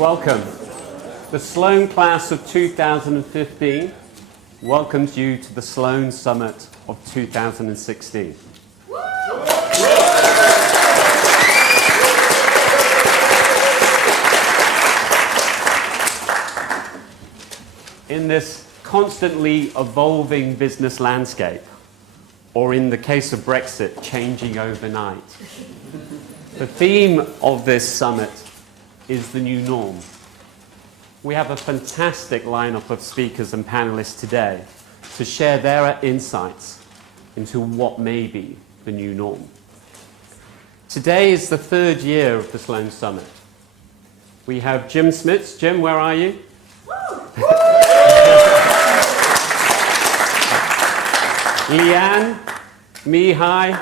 Welcome. The Sloan class of 2015 welcomes you to the Sloan Summit of 2016. In this constantly evolving business landscape, or in the case of Brexit, changing overnight, the theme of this summit is the new norm. We have a fantastic lineup of speakers and panelists today to share their insights into what may be the new norm. Today is the third year of the Sloan Summit. We have Jim Smits. Jim, where are you? Leanne, Mihai,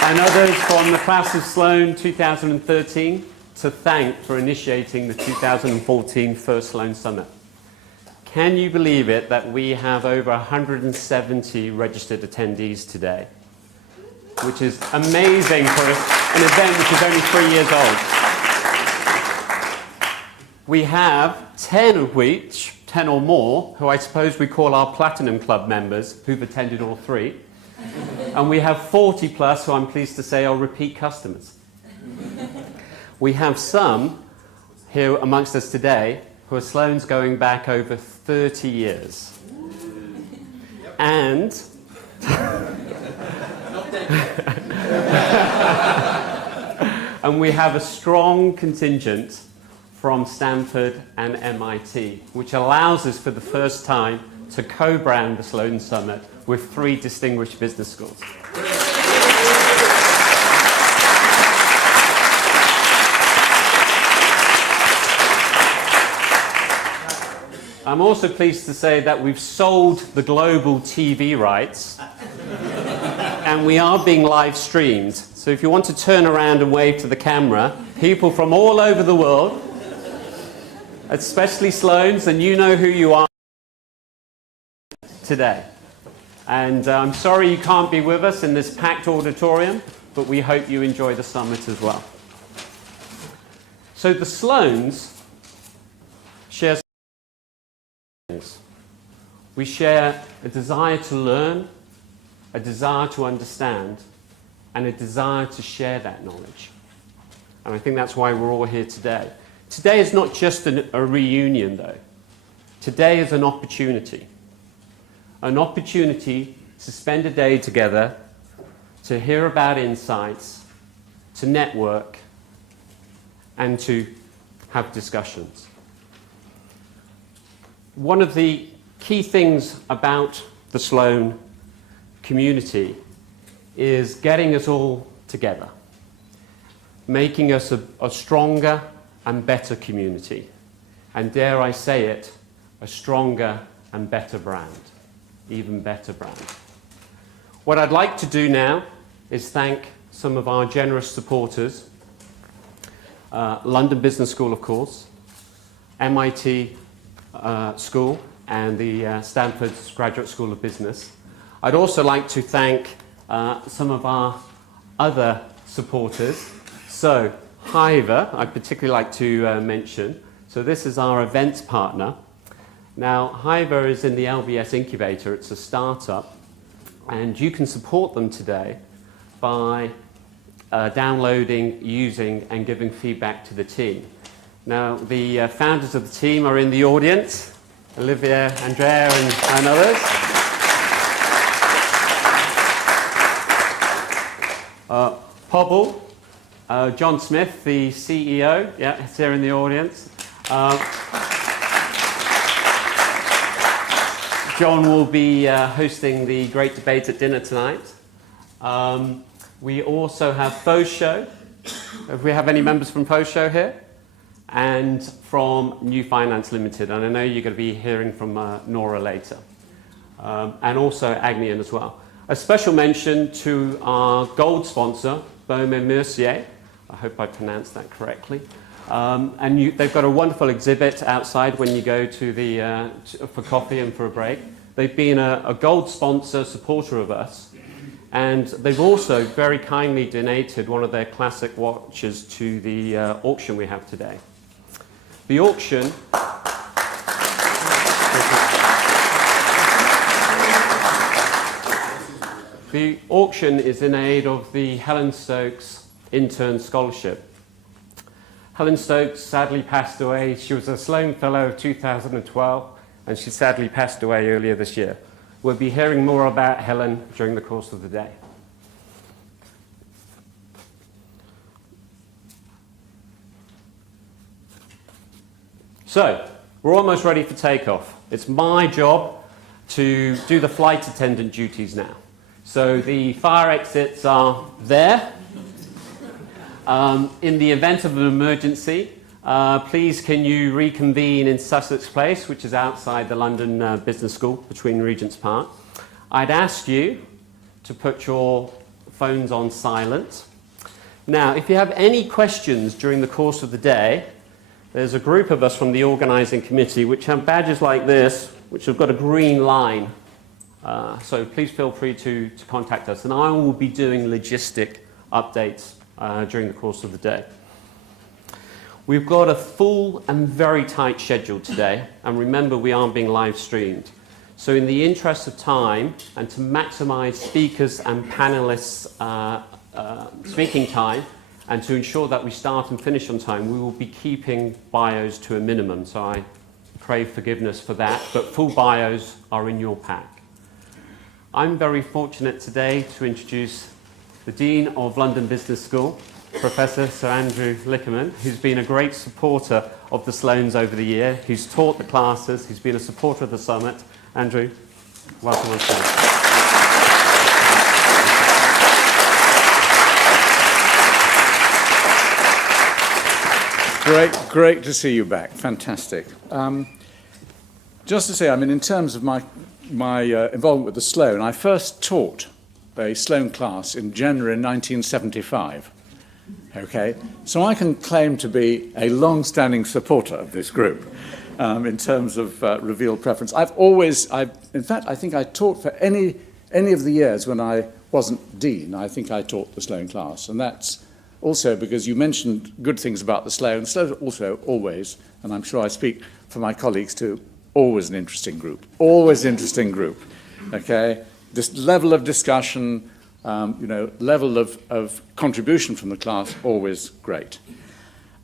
and others from the class of Sloan 2013 to thank for initiating the 2014 first Sloan Summit. Can you believe it that we have over 170 registered attendees today, which is amazing for an event which is only 3 years old. We have 10 of which, 10 or more, who I suppose we call our Platinum Club members, who've attended all three. And we have 40 plus who I'm pleased to say are repeat customers. We have some here amongst us today who are Sloan's going back over 30 years. And and we have a strong contingent from Stanford and MIT, which allows us for the first time to co-brand the Sloan Summit with 3 distinguished business schools. I'm also pleased to say that we've sold the global TV rights and we are being live streamed. So if you want to turn around and wave to the camera, people from all over the world, especially Sloans, and you know who you are today. And I'm sorry you can't be with us in this packed auditorium, but we hope you enjoy the summit as well. So the Sloans share things. We share a desire to learn, a desire to understand, and a desire to share that knowledge. And I think that's why we're all here today. Today is not just a reunion, though. Today is an opportunity to spend a day together, to hear about insights, to network, and to have discussions. One of the key things about the Sloan community is getting us all together, making us a stronger and better community, and dare I say it, a stronger and better brand, even better brand. What I'd like to do now is thank some of our generous supporters, London Business School, of course, MIT School, and the Stanford Graduate School of Business. I'd also like to thank some of our other supporters. So, Hiver, I'd particularly like to mention. So this is our events partner. Now, Hiver is in the LBS Incubator. It's a startup, and you can support them today by downloading, using, and giving feedback to the team. Now, the founders of the team are in the audience, Olivia, Andrea, and others. Pobble, John Smith, the CEO, yeah, is here in the audience. John will be hosting the great debate at dinner tonight. We also have Fosho. If we have any members from Fosho here, and from New Finance Limited, and I know you're going to be hearing from Nora later, and also Agnian as well. A special mention to our gold sponsor, Baume & Mercier. I hope I pronounced that correctly. And they've got a wonderful exhibit outside when you go to for coffee and for a break. They've been a gold sponsor, supporter of us, And they've also very kindly donated one of their classic watches to the auction we have today. The auction is in aid of the Helen Stokes Intern Scholarship. Helen Stokes sadly passed away. She was a Sloan Fellow of 2012, and she sadly passed away earlier this year. We'll be hearing more about Helen during the course of the day. So, we're almost ready for takeoff. It's my job to do the flight attendant duties now. So the fire exits are there. In the event of an emergency, please can you reconvene in Sussex Place, which is outside the London Business School, between Regent's Park. I'd ask you to put your phones on silent. Now, if you have any questions during the course of the day, there's a group of us from the organising committee which have badges like this, which have got a green line. So please feel free to contact us. And I will be doing logistic updates during the course of the day. We've got a full and very tight schedule today, and remember we aren't being live streamed. So in the interest of time and to maximise speakers and panellists' speaking time, and to ensure that we start and finish on time, we will be keeping bios to a minimum. So I crave forgiveness for that, but full bios are in your pack. I'm very fortunate today to introduce the Dean of London Business School, Professor Sir Andrew Lickerman, who's been a great supporter of the Sloanes over the year, who's taught the classes, who's been a supporter of the Summit. Andrew, welcome on stage. Great to see you back. Fantastic. Just to say, I mean, in terms of my involvement with the Sloan, I first taught a Sloan class in January 1975. Okay, so I can claim to be a long-standing supporter of this group in terms of revealed preference. In fact, I think I taught for any of the years when I wasn't dean. I think I taught the Sloan class, and that's also because you mentioned good things about the Sloan. Sloan also always, and I'm sure I speak for my colleagues too, always an interesting group. Always interesting group. Okay, this level of discussion. Level of contribution from the class, always great.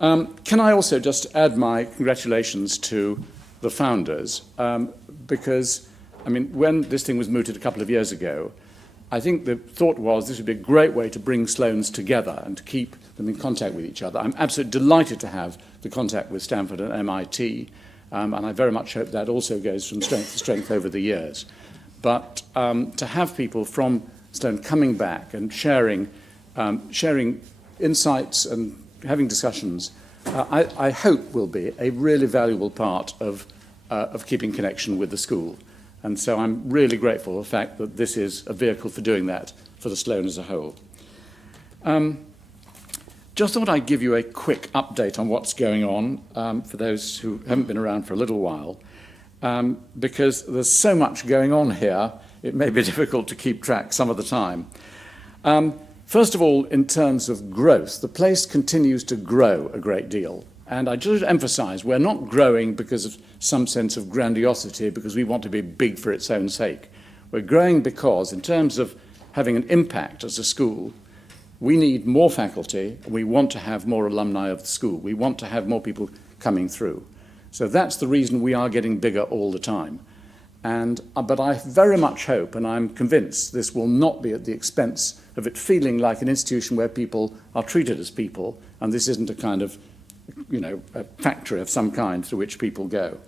Can I also just add my congratulations to the founders? Because, I mean, when this thing was mooted a couple of years ago, I think the thought was this would be a great way to bring Sloanes together and to keep them in contact with each other. I'm absolutely delighted to have the contact with Stanford and MIT, and I very much hope that also goes from strength to strength over the years. But to have people from Sloan coming back and sharing insights and having discussions, I hope will be a really valuable part of keeping connection with the school. And so I'm really grateful for the fact that this is a vehicle for doing that for the Sloan as a whole. Just thought I'd give you a quick update on what's going on for those who haven't been around for a little while, because there's so much going on here. It may be difficult to keep track some of the time. First of all, in terms of growth, the place continues to grow a great deal. And I just emphasize, we're not growing because of some sense of grandiosity, because we want to be big for its own sake. We're growing because, in terms of having an impact as a school, we need more faculty, and we want to have more alumni of the school. We want to have more people coming through. So that's the reason we are getting bigger all the time. But I very much hope, and I'm convinced, this will not be at the expense of it feeling like an institution where people are treated as people, and this isn't a kind of, a factory of some kind through which people go.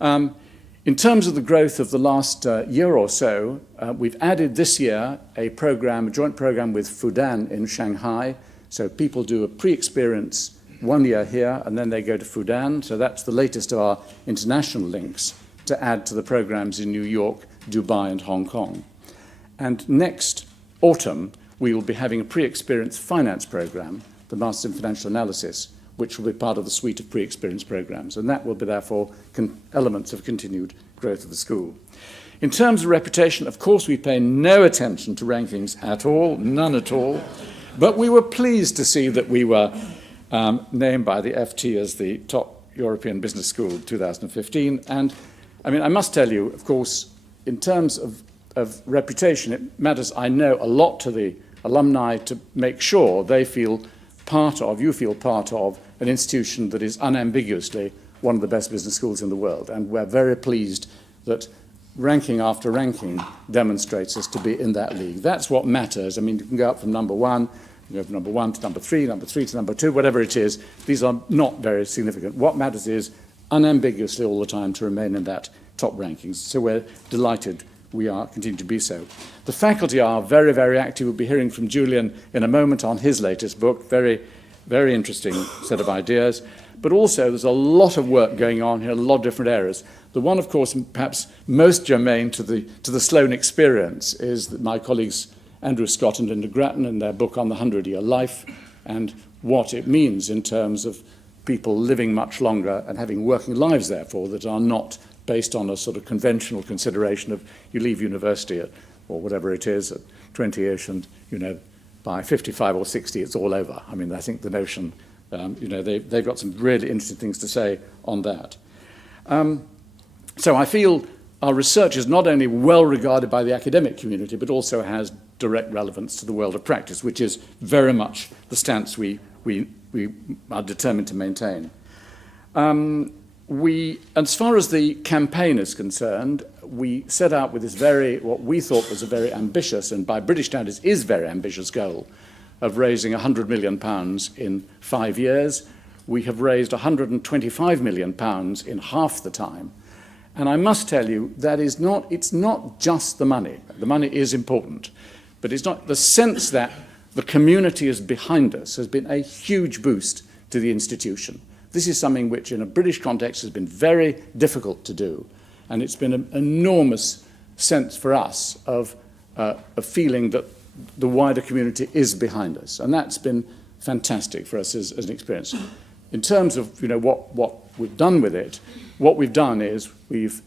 In terms of the growth of the last year or so, we've added this year a joint program with Fudan in Shanghai. So people do a pre-experience 1 year here, and then they go to Fudan. So that's the latest of our international links to add to the programs in New York, Dubai, and Hong Kong. And next autumn, we will be having a pre-experience finance program, the Master in Financial Analysis, which will be part of the suite of pre-experience programs. And that will be, therefore, elements of continued growth of the school. In terms of reputation, of course, we pay no attention to rankings at all, none at all. But we were pleased to see that we were named by the FT as the top European Business School 2015. And I mean, I must tell you, of course, in terms of reputation, it matters, I know, a lot to the alumni to make sure they feel part of, you feel part of, an institution that is unambiguously one of the best business schools in the world. And we're very pleased that ranking after ranking demonstrates us to be in that league. That's what matters. I mean, you can go up from number one, you can go from number 1 to number 3 to number 2, whatever it is. These are not very significant. What matters is unambiguously all the time to remain in that top rankings. So we're delighted we are continuing to be so. The faculty are very, very active. We'll be hearing from Julian in a moment on his latest book. Very, very interesting set of ideas. But also there's a lot of work going on here, a lot of different areas. The one, of course, perhaps most germane to the Sloan experience is that my colleagues Andrew Scott and Linda Grattan in their book on the 100-year life and what it means in terms of people living much longer and having working lives, therefore, that are not based on a sort of conventional consideration of you leave university at, or whatever it is, at 20-ish and, you know, by 55 or 60 it's all over. I mean, I think the notion, you know, they've got some really interesting things to say on that. So I feel our research is not only well regarded by the academic community, but also has direct relevance to the world of practice, which is very much the stance we are determined to maintain. As far as the campaign is concerned, we set out with this what we thought was a very ambitious, and by British standards is very ambitious goal, of raising £100 million in 5 years. We have raised £125 million in half the time. And I must tell you, it's not just the money. The money is important, but it's not the sense that the community is behind us has been a huge boost to the institution. This is something which in a British context has been very difficult to do. And it's been an enormous sense for us of a feeling that the wider community is behind us. And that's been fantastic for us as an experience. In terms of, you know, what we've done with it, what we've done is we've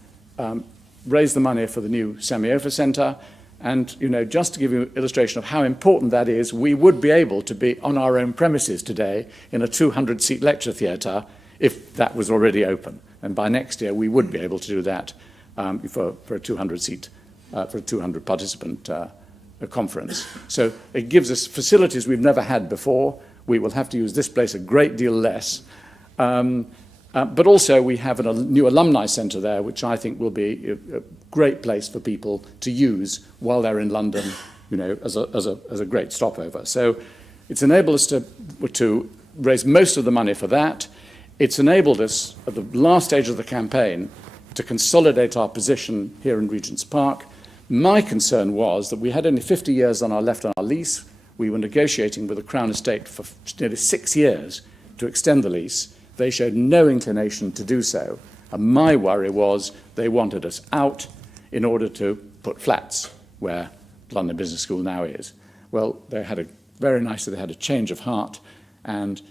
raised the money for the new Samiofa Centre. And, you know, just to give you an illustration of how important that is, we would be able to be on our own premises today in a 200-seat lecture theatre if that was already open. And by next year, we would be able to do that for a 200-seat, for a 200-participant conference. So it gives us facilities we've never had before. We will have to use this place a great deal less. But also we have a new alumni centre there, which I think will be a great place for people to use while they're in London, you know, as a great stopover. So it's enabled us to raise most of the money for that. It's enabled us, at the last stage of the campaign, to consolidate our position here in Regent's Park. My concern was that we had only 50 years left on our lease. We were negotiating with the Crown Estate for nearly 6 years to extend the lease. They showed no inclination to do so. And my worry was they wanted us out in order to put flats where London Business School now is. Well, they had very nicely, they had a change of heart, and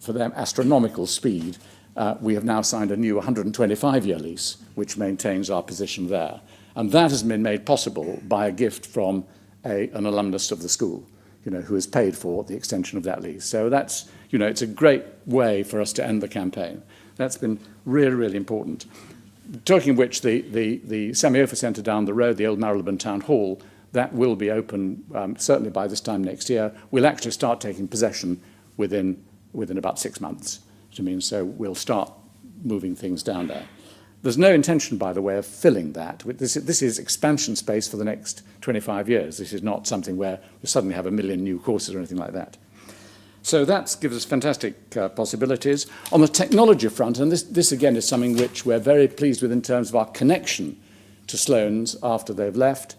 for them, astronomical speed, we have now signed a new 125-year lease, which maintains our position there. And that has been made possible by a gift from an alumnus of the school, you know, who has paid for the extension of that lease. So that's, you know, it's a great way for us to end the campaign. That's been really, really important. Talking of which, the Samiofa Centre down the road, the old Marylebone Town Hall, that will be open certainly by this time next year. We'll actually start taking possession within about 6 months. I mean, so we'll start moving things down there. There's no intention, by the way, of filling that. This is expansion space for the next 25 years. This is not something where we suddenly have 1 million new courses or anything like that. So that gives us fantastic possibilities. On the technology front, and this again is something which we're very pleased with in terms of our connection to Sloan's after they've left.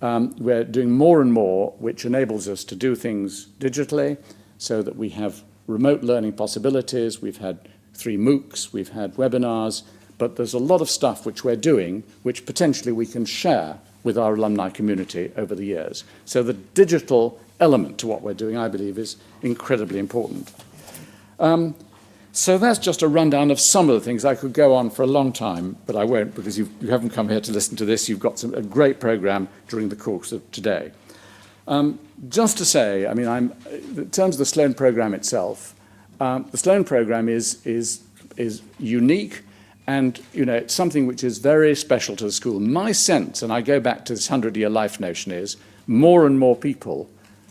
We're doing more and more, which enables us to do things digitally so that we have remote learning possibilities. We've had 3 MOOCs, we've had webinars, but there's a lot of stuff which we're doing which potentially we can share with our alumni community over the years. So the digital element to what we're doing, I believe, is incredibly important. So that's just a rundown of some of the things. I could go on for a long time, but I won't, because you haven't come here to listen to this. You've got a great programme during the course of today. Just to say, I mean, in terms of the Sloan programme itself, the Sloan programme is unique, and it's something which is very special to the school. My sense, and I go back to this 100-year life notion, is more and more people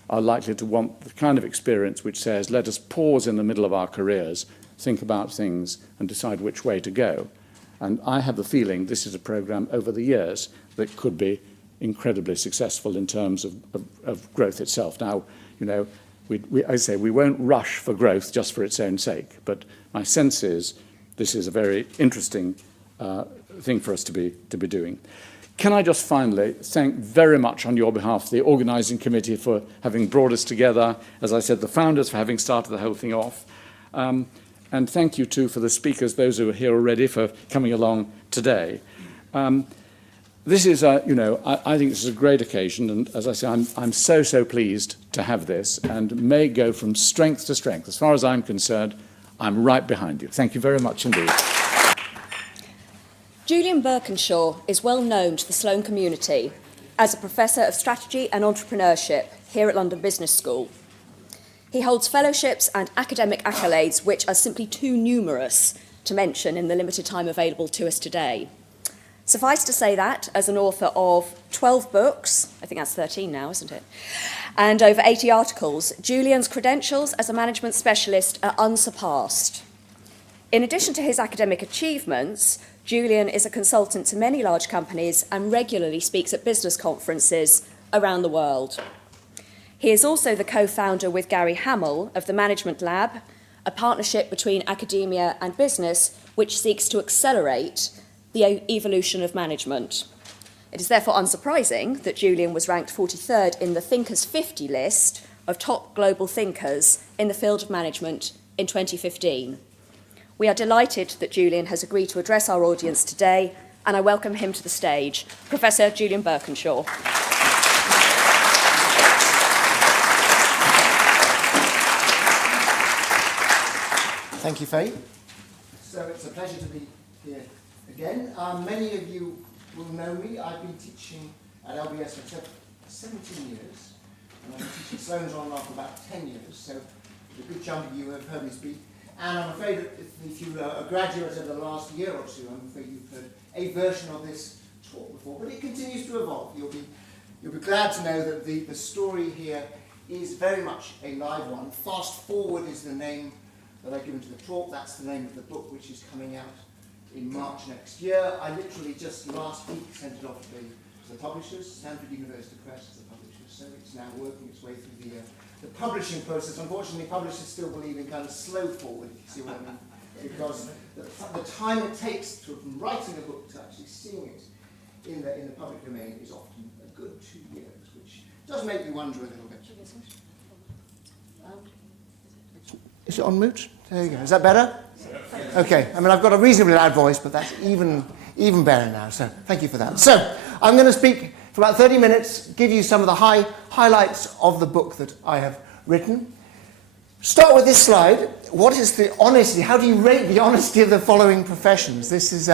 are likely to want the kind of experience which says, let us pause in the middle of our careers, think about things, and decide which way to go. And I have the feeling this is a programme over the years that could be incredibly successful in terms of growth itself. Now, I say we won't rush for growth just for its own sake, but my sense is this is a very interesting thing for us to be doing. Can I just finally thank very much on your behalf the organising committee for having brought us together, as I said, the founders for having started the whole thing off, and thank you too for the speakers, those who are here already, for coming along today. This is, I think this is a great occasion, and as I say, I'm so pleased to have this, and may go from strength to strength. As far as I'm concerned, I'm right behind you. Thank you very much indeed. Julian Birkinshaw is well known to the Sloan community as a Professor of Strategy and Entrepreneurship here at London Business School. He holds fellowships and academic accolades which are simply too numerous to mention in the limited time available to us today. Suffice to say that, as an author of 12 books, I think that's 13 now, isn't it? And over 80 articles, Julian's credentials as a management specialist are unsurpassed. In addition to his academic achievements, Julian is a consultant to many large companies and regularly speaks at business conferences around the world. He is also the co-founder with Gary Hamill of the Management Lab, a partnership between academia and business which seeks to accelerate the evolution of management. It is therefore unsurprising that Julian was ranked 43rd in the Thinkers 50 list of top global thinkers in the field of management in 2015. We are delighted that Julian has agreed to address our audience today, and I welcome him to the stage. Professor Julian Birkinshaw. Thank you, Faye. So it's a pleasure to be here again. Many of you will know me. I've been teaching at LBS for 17 years, and I've been teaching Sloan's on and off for about 10 years, so a good chunk of you have heard me speak. And I'm afraid that if you are a graduate of the last year or two, I'm afraid you've heard a version of this talk before, but it continues to evolve. You'll be glad to know that the story here is very much a live one. Fast Forward is the name that I've given to the talk. That's the name of the book, which is coming out in March next year. I literally just last week sent it off to the publishers. Stanford University Press is the publishers, so it's now working its way through the publishing process. Unfortunately, publishers still believe in kind of slow forward, if you see what I mean, because the time it takes from writing a book to actually seeing it in the public domain is often a good 2 years, which does make you wonder a little bit. Is it on mute? There you go. Is that better? Okay. I mean, I've got a reasonably loud voice, but that's even better now. So thank you for that. So I'm going to speak for about 30 minutes, give you some of the highlights of the book that I have written. Start with this slide. What is the honesty? How do you rate the honesty of the following professions? This is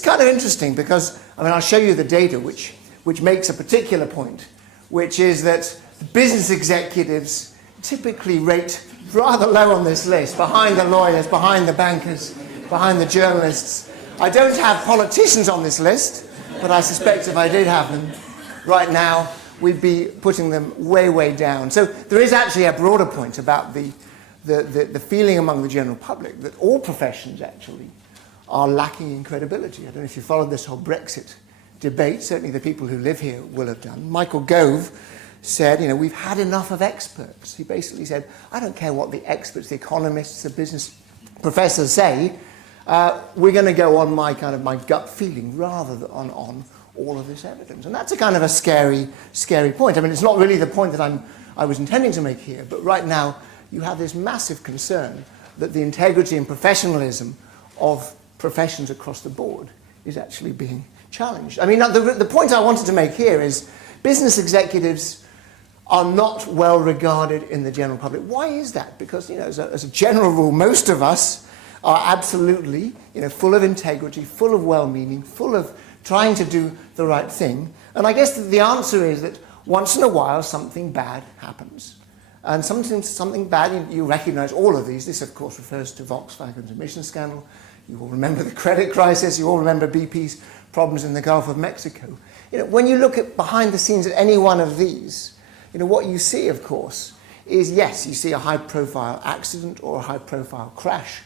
kind of interesting because, I mean, I'll show you the data which makes a particular point, which is that business executives typically rate rather low on this list, behind the lawyers, behind the bankers, behind the journalists. I don't have politicians on this list, but I suspect if I did have them right now, we'd be putting them way down. So there is actually a broader point about the feeling among the general public that all professions actually are lacking in credibility. I don't know if you followed this whole Brexit debate. Certainly the people who live here will have done. Michael Gove said, we've had enough of experts. He basically said, I don't care what the experts, the economists, the business professors say. We're going to go on my gut feeling rather than on all of this evidence. And that's a kind of a scary point. I mean, it's not really the point that I was intending to make here, but right now you have this massive concern that the integrity and professionalism of professions across the board is actually being challenged. I mean, the point I wanted to make here is business executives are not well regarded in the general public. Why is that? Because, as a general rule, most of us are absolutely, full of integrity, full of well-meaning, full of trying to do the right thing. And I guess the answer is that once in a while something bad happens. And something bad, you recognize all of these. This, of course, refers to Volkswagen's emission scandal. You all remember the credit crisis. You all remember BP's problems in the Gulf of Mexico. When you look at behind the scenes at any one of these, what you see, of course, is, yes, you see a high-profile accident or a high-profile crash.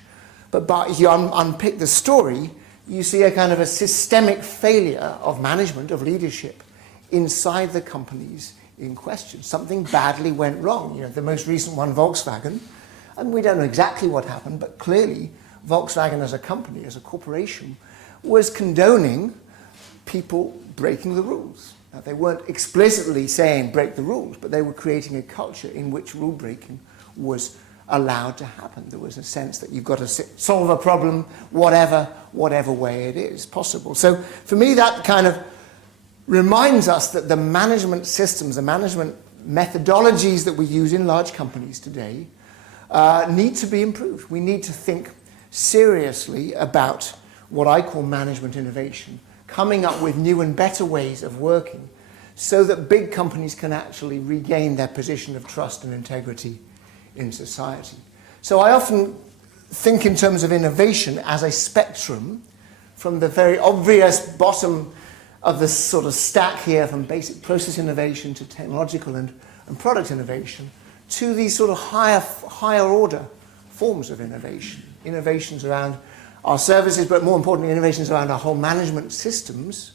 But if you unpick the story, you see a kind of a systemic failure of management, of leadership, inside the companies in question. Something badly went wrong. The most recent one, Volkswagen, and we don't know exactly what happened, but clearly Volkswagen as a company, as a corporation, was condoning people breaking the rules. Now, they weren't explicitly saying break the rules, but they were creating a culture in which rule breaking was allowed to happen. There was a sense that you've got to solve a problem whatever way it is possible. So for me, that kind of reminds us that the management systems, the management methodologies that we use in large companies today need to be improved. We need to think seriously about what I call management innovation, coming up with new and better ways of working so that big companies can actually regain their position of trust and integrity in society. So I often think in terms of innovation as a spectrum from the very obvious bottom of the sort of stack here, from basic process innovation to technological and product innovation, to these sort of higher order forms of innovation. Innovations around our services, but more importantly, innovations around our whole management systems,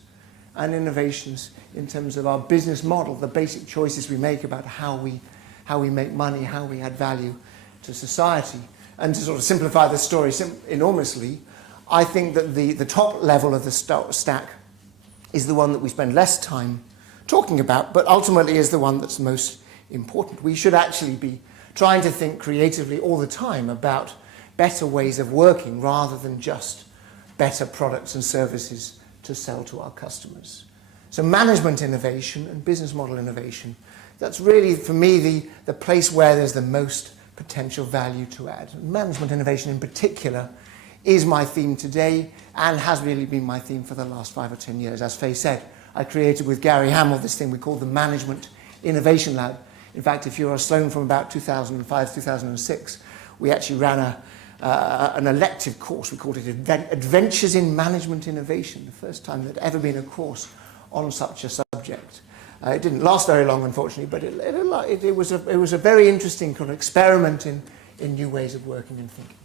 and innovations in terms of our business model, the basic choices we make about how we make money, how we add value to society. And to sort of simplify the story enormously, I think that the top level of the stack is the one that we spend less time talking about, but ultimately is the one that's most important. We should actually be trying to think creatively all the time about better ways of working rather than just better products and services to sell to our customers. So management innovation and business model innovation, that's really, for me, the place where there's the most potential value to add. Management innovation in particular is my theme today and has really been my theme for the last 5 or 10 years. As Faye said, I created with Gary Hamill this thing we call the Management Innovation Lab. In fact, if you're a Sloan from about 2005, 2006, we actually ran an elective course. We called it Adventures in Management Innovation, the first time there'd ever been a course on such a subject. It didn't last very long, unfortunately, but it was a very interesting kind of experiment in new ways of working and thinking.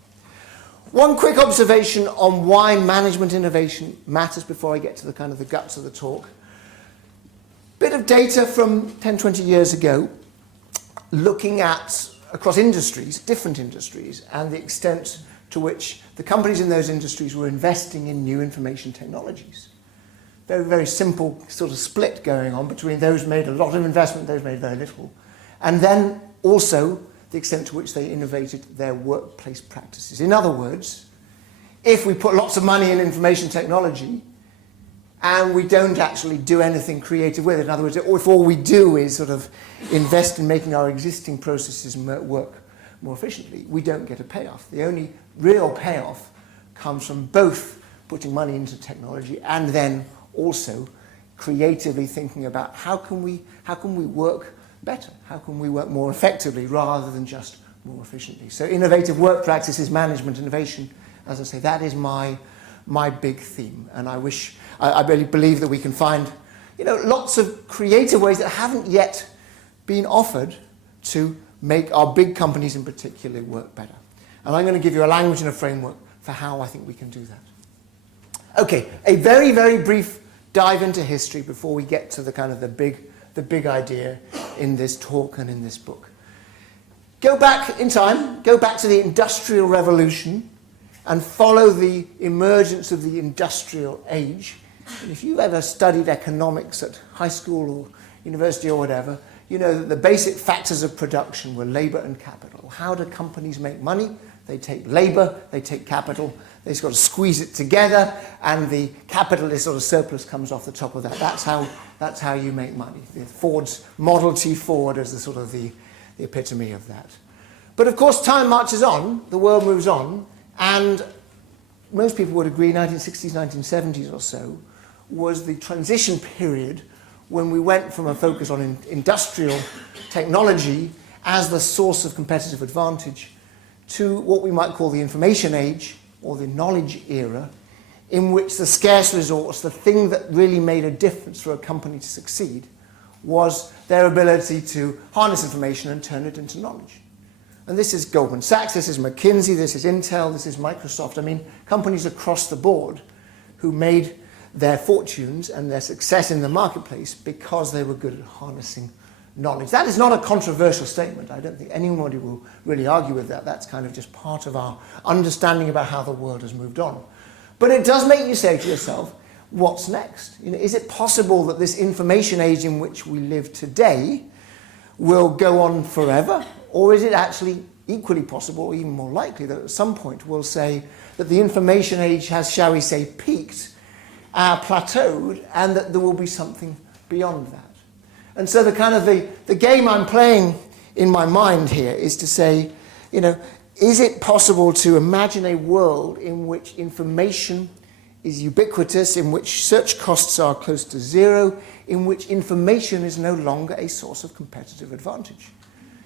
One quick observation on why management innovation matters before I get to the kind of the guts of the talk. Bit of data from 10, 20 years ago, looking at across industries, different industries, and the extent to which the companies in those industries were investing in new information technologies. Very, very simple sort of split going on between those made a lot of investment, those made very little. And then also the extent to which they innovated their workplace practices. In other words, if we put lots of money in information technology and we don't actually do anything creative with it, in other words, if all we do is sort of invest in making our existing processes work more efficiently, we don't get a payoff. The only real payoff comes from both putting money into technology and then also creatively thinking about how can we work better? How can we work more effectively rather than just more efficiently? So innovative work practices, management, innovation, as I say, that is my big theme. And I really believe that we can find, lots of creative ways that haven't yet been offered to make our big companies in particular work better. And I'm going to give you a language and a framework for how I think we can do that. Okay, a very, very brief dive into history before we get to the kind of the big idea in this talk and in this book. Go back in time, go back to the Industrial Revolution and follow the emergence of the industrial age. And if you've ever studied economics at high school or university or whatever, you know that the basic factors of production were labor and capital. How do companies make money? they take labour, they take capital, they sort of squeeze it together, and the capitalist sort of surplus comes off the top of that. That's how you make money. Ford's Model T Ford is the sort of the epitome of that. But of course, time marches on, the world moves on, and most people would agree 1960s, 1970s or so was the transition period when we went from a focus on industrial technology as the source of competitive advantage to what we might call the information age or the knowledge era, in which the scarce resource, the thing that really made a difference for a company to succeed, was their ability to harness information and turn it into knowledge. And this is Goldman Sachs, this is McKinsey, this is Intel, this is Microsoft. I mean, companies across the board who made their fortunes and their success in the marketplace because they were good at harnessing knowledge. That is not a controversial statement. I don't think anybody will really argue with that. That's kind of just part of our understanding about how the world has moved on. But it does make you say to yourself, what's next? You know, is it possible that this information age in which we live today will go on forever? Or is it actually equally possible, or even more likely, that at some point we'll say that the information age has, shall we say, peaked, plateaued, and that there will be something beyond that? And so the game I'm playing in my mind here is to say, you know, is it possible to imagine a world in which information is ubiquitous, in which search costs are close to zero, in which information is no longer a source of competitive advantage?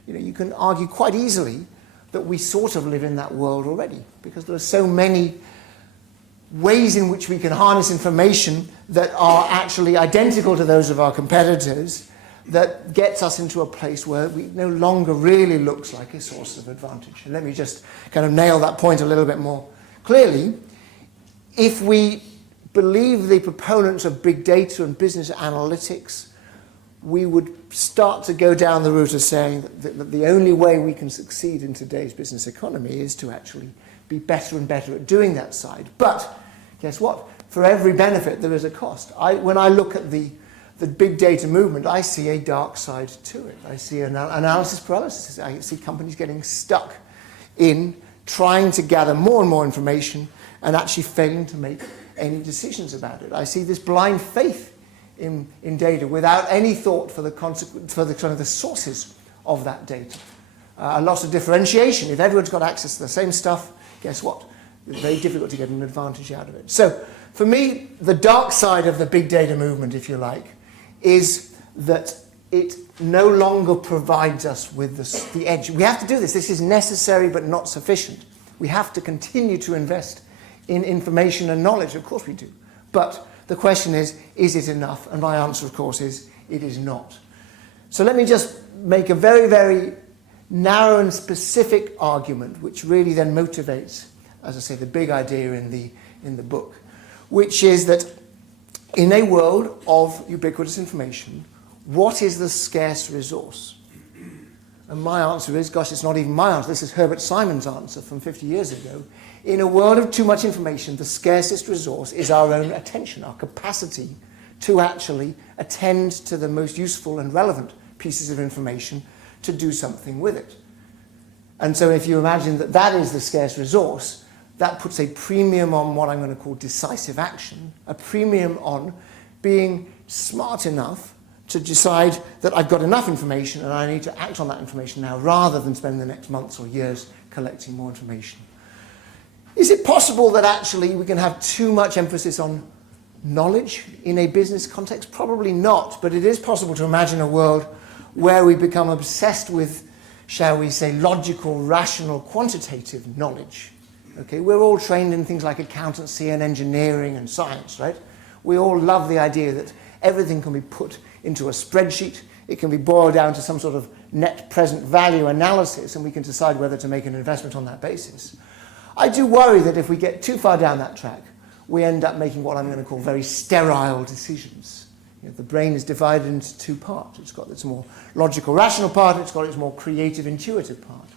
You know, you can argue quite easily that we sort of live in that world already, because there are so many ways in which we can harness information that are actually identical to those of our competitors, that gets us into a place where we no longer really looks like a source of advantage. And let me just kind of nail that point a little bit more clearly. If we believe the proponents of big data and business analytics, we would start to go down the route of saying that the only way we can succeed in today's business economy is to actually be better and better at doing that side. But guess what? For every benefit, there is a cost. When I look at the big data movement, I see a dark side to it. I see analysis paralysis. I see companies getting stuck in trying to gather more and more information and actually failing to make any decisions about it. I see this blind faith in data without any thought for the kind of the sources of that data. A loss of differentiation. If everyone's got access to the same stuff, guess what? It's very difficult to get an advantage out of it. So for me, the dark side of the big data movement, if you like, is that it no longer provides us with the edge. We have to do this. This is necessary but not sufficient. We have to continue to invest in information and knowledge. Of course we do. But the question is it enough? And my answer, of course, is it is not. So let me just make a very, very narrow and specific argument, which really then motivates, as I say, the big idea in the book, which is that in a world of ubiquitous information, what is the scarce resource? And my answer is, gosh, it's not even my answer. This is Herbert Simon's answer from 50 years ago. In a world of too much information, the scarcest resource is our own attention, our capacity to actually attend to the most useful and relevant pieces of information to do something with it. And so if you imagine that that is the scarce resource, that puts a premium on what I'm going to call decisive action, a premium on being smart enough to decide that I've got enough information and I need to act on that information now rather than spend the next months or years collecting more information. Is it possible that actually we can have too much emphasis on knowledge in a business context? Probably not, but it is possible to imagine a world where we become obsessed with, shall we say, logical, rational, quantitative knowledge. Okay, we're all trained in things like accountancy and engineering and science, right? We all love the idea that everything can be put into a spreadsheet. It can be boiled down to some sort of net present value analysis, and we can decide whether to make an investment on that basis. I do worry that if we get too far down that track, we end up making what I'm going to call very sterile decisions. You know, the brain is divided into two parts. It's got its more logical, rational part, it's got its more creative, intuitive part.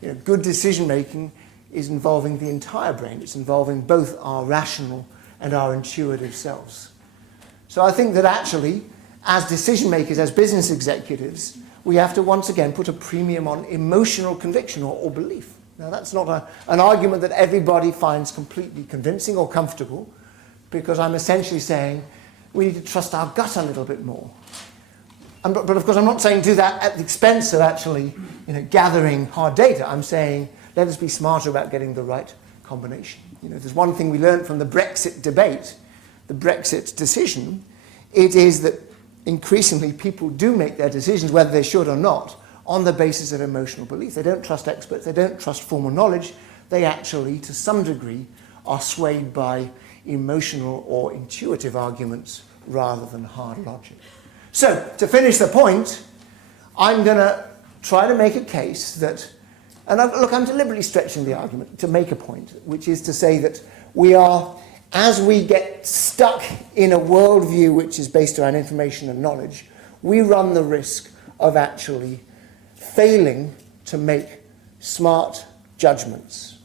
You know, good decision-making is involving the entire brain. It's involving both our rational and our intuitive selves. So I think that actually, as decision makers, as business executives, we have to once again put a premium on emotional conviction or belief. Now, that's not an argument that everybody finds completely convincing or comfortable, because I'm essentially saying we need to trust our gut a little bit more. But of course, I'm not saying do that at the expense of actually gathering hard data. I'm saying let us be smarter about getting the right combination. There's one thing we learned from the Brexit debate, the Brexit decision, it is that increasingly people do make their decisions, whether they should or not, on the basis of emotional belief. They don't trust experts, they don't trust formal knowledge, they actually, to some degree, are swayed by emotional or intuitive arguments rather than hard logic. So, to finish the point, I'm going to try to make a case that, and I'm deliberately stretching the argument to make a point, which is to say that we are, as we get stuck in a worldview which is based around information and knowledge, we run the risk of actually failing to make smart judgments.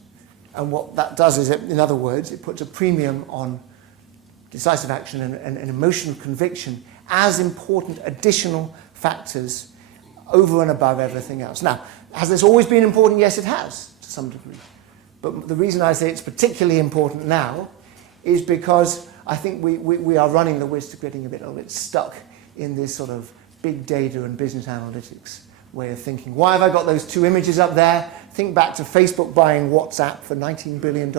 And what that does is, in other words, it puts a premium on decisive action and emotional conviction as important additional factors over and above everything else. Now, has this always been important? Yes, it has, to some degree. But the reason I say it's particularly important now is because I think we are running the risk of getting a little bit stuck in this sort of big data and business analytics way of thinking. Why have I got those two images up there? Think back to Facebook buying WhatsApp for $19 billion.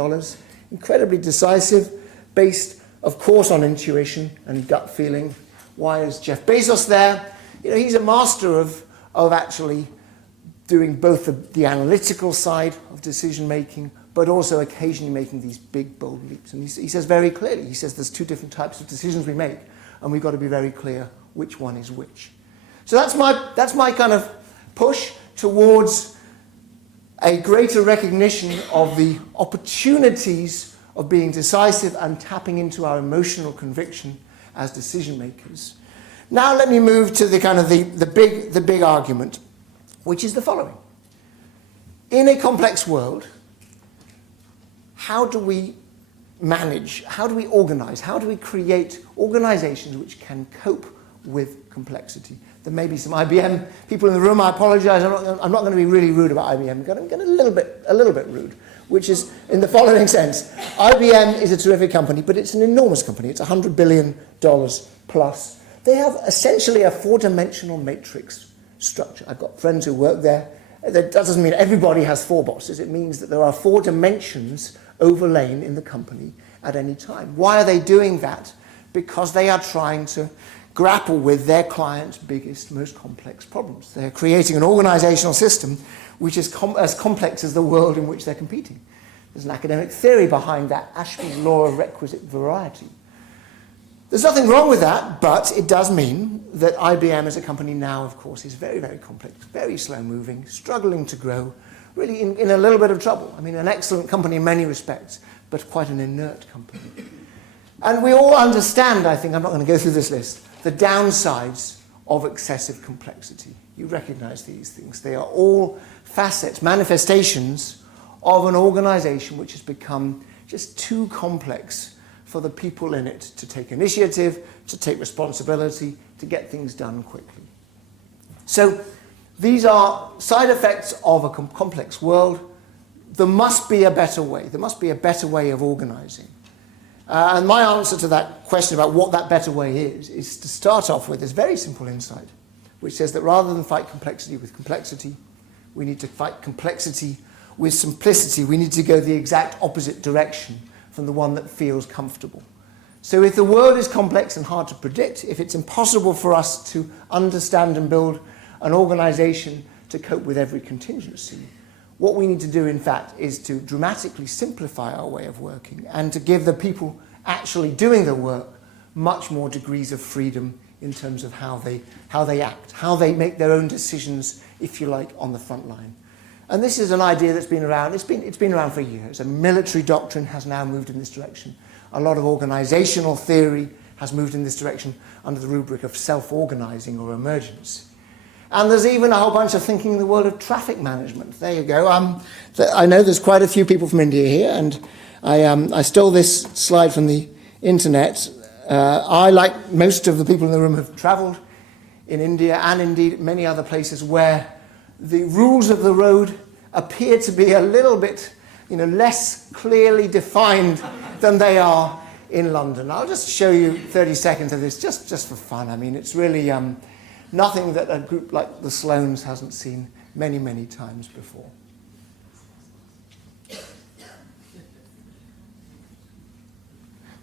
Incredibly decisive, based, of course, on intuition and gut feeling. Why is Jeff Bezos there? He's a master of actually doing both the analytical side of decision making, but also occasionally making these big, bold leaps. And he says very clearly, he says there's two different types of decisions we make, and we've got to be very clear which one is which. So that's my kind of push towards a greater recognition of the opportunities of being decisive and tapping into our emotional conviction as decision makers. Now let me move to the kind of the big argument, which is the following. In a complex world, how do we manage, how do we organize, how do we create organizations which can cope with complexity? There may be some IBM people in the room. I apologize. I'm not going to be really rude about IBM. I'm going to get a little bit rude, which is in the following sense. IBM is a terrific company, but it's an enormous company. It's $100 billion plus. They have essentially a four-dimensional matrix structure. I've got friends who work there. That doesn't mean everybody has four bosses. It means that there are four dimensions overlain in the company at any time. Why are they doing that? Because they are trying to grapple with their clients' biggest, most complex problems. They're creating an organizational system which is as complex as the world in which they're competing. There's an academic theory behind that, Ashby's law of requisite variety. There's nothing wrong with that, but it does mean that IBM as a company now, of course, is very, very complex, very slow-moving, struggling to grow, really in a little bit of trouble. I mean, an excellent company in many respects, but quite an inert company. And we all understand, I think, I'm not going to go through this list, the downsides of excessive complexity. You recognize these things. They are all facets, manifestations of an organization which has become just too complex for the people in it to take initiative, to take responsibility, to get things done quickly. So these are side effects of a complex world. There must be a better way. There must be a better way of organizing. And my answer to that question about what that better way is to start off with this very simple insight, which says that rather than fight complexity with complexity, we need to fight complexity with simplicity. We need to go the exact opposite direction from the one that feels comfortable. So if the world is complex and hard to predict, if it's impossible for us to understand and build an organization to cope with every contingency, what we need to do, in fact, is to dramatically simplify our way of working and to give the people actually doing the work much more degrees of freedom in terms of how they act, how they make their own decisions, if you like, on the front line. And this is an idea that's been around. It's been around for years. A military doctrine has now moved in this direction. A lot of organizational theory has moved in this direction under the rubric of self-organizing or emergence. And there's even a whole bunch of thinking in the world of traffic management. There you go. I know there's quite a few people from India here, and I stole this slide from the internet. I, like most of the people in the room, have traveled in India and indeed many other places where the rules of the road appear to be a little bit, less clearly defined than they are in London. I'll just show you 30 seconds of this just for fun. I mean, it's really nothing that a group like the Sloans hasn't seen many, many times before.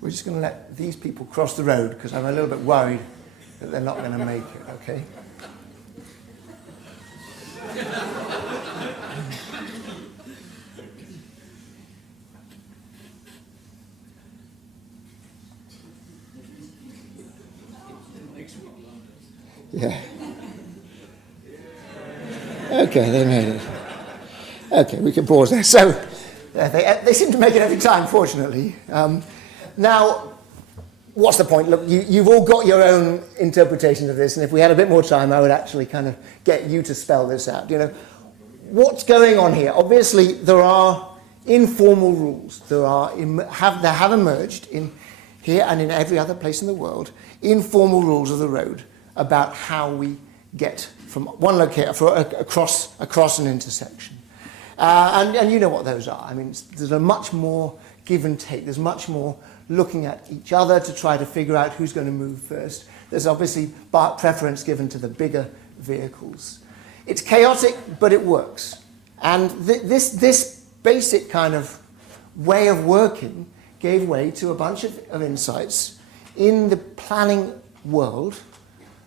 We're just going to let these people cross the road because I'm a little bit worried that they're not going to make it, okay? Yeah. Okay, they made it. Okay, we can pause there. So, they seem to make it every time, fortunately. Now, what's the point? Look, you've all got your own interpretation of this, and if we had a bit more time, I would actually kind of get you to spell this out. What's going on here? Obviously, there are informal rules. There have emerged in here and in every other place in the world, informal rules of the road about how we get from one location across an intersection. And you know what those are. I mean, there's a much more give and take. There's much more looking at each other to try to figure out who's going to move first. There's obviously preference given to the bigger vehicles. It's chaotic, but it works. And this basic kind of way of working gave way to a bunch of insights in the planning world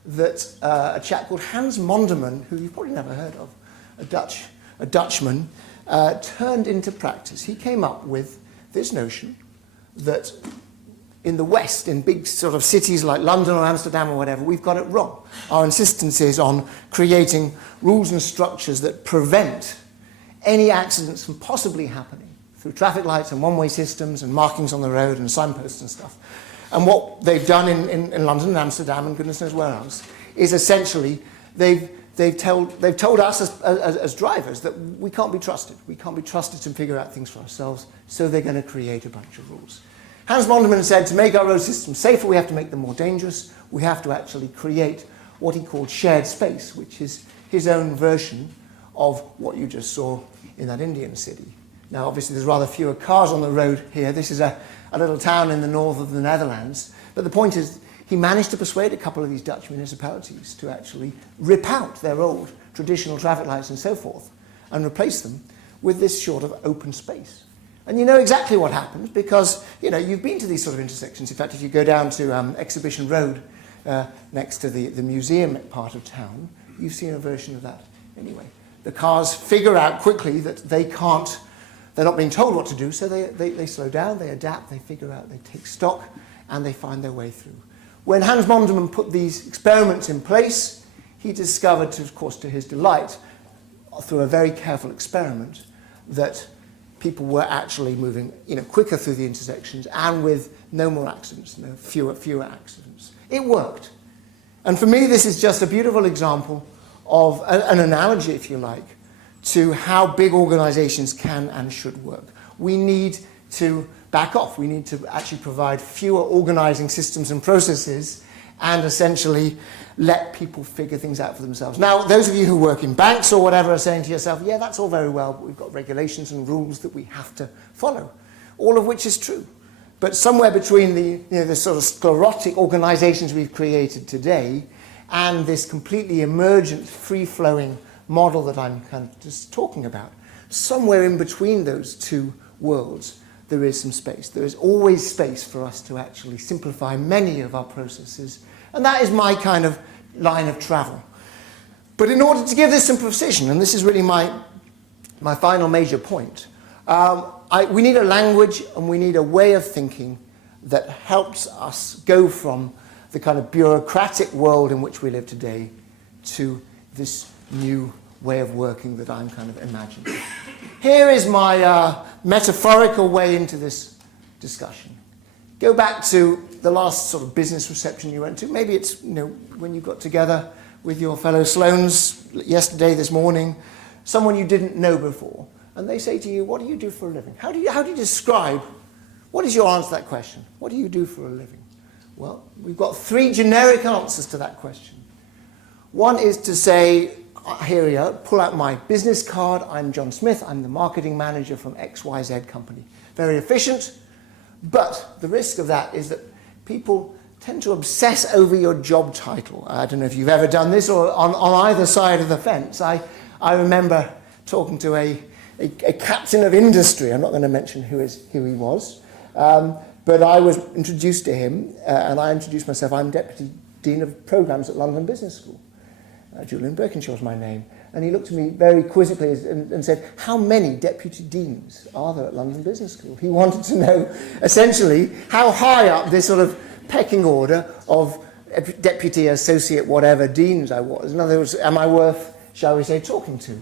that a chap called Hans Monderman, who you've probably never heard of, a Dutchman, turned into practice. He came up with this notion that in the West, in big sort of cities like London or Amsterdam or whatever, we've got it wrong. Our insistence is on creating rules and structures that prevent any accidents from possibly happening through traffic lights and one-way systems and markings on the road and signposts and stuff. And what they've done in London and Amsterdam and goodness knows where else is essentially they've told us as drivers that we can't be trusted. We can't be trusted to figure out things for ourselves, so they're going to create a bunch of rules. Hans Monderman said to make our road systems safer, we have to make them more dangerous. We have to actually create what he called shared space, which is his own version of what you just saw in that Indian city. Now, obviously, there's rather fewer cars on the road here. This is a little town in the north of the Netherlands. But the point is, he managed to persuade a couple of these Dutch municipalities to actually rip out their old traditional traffic lights and so forth and replace them with this sort of open space. And you know exactly what happens because, you've been to these sort of intersections. In fact, if you go down to Exhibition Road next to the museum part of town, you've seen a version of that anyway. The cars figure out quickly that they're not being told what to do, so they slow down, they adapt, they figure out, they take stock, and they find their way through. When Hans Monderman put these experiments in place, he discovered, of course, to his delight, through a very careful experiment, that people were actually moving quicker through the intersections and with no more accidents, fewer accidents. It worked. And for me, this is just a beautiful example of an analogy, if you like, to how big organizations can and should work. We need to back off. We need to actually provide fewer organizing systems and processes and essentially let people figure things out for themselves. Now, those of you who work in banks or whatever are saying to yourself, yeah, that's all very well, but we've got regulations and rules that we have to follow, all of which is true. But somewhere between the sort of sclerotic organizations we've created today and this completely emergent, free-flowing model that I'm kind of just talking about, somewhere in between those two worlds, there is some space. There is always space for us to actually simplify many of our processes. And that is my kind of line of travel. But in order to give this some precision, and this is really my final major point, we need a language and we need a way of thinking that helps us go from the kind of bureaucratic world in which we live today to this new way of working that I'm kind of imagining. Here is my metaphorical way into this discussion. Go back to the last sort of business reception you went to. Maybe it's when you got together with your fellow Sloans yesterday, this morning, someone you didn't know before, and they say to you, what do you do for a living? How do you describe, what is your answer to that question? What do you do for a living? Well, we've got three generic answers to that question. One is to say, here we are, pull out my business card. I'm John Smith. I'm the marketing manager from XYZ company. Very efficient, but the risk of that is that people tend to obsess over your job title. I don't know if you've ever done this or on either side of the fence. I remember talking to a captain of industry. I'm not going to mention who he was, but I was introduced to him, and I introduced myself. I'm Deputy Dean of Programs at London Business School. Julian Birkinshaw's my name. And he looked at me very quizzically and said, how many deputy deans are there at London Business School? He wanted to know, essentially, how high up this sort of pecking order of deputy, associate, whatever deans I was. In other words, am I worth, shall we say, talking to?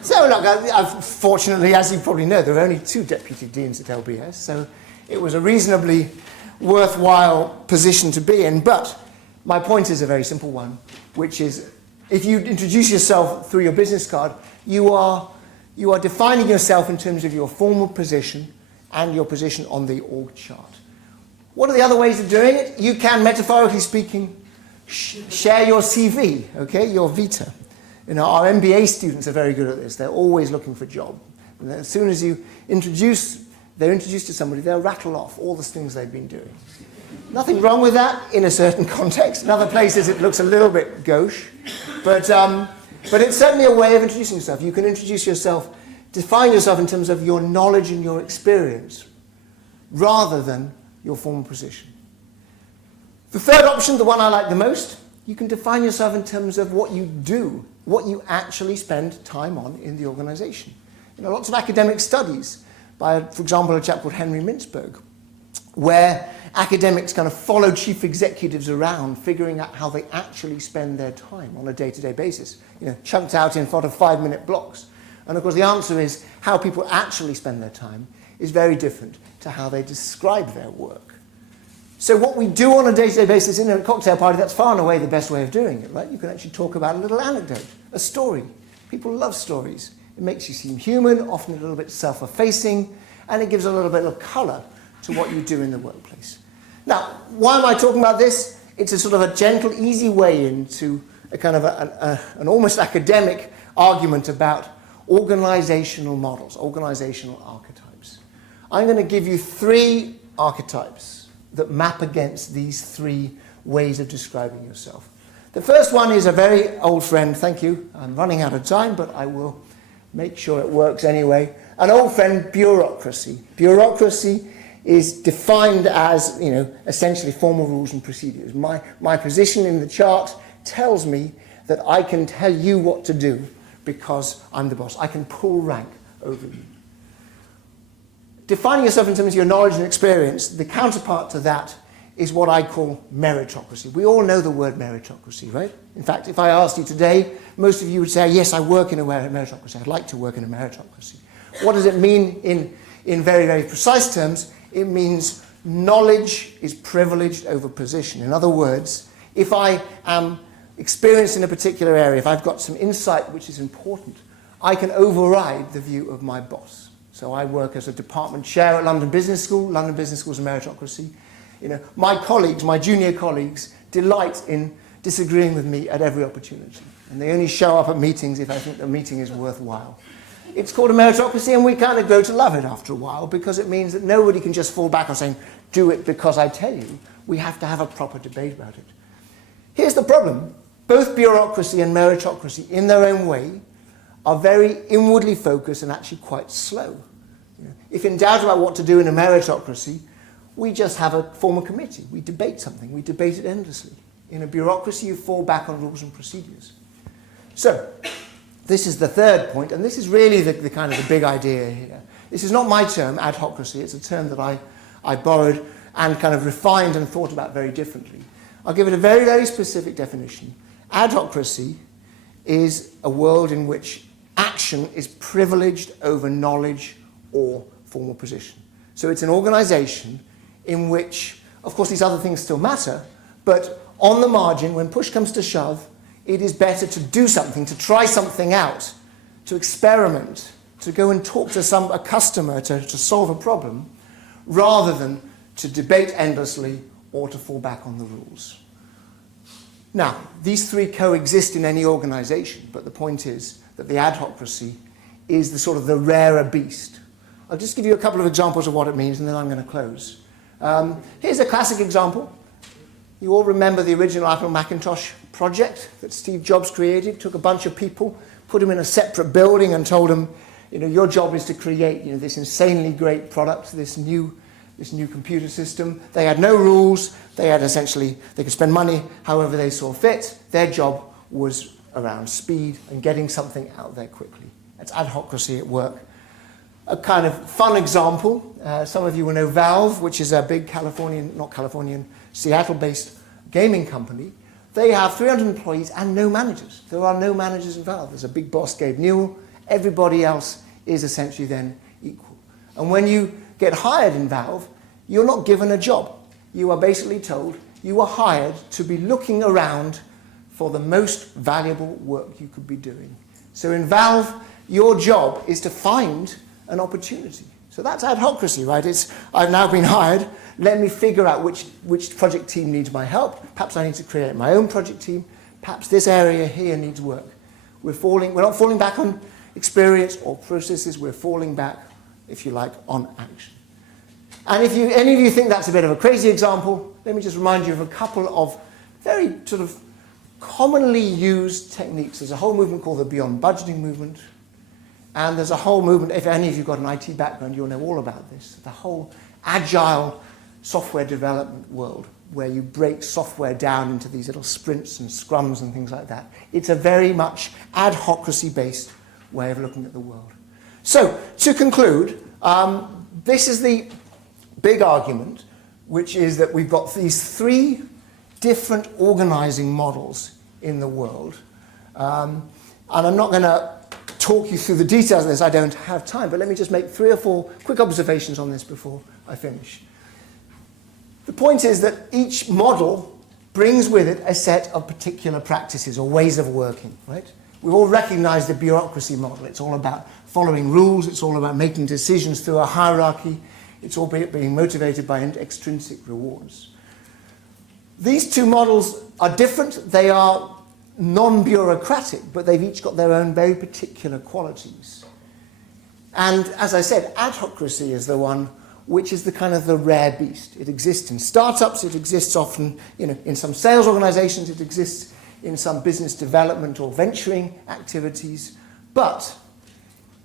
So look, fortunately, as you probably know, there are only 2 deputy deans at LBS, so it was a reasonably worthwhile position to be in. But my point is a very simple one, which is if you introduce yourself through your business card, you are defining yourself in terms of your formal position and your position on the org chart. What are the other ways of doing it? You can, metaphorically speaking, share your CV, okay, your vita. You know, our MBA students are very good at this. They're always looking for a job. And as soon as they're introduced to somebody, they'll rattle off all the things they've been doing. Nothing wrong with that in a certain context. In other places, it looks a little bit gauche. But it's certainly a way of introducing yourself. You can introduce yourself, define yourself in terms of your knowledge and your experience, rather than your formal position. The third option, the one I like the most, you can define yourself in terms of what you do, what you actually spend time on in the organization. You know, lots of academic studies by, for example, a chap called Henry Mintzberg, where academics kind of follow chief executives around, figuring out how they actually spend their time on a day-to-day basis, you know, chunked out in sort of 5-minute blocks. And of course, the answer is how people actually spend their time is very different to how they describe their work. So what we do on a day-to-day basis in a cocktail party, that's far and away the best way of doing it, right? You can actually talk about a little anecdote, a story. People love stories. It makes you seem human, often a little bit self-effacing, and it gives a little bit of colour to what you do in the workplace. Now, why am I talking about this? It's a sort of a gentle, easy way into a kind of an almost academic argument about organizational models, organizational archetypes. I'm going to give you 3 archetypes that map against these 3 ways of describing yourself. The first one is a very old friend. Thank you. I'm running out of time, but I will make sure it works anyway. An old friend, bureaucracy. Bureaucracy is defined as, you know, essentially formal rules and procedures. My position in the chart tells me that I can tell you what to do because I'm the boss. I can pull rank over you. Defining yourself in terms of your knowledge and experience, the counterpart to that is what I call meritocracy. We all know the word meritocracy, right? In fact, if I asked you today, most of you would say, yes, I work in a meritocracy. I'd like to work in a meritocracy. What does it mean in very, very precise terms? It means knowledge is privileged over position. In other words, if I am experienced in a particular area, if I've got some insight which is important, I can override the view of my boss. So I work as a department chair at London Business School. London Business School is a meritocracy. You know, my colleagues, my junior colleagues, delight in disagreeing with me at every opportunity. And they only show up at meetings if I think the meeting is worthwhile. It's called a meritocracy, and we kind of grow to love it after a while because it means that nobody can just fall back on saying, do it because I tell you. We have to have a proper debate about it. Here's the problem. Both bureaucracy and meritocracy, in their own way, are very inwardly focused and actually quite slow. You know, if in doubt about what to do in a meritocracy, we just have a formal committee. We debate something. We debate it endlessly. In a bureaucracy, you fall back on rules and procedures. So, this is the third point, and this is really the kind of the big idea here. This is not my term, adhocracy. It's a term that I borrowed and kind of refined and thought about very differently. I'll give it a very, very specific definition. Adhocracy is a world in which action is privileged over knowledge or formal position. So it's an organization in which, of course, these other things still matter, but on the margin, when push comes to shove, it is better to do something, to try something out, to experiment, to go and talk to a customer to solve a problem, rather than to debate endlessly or to fall back on the rules. Now, these three coexist in any organisation, but the point is that the adhocracy is the sort of the rarer beast. I'll just give you a couple of examples of what it means, and then I'm going to close. Here's a classic example. You all remember the original Apple Macintosh project that Steve Jobs created, took a bunch of people, put them in a separate building and told them, your job is to create, this insanely great product, this new computer system. They had no rules. They could spend money however they saw fit. Their job was around speed and getting something out there quickly. That's adhocracy at work. A kind of fun example, some of you will know Valve, which is a big Seattle-based gaming company. They have 300 employees and no managers. There are no managers in Valve. There's a big boss, Gabe Newell. Everybody else is essentially then equal. And when you get hired in Valve, you're not given a job. You are basically told you are hired to be looking around for the most valuable work you could be doing. So in Valve, your job is to find an opportunity. So that's adhocracy, right? I've now been hired. Let me figure out which project team needs my help. Perhaps I need to create my own project team. Perhaps this area here needs work. We're not falling back on experience or processes. We're falling back, if you like, on action. And if any of you think that's a bit of a crazy example, let me just remind you of a couple of very sort of commonly used techniques. There's a whole movement called the Beyond Budgeting movement. And there's a whole movement, if any of you have got an IT background, you'll know all about this. The whole agile software development world, where you break software down into these little sprints and scrums and things like that. It's a very much adhocracy-based way of looking at the world. So, to conclude, this is the big argument, which is that we've got these three different organizing models in the world. And I'm not going to talk you through the details of this, I don't have time, but let me just make 3 or 4 quick observations on this before I finish. The point is that each model brings with it a set of particular practices or ways of working, right? We all recognize the bureaucracy model. It's all about following rules. It's all about making decisions through a hierarchy. It's all being motivated by extrinsic rewards. These two models are different. They are non-bureaucratic, but they've each got their own very particular qualities. And as I said, adhocracy is the one which is the kind of the rare beast. It exists in startups, it exists often in some sales organizations, it exists in some business development or venturing activities. But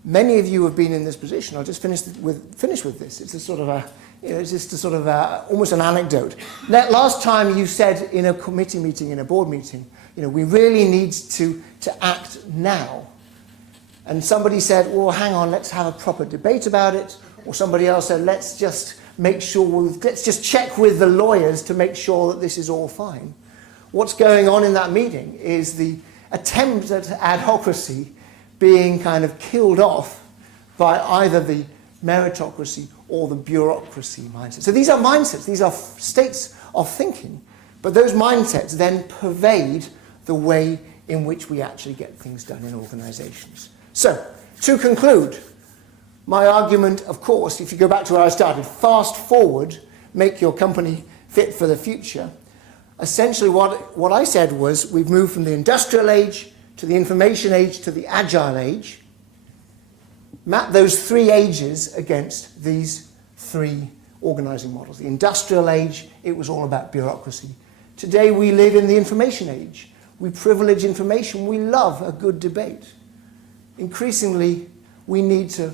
many of you have been in this position. I'll just finish with this. It's a sort of almost an anecdote. That last time you said in a committee meeting, in a board meeting, we really need to act now. And somebody said, well, hang on, let's have a proper debate about it. Or somebody else said, let's just check with the lawyers to make sure that this is all fine. What's going on in that meeting is the attempt at adhocracy being kind of killed off by either the meritocracy or the bureaucracy mindset. So these are mindsets, these are states of thinking, but those mindsets then pervade the way in which we actually get things done in organizations. So, to conclude, my argument, of course, if you go back to where I started, fast forward, make your company fit for the future. Essentially what I said was we've moved from the industrial age to the information age to the agile age. Map those 3 ages against these 3 organizing models. The industrial age, it was all about bureaucracy. Today we live in the information age. We privilege information. We love a good debate. Increasingly, we need to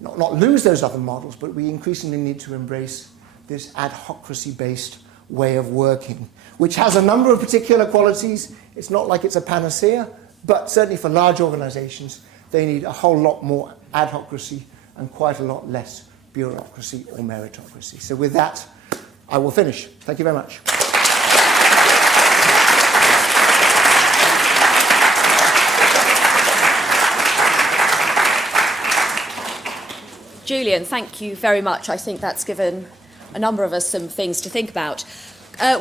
not lose those other models, but we increasingly need to embrace this adhocracy-based way of working, which has a number of particular qualities. It's not like it's a panacea, but certainly for large organizations, they need a whole lot more adhocracy and quite a lot less bureaucracy or meritocracy. So with that, I will finish. Thank you very much. Julian, thank you very much. I think that's given a number of us some things to think about.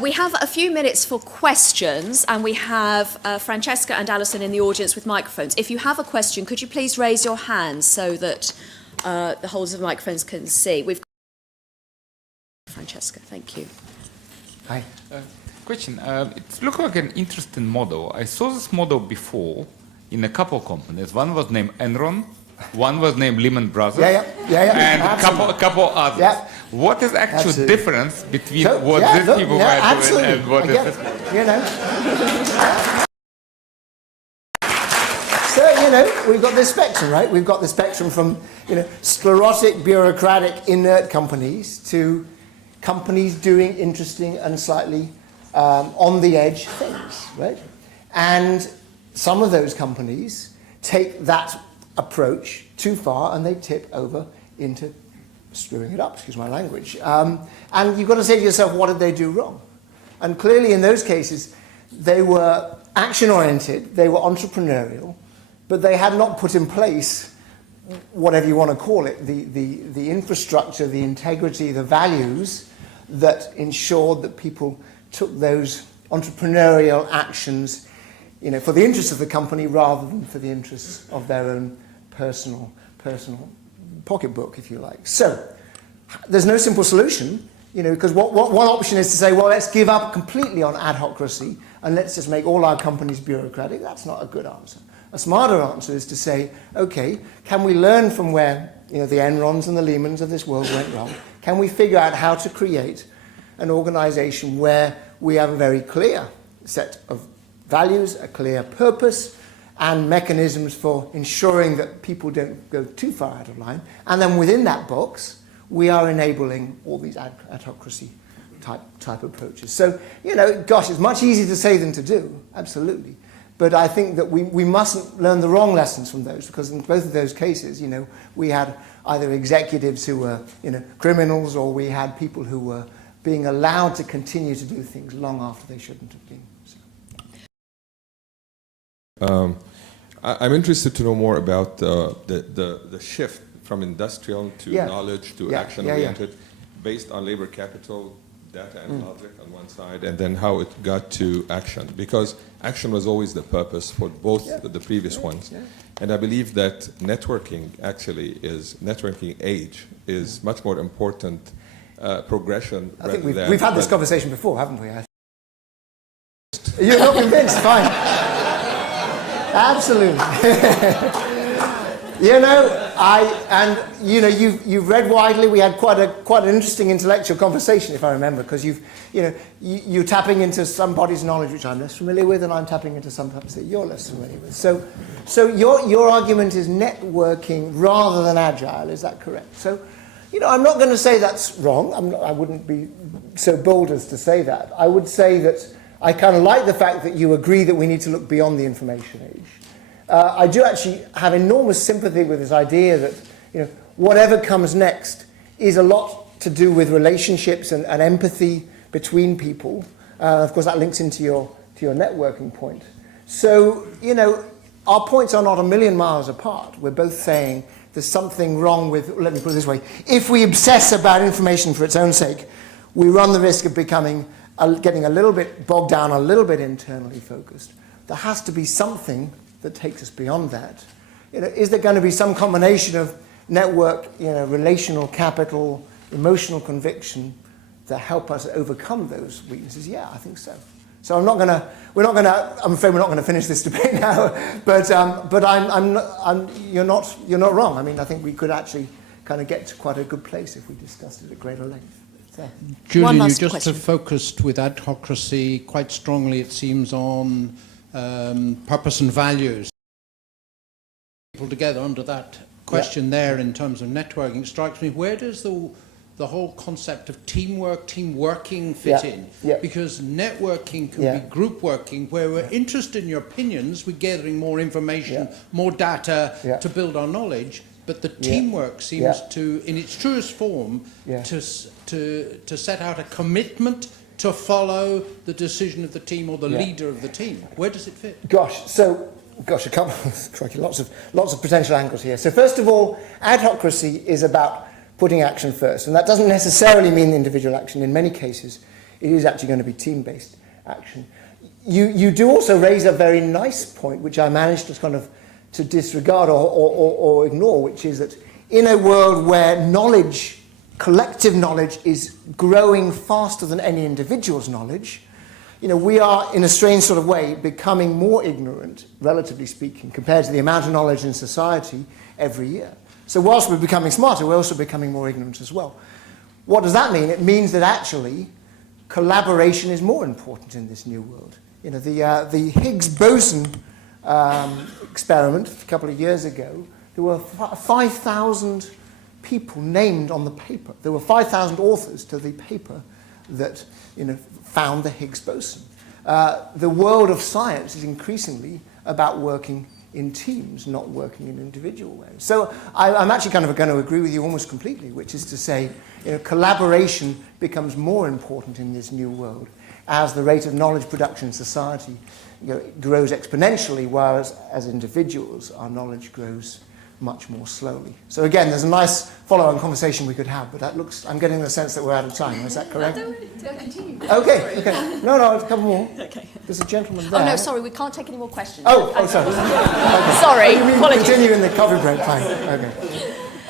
We have a few minutes for questions, and we have Francesca and Alison in the audience with microphones. If you have a question, could you please raise your hands so that the holders of the microphones can see? We've got Francesca, thank you. Hi. Question. It looks like an interesting model. I saw this model before in a couple companies. One was named Enron, one was named Lehman Brothers, and a couple others. Yeah. What is actual difference between what these people were doing and what is it? You know. So, you know, we've got this spectrum, right? We've got the spectrum from, you know, sclerotic, bureaucratic, inert companies to companies doing interesting and slightly on-the-edge things, right? And some of those companies take that approach too far and they tip over into screwing it up, excuse my language. And you've got to say to yourself, what did they do wrong? And clearly in those cases, they were action-oriented, they were entrepreneurial, but they had not put in place, whatever you want to call it, the infrastructure, the integrity, the values that ensured that people took those entrepreneurial actions, you know, for the interests of the company rather than for the interests of their own personal pocketbook, if you like. So there's no simple solution, you know, because what one option is to say, well, let's give up completely on adhocracy and let's just make all our companies bureaucratic. That's not a good answer. A smarter answer is to say, okay, can we learn from where, you know, the Enrons and the Lehmans of this world went wrong? Can we figure out how to create an organization where we have a very clear set of values, a clear purpose, and mechanisms for ensuring that people don't go too far out of line. And then within that box, we are enabling all these adhocracy type approaches. So, you know, gosh, it's much easier to say than to do, absolutely. But I think that we mustn't learn the wrong lessons from those, because in both of those cases, you know, we had either executives who were, you know, criminals, or we had people who were being allowed to continue to do things long after they shouldn't have been. So. I'm interested to know more about the shift from industrial to knowledge to action-oriented, based on labor capital, data and logic on one side, and then how it got to action. Because action was always the purpose for both the previous ones. Yeah. And I believe that networking age is much more important progression. I think we've had this conversation before, haven't we? You're not convinced? Fine. Absolutely. You know, you've read widely. We had quite an interesting intellectual conversation, if I remember, because you're tapping into somebody's knowledge which I'm less familiar with, and I'm tapping into some that you're less familiar with. So your argument is networking rather than agile. Is that correct? So, you know, I'm not going to say that's wrong. I wouldn't be so bold as to say that. I would say that I kind of like the fact that you agree that we need to look beyond the information age. I do actually have enormous sympathy with this idea that, you know, whatever comes next is a lot to do with relationships and empathy between people. Of course, that links into your networking point. So, you know, our points are not a million miles apart. We're both saying there's something wrong with, let me put it this way, if we obsess about information for its own sake, we run the risk of getting a little bit bogged down, a little bit internally focused. There has to be something that takes us beyond that. You know, is there going to be some combination of network, you know, relational capital, emotional conviction that help us overcome those weaknesses? Yeah, I think so. So I'm afraid we're not going to finish this debate now, but you're not wrong. I mean, I think we could actually kind of get to quite a good place if we discussed it at greater length. There. Julian, you just have focused with adhocracy quite strongly, it seems, on purpose and values. People together under that question there in terms of networking, it strikes me, where does the whole concept of teamwork, team working fit in? Yeah. Because networking can be group working, where we're interested in your opinions, we're gathering more information, more data to build our knowledge, but the teamwork seems to, in its truest form, to set out a commitment to follow the decision of the team or the leader of the team. Where does it fit? A couple, lots of potential angles here. So first of all, adhocracy is about putting action first, and that doesn't necessarily mean individual action. In many cases, it is actually going to be team-based action. You do also raise a very nice point, which I managed to kind of to disregard or ignore, which is that in a world where collective knowledge is growing faster than any individual's knowledge, we are, in a strange sort of way, becoming more ignorant, relatively speaking, compared to the amount of knowledge in society every year. So whilst we're becoming smarter, we're also becoming more ignorant as well. What does that mean? It means that actually collaboration is more important in this new world. The Higgs boson experiment a couple of years ago, there were 5,000 people named on the paper. There were 5,000 authors to the paper that found the Higgs boson. The world of science is increasingly about working in teams, not working in individual ways. So I'm actually kind of going to agree with you almost completely, which is to say, collaboration becomes more important in this new world as the rate of knowledge production in society grows exponentially, whereas as individuals, our knowledge grows much more slowly. So again, there's a nice follow-on conversation we could have, but that looks, I'm getting the sense that we're out of time. Is that correct? Continue. Okay. No, a couple more. Okay. There's a gentleman there. Oh, no, sorry, we can't take any more questions. Oh, sorry. Okay. Sorry, you mean apologies. continue in the coffee break? Fine.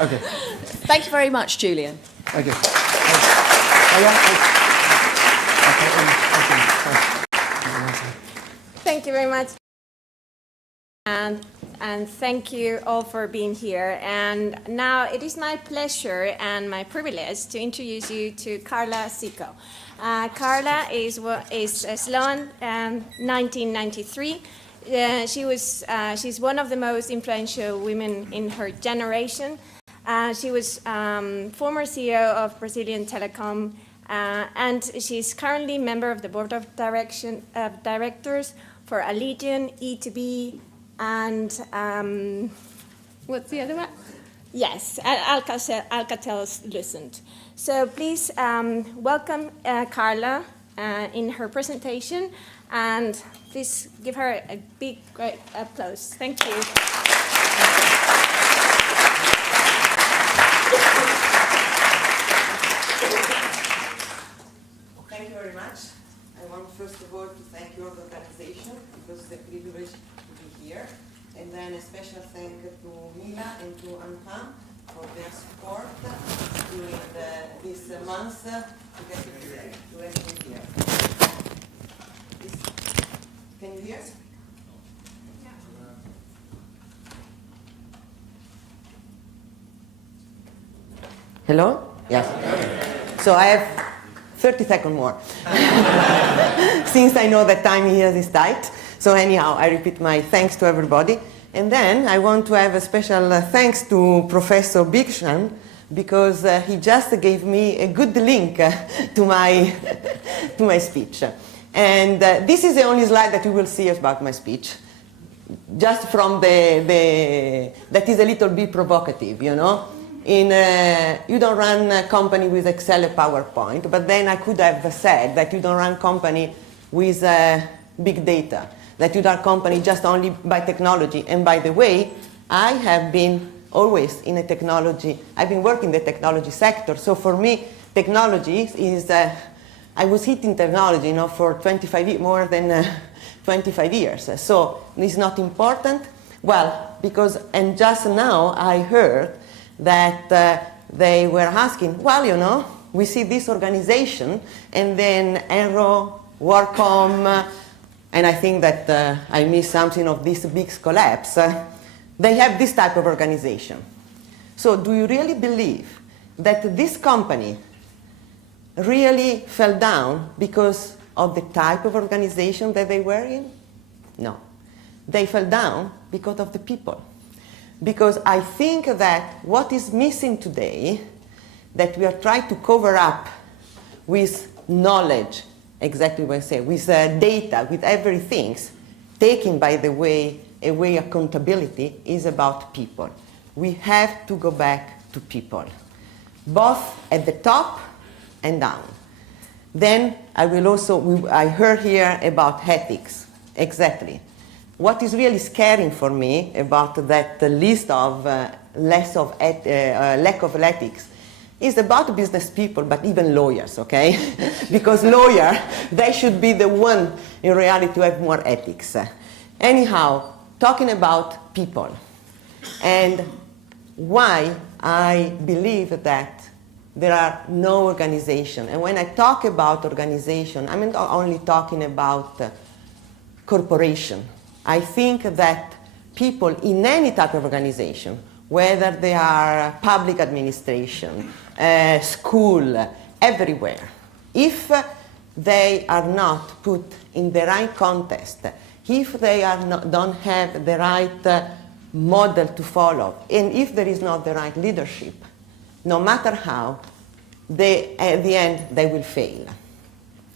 Okay. Thank you very much, Julian. Thank you. Thank you very much. And thank you all for being here. And now it is my pleasure and my privilege to introduce you to Carla Zico. Carla is Sloan 1993. She's one of the most influential women in her generation. She was former CEO of Brazilian Telecom, and she's currently member of the board of directors for Allegiant, E2B, and what's the other one? Yes, Alcatel-Lucent. So please welcome Carla in her presentation, and please give her a big, great applause. Thank you. Thank you very much. I want first of all to thank your organization because it's a privilege to be here. And then a special thank to Mila and to Anpam for their support during this month to get me here. Can you hear? Hello? Yes. So I have 30 seconds more. Since I know that time here is tight. So anyhow, I repeat my thanks to everybody. And then I want to have a special thanks to Professor Biksham because he just gave me a good link to my speech. And this is the only slide that you will see about my speech. Just from that is a little bit provocative, you know. You don't run a company with Excel or PowerPoint, but then I could have said that you don't run a company with big data, that you run a company just only by technology. And by the way, I have been always in a technology, I've been working in the technology sector. So for me, technology is, I was hitting technology, you know, for more than 25 years. So it's not important. Well, because, and just now I heard that they were asking, well, you know, we see this organization, and then Enro, WorkCom, and I think that I missed something of this big collapse. They have this type of organization. So do you really believe that this company really fell down because of the type of organization that they were in? No. They fell down because of the people. Because I think that what is missing today, that we are trying to cover up with knowledge, exactly what I say, with data, with everything, taking, by the way, away accountability, is about people. We have to go back to people, both at the top and down. Then I will also, I heard here about ethics, exactly. What is really scary for me about that list of lack of ethics is about business people, but even lawyers, okay? Because lawyers, they should be the one in reality to have more ethics. Anyhow, talking about people and why I believe that there are no organization. And when I talk about organization, I'm not only talking about corporation. I think that people in any type of organization, whether they are public administration, school, everywhere, if they are not put in the right context, if they are not, don't have the right model to follow, and if there is not the right leadership, no matter how, at the end they will fail.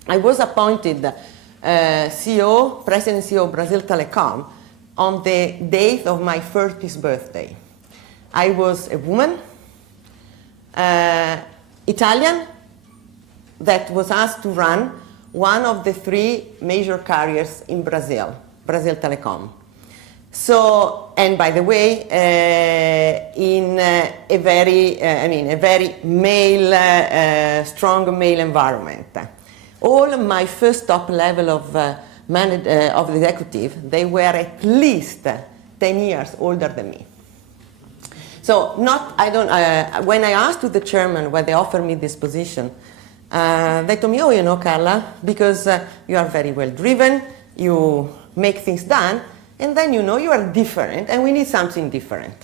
I was appointed President CEO of Brazil Telecom on the date of my 30th birthday. I was a woman, Italian, that was asked to run one of the 3 major carriers in Brazil, Brazil Telecom. So, and by the way, in a very male, strong male environment. All my first top level of the executive, they were at least 10 years older than me. So when I asked to the chairman when they offered me this position, they told me, oh, you know, Carla, because you are very well driven, you make things done, and then you know you are different, and we need something different.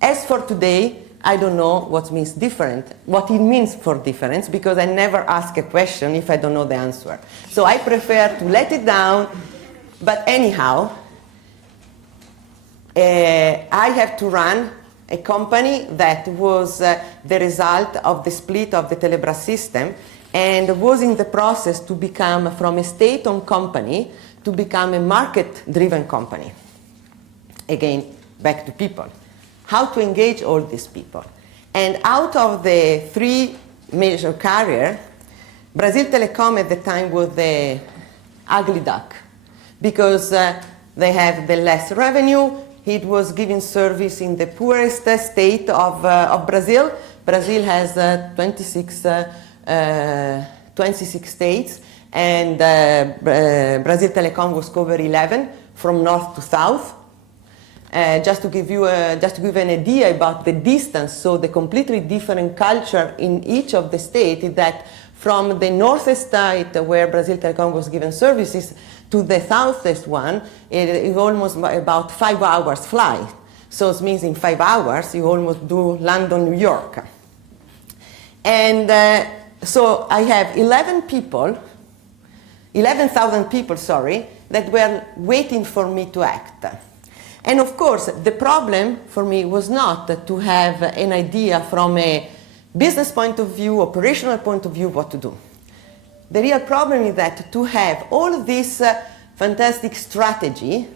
As for today, I don't know what means different, what it means for difference, because I never ask a question if I don't know the answer. So I prefer to let it down, but anyhow, I have to run a company that was the result of the split of the Telebras system and was in the process to become from a state-owned company to become a market-driven company. Again, back to people. How to engage all these people. And out of the 3 major carriers, Brazil Telecom at the time was the ugly duck because they have the less revenue. It was giving service in the poorest state of Brazil. Brazil has 26 states, and Brazil Telecom was covered 11 from north to south. Just to give you an idea about the distance, so the completely different culture in each of the states is that from the northeast state where Brazil Telecom was given services to the southeast one, it is almost about 5 hours flight. So it means in 5 hours you almost do London, New York. And so I have 11,000 people, that were waiting for me to act. And of course, the problem for me was not to have an idea from a business point of view, operational point of view, what to do. The real problem is that to have all this fantastic strategy,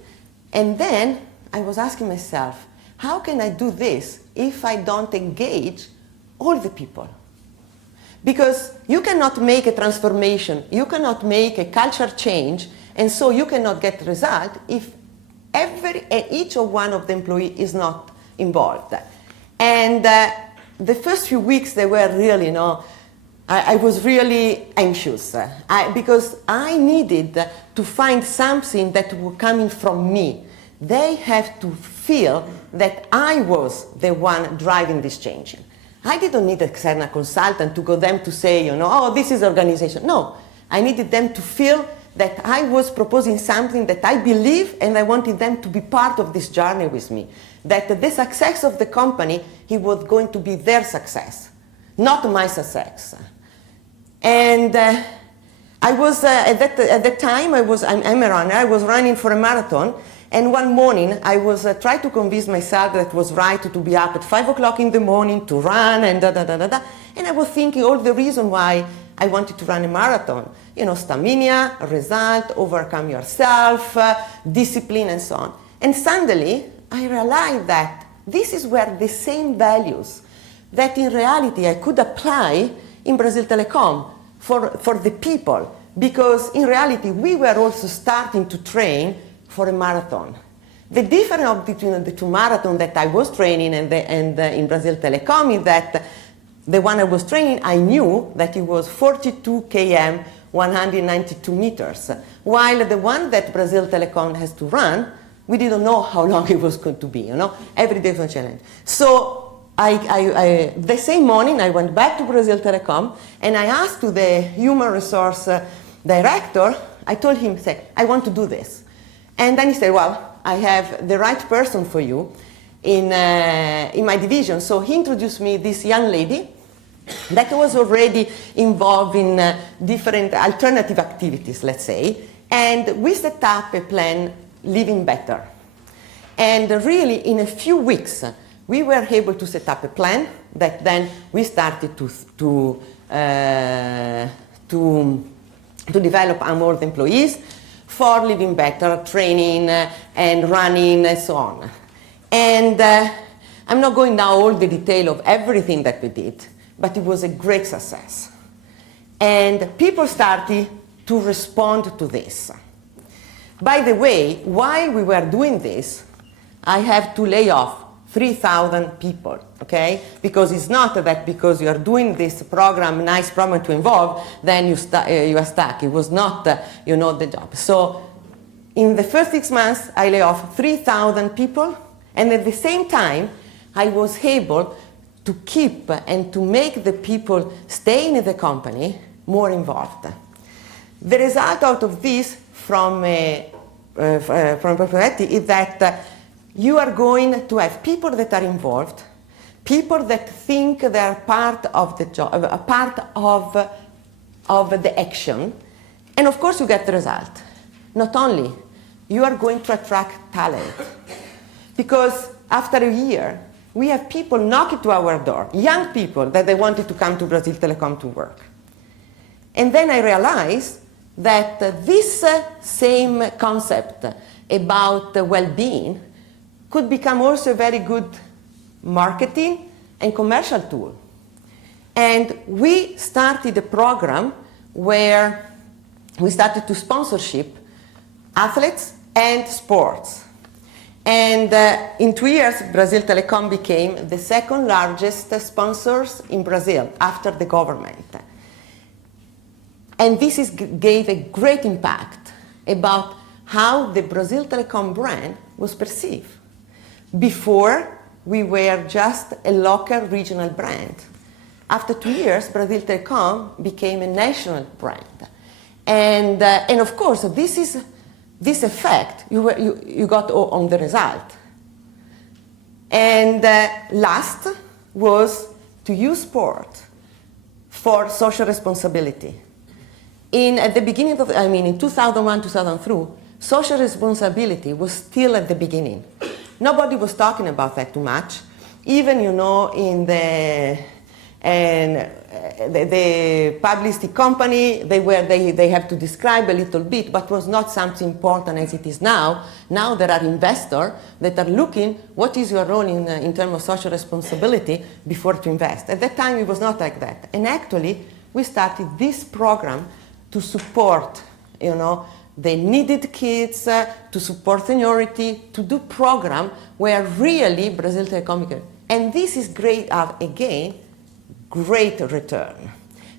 and then I was asking myself, how can I do this if I don't engage all the people? Because you cannot make a transformation, you cannot make a culture change, and so you cannot get result if each one of the employees is not involved. And the first few weeks, they were really, I was really anxious because I needed to find something that was coming from me. They have to feel that I was the one driving this change. I didn't need an external consultant to go them to say, oh, this is organization. No, I needed them to feel that I was proposing something that I believe, and I wanted them to be part of this journey with me. That the success of the company, it was going to be their success, not my success. And I was, at that time, I'm a runner, I was running for a marathon, and one morning I was trying to convince myself that it was right to be up at 5 o'clock in the morning to run, and and I was thinking all the reason why I wanted to run a marathon. Stamina, result, overcome yourself, discipline, and so on. And suddenly, I realized that this is where the same values that in reality I could apply in Brazil Telecom for the people. Because in reality, we were also starting to train for a marathon. The difference between the 2 marathons that I was training and in Brazil Telecom is that the one I was training, I knew that it was 42 km, 192 meters, while the one that Brazil Telecom has to run, we didn't know how long it was going to be, Every day was a challenge. So the same morning, I went back to Brazil Telecom, and I asked to the human resource director, I told him, say, I want to do this. And then he said, well, I have the right person for you in my division. So he introduced me this young lady that was already involved in different alternative activities, let's say. And we set up a plan, Living Better. And really, in a few weeks, we were able to set up a plan that then we started to develop our employees for Living Better, training and running and so on. And I'm not going now all the detail of everything that we did, but it was a great success. And people started to respond to this. By the way, while we were doing this, I have to lay off 3,000 people, okay? Because it's not that because you are doing this program, nice program to involve, then you are stuck. It was not, the job. So in the first 6 months, I lay off 3,000 people, and at the same time, I was able to keep and to make the people staying in the company more involved. The result out of this from perspective is that you are going to have people that are involved, people that think they are part of the job, a part of the action, and of course you get the result. Not only, you are going to attract talent, because after a year, we have people knocking to our door, young people that they wanted to come to Brazil Telecom to work. And then I realized that this same concept about well-being could become also a very good marketing and commercial tool. And we started a program where we started to sponsorship athletes and sports. And in 2 years, Brazil Telecom became the second largest sponsors in Brazil after the government. And this gave a great impact about how the Brazil Telecom brand was perceived. Before, we were just a local regional brand. After 2 years, Brazil Telecom became a national brand. And of course, this effect you got on the result. And last was to use sport for social responsibility. At the beginning of, in 2001, 2003, social responsibility was still at the beginning. Nobody was talking about that too much. Even, in the publicity company, they have to describe a little bit, but was not something important as it is now. Now there are investors that are looking, what is your role in terms of social responsibility before to invest. At that time, it was not like that. And actually, we started this program to support, the needed kids, to support seniority, to do program where really Brazil Telecom, and this is great, again, great return.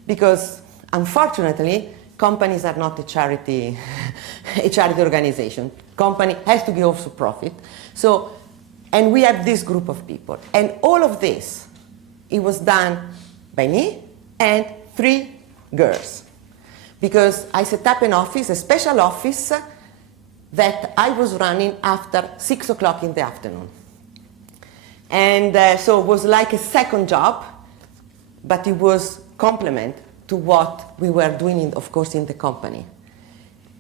Because unfortunately, companies are not a charity organization. Company has to give also profit. So, and we have this group of people. And all of this, it was done by me and 3 girls. Because I set up an office, a special office, that I was running after 6 o'clock in the afternoon. And so it was like a second job, but it was complement to what we were doing, of course, in the company.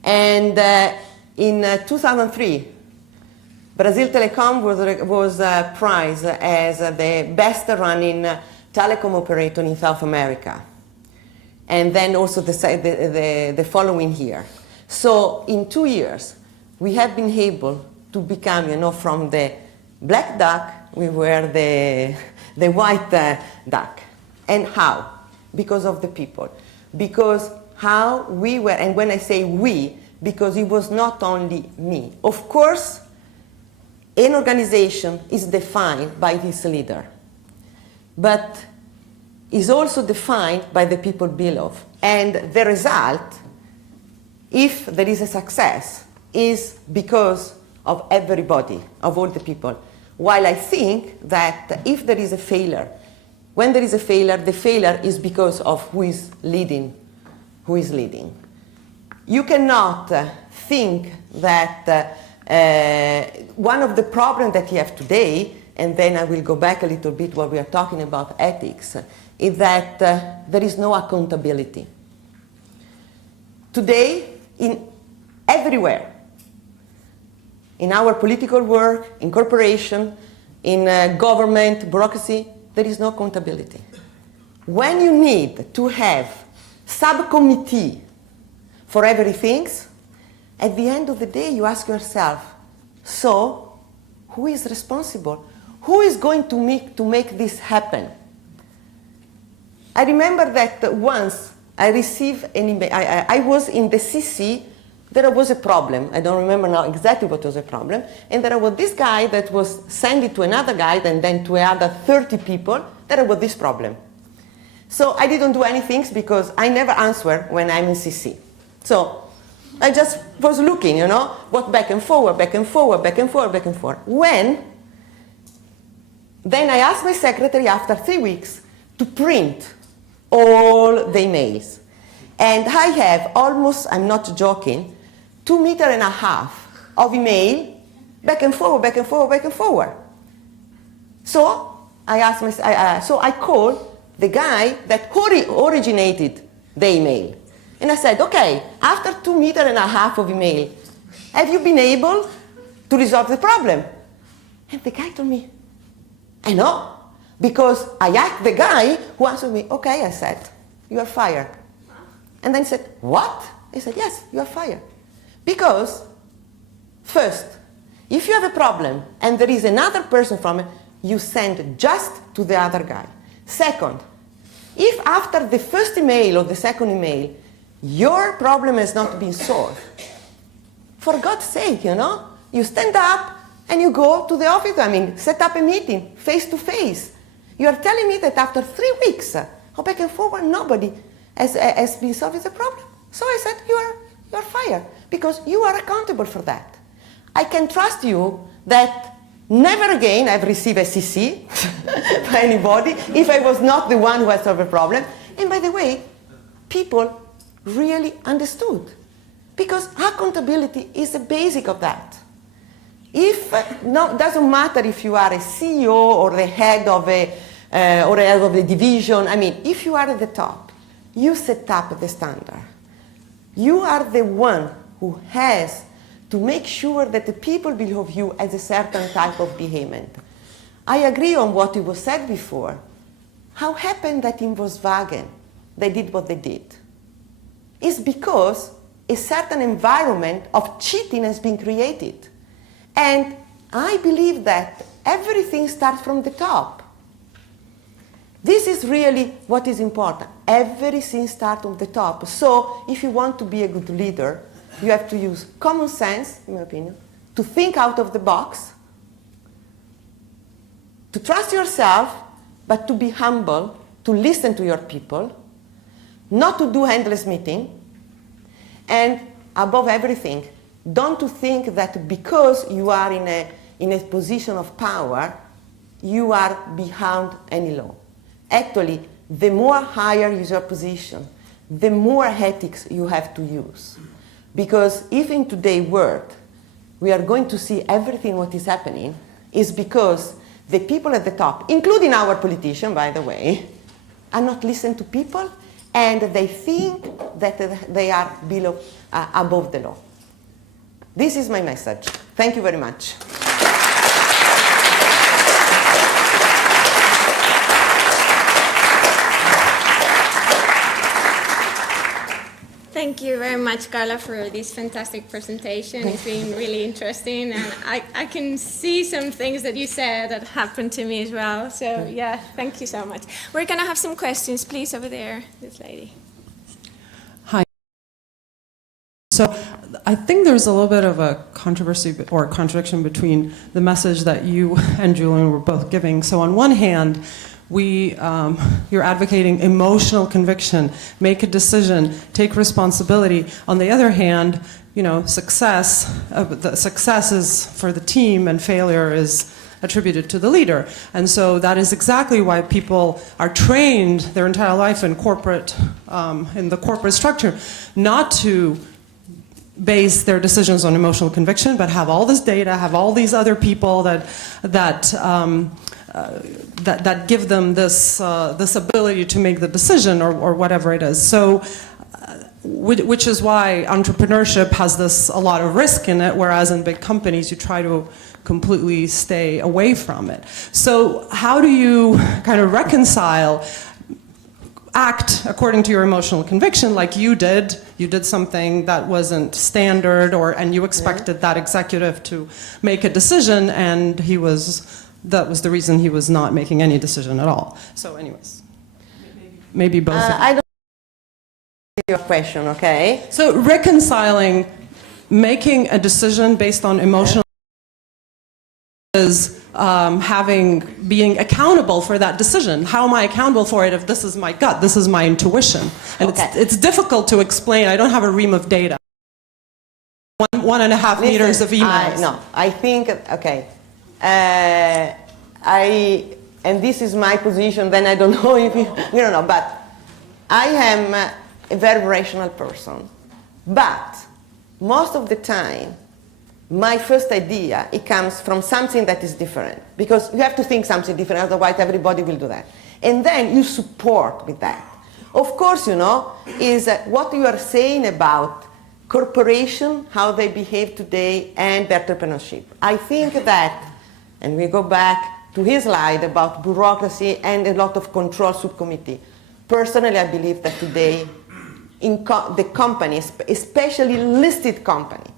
And in 2003, Brazil Telecom was prized as the best running telecom operator in South America. And then also the following year. So in 2 years, we have been able to become, from the black duck, we were the white duck. And how? Because of the people. Because how we were, and when I say we, because it was not only me. Of course, an organization is defined by its leader, but is also defined by the people below. And the result, if there is a success, is because of everybody, of all the people. While I think that if there is a failure, when there is a failure, the failure is because of who is leading. You cannot think that one of the problems that you have today, and then I will go back a little bit when we are talking about ethics, is that there is no accountability. Today, everywhere, in our political work, in corporation, in government, bureaucracy, there is no accountability. When you need to have subcommittee for everything, at the end of the day you ask yourself, so who is responsible? Who is going to make this happen? I remember that once I received an email, I was in the CC, there was a problem. I don't remember now exactly what was the problem. And there was this guy that was sending to another guy and then to another 30 people, there was this problem. So I didn't do anything because I never answer when I'm in CC. So I just was looking, what back and forward, back and forward, back and forward, back and forward. Then I asked my secretary after 3 weeks to print all the emails. And I have almost, I'm not joking, 2.5 meters of email, back and forward, back and forward, back and forward. So I called the guy that originated the email. And I said, okay, after 2.5 meters of email, have you been able to resolve the problem? And the guy told me, I know, because I asked the guy who answered me, okay, I said, you are fired. And then he said, what? I said, yes, you are fired. Because, first, if you have a problem and there is another person from it, you send just to the other guy. Second, if after the first email or the second email, your problem has not been solved, for God's sake, you stand up and you go to the office, set up a meeting, face to face. You are telling me that after 3 weeks, back and forward, nobody has been solved the problem. So I said, you are fired, because you are accountable for that. I can trust you that never again I've received a CC by anybody if I was not the one who has solved a problem. And by the way, people really understood, because accountability is the basic of that. Doesn't matter if you are a CEO or the head of a division. If you are at the top, you set up the standard. You are the one who has to make sure that the people below you has a certain type of behavior. I agree on what was said before. How happened that in Volkswagen they did what they did? It's because a certain environment of cheating has been created. And I believe that everything starts from the top. This is really what is important. Everything starts from the top. So if you want to be a good leader, you have to use common sense, in my opinion, to think out of the box, to trust yourself, but to be humble, to listen to your people, not to do endless meetings, and above everything, don't to think that because you are in a position of power, you are behind any law. Actually, the more higher is your position, the more ethics you have to use. Because if in today's world we are going to see everything what is happening, is because the people at the top, including our politicians, by the way, are not listening to people, and they think that they are above the law. This is my message. Thank you very much. Thank you very much, Carla, for this fantastic presentation. It's been really interesting, and I can see some things that you said that happened to me as well. So yeah, thank you so much. We're going to have some questions, please, over there, this lady. Hi. So I think there's a little bit of a controversy or contradiction between the message that you and Julian were both giving. So on one hand, you're advocating emotional conviction, make a decision, take responsibility. On the other hand, success is for the team and failure is attributed to the leader. And so that is exactly why people are trained their entire life in the corporate structure, not to base their decisions on emotional conviction, but have all this data, have all these other people that give them this ability to make the decision or whatever it is. So, which is why entrepreneurship has a lot of risk in it, whereas in big companies you try to completely stay away from it. So how do you kind of reconcile act according to your emotional conviction, like you did something that wasn't standard, and you expected that executive to make a decision, and that was the reason he was not making any decision at all. So anyways, maybe both. I don't your question, okay? So reconciling making a decision based on emotional is being accountable for that decision. How am I accountable for it if this is my gut, this is my intuition? And it's difficult to explain. I don't have a ream of data. 1.5 meters of emails. No, I think, okay. And this is my position, then I don't know if you don't know, but I am a very rational person. But most of the time, my first idea, it comes from something that is different. Because you have to think something different, otherwise everybody will do that. And then you support with that. Of course, is what you are saying about corporation, how they behave today, and entrepreneurship. I think that, and we go back to his slide about bureaucracy and a lot of control subcommittee. Personally, I believe that today, in the companies, especially listed company,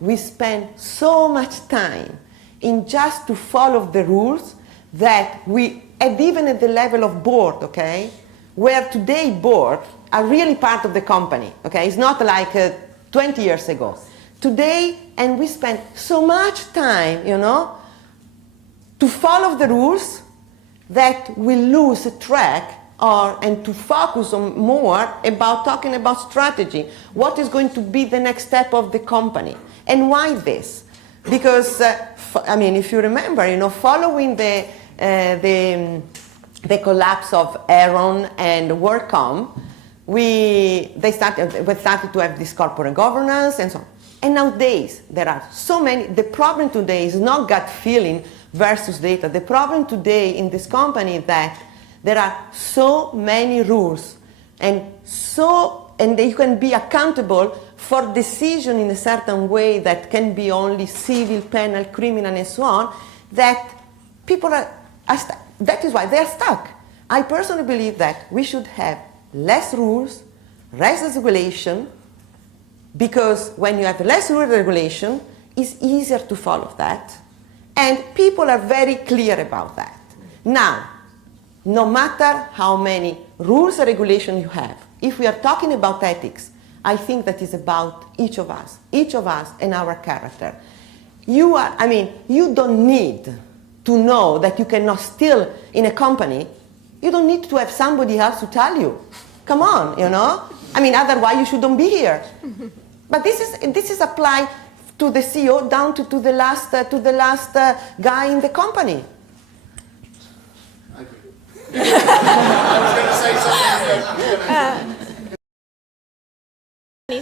we spend so much time in just to follow the rules that and even at the level of board, okay, where today board are really part of the company, okay, it's not like 20 years ago. Today, and we spend so much time, to follow the rules that we lose track and to focus on more about talking about strategy. What is going to be the next step of the company? And why this? Because, if you remember, following the collapse of Aaron and WorkCom, we started to have this corporate governance and so on. And nowadays, there are so many. The problem today is not gut feeling versus data. The problem today in this company is that there are so many rules, and you can be accountable for decision in a certain way that can be only civil, penal, criminal, and so on, that people that is why they're stuck. I personally believe that we should have less rules, less regulation, because when you have less rule regulation, it's easier to follow that. And people are very clear about that. Now, no matter how many rules or regulations you have, if we are talking about ethics, I think that is about each of us and our character. You don't need to know that you cannot steal in a company. You don't need to have somebody else to tell you. Come on, otherwise you shouldn't be here. But this is applied to the CEO down to the last guy in the company. I was going to say something.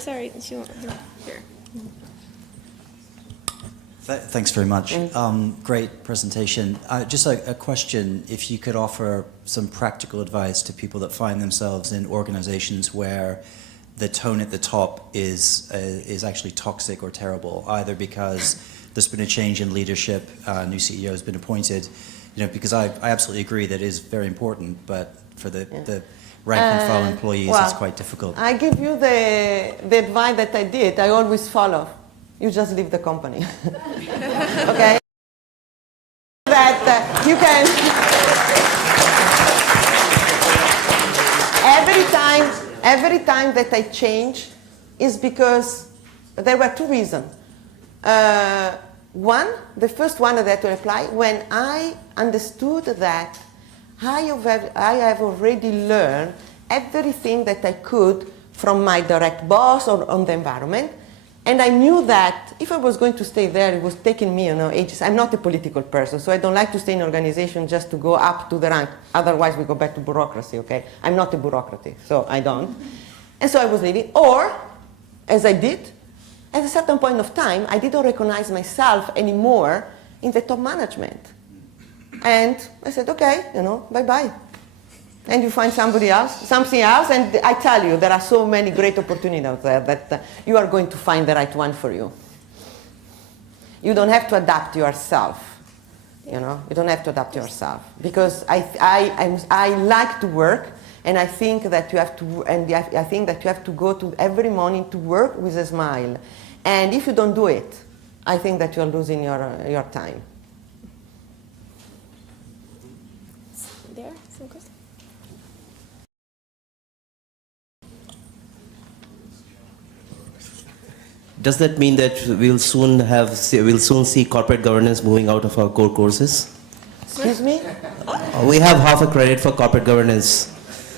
Sorry, here. Thanks very much. Great presentation. Just a question, if you could offer some practical advice to people that find themselves in organizations where the tone at the top is actually toxic or terrible, either because there's been a change in leadership, a new CEO has been appointed, because I absolutely agree that it is very important, but for the rank and file employees, it's quite difficult. I give you the advice that I did. I always follow. You just leave the company. Okay? That you can. Every time that I change is because there were two reasons. One, the first one that I had to apply, when I understood that I have already learned everything that I could from my direct boss or on the environment, And I knew that if I was going to stay there, it was taking me, ages. I'm not a political person, so I don't like to stay in an organization just to go up to the rank. Otherwise, we go back to bureaucracy, okay? I'm not a bureaucrat, so I don't. And so I was leaving. Or, as I did, at a certain point of time, I didn't recognize myself anymore in the top management. And I said, okay, bye-bye. And you find something else, and I tell you, there are so many great opportunities out there that you are going to find the right one for you. You don't have to adapt yourself, you don't have to adapt yourself. Because I like to work, and I think that you have to, I think that you have to go to every morning to work with a smile. And if you don't do it, I think that you're losing your time. There, some questions? Does that mean that we'll soon see corporate governance moving out of our core courses? Excuse me? We have half a credit for corporate governance.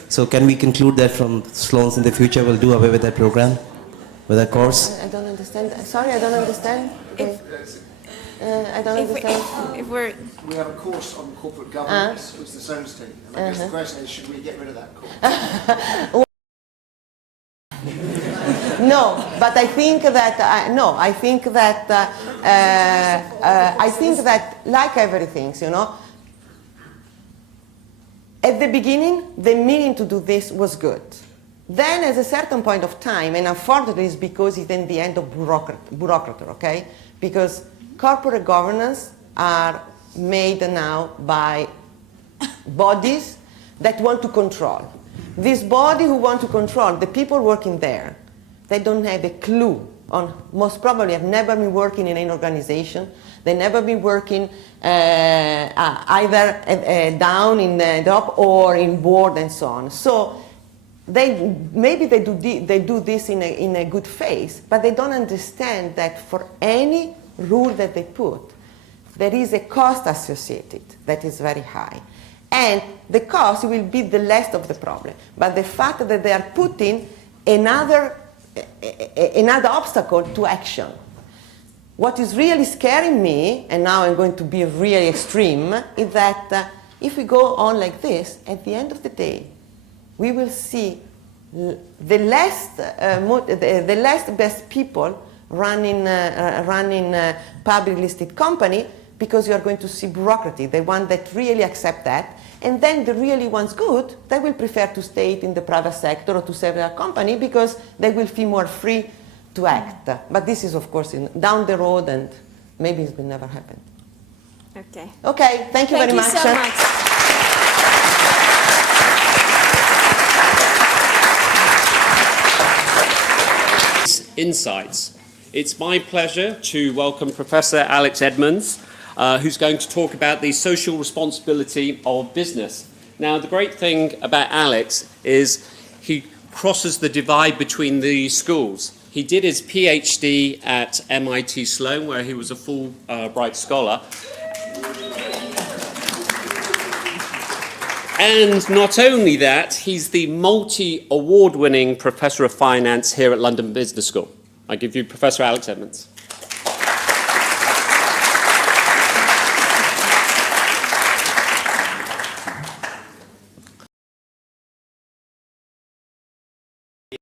So can we conclude that from Sloan's in the future we'll do away with that program, with that course? I don't understand. Sorry, I don't understand. I don't understand. If we have a course on corporate governance, which the Sloan's team. And I guess the question is, should we get rid of that course? No, but I think that I think that like everything, at the beginning the meaning to do this was good. Then, at a certain point of time, and unfortunately, it's because it's in the end of bureaucracy, okay? Because corporate governance are made now by bodies that want to control. This body who want to control the people working there, they don't have a clue on, most probably have never been working in an organization. They never been working either down in the top or in board and so on. So maybe they do this in a good faith, but they don't understand that for any rule that they put, there is a cost associated that is very high. And the cost will be the less of the problem. But the fact that they are putting another obstacle to action. What is really scaring me, and now I'm going to be really extreme, is that if we go on like this, at the end of the day, we will see the less best people running public listed company, because you are going to see bureaucracy, the one that really accept that. And then the really ones good, they will prefer to stay in the private sector or to serve their company because they will feel more free to act. But this is, of course, down the road, and maybe it will never happen. Okay. Okay, thank you very much. Thank you so much. Insights. It's my pleasure to welcome Professor Alex Edmonds, who's going to talk about the social responsibility of business. Now, the great thing about Alex is he crosses the divide between the schools. He did his PhD at MIT Sloan, where he was a Fulbright scholar. And not only that, he's the multi-award-winning Professor of Finance here at London Business School. I give you Professor Alex Edmonds.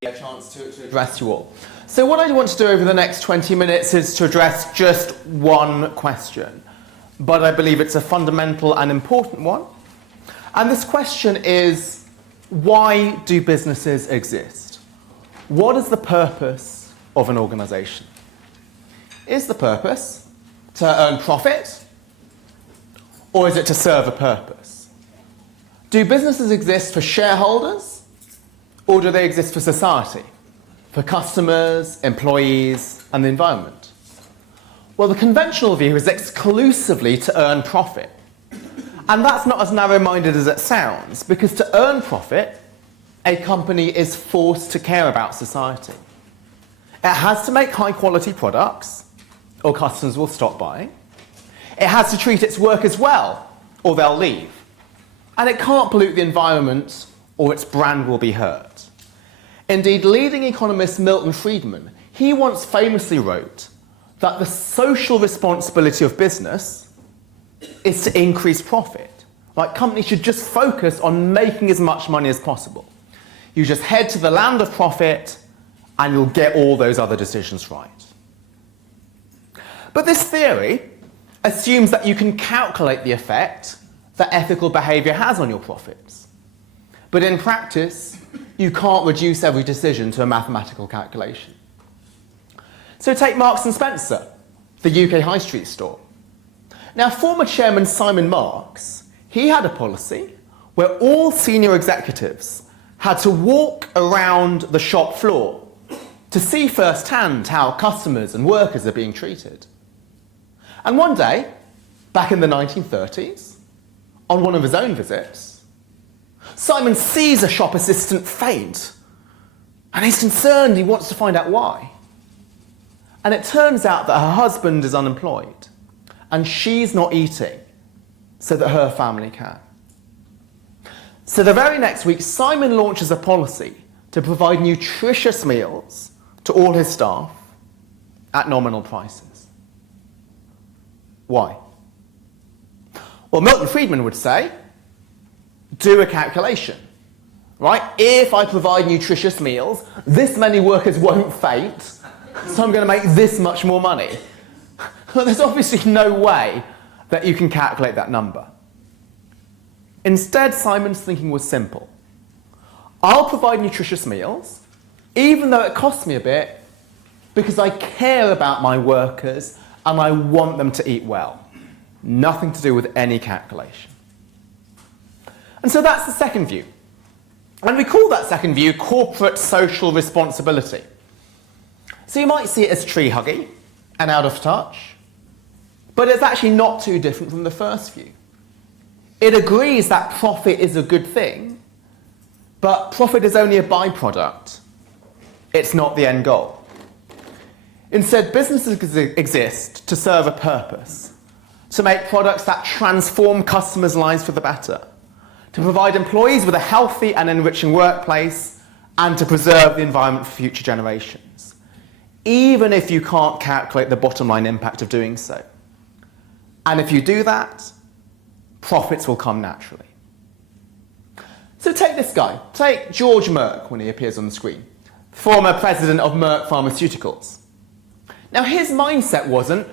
A chance to address you all. So what I want to do over the next 20 minutes is to address just one question, but I believe it's a fundamental and important one. And this question is, why do businesses exist? What is the purpose of an organization? Is the purpose to earn profit, or is it to serve a purpose? Do businesses exist for shareholders, or do they exist for society, for customers, employees, and the environment? Well, the conventional view is exclusively to earn profit. And that's not as narrow-minded as it sounds, because to earn profit, a company is forced to care about society. It has to make high-quality products, or customers will stop buying. It has to treat its workers well, or they'll leave. And it can't pollute the environment, or its brand will be hurt. Indeed, leading economist Milton Friedman, he once famously wrote that the social responsibility of business is to increase profit. Like, companies should just focus on making as much money as possible. You just head to the land of profit and you'll get all those other decisions right. But this theory assumes that you can calculate the effect that ethical behavior has on your profits. But in practice, you can't reduce every decision to a mathematical calculation. So take Marks and Spencer, the UK high street store. Now, former chairman Simon Marks, he had a policy where all senior executives had to walk around the shop floor to see firsthand how customers and workers are being treated. And one day, back in the 1930s, on one of his own visits, Simon sees a shop assistant faint, and he's concerned. He wants to find out why. And it turns out that her husband is unemployed, and she's not eating so that her family can. So the very next week, Simon launches a policy to provide nutritious meals to all his staff at nominal prices. Why? Well, Milton Friedman would say, do a calculation, right? If I provide nutritious meals, this many workers won't faint, so I'm going to make this much more money. Well, there's obviously no way that you can calculate that number. Instead, Simon's thinking was simple. I'll provide nutritious meals, even though it costs me a bit, because I care about my workers and I want them to eat well. Nothing to do with any calculation. And so that's the second view. And we call that second view corporate social responsibility. So you might see it as tree-huggy and out of touch, but it's actually not too different from the first view. It agrees that profit is a good thing, but profit is only a byproduct. It's not the end goal. Instead, businesses exist to serve a purpose, to make products that transform customers' lives for the better, to provide employees with a healthy and enriching workplace, and to preserve the environment for future generations, even if you can't calculate the bottom line impact of doing so. And if you do that, profits will come naturally. So take this guy, take George Merck when he appears on the screen, former president of Merck Pharmaceuticals. Now, his mindset wasn't,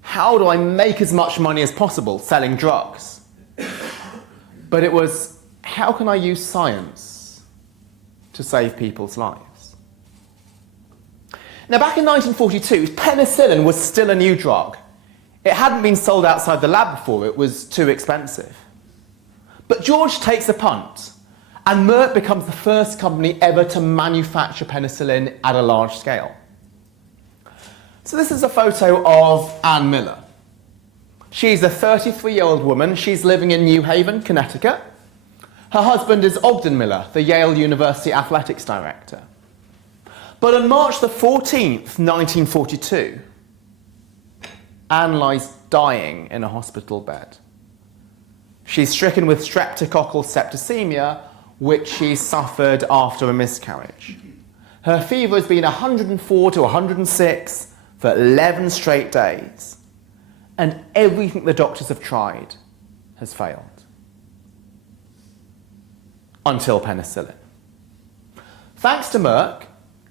how do I make as much money as possible selling drugs? But it was, how can I use science to save people's lives? Now, back in 1942, penicillin was still a new drug. It hadn't been sold outside the lab before, it was too expensive. But George takes a punt, and Merck becomes the first company ever to manufacture penicillin at a large scale. So this is a photo of Ann Miller. She's a 33-year-old woman. She's living in New Haven, Connecticut. Her husband is Ogden Miller, the Yale University athletics director. But on March the 14th, 1942, Anne lies dying in a hospital bed. She's stricken with streptococcal septicemia, which she suffered after a miscarriage. Her fever has been 104 to 106 for 11 straight days, and everything the doctors have tried has failed. Until penicillin. Thanks to Merck,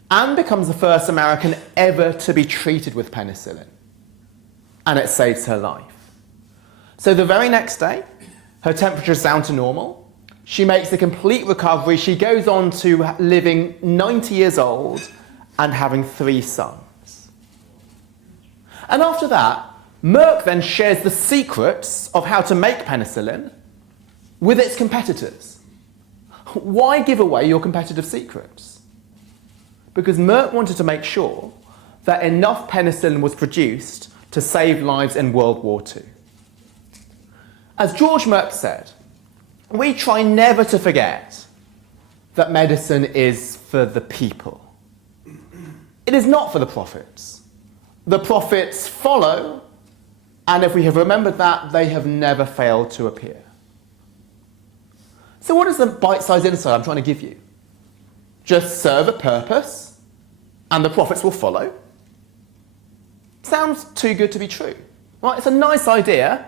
Anne becomes the first American ever to be treated with penicillin, and it saves her life. So the very next day, her temperature is down to normal. She makes a complete recovery. She goes on to living 90 years old and having 3 sons. And after that, Merck then shares the secrets of how to make penicillin with its competitors. Why give away your competitive secrets? Because Merck wanted to make sure that enough penicillin was produced to save lives in World War II. As George Merck said, we try never to forget that medicine is for the people. It is not for the profits. The profits follow, and if we have remembered that, they have never failed to appear. So what is the bite-sized insight I'm trying to give you? Just serve a purpose, and the profits will follow. Sounds too good to be true. Right? It's a nice idea,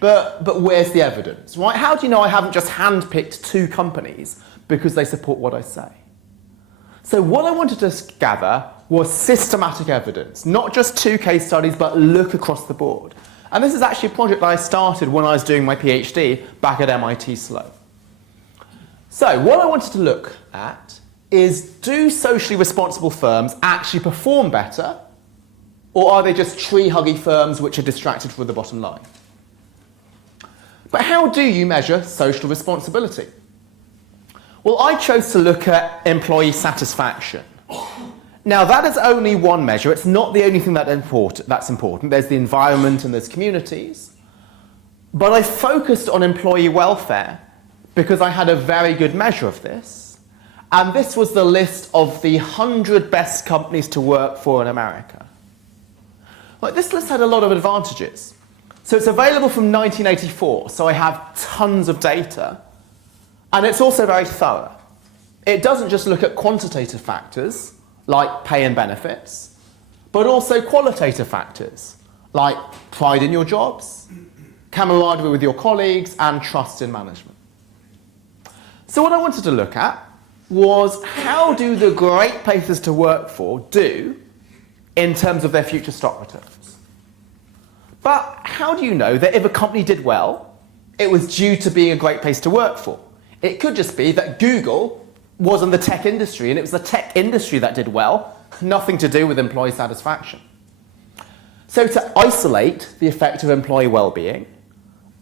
but where's the evidence? Right? How do you know I haven't just handpicked 2 companies because they support what I say? So what I wanted to gather was systematic evidence, not just 2 case studies, but look across the board. And this is actually a project that I started when I was doing my PhD back at MIT Sloan. So what I wanted to look at is, do socially responsible firms actually perform better, or are they just tree-huggy firms which are distracted from the bottom line? But how do you measure social responsibility? Well, I chose to look at employee satisfaction. Now, that is only one measure. It's not the only thing that's important. There's the environment and there's communities. But I focused on employee welfare because I had a very good measure of this. And this was the list of the 100 best companies to work for in America. This list had a lot of advantages. So it's available from 1984, so I have tons of data. And it's also very thorough. It doesn't just look at quantitative factors, like pay and benefits, but also qualitative factors, like pride in your jobs, camaraderie with your colleagues, and trust in management. So what I wanted to look at was, how do the great places to work for do in terms of their future stock returns? But how do you know that if a company did well, it was due to being a great place to work for? It could just be that Google was in the tech industry, and it was the tech industry that did well, nothing to do with employee satisfaction. So to isolate the effect of employee well-being,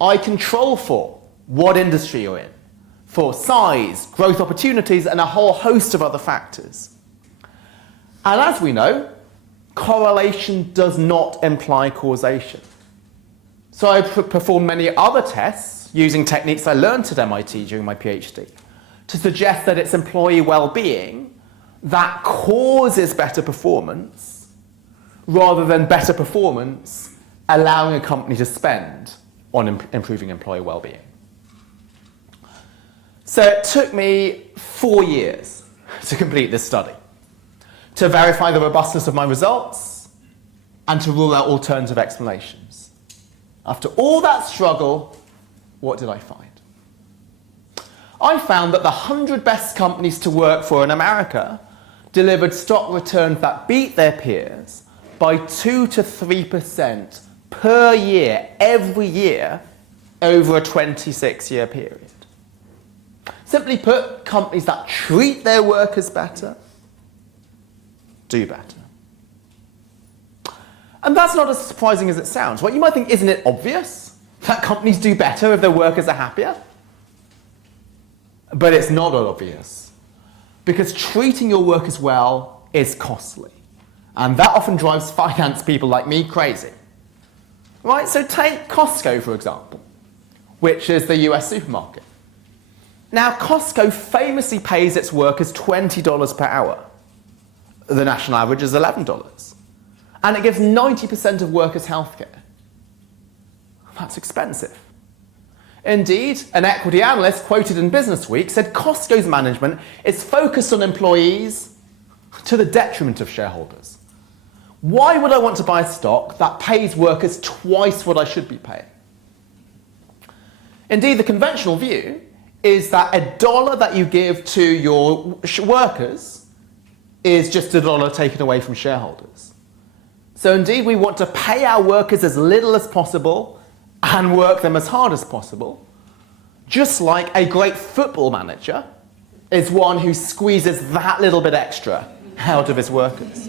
I control for what industry you're in, for size, growth opportunities, and a whole host of other factors. And as we know, correlation does not imply causation. So I performed many other tests using techniques I learned at MIT during my PhD to suggest that it's employee well-being that causes better performance rather than better performance allowing a company to spend on improving employee well-being. So it took me 4 years to complete this study, to verify the robustness of my results and to rule out alternative explanations. After all that struggle, what did I find? I found that the 100 best companies to work for in America delivered stock returns that beat their peers by 2 to 3% per year, every year, over a 26-year period. Simply put, companies that treat their workers better do better. And that's not as surprising as it sounds. Right? You might think, isn't it obvious that companies do better if their workers are happier? But it's not obvious, because treating your workers well is costly. And that often drives finance people like me crazy. Right? So take Costco, for example, which is the US supermarket. Now, Costco famously pays its workers $20 per hour. The national average is $11. And it gives 90% of workers healthcare. That's expensive. Indeed, an equity analyst quoted in Businessweek said Costco's management is focused on employees to the detriment of shareholders. Why would I want to buy a stock that pays workers twice what I should be paying? Indeed, the conventional view is that $1 that you give to your workers is just $1 taken away from shareholders. So indeed, we want to pay our workers as little as possible and work them as hard as possible, just like a great football manager is one who squeezes that little bit extra out of his workers.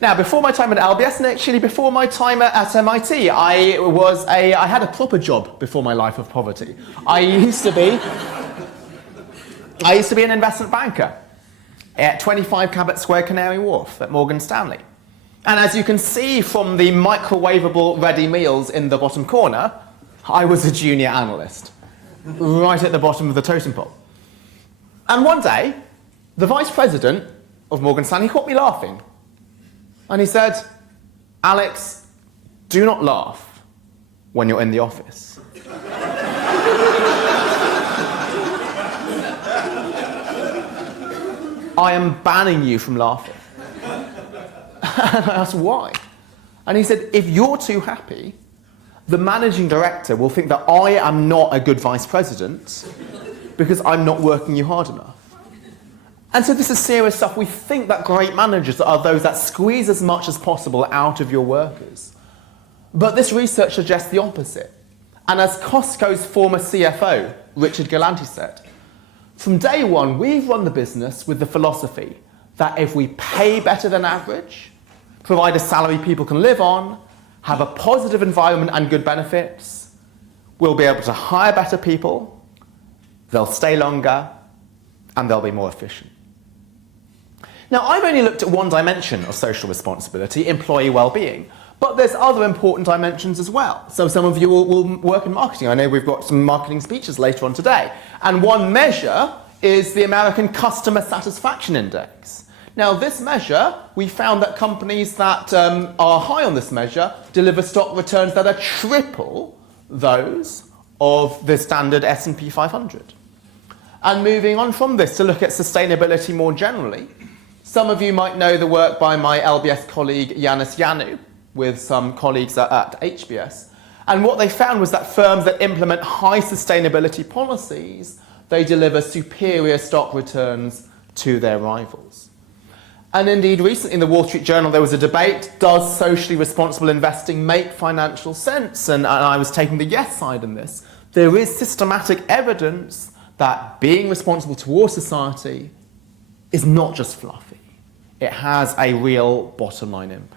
Now, before my time at LBS, and actually before my time at MIT, I had a proper job before my life of poverty. I used to be an investment banker at 25 Cabot Square, Canary Wharf at Morgan Stanley. And as you can see from the microwavable ready meals in the bottom corner, I was a junior analyst, right at the bottom of the totem pole. And one day, the vice president of Morgan Stanley caught me laughing. And he said, "Alex, do not laugh when you're in the office." I am banning you from laughing. And I asked, why? And he said, if you're too happy, the managing director will think that I am not a good vice president because I'm not working you hard enough. And so this is serious stuff. We think that great managers are those that squeeze as much as possible out of your workers. But this research suggests the opposite. And as Costco's former CFO, Richard Galanti, said, from day one, we've run the business with the philosophy that if we pay better than average, provide a salary people can live on, have a positive environment and good benefits, we'll be able to hire better people, they'll stay longer, and they'll be more efficient. Now, I've only looked at one dimension of social responsibility, employee well-being, but there's other important dimensions as well. So some of you will work in marketing. I know we've got some marketing speeches later on today. And one measure is the American Customer Satisfaction Index. Now, this measure, we found that companies that are high on this measure deliver stock returns that are triple those of the standard S&P 500. And moving on from this to look at sustainability more generally, some of you might know the work by my LBS colleague Yanis Yanou with some colleagues at HBS. And what they found was that firms that implement high sustainability policies, they deliver superior stock returns to their rivals. And indeed, recently in the Wall Street Journal, there was a debate, does socially responsible investing make financial sense? And I was taking the yes side in this. There is systematic evidence that being responsible towards society is not just fluffy. It has a real bottom line impact.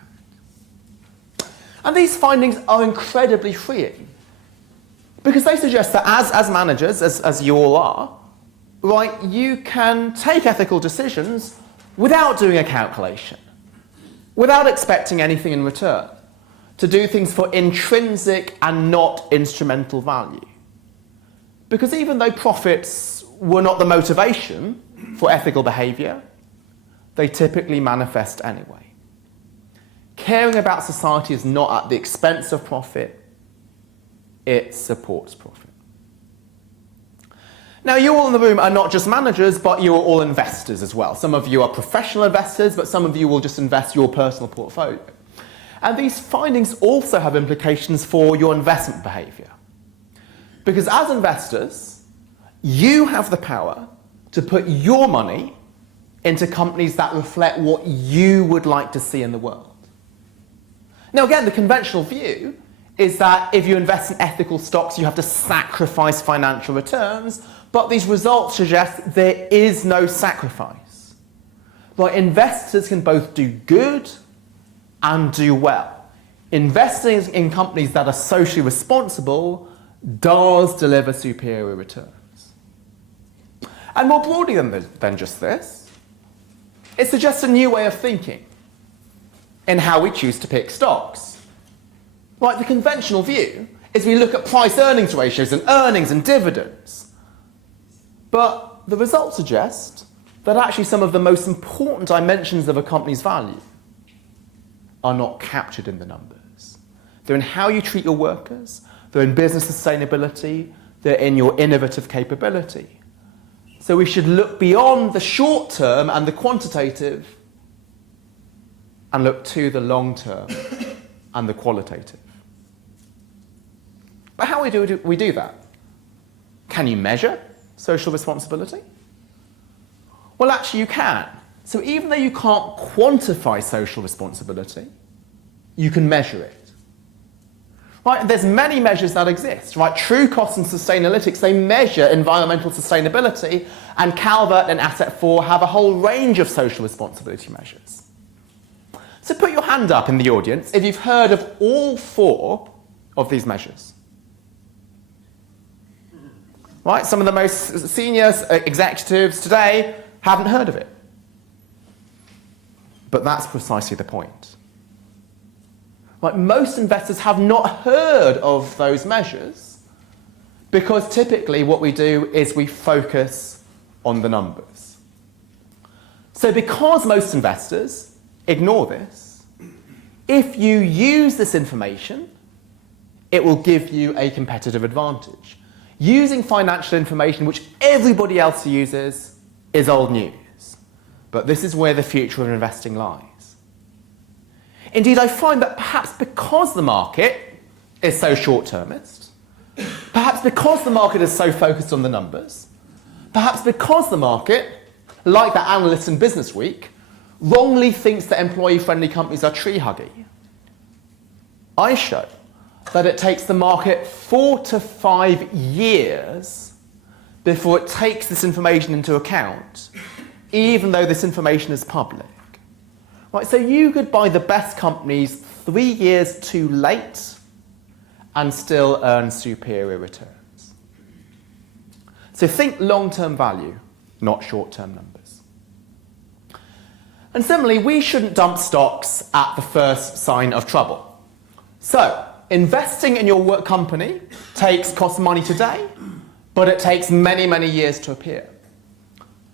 And these findings are incredibly freeing because they suggest that as managers, as you all are, right, you can take ethical decisions without doing a calculation, without expecting anything in return, to do things for intrinsic and not instrumental value. Because even though profits were not the motivation for ethical behaviour, they typically manifest anyway. Caring about society is not at the expense of profit, it supports profit. Now, you all in the room are not just managers, but you are all investors as well. Some of you are professional investors, but some of you will just invest your personal portfolio. And these findings also have implications for your investment behaviour. Because as investors, you have the power to put your money into companies that reflect what you would like to see in the world. Now again, the conventional view is that if you invest in ethical stocks, you have to sacrifice financial returns, but these results suggest there is no sacrifice. But investors can both do good and do well. Investing in companies that are socially responsible does deliver superior returns. And more broadly than just this, it suggests a new way of thinking in how we choose to pick stocks. Right, the conventional view is we look at price-earnings ratios and earnings and dividends. But the results suggest that actually some of the most important dimensions of a company's value are not captured in the numbers. They're in how you treat your workers, they're in business sustainability, they're in your innovative capability. So we should look beyond the short term and the quantitative and look to the long term and the qualitative. But how do we do that? Can you measure social responsibility? Well, actually you can. So even though you can't quantify social responsibility, you can measure it. Right, there's many measures that exist, right? True Cost and Sustainalytics, they measure environmental sustainability, and Calvert and Asset4 have a whole range of social responsibility measures. So put your hand up in the audience if you've heard of all 4 of these measures. Right, some of the most senior executives today haven't heard of it. But that's precisely the point. Right, most investors have not heard of those measures because typically what we do is we focus on the numbers. So because most investors ignore this, if you use this information, it will give you a competitive advantage. Using financial information which everybody else uses is old news. but this is where the future of investing lies. Indeed, I find that perhaps because the market is so short-termist, perhaps because the market is so focused on the numbers, perhaps because the market, like the analysts in Business Week, wrongly thinks that employee-friendly companies are tree-huggy, I show that it takes the market 4 to 5 years before it takes this information into account, even though this information is public. Right, so you could buy the best companies 3 years too late and still earn superior returns. So think long-term value, not short-term numbers. And similarly, we shouldn't dump stocks at the first sign of trouble. So, investing in your work company costs money today, but it takes many, many years to appear.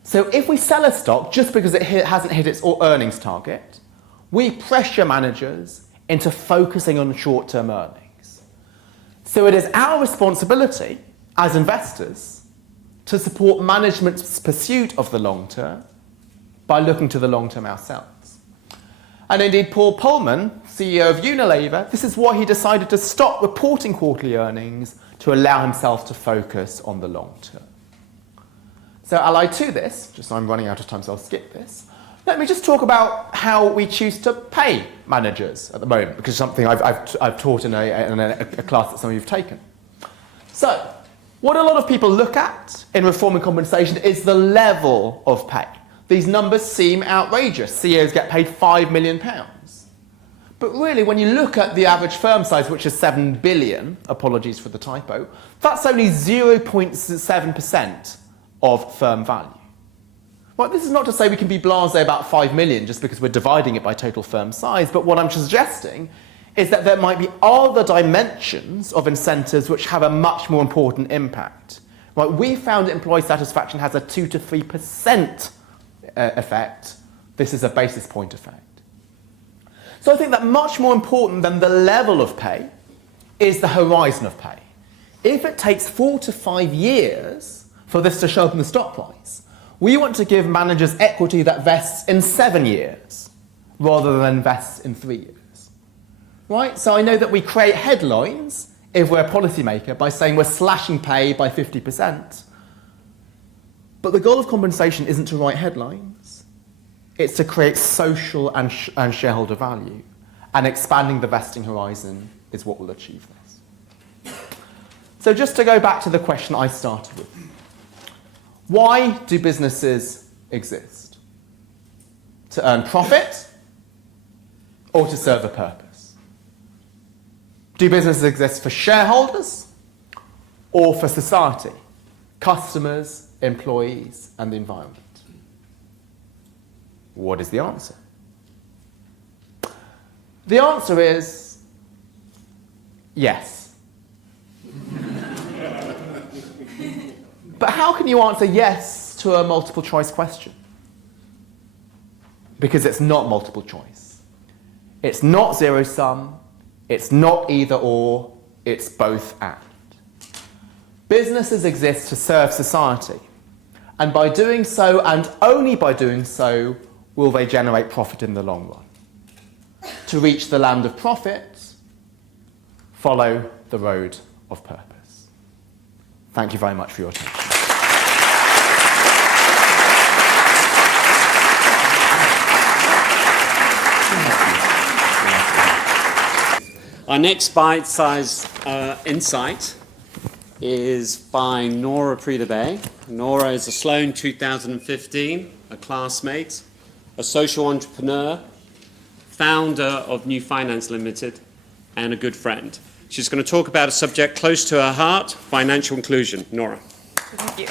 So if we sell a stock just because it hasn't hit its earnings target, we pressure managers into focusing on short-term earnings. So it is our responsibility as investors to support management's pursuit of the long term by looking to the long term ourselves. And indeed, Paul Polman, CEO of Unilever, this is why he decided to stop reporting quarterly earnings to allow himself to focus on the long term. So allied to this, just so I'm running out of time, so I'll skip this, let me just talk about how we choose to pay managers at the moment, because it's something I've taught in a class that some of you have taken. So, what a lot of people look at in reforming compensation is the level of pay. These numbers seem outrageous. CEOs get paid £5 million. But really, when you look at the average firm size, which is 7 billion, apologies for the typo, that's only 0.7% of firm value. Well, this is not to say we can be blasé about 5 million just because we're dividing it by total firm size, but what I'm suggesting is that there might be other dimensions of incentives which have a much more important impact. Right? We found employee satisfaction has a 2 to 3% effect. This is a basis point effect. So I think that much more important than the level of pay is the horizon of pay. If it takes 4 to 5 years for this to show up in the stock price, we want to give managers equity that vests in 7 years rather than vests in 3 years. Right? So I know that we create headlines if we're a policymaker by saying we're slashing pay by 50%. But the goal of compensation isn't to write headlines. It's to create social and shareholder value. And expanding the vesting horizon is what will achieve this. So just to go back to the question I started with. Why do businesses exist? To earn profit or to serve a purpose? Do businesses exist for shareholders or for society, customers, employees, and the environment? What is the answer? The answer is yes. But how can you answer yes to a multiple choice question? Because it's not multiple choice. It's not zero sum. It's not either or. It's both and. Businesses exist to serve society. And by doing so, and only by doing so, will they generate profit in the long run. To reach the land of profit, follow the road of purpose. Thank you very much for your attention. Our next bite-sized insight is by Nora Pridabe. Nora is a Sloan 2015, a classmate, a social entrepreneur, founder of New Finance Limited, and a good friend. She's going to talk about a subject close to her heart, financial inclusion. Nora. Thank you.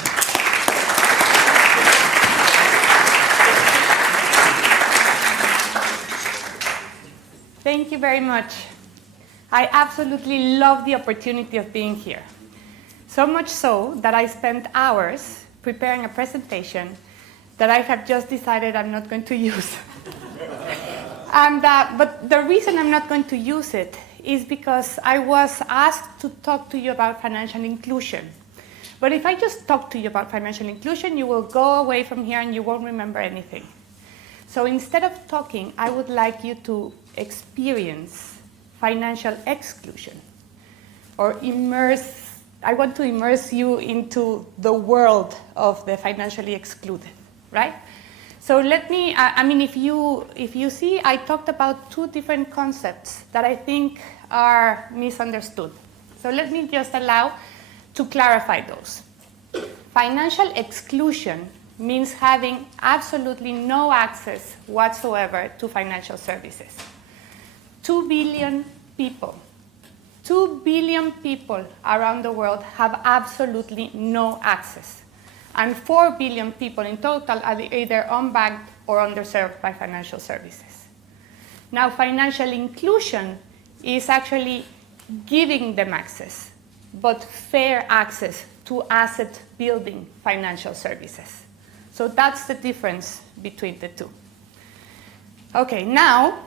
Thank you very much. I absolutely love the opportunity of being here. So much so that I spent hours preparing a presentation that I have just decided I'm not going to use. But the reason I'm not going to use it is because I was asked to talk to you about financial inclusion. But if I just talk to you about financial inclusion, you will go away from here and you won't remember anything. So instead of talking, I would like you to experience financial exclusion, or I want to immerse you into the world of the financially excluded, right? So let me, if you see, I talked about two different concepts that I think are misunderstood. So let me just allow to clarify those. Financial exclusion means having absolutely no access whatsoever to financial services. 2 billion people around the world have absolutely no access. And 4 billion people in total are either unbanked or underserved by financial services. Now, financial inclusion is actually giving them access, but fair access to asset-building financial services. So that's the difference between the two. Okay, now,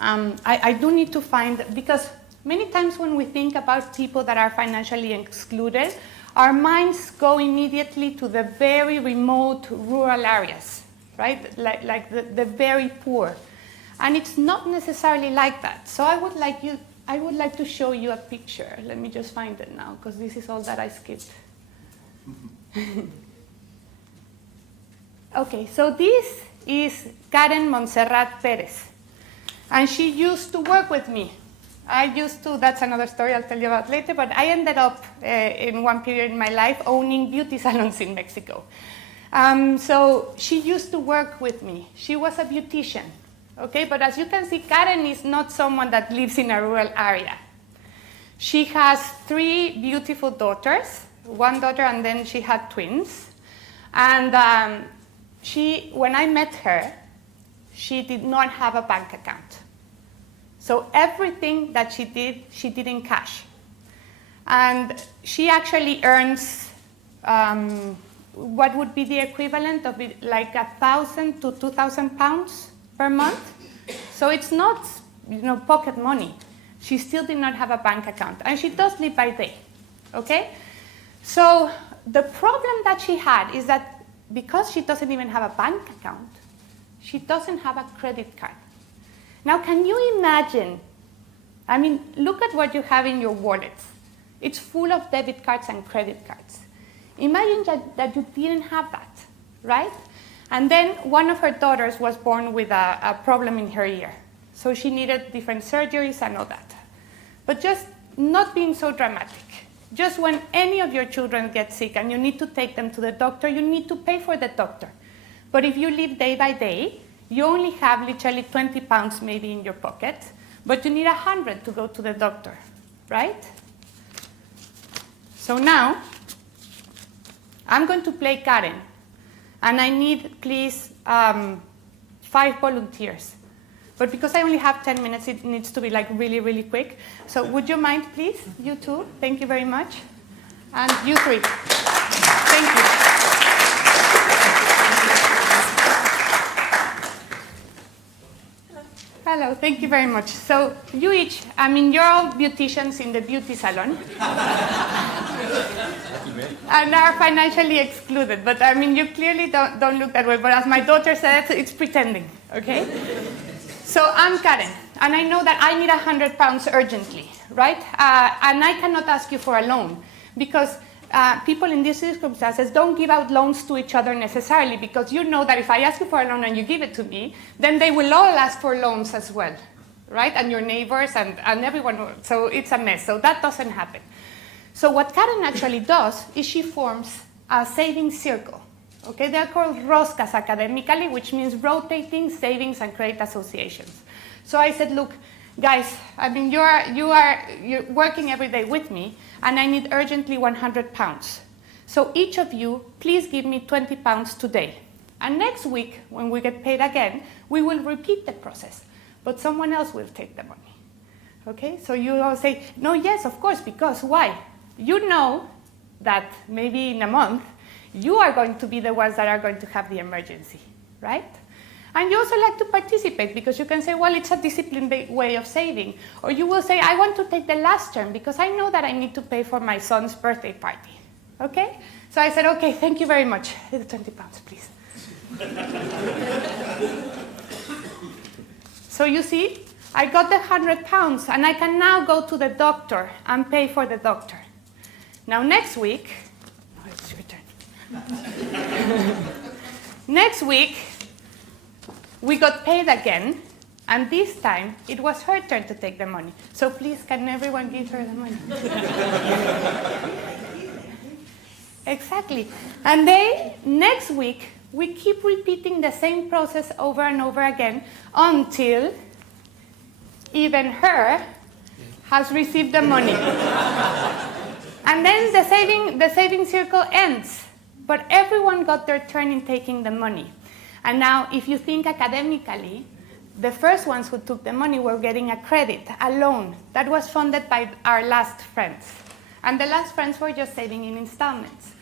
I do need to find, because many times when we think about people that are financially excluded, our minds go immediately to the very remote rural areas, right? Like the very poor. And it's not necessarily like that. So I would like to show you a picture. Let me just find it now, because this is all that I skipped. Okay, so this is Karen Montserrat Perez. And she used to work with me. That's another story I'll tell you about later, but I ended up in one period in my life owning beauty salons in Mexico. So she used to work with me. She was a beautician, okay? But as you can see, Karen is not someone that lives in a rural area. She has 3 beautiful daughters, one daughter, and then she had twins. And when I met her, she did not have a bank account. So everything that she did in cash. And she actually earns what would be the equivalent of like 1,000 to 2,000 pounds per month. So it's not, pocket money. She still did not have a bank account. And she does live by day, okay? So the problem that she had is that because she doesn't even have a bank account, she doesn't have a credit card. Now, can you imagine? Look at what you have in your wallets. It's full of debit cards and credit cards. Imagine that you didn't have that, right? And then one of her daughters was born with a problem in her ear. So she needed different surgeries and all that. But just not being so dramatic. Just when any of your children get sick and you need to take them to the doctor, you need to pay for the doctor. But if you live day by day, you only have literally 20 pounds maybe in your pocket, but you need 100 to go to the doctor, right? So now, I'm going to play Karen, and I need, please, 5 volunteers. But because I only have 10 minutes, it needs to be like really, really quick. So would you mind, please, you two? Thank you very much. And you 3. Thank you. Hello, thank you very much. So you each, you're all beauticians in the beauty salon. And are financially excluded. But you clearly don't look that way. But as my daughter said, it's pretending, okay? So I'm Karen, and I know that I need 100 pounds urgently, right? And I cannot ask you for a loan because people in these circumstances don't give out loans to each other necessarily, because you know that if I ask you for a loan and you give it to me, then they will all ask for loans as well, right? And your neighbors and everyone, so it's a mess. So that doesn't happen. So what Karen actually does is she forms a savings circle. Okay, they're called roscas academically, which means rotating savings and credit associations. So I said, look, guys, you're working every day with me, and I need urgently 100 pounds. So each of you, please give me 20 pounds today. And next week, when we get paid again, we will repeat the process, but someone else will take the money. Okay, so you all say, no, yes, of course, because why? You know that maybe in a month, you are going to be the ones that are going to have the emergency, right? And you also like to participate because you can say, well, it's a disciplined way of saving. Or you will say, I want to take the last term because I know that I need to pay for my son's birthday party, okay? So I said, okay, thank you very much. 20 pounds, please. So you see, I got the £100 and I can now go to the doctor and pay for the doctor. Now next week, oh, it's your turn. Next week, we got paid again, and this time it was her turn to take the money. So please, can everyone give her the money? Exactly. And then next week, we keep repeating the same process over and over again until even her has received the money. And then the saving circle ends. But everyone got their turn in taking the money. And now, if you think academically, the first ones who took the money were getting a credit, a loan, that was funded by our last friends. And the last friends were just saving in installments.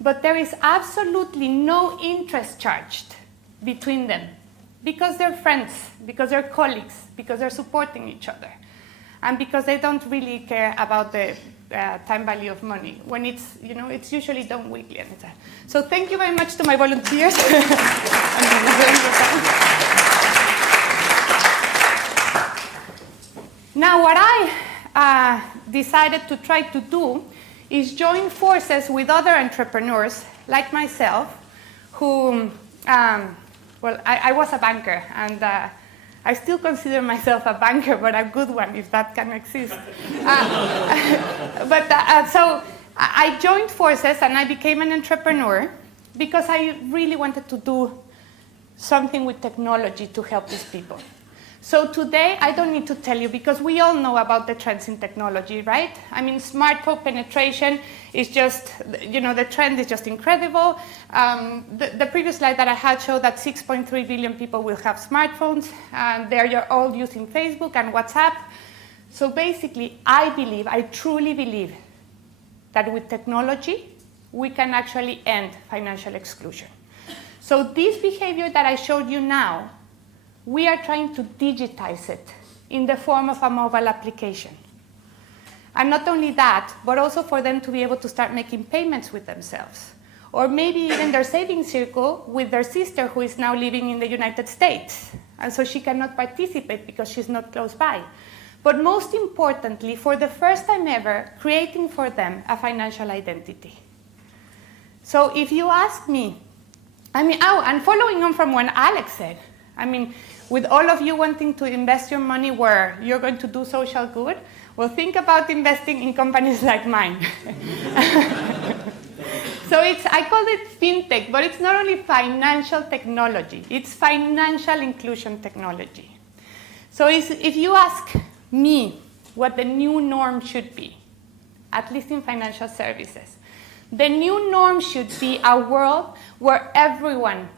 But there is absolutely no interest charged between them because they're friends, because they're colleagues, because they're supporting each other, and because they don't really care about the time value of money. When it's, it's usually done weekly. So thank you very much to my volunteers. Now, what I decided to try to do is join forces with other entrepreneurs like myself who, I was a banker, and I still consider myself a banker, but a good one, if that can exist. So I joined forces and I became an entrepreneur because I really wanted to do something with technology to help these people. So today, I don't need to tell you, because we all know about the trends in technology, right? I mean, smartphone penetration is just, the trend is just incredible. The previous slide that I had showed that 6.3 billion people will have smartphones, and they're all using Facebook and WhatsApp. So basically, I truly believe that with technology, we can actually end financial exclusion. So this behavior that I showed you now, we are trying to digitize it in the form of a mobile application. And not only that, but also for them to be able to start making payments with themselves. Or maybe even their savings circle with their sister who is now living in the United States. And so she cannot participate because she's not close by. But most importantly, for the first time ever, creating for them a financial identity. So if you ask me, and following on from what Alex said, with all of you wanting to invest your money where you're going to do social good, well, think about investing in companies like mine. So I call it fintech, but it's not only financial technology, it's financial inclusion technology. So if you ask me what the new norm should be, at least in financial services, the new norm should be a world where everyone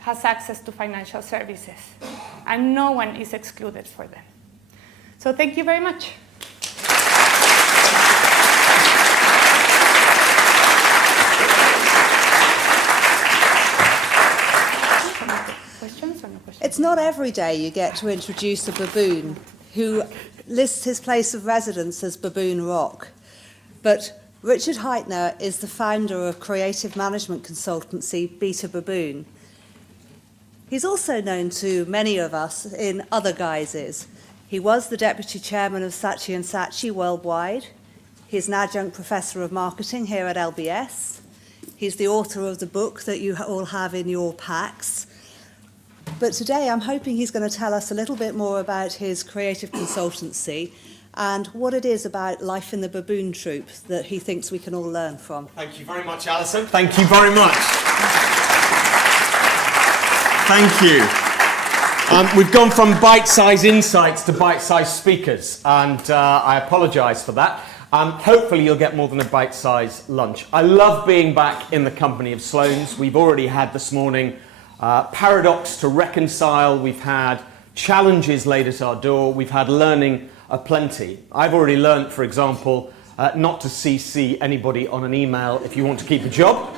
has access to financial services, and no one is excluded for them. So thank you very much. Questions or no questions? It's not every day you get to introduce a baboon who lists his place of residence as Baboon Rock. But Richard Heitner is the founder of creative management consultancy Beta Baboon. He's also known to many of us in other guises. He was the deputy chairman of Saatchi & Saatchi Worldwide. He's an adjunct professor of marketing here at LBS. He's the author of the book that you all have in your packs. But today I'm hoping he's going to tell us a little bit more about his creative consultancy and what it is about life in the baboon troupe that he thinks we can all learn from. Thank you very much, Alison. Thank you very much. Thank you. We've gone from bite-sized insights to bite-sized speakers, and I apologise for that. Hopefully you'll get more than a bite-sized lunch. I love being back in the company of Sloans. We've already had this morning paradox to reconcile. We've had challenges laid at our door. We've had learning aplenty. I've already learned, for example, not to CC anybody on an email if you want to keep a job.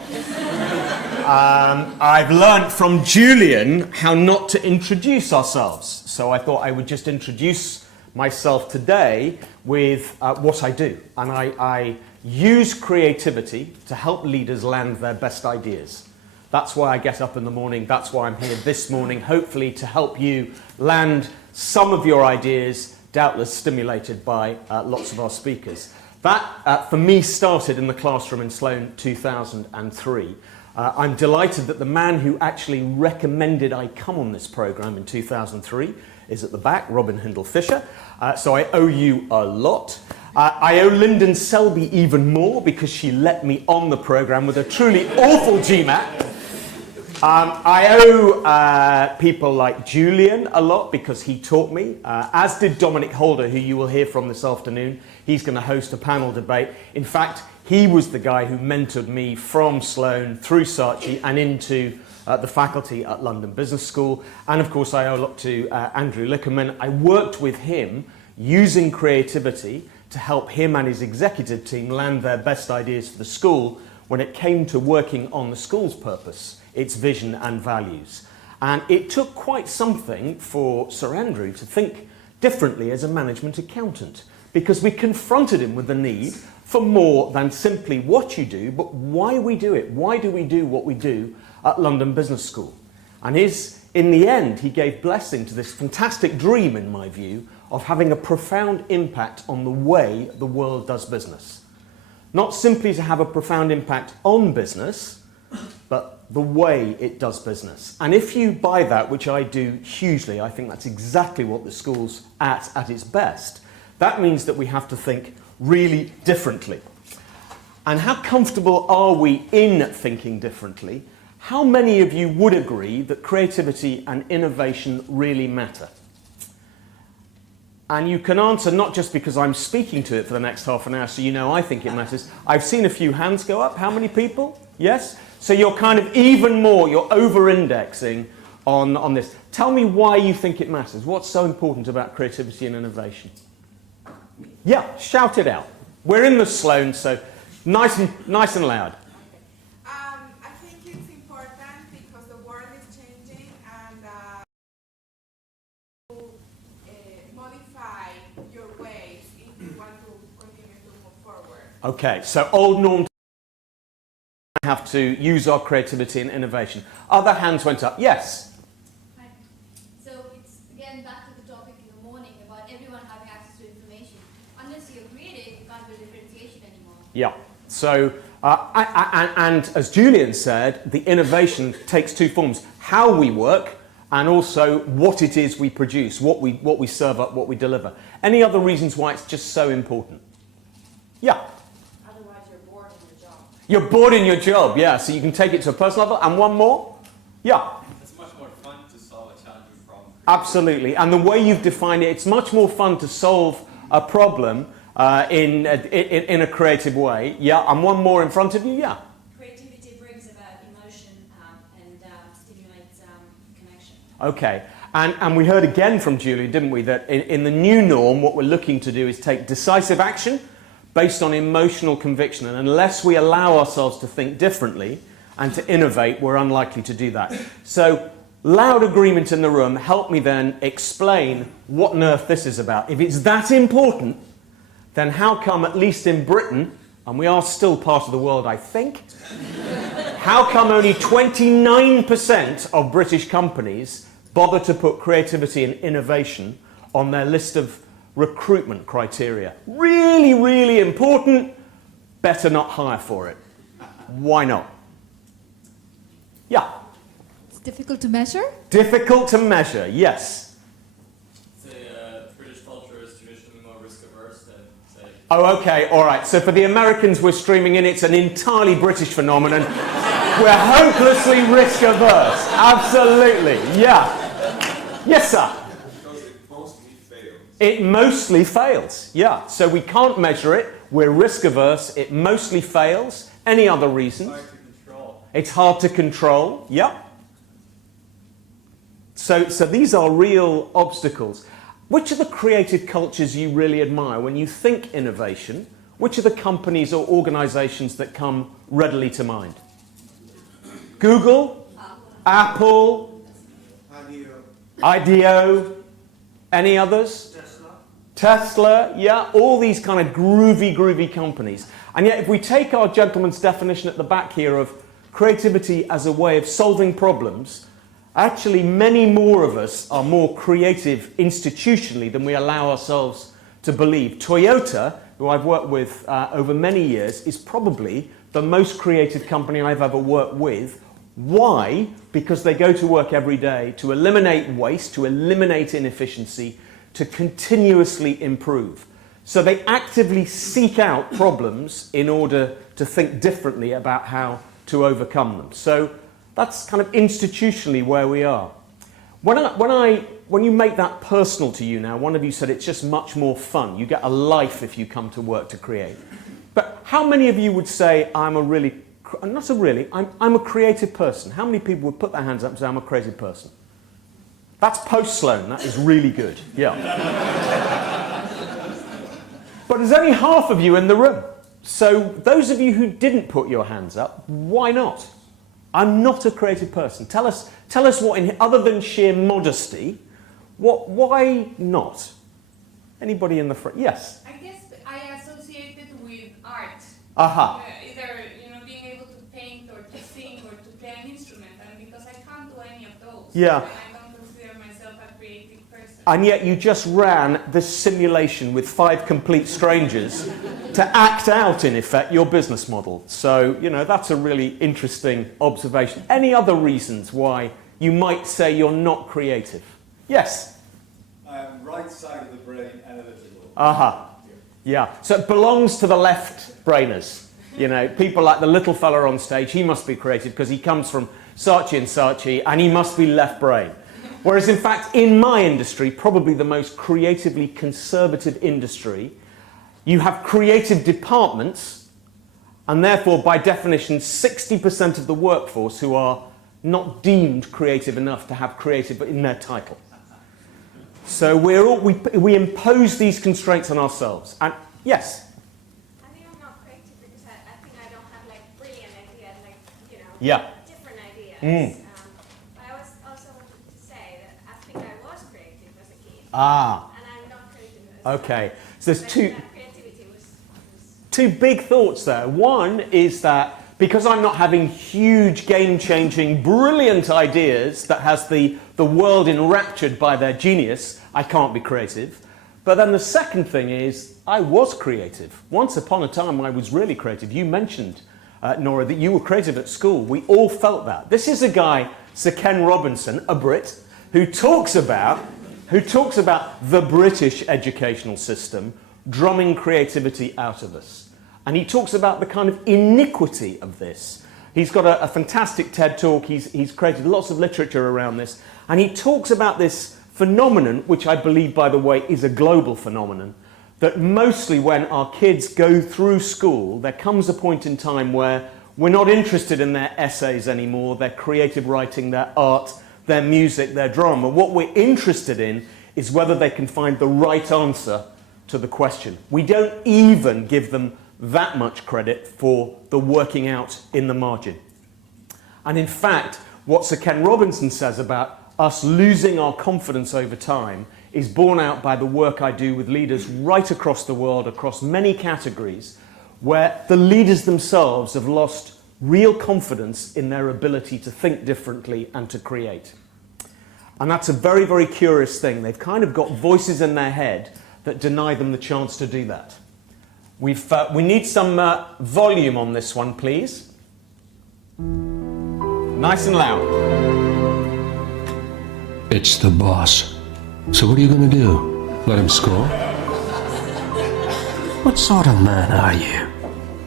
I've learned from Julian how not to introduce ourselves. So I thought I would just introduce myself today with what I do. And I use creativity to help leaders land their best ideas. That's why I get up in the morning. That's why I'm here this morning, hopefully to help you land some of your ideas, doubtless stimulated by lots of our speakers. That, for me, started in the classroom in Sloan 2003. I'm delighted that the man who actually recommended I come on this programme in 2003 is at the back, Robin Hindle-Fisher. So I owe you a lot. I owe Lyndon Selby even more because she let me on the programme with a truly awful GMAT. I owe people like Julian a lot because he taught me, as did Dominic Holder, who you will hear from this afternoon. He's going to host a panel debate. In fact, he was the guy who mentored me from Sloan through Saatchi and into the faculty at London Business School. And of course, I owe a lot to Andrew Lickerman. I worked with him using creativity to help him and his executive team land their best ideas for the school when it came to working on the school's purpose, its vision and values. And it took quite something for Sir Andrew to think differently as a management accountant, because we confronted him with the need for more than simply what you do, but why we do it. Why do we do what we do at London Business School? And in the end, he gave blessing to this fantastic dream, in my view, of having a profound impact on the way the world does business. Not simply to have a profound impact on business, but the way it does business. And if you buy that, which I do hugely, I think that's exactly what the school's at its best. That means that we have to think really differently. And how comfortable are we in thinking differently? How many of you would agree that creativity and innovation really matter? And you can answer not just because I'm speaking to it for the next half an hour, so you know I think it matters. I've seen a few hands go up. How many people? Yes? So you're kind of even more, you're over-indexing on this. Tell me why you think it matters. What's so important about creativity and innovation? Yeah, shout it out. We're in the Sloan, so nice and loud. I think it's important because the world is changing and modify your ways if you want to continue to move forward. Okay, so old norm have to use our creativity and innovation. Other hands went up. Yes? Hi. So it's again back to the topic in the morning about everyone having access to information. Unless you're creative, you can't build differentiation anymore. Yeah. So, and as Julian said, the innovation takes two forms. How we work and also what it is we produce, what we serve up, what we deliver. Any other reasons why it's just so important? Yeah. You're bored in your job, yeah, so you can take it to a personal level. And one more? Yeah. It's much more fun to solve a challenging problem. Absolutely. And the way you've defined it, it's much more fun to solve a problem in a creative way. Yeah. And one more in front of you? Yeah. Creativity brings about emotion and stimulates connection. Okay. And we heard again from Julie, didn't we, that in the new norm, what we're looking to do is take decisive action based on emotional conviction. And unless we allow ourselves to think differently and to innovate, we're unlikely to do that. So, loud agreement in the room. Help me then explain what on earth this is about. If it's that important, then how come, at least in Britain, and we are still part of the world, I think, how come only 29% of British companies bother to put creativity and innovation on their list of recruitment criteria? Really, really important. Better not hire for it. Why not? Yeah. It's difficult to measure? Difficult to measure, yes. Say British culture is traditionally more risk averse than, say... Oh, okay, all right. So for the Americans we're streaming in, it's an entirely British phenomenon. We're hopelessly risk averse. Absolutely, yeah. Yes, sir. It mostly fails, yeah. So we can't measure it. We're risk averse. It mostly fails. Any other reasons? It's hard to control. It's hard to control, yeah. So these are real obstacles. Which are the creative cultures you really admire? When you think innovation, which are the companies or organizations that come readily to mind? Google? Apple? IDEO? Any others? Tesla, yeah, all these kind of groovy companies. And yet if we take our gentleman's definition at the back here of creativity as a way of solving problems, actually many more of us are more creative institutionally than we allow ourselves to believe. Toyota, who I've worked with over many years, is probably the most creative company I've ever worked with. Why? Because they go to work every day to eliminate waste, to eliminate inefficiency, to continuously improve. So they actively seek out problems in order to think differently about how to overcome them. So that's kind of institutionally where we are. When you make that personal to you now, one of you said it's just much more fun. You get a life if you come to work to create. But how many of you would say I'm a creative person? How many people would put their hands up and say I'm a creative person? That's post-Sloan. That is really good. Yeah. But there's only half of you in the room. So those of you who didn't put your hands up, why not? I'm not a creative person. Tell us what, other than sheer modesty, why not? Anybody in the front? Yes. I guess I associate it with art. Aha. Either being able to paint or to sing or to play an instrument, and because I can't do any of those, yeah. I don't consider myself a creative person. And yet you just ran this simulation with 5 complete strangers to act out, in effect, your business model. So, that's a really interesting observation. Any other reasons why you might say you're not creative? Yes? Right side of the brain analytical. Aha. Yeah. So it belongs to the left brainers. People like the little fella on stage, he must be creative because he comes from Saatchi and Saatchi and he must be left brain. Whereas in fact, in my industry, probably the most creatively conservative industry, you have creative departments and therefore by definition 60% of the workforce who are not deemed creative enough to have creative in their title. So we impose these constraints on ourselves. And yes? I think I'm not creative because I think I don't have brilliant ideas, Yeah. different ideas. But I also wanted to say that I think I was creative as a kid. Ah. And I'm not creative as Okay. So there's creativity was two big thoughts there. One is that because I'm not having huge, game-changing, brilliant ideas that has the world enraptured by their genius, I can't be creative. But then the second thing is, I was creative. Once upon a time, I was really creative. You mentioned, Nora, that you were creative at school. We all felt that. This is a guy, Sir Ken Robinson, a Brit, who talks about the British educational system drumming creativity out of us. And he talks about the kind of iniquity of this. He's got a fantastic TED talk. He's created lots of literature around this. And he talks about this phenomenon, which I believe, by the way, is a global phenomenon, that mostly when our kids go through school, there comes a point in time where we're not interested in their essays anymore, their creative writing, their art, their music, their drama. What we're interested in is whether they can find the right answer to the question. We don't even give them that much credit for the working out in the margin. And in fact, what Sir Ken Robinson says about us losing our confidence over time is borne out by the work I do with leaders right across the world, across many categories, where the leaders themselves have lost real confidence in their ability to think differently and to create. And that's a very, very curious thing. They've kind of got voices in their head that deny them the chance to do that. We need some volume on this one, please. Nice and loud. It's the boss. So what are you going to do? Let him score? What sort of man are you?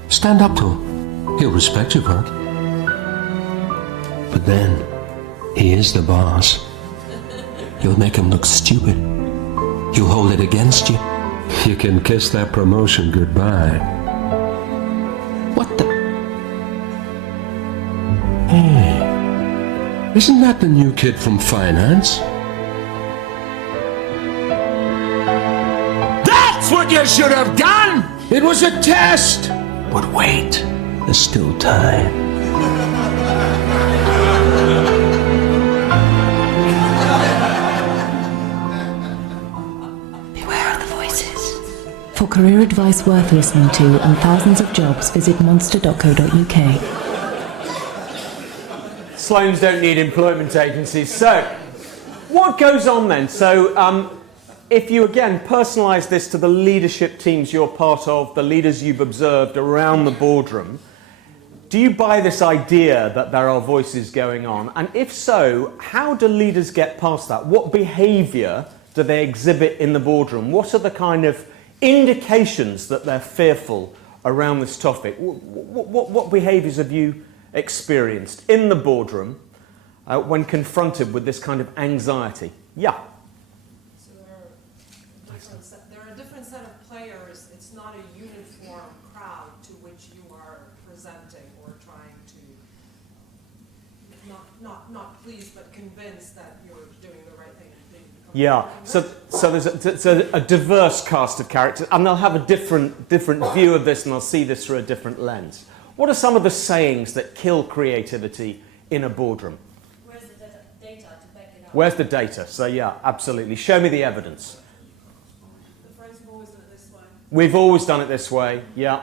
Stand up to him. He'll respect you, Punk. But then, he is the boss. You'll make him look stupid. You'll hold it against you. You can kiss that promotion goodbye. What the? Hey, isn't that the new kid from finance? That's what you should have done! It was a test! But wait, there's still time. For career advice worth listening to and thousands of jobs, visit monster.co.uk. Sloans don't need employment agencies. So, what goes on then? So, if you again personalise this to the leadership teams you're part of, the leaders you've observed around the boardroom, do you buy this idea that there are voices going on? And if so, how do leaders get past that? What behaviour do they exhibit in the boardroom? What are the kind of indications that they're fearful around this topic? What behaviours have you experienced in the boardroom when confronted with this kind of anxiety? Yeah. So there are a different set of players. It's not a uniform crowd to which you are presenting or trying to not please but convince that you're doing the right thing. Yeah, so there's a diverse cast of characters, and they'll have a different view of this, and they'll see this through a different lens. What are some of the sayings that kill creativity in a boardroom? Where's the data to back it up? Where's the data? So yeah, absolutely. Show me the evidence. The phrase, we've always done it this way. We've always done it this way, yeah.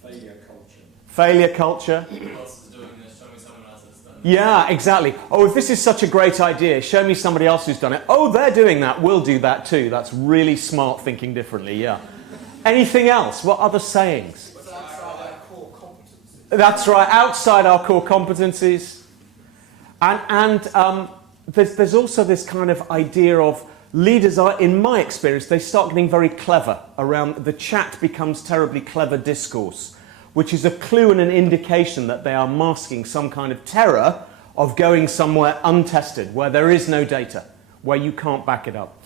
Failure culture. Failure culture. Who else is doing this? Show me someone else that's done it. Yeah, exactly. Oh, if this is such a great idea, show me somebody else who's done it. Oh, they're doing that. We'll do that too. That's really smart thinking differently, yeah. Anything else? What other sayings? That's right, outside our core competencies. And there's also this kind of idea of leaders are, in my experience, they start getting very clever around, the chat becomes terribly clever discourse, which is a clue and an indication that they are masking some kind of terror of going somewhere untested, where there is no data, where you can't back it up.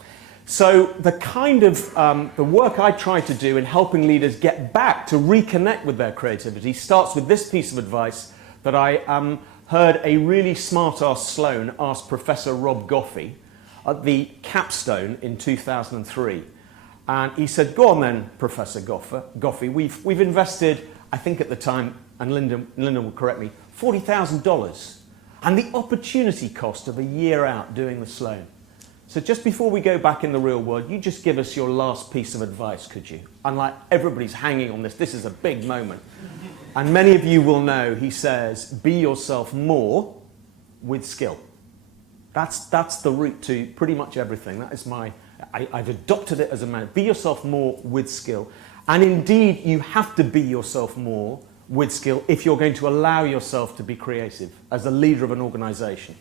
So the kind of the work I try to do in helping leaders get back to reconnect with their creativity starts with this piece of advice that I heard a really smart-ass Sloan ask Professor Rob Goffey at the capstone in 2003. And he said, go on then, Professor Goffey, we've invested, I think at the time, and Linda will correct me, $40,000. And the opportunity cost of a year out doing the Sloan. So just before we go back in the real world, you just give us your last piece of advice, could you? And like everybody's hanging on this, this is a big moment. And many of you will know, he says, be yourself more with skill. That's the route to pretty much everything. That is I've adopted it as a man. Be yourself more with skill. And indeed, you have to be yourself more with skill if you're going to allow yourself to be creative as a leader of an organization.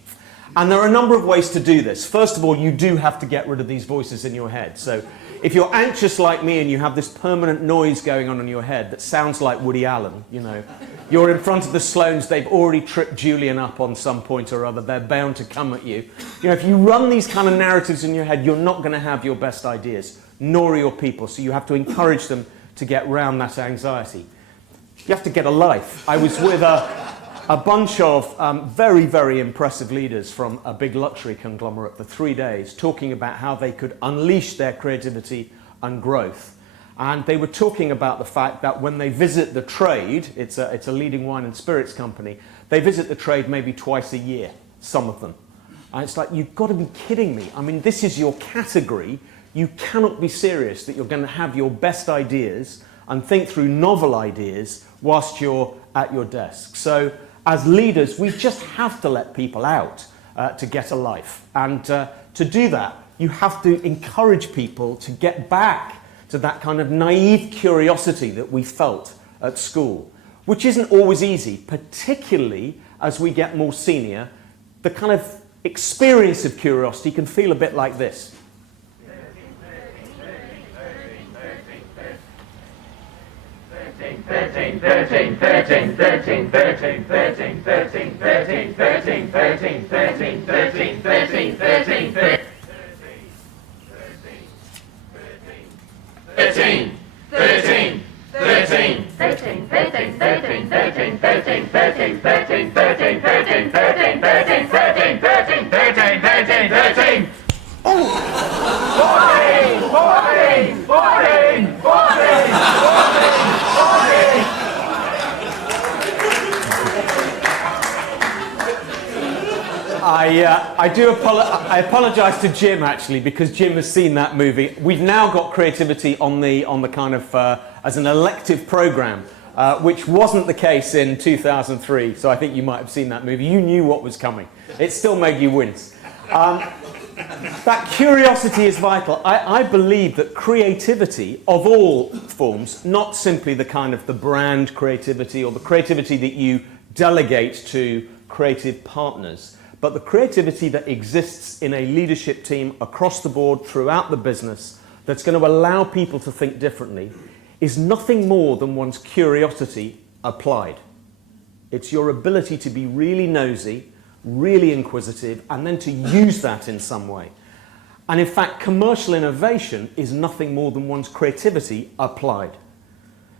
And there are a number of ways to do this. First of all, you do have to get rid of these voices in your head. So if you're anxious like me and you have this permanent noise going on in your head that sounds like Woody Allen, you know, you're in front of the Sloans, they've already tripped Julian up on some point or other, they're bound to come at you. You know, if you run these kind of narratives in your head, you're not going to have your best ideas, nor are your people. So you have to encourage them to get round that anxiety. You have to get a life. I was with a bunch of very, very impressive leaders from a big luxury conglomerate for 3 days, talking about how they could unleash their creativity and growth. And they were talking about the fact that when they visit the trade, it's a leading wine and spirits company, they visit the trade maybe twice a year, some of them. And it's like, you've got to be kidding me. I mean, this is your category. You cannot be serious that you're going to have your best ideas and think through novel ideas whilst you're at your desk. So as leaders, we just have to let people out to get a life. And to do that, you have to encourage people to get back to that kind of naive curiosity that we felt at school, which isn't always easy, particularly as we get more senior. The kind of experience of curiosity can feel a bit like this. I apologise to Jim actually, because Jim has seen that movie. We've now got creativity on the kind of as an elective programme which wasn't the case in 2003. So I think you might have seen that movie. You knew what was coming. It still made you wince. That curiosity is vital. I believe that creativity of all forms, not simply the kind of the brand creativity or the creativity that you delegate to creative partners, but the creativity that exists in a leadership team across the board throughout the business that's going to allow people to think differently is nothing more than one's curiosity applied. It's your ability to be really nosy, really inquisitive, and then to use that in some way. And in fact, commercial innovation is nothing more than one's creativity applied.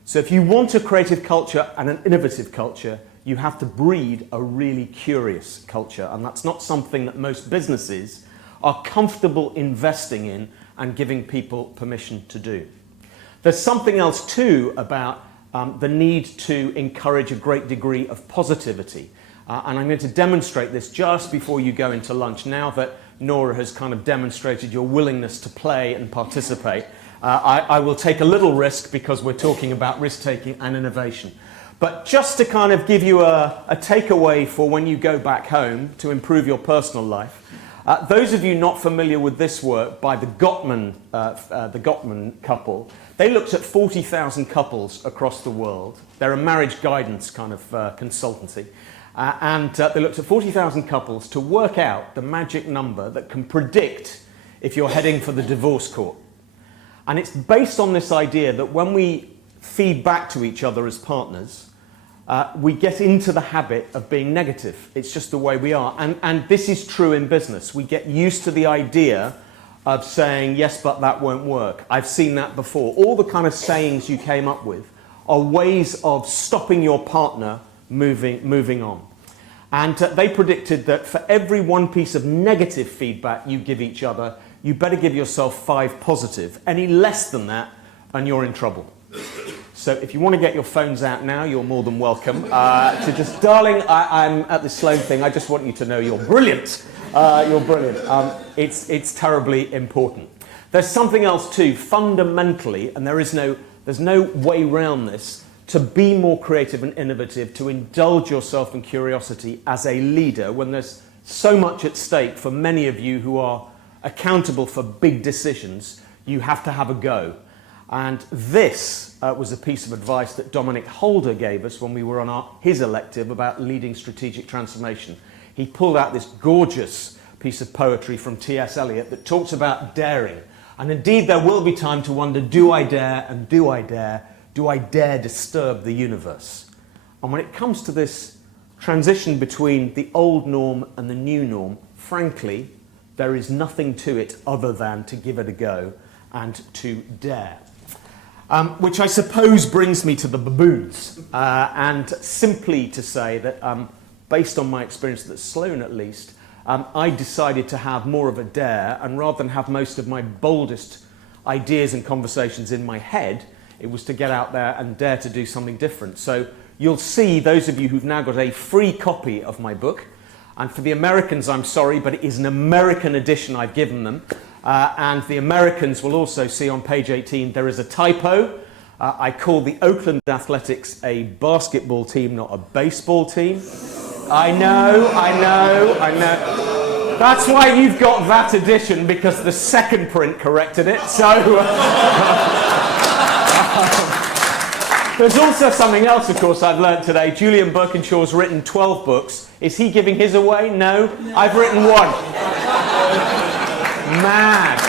So if you want a creative culture and an innovative culture, you have to breed a really curious culture. And that's not something that most businesses are comfortable investing in and giving people permission to do. There's something else too about the need to encourage a great degree of positivity. And I'm going to demonstrate this just before you go into lunch. Now that Nora has kind of demonstrated your willingness to play and participate, I will take a little risk because we're talking about risk-taking and innovation. But just to kind of give you a takeaway for when you go back home to improve your personal life, those of you not familiar with this work by the Gottman couple, they looked at 40,000 couples across the world. They're a marriage guidance kind of consultancy. And they looked at 40,000 couples to work out the magic number that can predict if you're heading for the divorce court. And it's based on this idea that when we feed back to each other as partners, we get into the habit of being negative. It's just the way we are. And this is true in business. We get used to the idea of saying, yes, but that won't work. I've seen that before. All the kind of sayings you came up with are ways of stopping your partner moving on. And they predicted that for every one piece of negative feedback you give each other, you better give yourself 5 positive. Any less than that, and you're in trouble. So if you want to get your phones out now, you're more than welcome to just, darling, I'm at the Sloan thing. I just want you to know you're brilliant. You're brilliant. It's terribly important. There's something else too, fundamentally, and there's no way around this, to be more creative and innovative, to indulge yourself in curiosity as a leader when there's so much at stake for many of you who are accountable for big decisions. You have to have a go. And this was a piece of advice that Dominic Holder gave us when we were on his elective about leading strategic transformation. He pulled out this gorgeous piece of poetry from T.S. Eliot that talks about daring. And indeed, there will be time to wonder, do I dare and do I dare? Do I dare disturb the universe? And when it comes to this transition between the old norm and the new norm, frankly, there is nothing to it other than to give it a go and to dare. Which I suppose brings me to the baboons. And simply to say that, based on my experience at Sloan at least, I decided to have more of a dare, and rather than have most of my boldest ideas and conversations in my head, it was to get out there and dare to do something different. So you'll see, those of you who've now got a free copy of my book, and for the Americans, I'm sorry, but it is an American edition I've given them. And the Americans will also see on page 18 there is a typo. I call the Oakland Athletics a basketball team, not a baseball team. I know. That's why you've got that edition, because the second print corrected it. So there's also something else, of course, I've learned today. Julian Birkinshaw's written 12 books. Is he giving his away? No. I've written 1. Mad.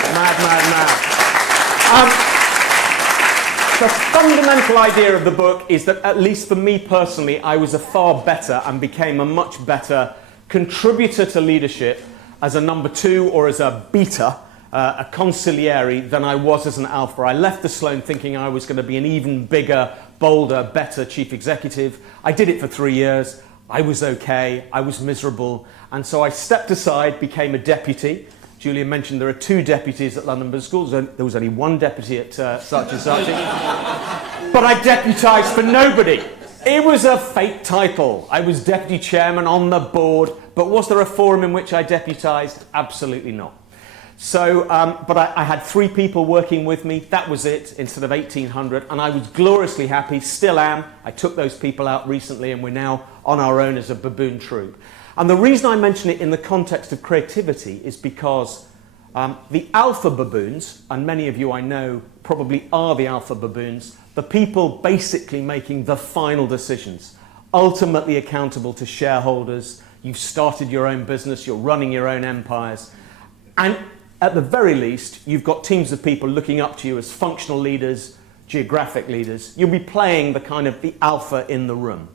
The fundamental idea of the book is that, at least for me personally, I was a far better and became a much better contributor to leadership as a number 2 or as a beta, a consigliere, than I was as an alpha. I left the Sloan thinking I was going to be an even bigger, bolder, better chief executive. I did it for 3 years. I was okay. I was miserable. And so I stepped aside, became a deputy. Julian mentioned there are 2 deputies at London Business School. There was only 1 deputy at such and such. But I deputised for nobody. It was a fake title. I was deputy chairman on the board. But was there a forum in which I deputised? Absolutely not. So, but I had 3 people working with me. That was it, instead of 1,800. And I was gloriously happy, still am. I took those people out recently, and we're now on our own as a baboon troupe. And the reason I mention it in the context of creativity is because the alpha baboons, and many of you I know probably are the alpha baboons, the people basically making the final decisions, ultimately accountable to shareholders. You've started your own business, you're running your own empires, and at the very least, you've got teams of people looking up to you as functional leaders, geographic leaders. You'll be playing the kind of the alpha in the room.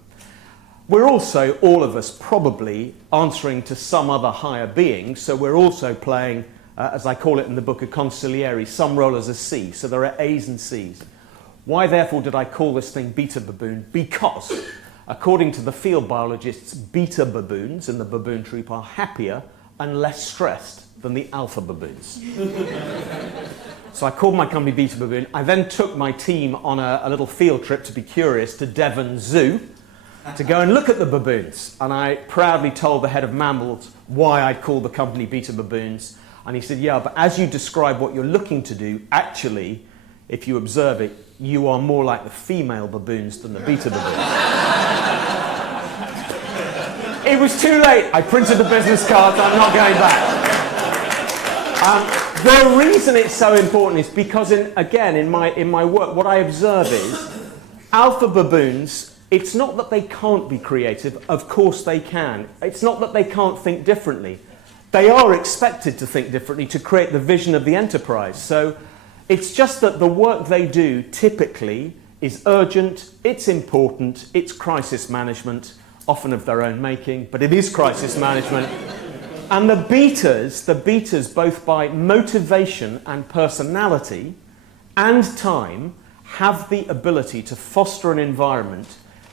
We're also, all of us, probably answering to some other higher being, so we're also playing, as I call it in the book, a consigliere, some role as a C, so there are A's and C's. Why, therefore, did I call this thing beta baboon? Because, according to the field biologists, beta baboons in the baboon troop are happier and less stressed than the alpha baboons. So I called my company Beta Baboon. I then took my team on a little field trip, to be curious, to Devon Zoo to go and look at the baboons. And I proudly told the head of mammals why I'd called the company Beta Baboons. And he said, yeah, but as you describe what you're looking to do, actually, if you observe it, you are more like the female baboons than the beta baboons. It was too late. I printed the business cards. I'm not going back. The reason it's so important is because, again, in my work, what I observe is alpha baboons, it's not that they can't be creative. Of course they can. It's not that they can't think differently. They are expected to think differently to create the vision of the enterprise. So it's just that the work they do typically is urgent, it's important, it's crisis management, often of their own making, but it is crisis management. And the betas, both by motivation and personality and time, have the ability to foster an environment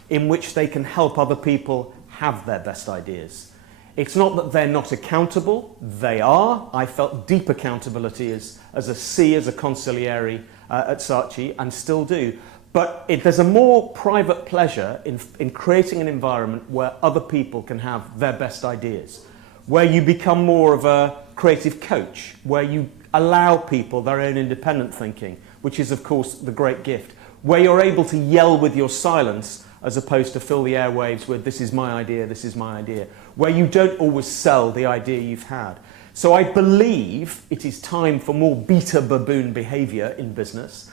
in which they can help other people have their best ideas. It's not that they're not accountable, they are. I felt deep accountability as a C, as a consigliere at Saatchi, and still do. But there's a more private pleasure in creating an environment where other people can have their best ideas, where you become more of a creative coach, where you allow people their own independent thinking, which is, of course, the great gift, where you're able to yell with your silence as opposed to fill the airwaves with, this is my idea, this is my idea, where you don't always sell the idea you've had. So I believe it is time for more beta baboon behavior in business,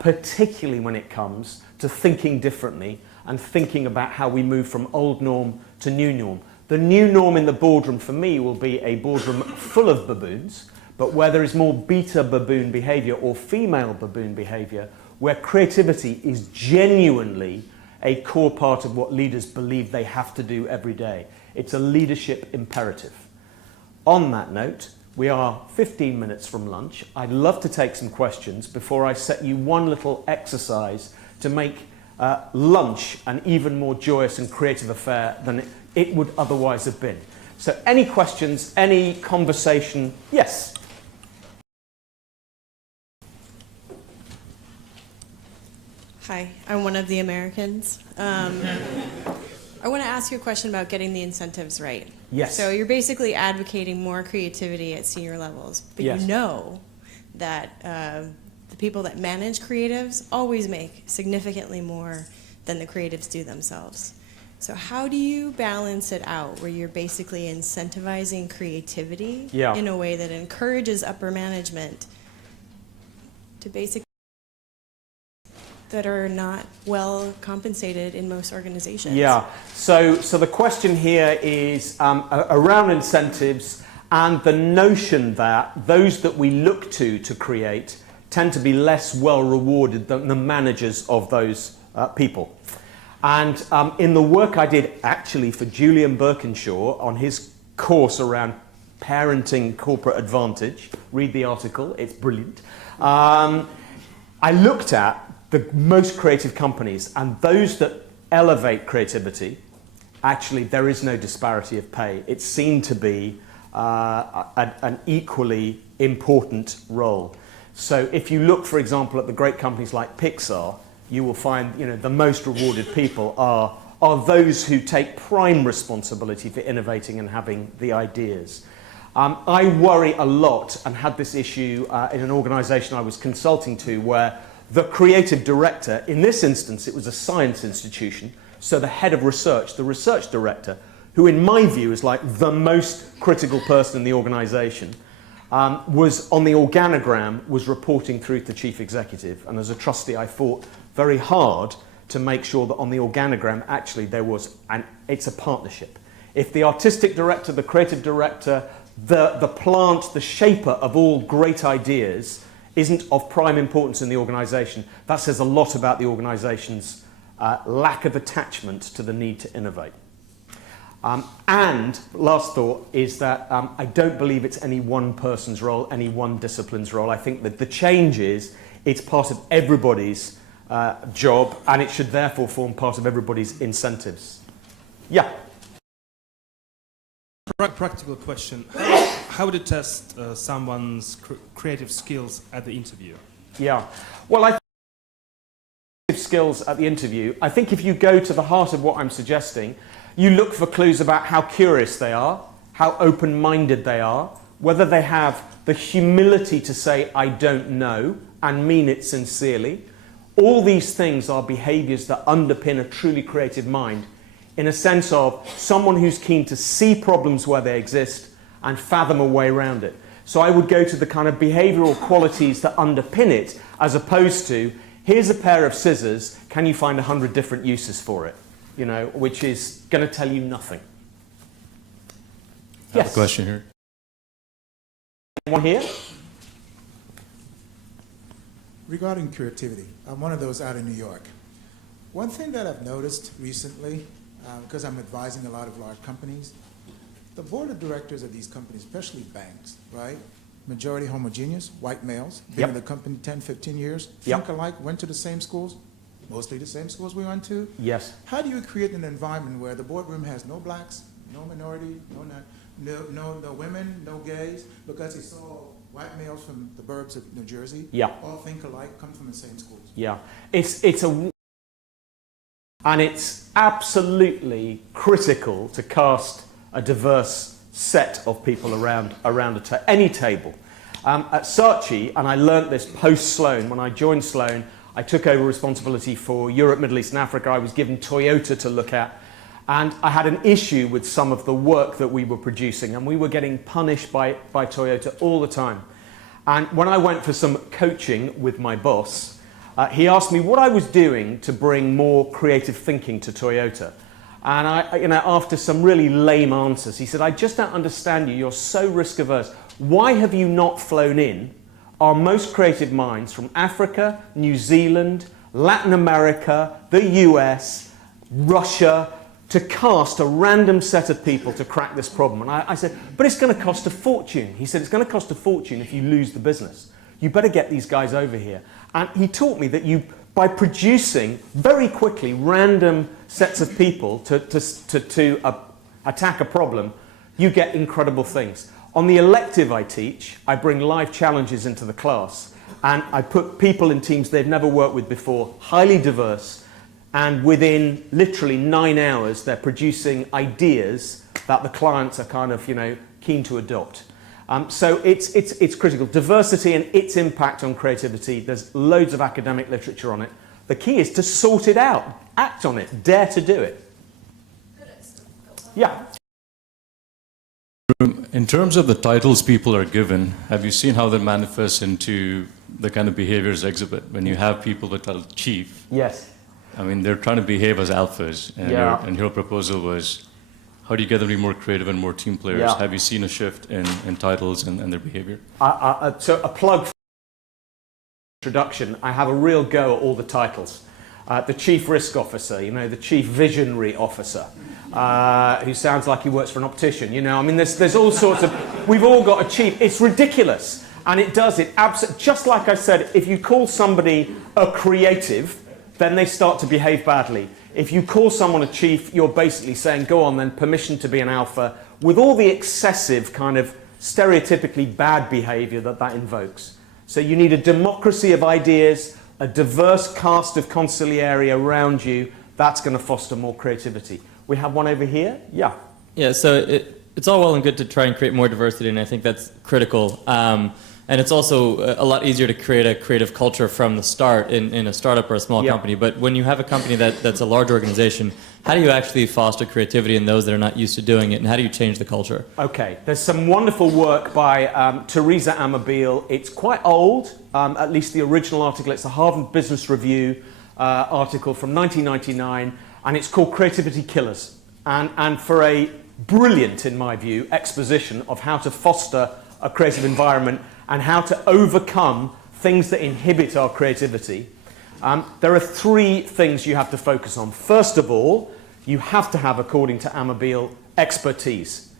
particularly when it comes to thinking differently and thinking about how we move from old norm to new norm. The new norm in the boardroom for me will be a boardroom full of baboons, but where there is more beta baboon behavior or female baboon behavior, where creativity is genuinely a core part of what leaders believe they have to do every day. It's a leadership imperative. On that note, we are 15 minutes from lunch. I'd love to take some questions before I set you one little exercise to make lunch an even more joyous and creative affair than it would otherwise have been. So any questions, any conversation? Yes? Hi, I'm one of the Americans. I want to ask you a question about getting the incentives right. Yes. So you're basically advocating more creativity at senior levels, but Yes. you know that the people that manage creatives always make significantly more than the creatives do themselves. So how do you balance it out where you're basically incentivizing creativity in a way that encourages upper management to basically that are not well compensated in most organizations? Yeah, so the question here is around incentives and the notion that those that we look to create tend to be less well rewarded than the managers of those people. And in the work I did actually for Julian Birkinshaw on his course around parenting corporate advantage, read the article, it's brilliant, I looked at the most creative companies, and those that elevate creativity, actually there is no disparity of pay. It's seen to be an equally important role. So if you look, for example, at the great companies like Pixar, you will find the most rewarded people are those who take prime responsibility for innovating and having the ideas. I worry a lot, and had this issue in an organisation I was consulting to, where the creative director, in this instance it was a science institution, so the head of research, the research director, who in my view is like the most critical person in the organisation, was on the organogram, was reporting through to chief executive, and as a trustee I fought very hard to make sure that on the organogram actually there was, and it's a partnership. If the artistic director, the creative director, the plant, the shaper of all great ideas isn't of prime importance in the organisation, that says a lot about the organisation's lack of attachment to the need to innovate. And last thought is that I don't believe it's any one person's role, any one discipline's role. I think that the change is it's part of everybody's job, and it should therefore form part of everybody's incentives. Yeah. Practical question. How would you test someone's creative skills at the interview? Yeah. Well, I think skills at the interview, I think if you go to the heart of what I'm suggesting, you look for clues about how curious they are, how open-minded they are, whether they have the humility to say, I don't know, and mean it sincerely. All these things are behaviours that underpin a truly creative mind, in a sense of someone who's keen to see problems where they exist and fathom a way around it. So I would go to the kind of behavioural qualities that underpin it, as opposed to, here's a pair of scissors, can you find 100 different uses for it? You know, which is going to tell you nothing. I have a question here. One here? Regarding creativity, I'm one of those out in New York. One thing that I've noticed recently, because I'm advising a lot of large companies, the board of directors of these companies, especially banks, right? Majority homogeneous, white males, been in the company 10, 15 years, think alike, went to the same schools, mostly the same schools we went to. Yes. How do you create an environment where the boardroom has no blacks, no minority, no women, no gays, because it's all white males from the burbs of New Jersey, all think alike, come from the same schools? Yeah. And it's absolutely critical to cast a diverse set of people around any table. At Saatchi, and I learnt this post-Sloan, when I joined Sloan, I took over responsibility for Europe, Middle East and Africa. I was given Toyota to look at, and I had an issue with some of the work that we were producing, and we were getting punished by Toyota all the time. And when I went for some coaching with my boss, he asked me what I was doing to bring more creative thinking to Toyota. And after some really lame answers, he said, I just don't understand you. You're so risk averse. Why have you not flown in our most creative minds from Africa, New Zealand, Latin America, the US, Russia, to cast a random set of people to crack this problem? And I said, but it's going to cost a fortune. He said, it's going to cost a fortune if you lose the business. You better get these guys over here. And he taught me that by producing very quickly random sets of people to attack a problem, you get incredible things. On the elective I teach, I bring live challenges into the class, and I put people in teams they've never worked with before, highly diverse, and within literally 9 hours they're producing ideas that the clients are kind of keen to adopt. So it's critical. Diversity and its impact on creativity, there's loads of academic literature on it. The key is to sort it out, act on it, dare to do it. Yeah. In terms of the titles people are given, have you seen how that manifests into the kind of behaviors exhibit? When you have people with the title chief, yes. I mean, they're trying to behave as alphas, and your proposal was, how do you get them to be more creative and more team players? Yeah. Have you seen a shift in titles and their behavior? So a plug for introduction, I have a real go at all the titles. The Chief Risk Officer, the Chief Visionary Officer, who sounds like he works for an optician, I mean, there's all sorts of, we've all got a chief. It's ridiculous. And it does it absolutely, just like I said, if you call somebody a creative, then they start to behave badly. If you call someone a chief, you're basically saying, go on then, permission to be an alpha, with all the excessive kind of stereotypically bad behavior that invokes. So you need a democracy of ideas, a diverse cast of consigliere around you. That's going to foster more creativity. We have one over here. Yeah. Yeah, so it's all well and good to try and create more diversity, and I think that's critical. And it's also a lot easier to create a creative culture from the start in a startup or a small company. But when you have a company that's a large organization, how do you actually foster creativity in those that are not used to doing it, and how do you change the culture? Okay, there's some wonderful work by Teresa Amabile. It's quite old, at least the original article. It's a Harvard Business Review article from 1999, and it's called Creativity Killers. And for a brilliant, in my view, exposition of how to foster a creative environment and how to overcome things that inhibit our creativity, there are three things you have to focus on. First of all, you have to have, according to Amabile, expertise.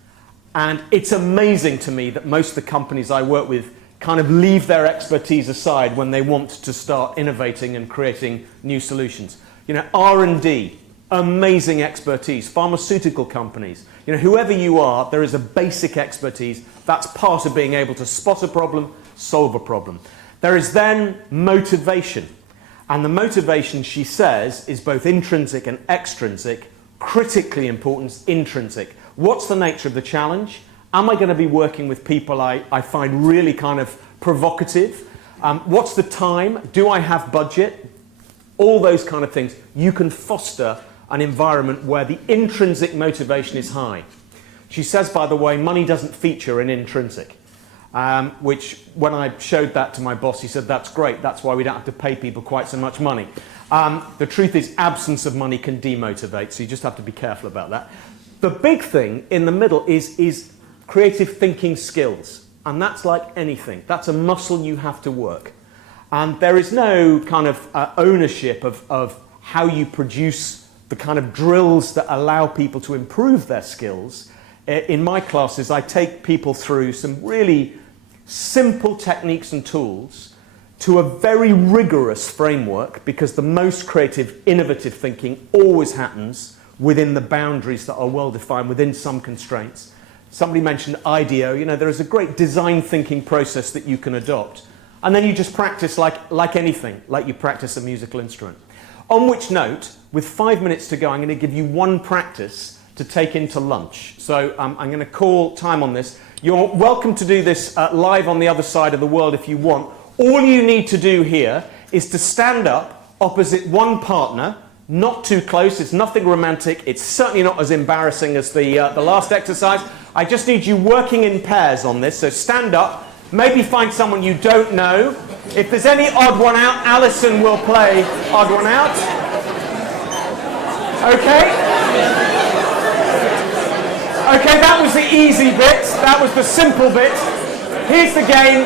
And it's amazing to me that most of the companies I work with kind of leave their expertise aside when they want to start innovating and creating new solutions. You know, R&D, amazing expertise. Pharmaceutical companies, you know, whoever you are, there is a basic expertise. That's part of being able to spot a problem, solve a problem. There is then motivation. And the motivation, she says, is both intrinsic and extrinsic. Critically important is intrinsic. What's the nature of the challenge? Am I going to be working with people I find really kind of provocative? What's the time? Do I have budget? All those kind of things. You can foster an environment where the intrinsic motivation is high. She says, by the way, money doesn't feature in intrinsic, which when I showed that to my boss, he said, that's great. That's why we don't have to pay people quite so much money. The truth is, absence of money can demotivate, so you just have to be careful about that. The big thing in the middle is creative thinking skills, and that's like anything. That's a muscle you have to work. And there is no kind of ownership of how you produce the kind of drills that allow people to improve their skills. In my classes, I take people through some really simple techniques and tools to a very rigorous framework, because the most creative, innovative thinking always happens within the boundaries that are well defined, within some constraints. Somebody mentioned IDEO. You know, there is a great design thinking process that you can adopt. And then you just practice like anything, like you practice a musical instrument. On which note, with 5 minutes to go, I'm going to give you one practice to take into lunch. So I'm going to call time on this. You're welcome to do this live on the other side of the world if you want. All you need to do here is to stand up opposite one partner, not too close, it's nothing romantic, it's certainly not as embarrassing as the last exercise. I just need you working in pairs on this, so stand up, maybe find someone you don't know. If there's any odd one out, Alison will play odd one out. Okay? Okay, that was the easy bit, that was the simple bit. Here's the game.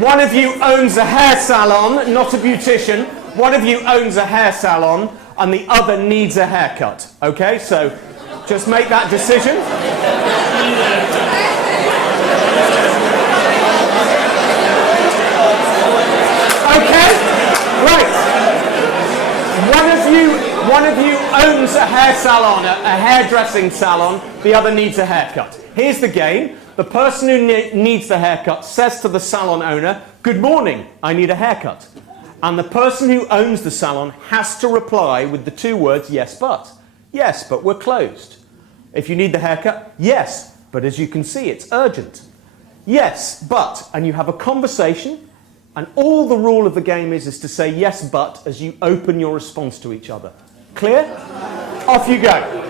One of you owns a hair salon, not a beautician. One of you owns a hair salon, and the other needs a haircut. Okay, so just make that decision. Okay, right. One of you owns a hair salon, a hairdressing salon. The other needs a haircut. Here's the game. The person who needs the haircut says to the salon owner, "Good morning, I need a haircut." And the person who owns the salon has to reply with the two words, "Yes, but." "Yes, but we're closed." If you need the haircut, "Yes, but as you can see, it's urgent." "Yes, but," and you have a conversation, and all the rule of the game is to say "yes, but" as you open your response to each other. Clear? Off you go.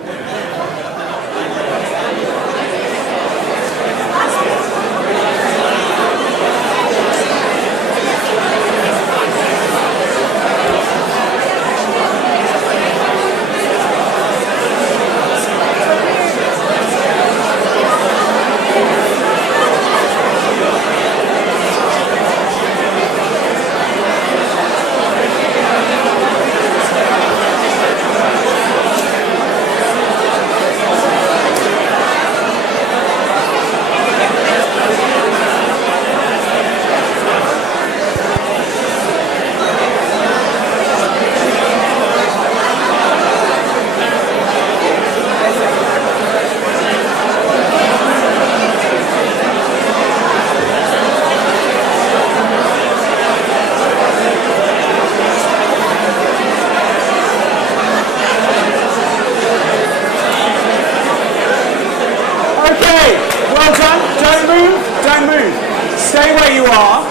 Don't move. Don't move. Stay where you are.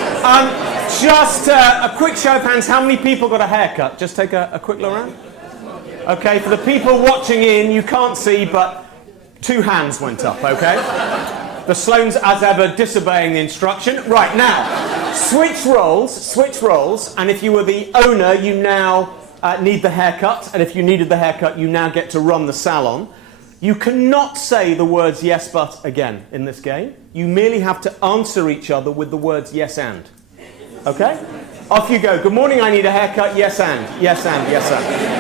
Just a quick show of hands. How many people got a haircut? Just take a quick look around. Okay, for the people watching in, you can't see, but 2 hands went up, okay? The Sloans, as ever, disobeying the instruction. Right, now, switch roles, and if you were the owner, you now need the haircut, and if you needed the haircut, you now get to run the salon. You cannot say the words yes but again in this game. You merely have to answer each other with the words yes and. Okay? Off you go. Good morning, I need a haircut. Yes and. Yes and. Yes and.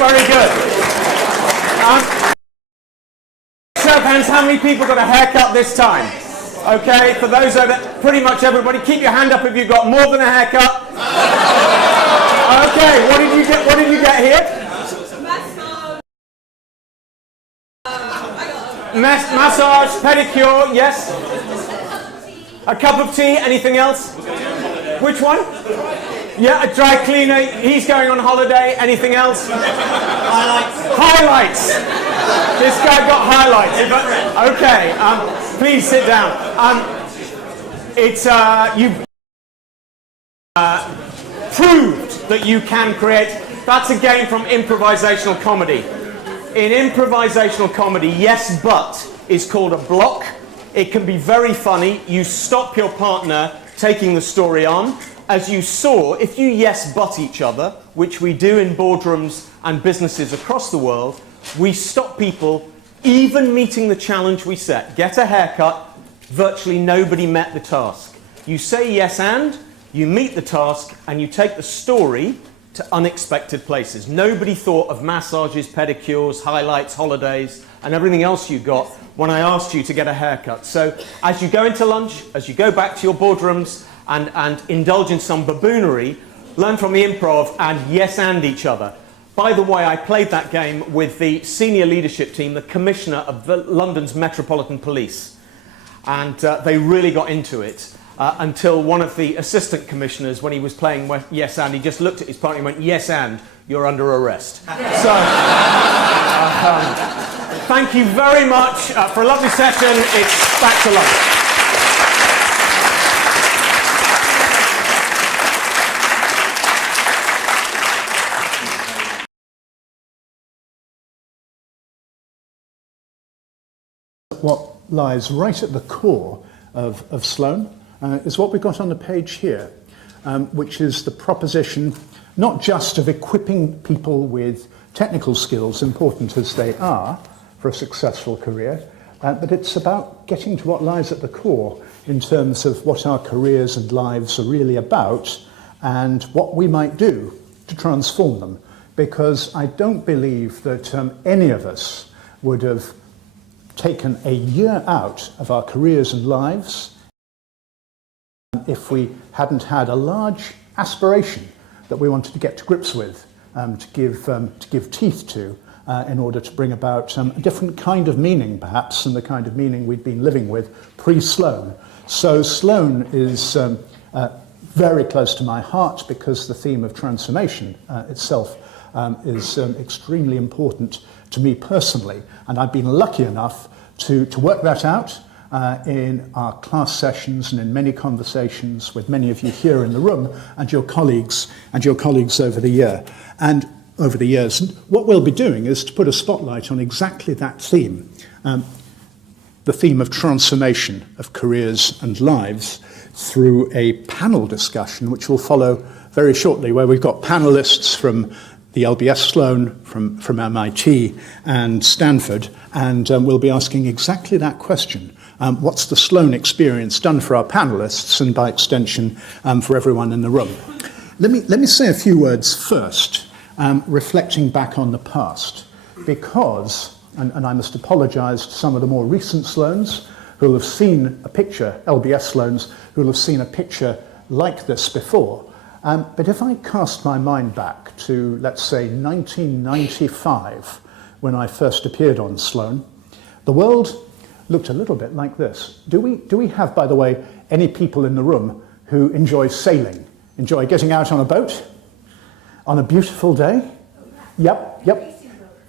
Very good. Show of hands, how many people got a haircut this time? Okay, for those over, pretty much everybody, keep your hand up if you've got more than a haircut. Okay, what did you get? What did you get here? Massage, pedicure, yes. A cup of tea, anything else? Which one? Yeah, a dry cleaner, he's going on holiday, anything else? Highlights. This guy got highlights. Okay, please sit down. You've proved that you can create. That's a game from improvisational comedy. In improvisational comedy, yes but is called a block. It can be very funny. You stop your partner taking the story on. As you saw, if you yes but each other, which we do in boardrooms and businesses across the world, we stop people even meeting the challenge we set. Get a haircut, virtually nobody met the task. You say yes and, you meet the task, and you take the story to unexpected places. Nobody thought of massages, pedicures, highlights, holidays, and everything else you got when I asked you to get a haircut. So as you go into lunch, as you go back to your boardrooms, and indulge in some baboonery, learn from the improv and yes and each other. By the way, I played that game with the senior leadership team, the commissioner of London's Metropolitan Police. And they really got into it until one of the assistant commissioners, when he was playing yes and, he just looked at his partner and went, yes and, you're under arrest. So, thank you very much for a lovely session. It's back to lunch. What lies right at the core of Sloan is what we've got on the page here, which is the proposition not just of equipping people with technical skills, important as they are for a successful career, but it's about getting to what lies at the core in terms of what our careers and lives are really about and what we might do to transform them. Because I don't believe that any of us would have taken a year out of our careers and lives if we hadn't had a large aspiration that we wanted to get to grips with, to give teeth to, in order to bring about a different kind of meaning, perhaps, than the kind of meaning we'd been living with pre-Sloan. So Sloan is very close to my heart because the theme of transformation itself is extremely important to me personally, and I've been lucky enough to work that out in our class sessions and in many conversations with many of you here in the room and your colleagues over the year and over the years. And what we'll be doing is to put a spotlight on exactly that theme, the theme of transformation of careers and lives, through a panel discussion which will follow very shortly, where we've got panelists from the LBS Sloan, from MIT and Stanford, and we'll be asking exactly that question. What's the Sloan experience done for our panelists and by extension for everyone in the room? Let me say a few words first, reflecting back on the past, because, and I must apologize to some of the more recent Sloans who'll have seen a picture, LBS Sloans, who'll have seen a picture like this before. But if I cast my mind back to, let's say, 1995, when I first appeared on Sloan, the world looked a little bit like this. Do we have, by the way, any people in the room who enjoy sailing, enjoy getting out on a boat on a beautiful day? Yep.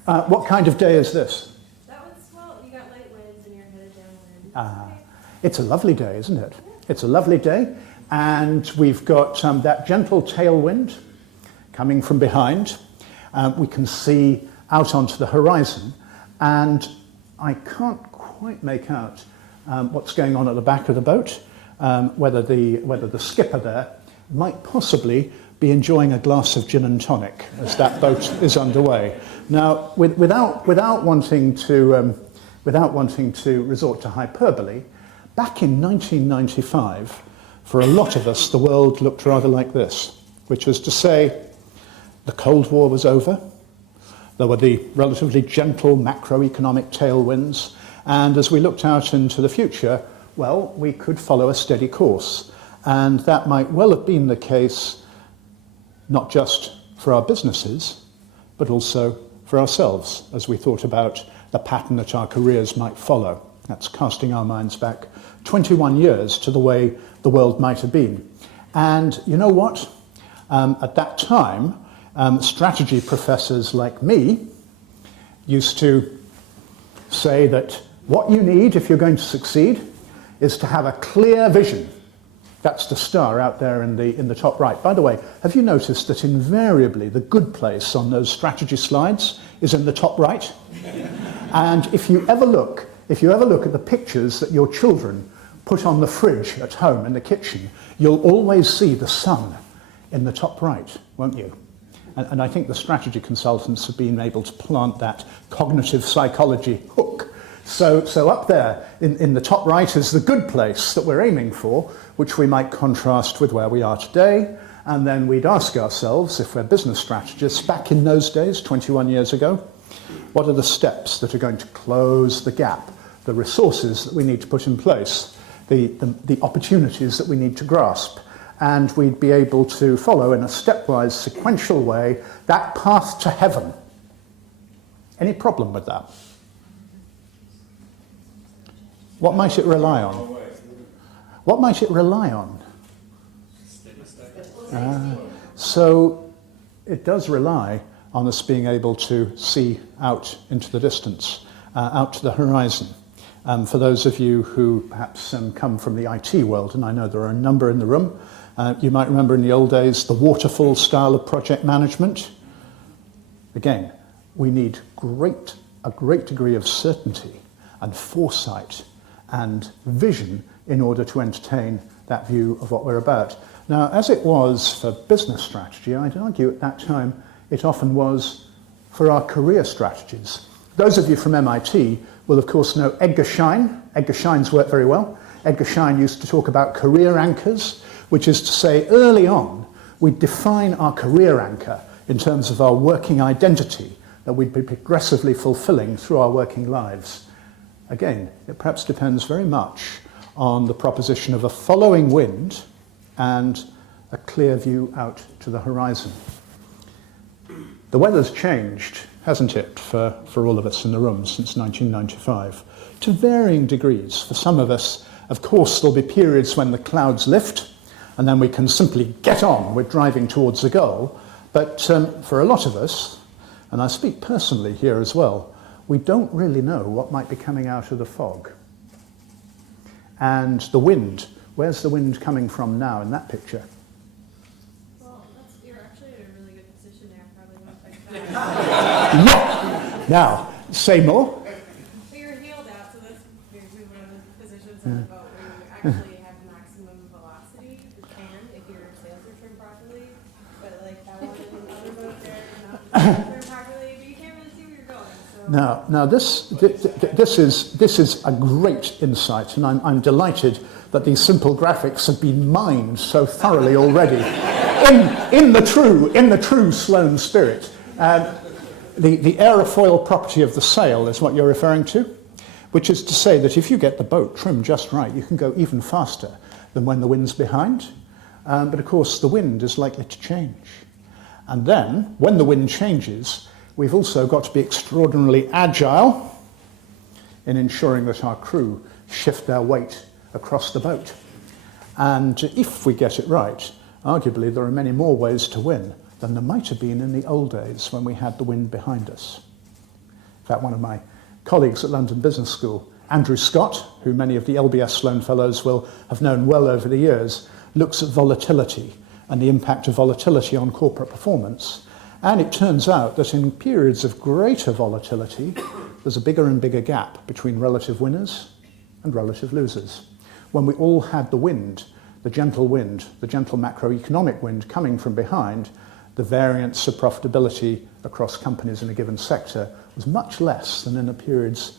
What kind of day is this? That one's small. You got light winds and you're headed downwind. It's a lovely day, isn't it? It's a lovely day. And we've got that gentle tailwind coming from behind. We can see out onto the horizon. And I can't quite make out what's going on at the back of the boat, whether the skipper there might possibly be enjoying a glass of gin and tonic as that boat is underway. Now, without wanting to resort to hyperbole, back in 1995, for a lot of us, the world looked rather like this, which was to say, the Cold War was over, there were the relatively gentle macroeconomic tailwinds, and as we looked out into the future, well, we could follow a steady course. And that might well have been the case, not just for our businesses, but also for ourselves, as we thought about the pattern that our careers might follow. That's casting our minds back 21 years to the way the world might have been. And you know what? At that time, strategy professors like me used to say that what you need if you're going to succeed is to have a clear vision. That's the star out there in the top right. By the way, have you noticed that invariably the good place on those strategy slides is in the top right? And if you ever look at the pictures that your children put on the fridge at home in the kitchen, you'll always see the sun in the top right, won't you? And I think the strategy consultants have been able to plant that cognitive psychology hook. So up there in the top right is the good place that we're aiming for, which we might contrast with where we are today. And then we'd ask ourselves, if we're business strategists, back in those days, 21 years ago, what are the steps that are going to close the gap, the resources that we need to put in place, the opportunities that we need to grasp? And we'd be able to follow in a stepwise, sequential way that path to heaven. Any problem with that? What might it rely on? What might it rely on? So it does rely on us being able to see out into the distance, out to the horizon. For those of you who perhaps come from the IT world, and I know there are a number in the room, you might remember in the old days the waterfall style of project management. Again, we need a great degree of certainty and foresight and vision in order to entertain that view of what we're about. Now, as it was for business strategy, I'd argue at that time it often was for our career strategies. Those of you from MIT will of course know Edgar Schein. Edgar Schein's worked very well. Edgar Schein used to talk about career anchors, which is to say early on we'd define our career anchor in terms of our working identity that we'd be progressively fulfilling through our working lives. Again, it perhaps depends very much on the proposition of a following wind and a clear view out to the horizon. The weather's changed, hasn't it, for all of us in the room since 1995, to varying degrees. For some of us, of course, there'll be periods when the clouds lift and then we can simply get on with driving towards the goal. But for a lot of us, and I speak personally here as well, we don't really know what might be coming out of the fog. and the wind. Where's the wind coming from now in that picture? Well, you're actually in a really good position there. Probably won't take that. Yeah. Now, say more. But you're heeled out, so that's usually one of the positions on the boat where you actually have maximum velocity. You can if your sails are trimmed properly. But like that one in the other boat there, not trimmed properly, but you can't really see where you're going. So. Now this is a great insight, and I'm delighted that these simple graphics have been mined so thoroughly already in the true Sloan spirit. The aerofoil property of the sail is what you're referring to, which is to say that if you get the boat trimmed just right, you can go even faster than when the wind's behind. But of course, the wind is likely to change. And then, when the wind changes, we've also got to be extraordinarily agile in ensuring that our crew shift their weight across the boat. And if we get it right, arguably there are many more ways to win than there might have been in the old days when we had the wind behind us. In fact, one of my colleagues at London Business School, Andrew Scott, who many of the LBS Sloan Fellows will have known well over the years, looks at volatility and the impact of volatility on corporate performance. And it turns out that in periods of greater volatility, there's a bigger and bigger gap between relative winners and relative losers. When we all had the wind, the gentle macroeconomic wind coming from behind, the variance of profitability across companies in a given sector was much less than in the periods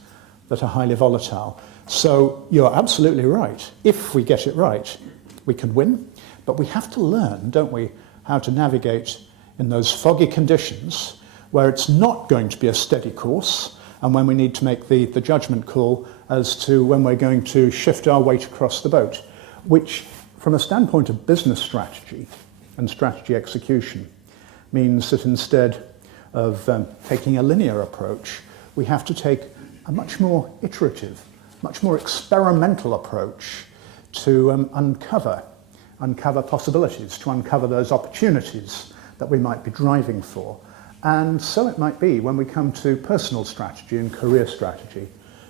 that are highly volatile. So you're absolutely right. If we get it right, we can win. But we have to learn, don't we, how to navigate in those foggy conditions where it's not going to be a steady course, and when we need to make the judgment call as to when we're going to shift our weight across the boat, which from a standpoint of business strategy and strategy execution means that instead of taking a linear approach, we have to take a much more iterative, much more experimental approach to uncover possibilities, to uncover those opportunities that we might be driving for. And so it might be when we come to personal strategy and career strategy,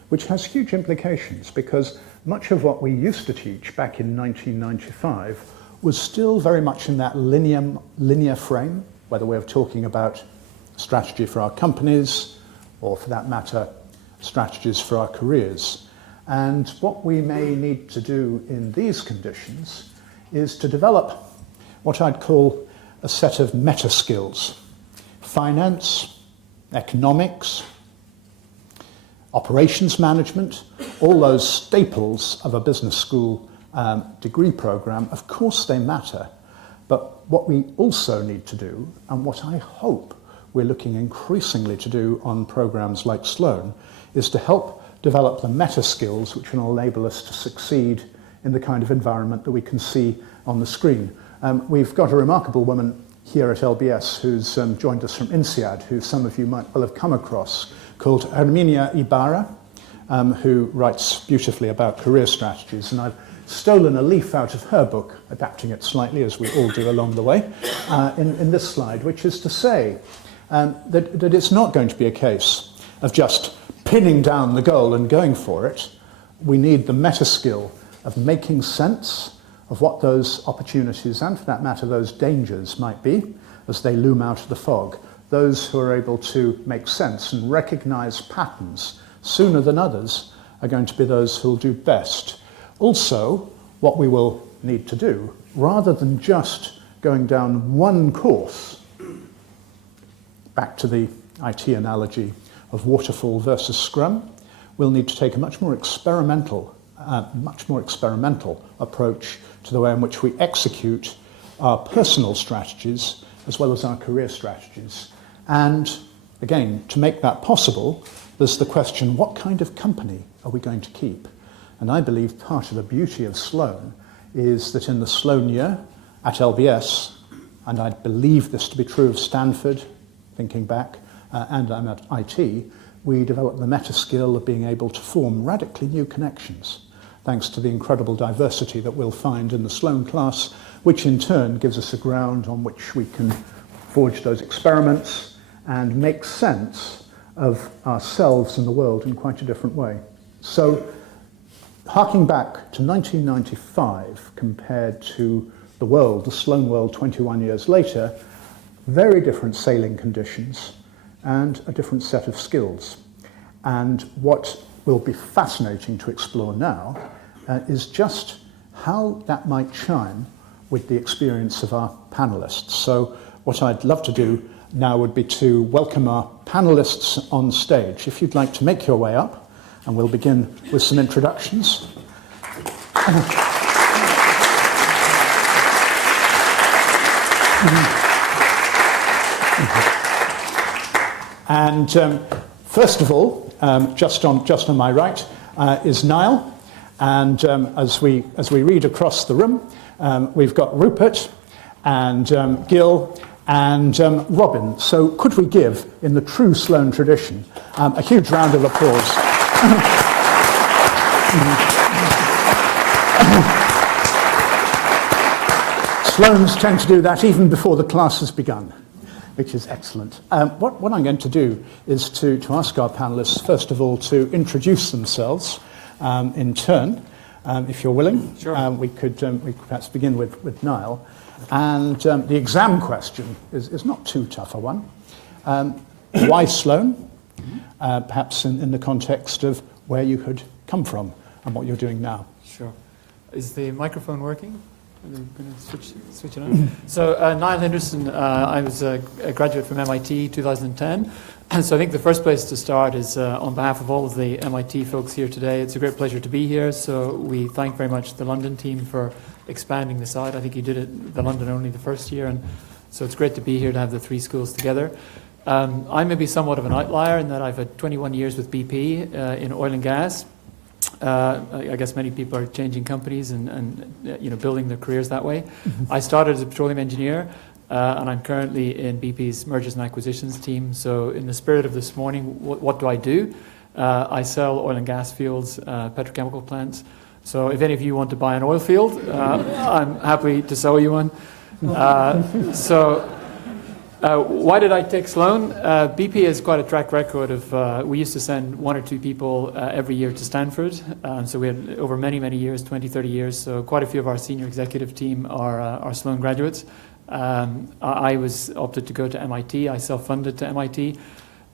which has huge implications because much of what we used to teach back in 1995 was still very much in that linear frame, whether we're talking about strategy for our companies or, for that matter, strategies for our careers. And what we may need to do in these conditions is to develop what I'd call a set of meta skills. Finance, economics, operations management, all those staples of a business school degree program, of course they matter. But what we also need to do, and what I hope we're looking increasingly to do on programs like Sloan, is to help develop the meta skills which will enable us to succeed in the kind of environment that we can see on the screen. We've got a remarkable woman here at LBS who's joined us from INSEAD, who some of you might well have come across, called Herminia Ibarra, who writes beautifully about career strategies. And I've stolen a leaf out of her book, adapting it slightly, as we all do along the way, in this slide, which is to say that it's not going to be a case of just pinning down the goal and going for it. We need the meta skill of making sense of what those opportunities and, for that matter, those dangers might be as they loom out of the fog. Those who are able to make sense and recognize patterns sooner than others are going to be those who will do best. Also, what we will need to do, rather than just going down one course, back to the IT analogy of waterfall versus scrum, we'll need to take a much more experimental approach to the way in which we execute our personal strategies as well as our career strategies. And again, to make that possible, there's the question, what kind of company are we going to keep? And I believe part of the beauty of Sloan is that in the Sloan year at LBS, and I believe this to be true of Stanford, thinking back, and I'm at IT, we developed the meta skill of being able to form radically new connections, thanks to the incredible diversity that we'll find in the Sloan class, which in turn gives us a ground on which we can forge those experiments and make sense of ourselves and the world in quite a different way. So harking back to 1995 compared to the world, the Sloan world 21 years later, very different sailing conditions and a different set of skills. And what will be fascinating to explore now is just how that might chime with the experience of our panelists. So what I'd love to do now would be to welcome our panelists on stage. If you'd like to make your way up, and we'll begin with some introductions. And first of all, just on my right is Niall, and as we read across the room, we've got Rupert and Gil and Robin. So could we give, in the true Sloan tradition, a huge round of applause? Sloans tend to do that even before the class has begun, which is excellent. What I'm going to do is to ask our panelists, first of all, to introduce themselves in turn, if you're willing. Sure. We could perhaps begin with Niall. And the exam question is not too tough a one. Why Sloan? Perhaps in the context of where you had come from and what you're doing now. Sure. Is the microphone working? Are they going to switch it on? So Niall Henderson, I was a graduate from MIT 2010. And so I think the first place to start is on behalf of all of the MIT folks here today. It's a great pleasure to be here. So we thank very much the London team for expanding the site. I think you did it, the London only the first year. And so it's great to be here to have the three schools together. I may be somewhat of an outlier in that I've had 21 years with BP in oil and gas. I guess many people are changing companies and building their careers that way. I started as a petroleum engineer, and I'm currently in BP's mergers and acquisitions team. So in the spirit of this morning, what do I do? I sell oil and gas fields, petrochemical plants. So if any of you want to buy an oil field, I'm happy to sell you one. Why did I take Sloan? BP has quite a track record of, we used to send 1 or 2 people every year to Stanford. So we had over many, many years, 20, 30 years. So quite a few of our senior executive team are Sloan graduates. I was opted to go to MIT. I self-funded to MIT.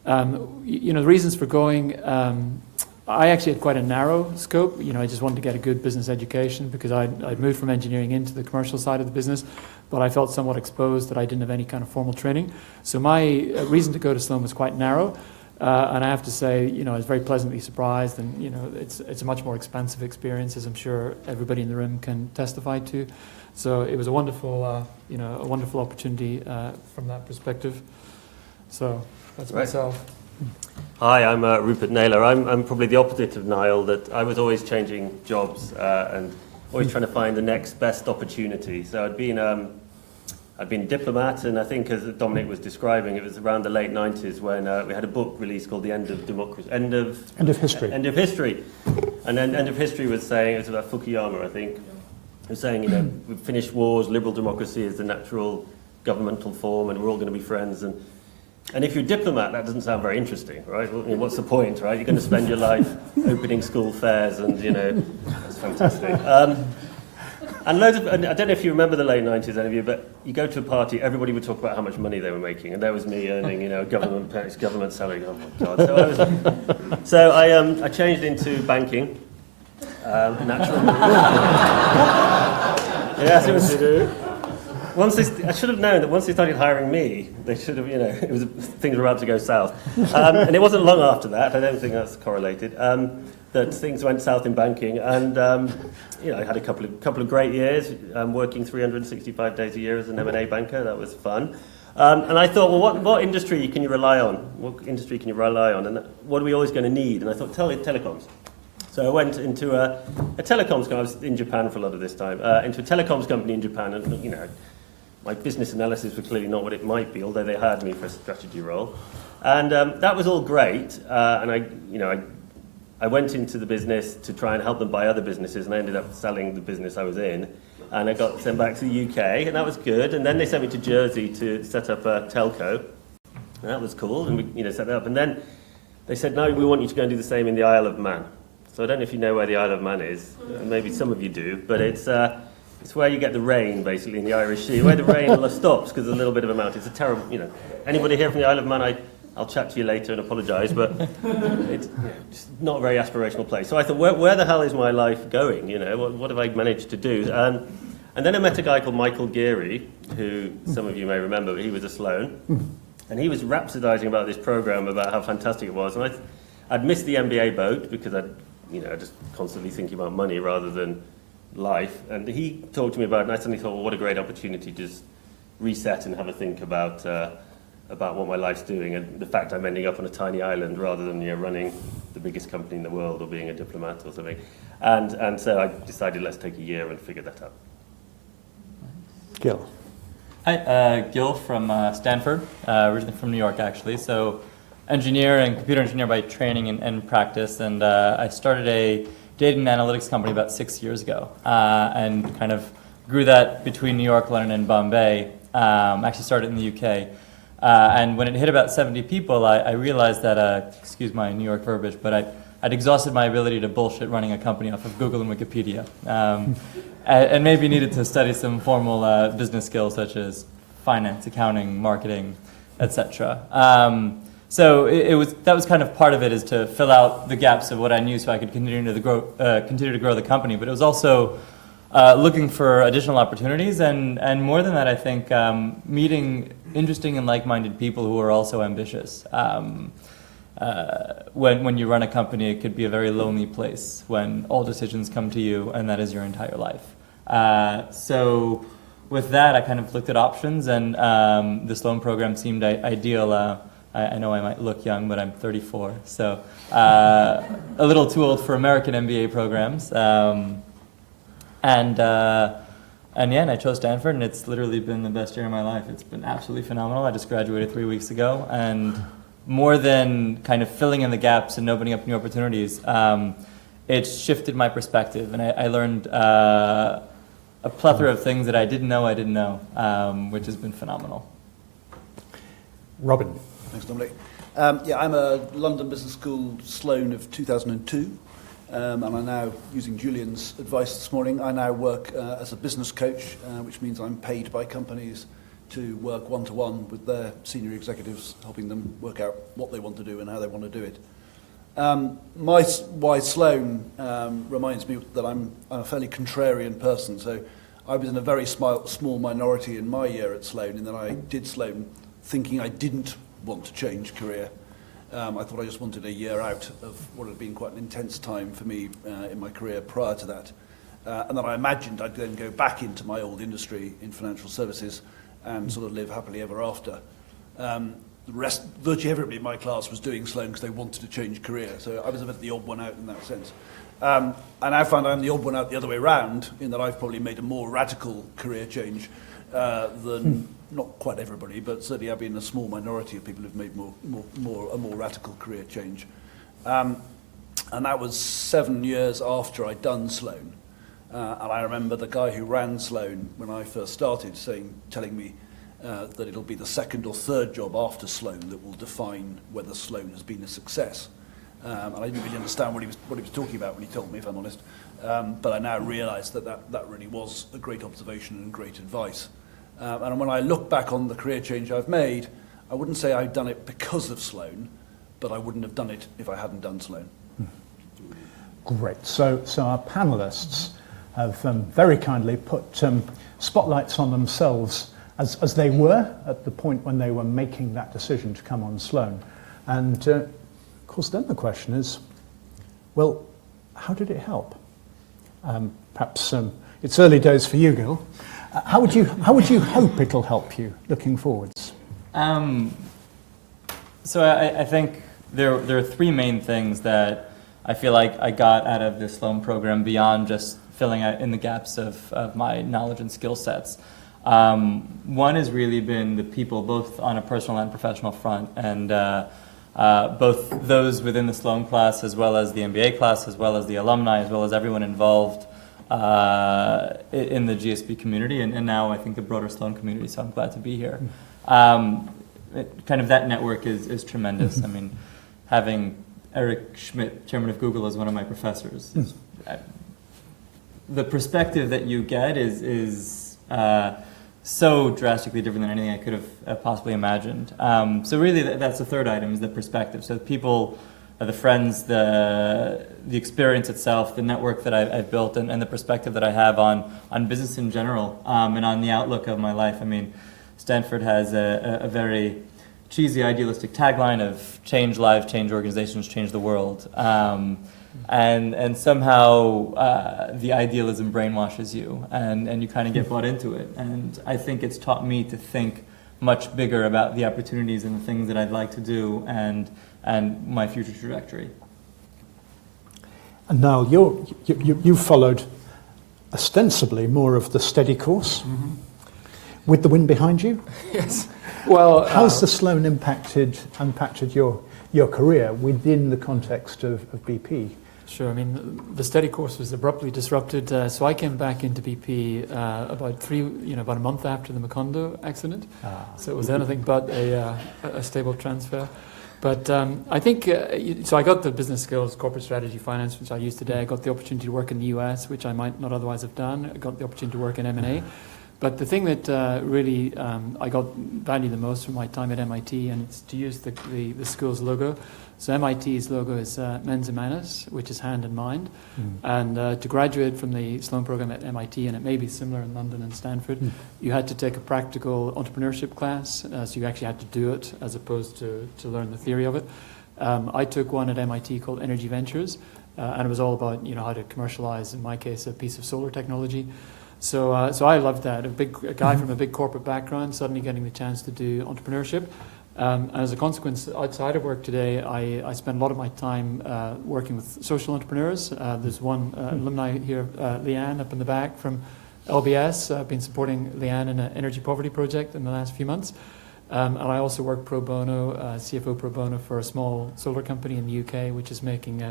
The reasons for going, I actually had quite a narrow scope. I just wanted to get a good business education because I'd moved from engineering into the commercial side of the business. But I felt somewhat exposed that I didn't have any kind of formal training. So my reason to go to Sloan was quite narrow. And I have to say, I was very pleasantly surprised. And, it's a much more expansive experience, as I'm sure everybody in the room can testify to. So it was a wonderful opportunity from that perspective. So that's myself. Hi, I'm Rupert Naylor. I'm probably the opposite of Niall, that I was always changing jobs and always trying to find the next best opportunity. So I'd been a diplomat, and I think, as Dominic was describing, it was around the late 90s when we had a book released called The End of Democracy. End of History. End of History. And then End of History was saying, it was about Fukuyama, I think. It was saying, we've finished wars, liberal democracy is the natural governmental form, and we're all going to be friends. And if you're a diplomat, that doesn't sound very interesting, right? What's the point, right? You're going to spend your life opening school fairs and, that's fantastic. And I don't know if you remember the late 90s, any of you, but you go to a party, everybody would talk about how much money they were making, and there was me earning, government salary. Oh my God! So I changed into banking, naturally. Yes, it was. I should have known that once they started hiring me, they should have, things were about to go south. And it wasn't long after that, I don't think that's correlated, that things went south in banking. And, I had a couple of great years, working 365 days a year as an M&A banker. That was fun. And I thought, well, what industry can you rely on? What industry can you rely on? And what are we always going to need? And I thought, telecoms. So I went into a telecoms company. I was in Japan for a lot of this time, into a telecoms company in Japan. And, my business analysis was clearly not what it might be, although they hired me for a strategy role. And that was all great. And I went into the business to try and help them buy other businesses, and I ended up selling the business I was in. And I got sent back to the UK, and that was good. And then they sent me to Jersey to set up a telco. And that was cool, and we set that up. And then they said, no, we want you to go and do the same in the Isle of Man. So I don't know if you know where the Isle of Man is. Maybe some of you do, but it's where you get the rain, basically, in the Irish Sea, where the rain stops because there's a little bit of a mountain. It's a terrible, Anybody here from the Isle of Man? I'll chat to you later and apologise, but it's just not a very aspirational place. So I thought, where the hell is my life going? What have I managed to do? And then I met a guy called Michael Geary, who some of you may remember, but he was a Sloan. And he was rhapsodising about this programme, about how fantastic it was. And I'd missed the MBA boat because I'd just constantly thinking about money rather than life. And he talked to me about it, and I suddenly thought, well, what a great opportunity to just reset and have a think about what my life's doing, and the fact I'm ending up on a tiny island rather than running the biggest company in the world or being a diplomat or something. And so I decided, let's take a year and figure that out. Gil. Hi, Gil from Stanford, originally from New York, actually. So engineer and computer engineer by training and practice, and I started a data and analytics company about 6 years ago, and kind of grew that between New York, London, and Bombay. Actually started in the UK. And when it hit about 70 people, I realized that, excuse my New York verbiage, but I'd exhausted my ability to bullshit running a company off of Google and Wikipedia. And maybe needed to study some formal business skills such as finance, accounting, marketing, etc. So that was kind of part of it, is to fill out the gaps of what I knew so I could continue to grow the company. But it was also looking for additional opportunities, and more than that, I think meeting interesting and like-minded people who are also ambitious. When you run a company, it could be a very lonely place when all decisions come to you, and that is your entire life. So with that, I kind of looked at options, and the Sloan program seemed ideal. I know I might look young, but I'm 34, so a little too old for American MBA programs. And I chose Stanford, and it's literally been the best year of my life. It's been absolutely phenomenal. I just graduated 3 weeks ago, and more than kind of filling in the gaps and opening up new opportunities, it shifted my perspective, and I learned a plethora of things that I didn't know, which has been phenomenal. Robin. Thanks, Dominic. I'm a London Business School Sloan of 2002. And I now, using Julian's advice this morning, I now work as a business coach, which means I'm paid by companies to work one-to-one with their senior executives, helping them work out what they want to do and how they want to do it. Why Sloan reminds me that I'm a fairly contrarian person. So I was in a very small minority in my year at Sloan, in that I did Sloan thinking I didn't want to change career. I thought I just wanted a year out of what had been quite an intense time for me in my career prior to that. And then I imagined I'd then go back into my old industry in financial services and sort of live happily ever after. Virtually everybody in my class was doing Sloan because they wanted to change career, so I was a bit the odd one out in that sense. And I found I'm the odd one out the other way around, in that I've probably made a more radical career change than not quite everybody, but certainly I've been a small minority of people who've made a more radical career change. And that was 7 years after I'd done Sloan. And I remember the guy who ran Sloan when I first started telling me that it'll be the second or third job after Sloan that will define whether Sloan has been a success. And I didn't really understand what he was talking about when he told me, if I'm honest. But I now realise that really was a great observation and great advice. And when I look back on the career change I've made, I wouldn't say I've done it because of Sloan, but I wouldn't have done it if I hadn't done Sloan. Great. So our panellists have very kindly put spotlights on themselves as they were at the point when they were making that decision to come on Sloan. And of course then the question is, well, how did it help? Perhaps it's early days for you, Gil. How would you hope it'll help you looking forwards? So I think there are three main things that I feel like I got out of this Sloan program beyond just filling out in the gaps of my knowledge and skill sets. One has really been the people, both on a personal and professional front, and both those within the Sloan class, as well as the MBA class, as well as the alumni, as well as everyone involved in the GSB community, and now I think the broader Sloan community, so I'm glad to be here. Kind of that network is tremendous. I mean, having Eric Schmidt, chairman of Google, is one of my professors. The perspective that you get is so drastically different than anything I could have possibly imagined. So really, that's the third item, is the perspective. So people, the friends, the experience itself, the network that I've built, and the perspective that I have on business in general, and on the outlook of my life. I mean, Stanford has a very cheesy, idealistic tagline of change lives, change organizations, change the world. And somehow the idealism brainwashes you, and you kind of get bought into it. And I think it's taught me to think much bigger about the opportunities and the things that I'd like to do, and my future trajectory. And Niall, you've followed ostensibly more of the steady course, with the wind behind you. Yes. Well, how's the Sloan impacted your career within the context of BP? Sure. I mean, the steady course was abruptly disrupted. So I came back into BP about a month after the Macondo accident. So it was anything but a stable transfer. But I think, so I got the business skills, corporate strategy, finance, which I use today. I got the opportunity to work in the US, which I might not otherwise have done. I got the opportunity to work in M&A. But the thing that really I got value the most from my time at MIT, and it's to use the school's logo. So MIT's logo is Mens and Manus, which is hand and mind. And to graduate from the Sloan program at MIT, and it may be similar in London and Stanford, you had to take a practical entrepreneurship class. So you actually had to do it as opposed to learn the theory of it. I took one at MIT called Energy Ventures, and it was all about how to commercialize, in my case, a piece of solar technology. So I loved that. A guy from a big corporate background suddenly getting the chance to do entrepreneurship. And as a consequence, outside of work today, I spend a lot of my time working with social entrepreneurs. There's one alumni here, Leanne, up in the back from LBS. I've been supporting Leanne in an energy poverty project in the last few months. And I also work pro bono, CFO pro bono for a small solar company in the UK, which is making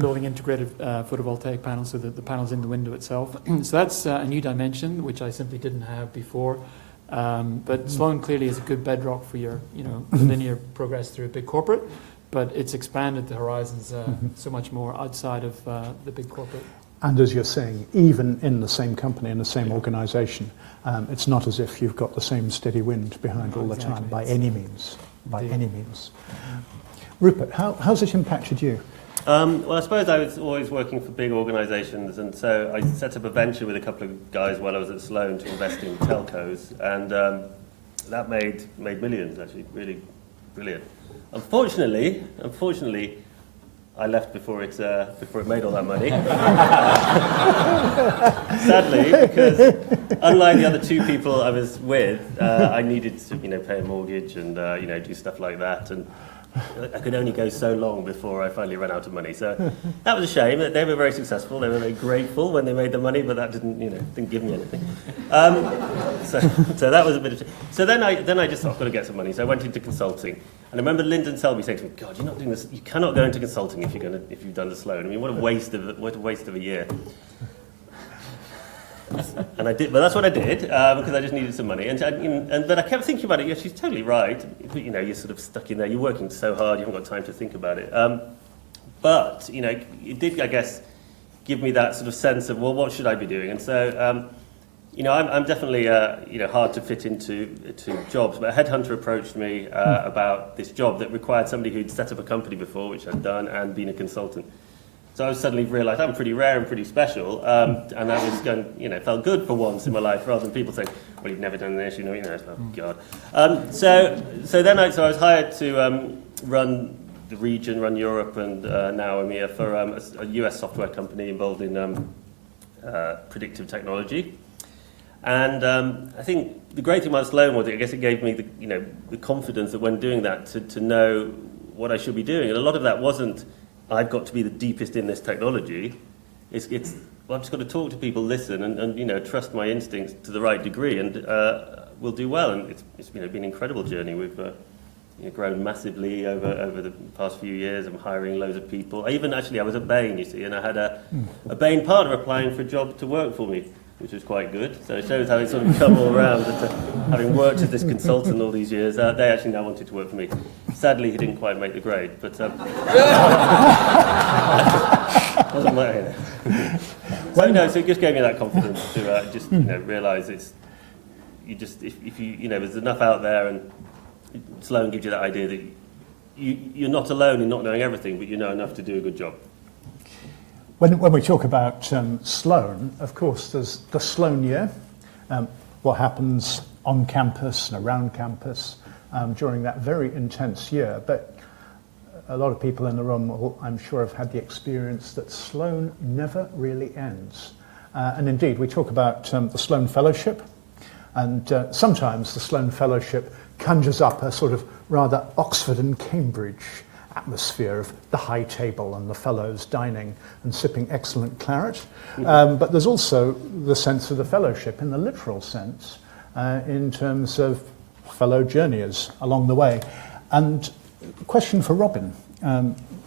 building integrated photovoltaic panels so that the panel's in the window itself. So that's a new dimension, which I simply didn't have before. But Sloan clearly is a good bedrock for your linear progress through a big corporate, but it's expanded the horizons so much more outside of the big corporate. And as you're saying, even in the same company, in the same organisation, it's not as if you've got the same steady wind behind all the time, by any means. By any means. Rupert, how's it impacted you? Well, I suppose I was always working for big organisations, and so I set up a venture with a couple of guys while I was at Sloan to invest in telcos, and that made millions, actually, really brilliant. Unfortunately, I left before it made all that money. Sadly, because unlike the other two people I was with, I needed to pay a mortgage and do stuff like that, and I could only go so long before I finally ran out of money. So that was a shame. They were very successful. They were very grateful when they made the money, but that didn't give me anything. So that was a bit of. So then I just thought I've got to get some money. So I went into consulting, and I remember Lyndon Selby saying to me, "God, you're not doing this. You cannot go into consulting if you've done the Sloan. I mean, what a waste of a year." And I did, but that's what I did because I just needed some money. But I kept thinking about it. Yeah, she's totally right. But, you're sort of stuck in there. You're working so hard. You haven't got time to think about it. But it did, I guess, give me that sort of sense of, well, what should I be doing? And so, I'm definitely hard to fit into jobs. But a headhunter approached me about this job that required somebody who'd set up a company before, which I'd done, and been a consultant. So I suddenly realised I'm pretty rare and pretty special, and that was felt good for once in my life, rather than people saying, "Well, you've never done this," oh God. So I was hired to run the region, run Europe, and now EMEA for a US software company involved in predictive technology. And I think the great thing about Sloan was, I guess, it gave me the confidence that when doing that to know what I should be doing, and a lot of that wasn't, I've got to be the deepest in this technology. It's I've just got to talk to people, listen, and trust my instincts to the right degree, and we'll do well. And it's been an incredible journey. We've grown massively over the past few years. I'm hiring loads of people. I was at Bain, you see, and I had a Bain partner applying for a job to work for me. which was quite good. So it shows how it's sort of come all around. That, having worked as this consultant all these years, they actually now wanted to work for me. Sadly, he didn't quite make the grade, but wasn't my. So no, so it just gave me that confidence to just realise it's if you there's enough out there, and Sloan gives you that idea that you're not alone in not knowing everything, but you know enough to do a good job. When we talk about Sloan, of course, there's the Sloan year, what happens on campus and around campus during that very intense year. But a lot of people in the room, I'm sure, have had the experience that Sloan never really ends. And indeed, we talk about the Sloan Fellowship, and sometimes the Sloan Fellowship conjures up a sort of rather Oxford and Cambridge atmosphere of the high table and the fellows dining and sipping excellent claret. But there's also the sense of the fellowship in the literal sense, in terms of fellow journeyers along the way. And question for Robin,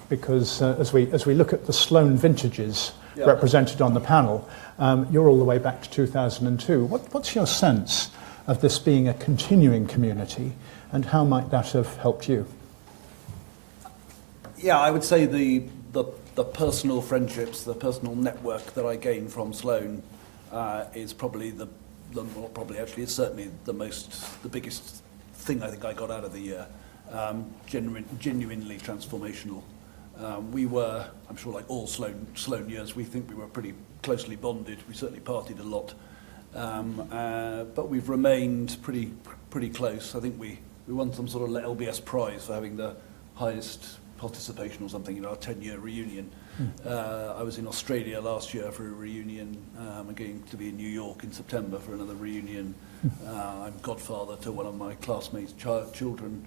because as we look at the Sloan vintages represented on the panel, you're all the way back to 2002. What's your sense of this being a continuing community, and how might that have helped you? Yeah, I would say the personal friendships, the personal network that I gained from Sloan is probably it's certainly the biggest thing I think I got out of the year. Genuinely transformational. We were, I'm sure, like all Sloan years, we think we were pretty closely bonded. We certainly partied a lot, but we've remained pretty close. I think we won some sort of LBS prize for having the highest participation or something in our 10-year reunion. I was in Australia last year for a reunion. I'm going to be in New York in September for another reunion. I'm godfather to one of my classmates' children.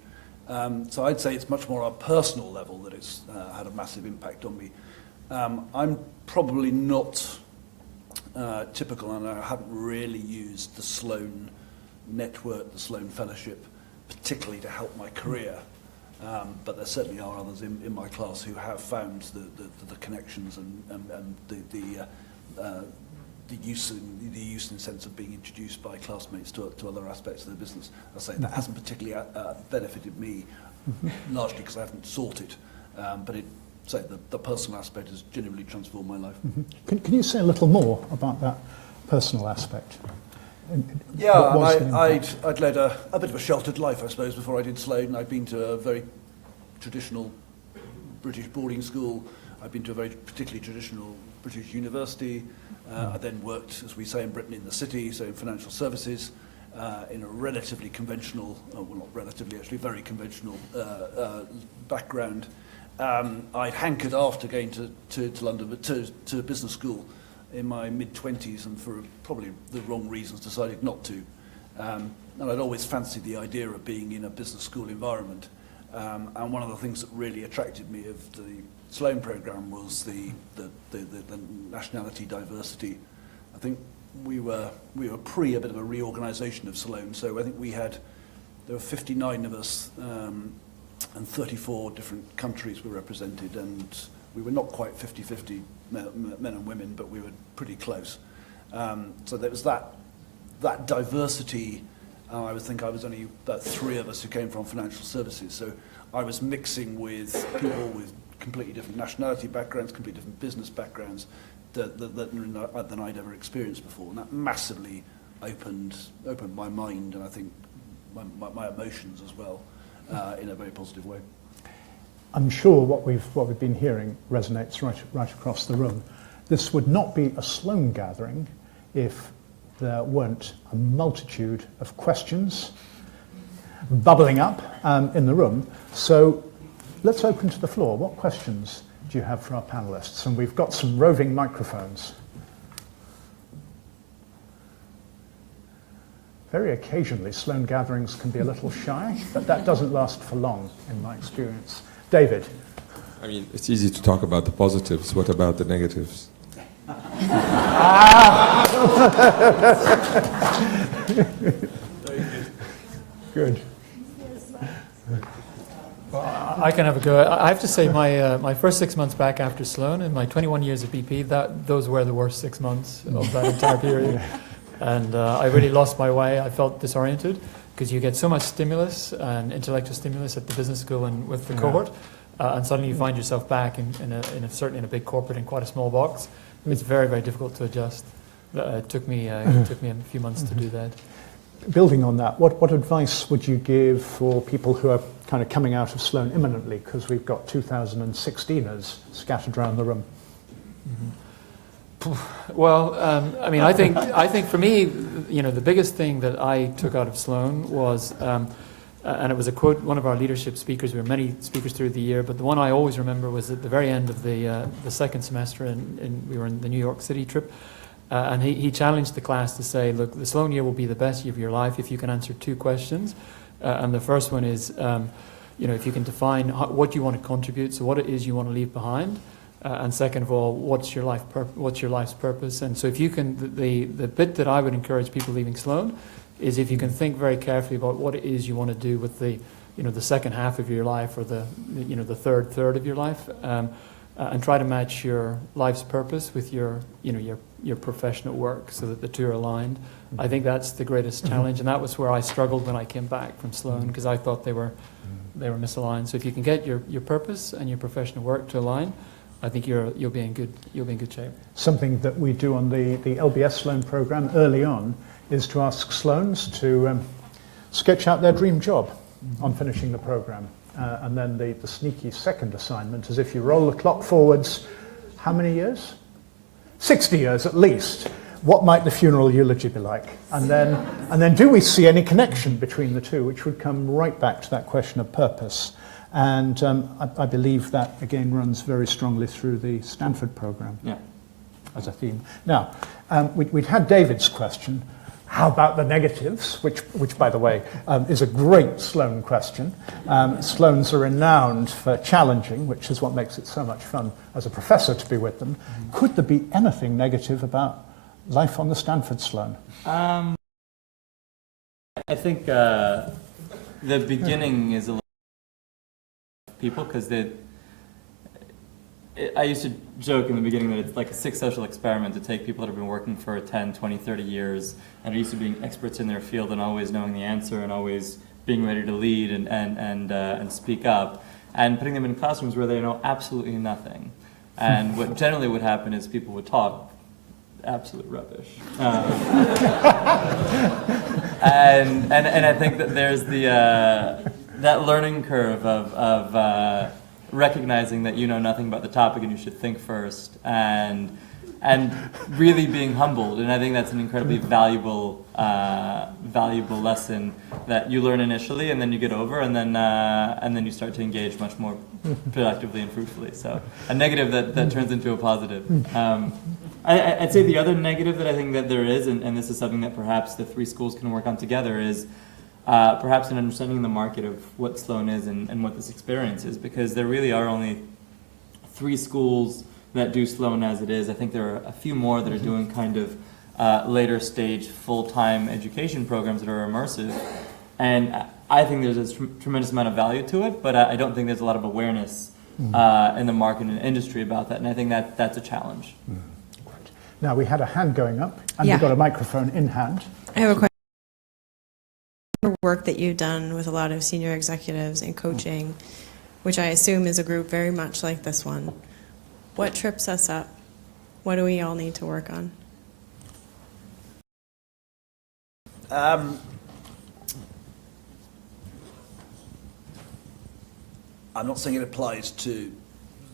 So I'd say it's much more on a personal level that it's had a massive impact on me. I'm probably not typical, and I haven't really used the Sloan network, the Sloan Fellowship, particularly to help my career. But there certainly are others in my class who have found the connections and the use and sense of being introduced by classmates to other aspects of the business. I say that hasn't particularly benefited me, largely because I haven't sought it. But the personal aspect has genuinely transformed my life. Can you say a little more about that personal aspect? Yeah, I'd led a bit of a sheltered life, I suppose, before I did Sloan. I'd been to a very traditional British boarding school. I'd been to a very particularly traditional British university. I then worked, as we say in Britain, in the city, so in financial services, in a relatively conventional, well, not relatively, actually very conventional background. I'd hankered after going to London, but to business school in my mid-20s, and for probably the wrong reasons decided not to. And I'd always fancied the idea of being in a business school environment. And one of the things that really attracted me of the Sloan program was the nationality diversity. I think we were pre a bit of a reorganisation of Sloan, so I think there were 59 of us, and 34 different countries were represented, and we were not quite 50-50 men and women, but we were pretty close. So there was that diversity. I would think I was only about 3 of us who came from financial services, so I was mixing with people with completely different nationality backgrounds, completely different business backgrounds than I'd ever experienced before, and that massively opened my mind, and I think my emotions as well, in a very positive way. I'm sure what we've been hearing resonates right across the room. This would not be a Sloan gathering if there weren't a multitude of questions bubbling up in the room. So let's open to the floor. What questions do you have for our panelists? And we've got some roving microphones. Very occasionally, Sloan gatherings can be a little shy, but that doesn't last for long, in my experience. David. I mean, it's easy to talk about the positives. What about the negatives? Good. Well, I can have a go. I have to say my first 6 months back after Sloan and my 21 years at BP, those were the worst 6 months of that entire period. And I really lost my way. I felt disoriented because you get so much stimulus and intellectual stimulus at the business school and with the cohort, and suddenly you find yourself back certainly in a big corporate in quite a small box. It's very, very difficult to adjust. It took me a few months to do that. Building on that, what advice would you give for people who are kind of coming out of Sloan imminently? Because we've got 2016ers scattered around the room. Well, I mean, I think for me, the biggest thing that I took out of Sloan was, and it was a quote, one of our leadership speakers. There were many speakers through the year, but the one I always remember was at the very end of the second semester, and we were in the New York City trip. And he challenged the class to say, look, the Sloan year will be the best year of your life if you can answer 2 questions. And the first one is, if you can define what you want to contribute, so what it is you want to leave behind. And second of all, what's your life's purpose? And so if you can, the bit that I would encourage people leaving Sloan is if you can think very carefully about what it is you want to do with the second half of your life or the third of your life. And try to match your life's purpose with your professional work so that the two are aligned. I think that's the greatest challenge, and that was where I struggled when I came back from Sloan because I thought they were misaligned. So if you can get your purpose and your professional work to align, I think you'll be in good shape. Something that we do on the LBS Sloan program early on is to ask Sloans to sketch out their dream job on finishing the program. And then the sneaky second assignment is if you roll the clock forwards, how many years? 60 years at least. What might the funeral eulogy be like? And then do we see any connection between the two, which would come right back to that question of purpose. And I believe that, again, runs very strongly through the Stanford program as a theme. Now, we'd had David's question. How about the negatives, which by the way, is a great Sloan question. Sloans are renowned for challenging, which is what makes it so much fun as a professor to be with them. Could there be anything negative about life on the Stanford Sloan? I think the beginning is a little people because I used to joke in the beginning that it's like a sick social experiment to take people that have been working for 10, 20, 30 years and are used to being experts in their field and always knowing the answer and always being ready to lead and speak up, and putting them in classrooms where they know absolutely nothing. And what generally would happen is people would talk absolute rubbish. And I think that there's that learning curve of recognizing that you know nothing about the topic and you should think first, and really being humbled. And I think that's an incredibly valuable lesson that you learn initially, and then you get over, and then you start to engage much more productively and fruitfully. So a negative that turns into a positive. I'd say the other negative that I think that there is, and this is something that perhaps the 3 schools can work on together, is perhaps an understanding the market of what Sloan is and what this experience is, because there really are only 3 schools that do Sloan as it is. I think there are a few more that are doing kind of later stage full-time education programs that are immersive, and I think there's a tremendous amount of value to it, but I don't think there's a lot of awareness in the market and industry about that, and I think that's a challenge. Now, we had a hand going up, and we've got a microphone in hand. I have a question. Work that you've done with a lot of senior executives in coaching, which I assume is a group very much like this one. What trips us up? What do we all need to work on? I'm not saying it applies to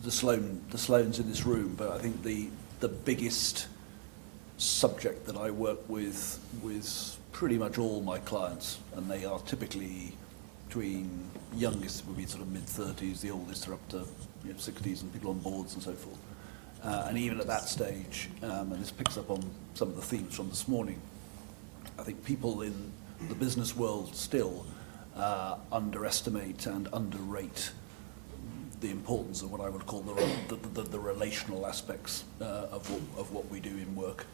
the Sloans in this room, but I think the biggest subject that I work with pretty much all my clients, and they are typically between youngest would be sort of mid-30s, the oldest are up to 60s, and people on boards and so forth. And even at that stage, and this picks up on some of the themes from this morning, I think people in the business world still underestimate and underrate the importance of what I would call the relational aspects of what we do in work.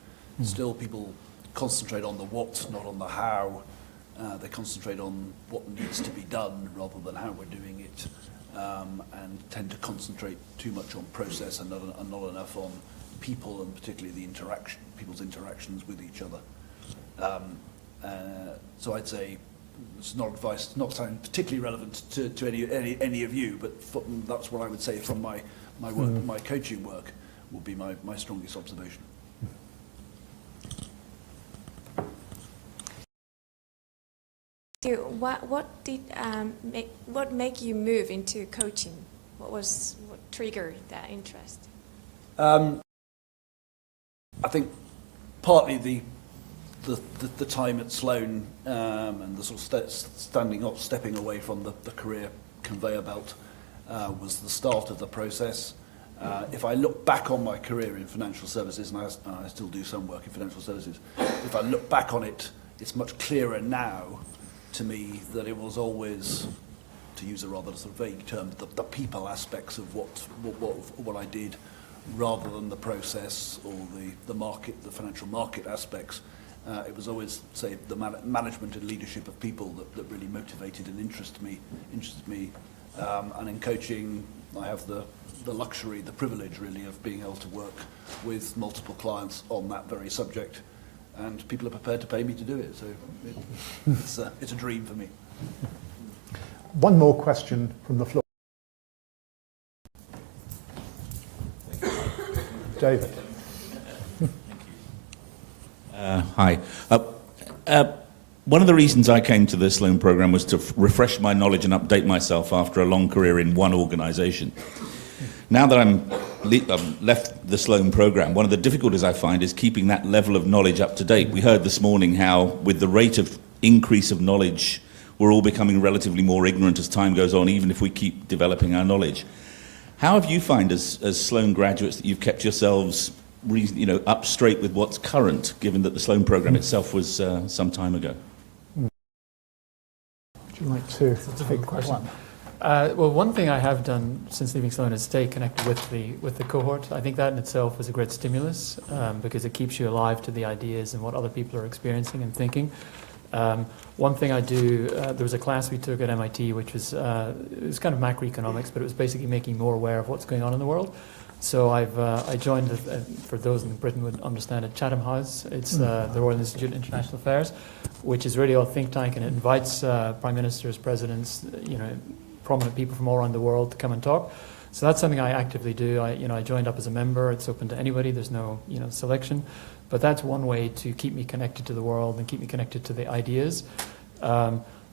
Still, people concentrate on the what, not on the how. They concentrate on what needs to be done rather than how we're doing it. and tend to concentrate too much on process and not enough on people, and particularly people's interactions with each other. So I'd say it's not advice, not sounding particularly relevant to any of you, but that's what I would say from my work, my coaching work, would be my strongest observation. What made you move into coaching? What triggered that interest? I think partly the time at Sloan and the sort of stepping away from the career conveyor belt was the start of the process. If I look back on my career in financial services, and I still do some work in financial services, if I look back on it, it's much clearer now to me that it was always, to use a rather sort of vague term, the people aspects of what I did, rather than the process or the market, the financial market aspects. It was always, say, the management and leadership of people that really motivated and interested me. And in coaching, I have the luxury, the privilege really, of being able to work with multiple clients on that very subject, and people are prepared to pay me to do it. So it's a dream for me. One more question from the floor. David. Hi. One of the reasons I came to the Sloan program was to refresh my knowledge and update myself after a long career in one organization. Now that I've left the Sloan program, one of the difficulties I find is keeping that level of knowledge up to date. We heard this morning how, with the rate of increase of knowledge, we're all becoming relatively more ignorant as time goes on, even if we keep developing our knowledge. How have you found, as Sloan graduates, that you've kept yourselves up straight with what's current, given that the Sloan program itself was some time ago? Would you like to take the question? Well, one thing I have done since leaving Sloan is stay connected with the cohort. I think that in itself is a great stimulus because it keeps you alive to the ideas and what other people are experiencing and thinking. One thing I do, there was a class we took at MIT which was it was kind of macroeconomics, but it was basically making more aware of what's going on in the world. So I joined, for those in Britain would understand it, Chatham House. It's the Royal Institute of International Affairs, which is really a think tank, and it invites prime ministers, presidents, prominent people from all around the world to come and talk. So that's something I actively do. I joined up as a member. It's open to anybody. There's no selection, but that's one way to keep me connected to the world and keep me connected to the ideas.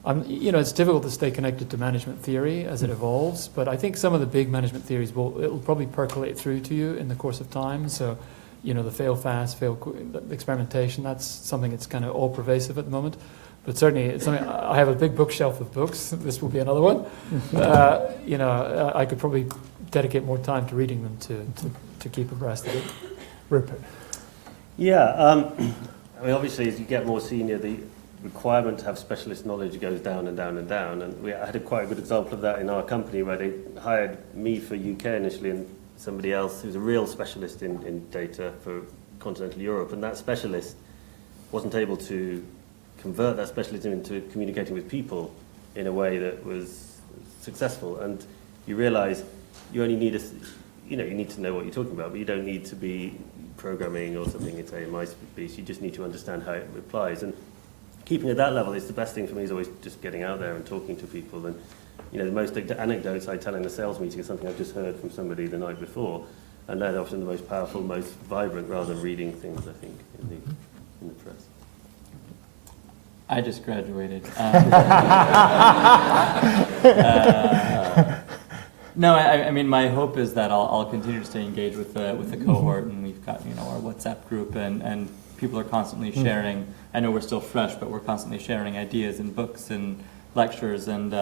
It's difficult to stay connected to management theory as it evolves, but I think some of the big management theories it'll probably percolate through to you in the course of time. So, the fail fast, the experimentation, that's something that's kind of all pervasive at the moment. But certainly, it's something, I have a big bookshelf of books. This will be another one. I could probably dedicate more time to reading them to keep abreast of it. Rupert. Yeah, obviously, as you get more senior, the requirement to have specialist knowledge goes down and down and down. And I had quite a good example of that in our company, where they hired me for UK initially and somebody else who's a real specialist in data for continental Europe. And that specialist wasn't able to convert that specialism into communicating with people in a way that was successful. And you realize you only need you need to know what you're talking about, but you don't need to be programming or something in MySpace. You just need to understand how it applies. And keeping at that level is the best thing for me, is always just getting out there and talking to people. And the most anecdotes I tell in a sales meeting is something I've just heard from somebody the night before, and they're often the most powerful, most vibrant, rather than reading things, I think, in the press. I just graduated. No, I mean, my hope is that I'll continue to stay engaged with the cohort, and we've got our WhatsApp group, and people are constantly sharing. I know we're still fresh, but we're constantly sharing ideas and books and lectures, and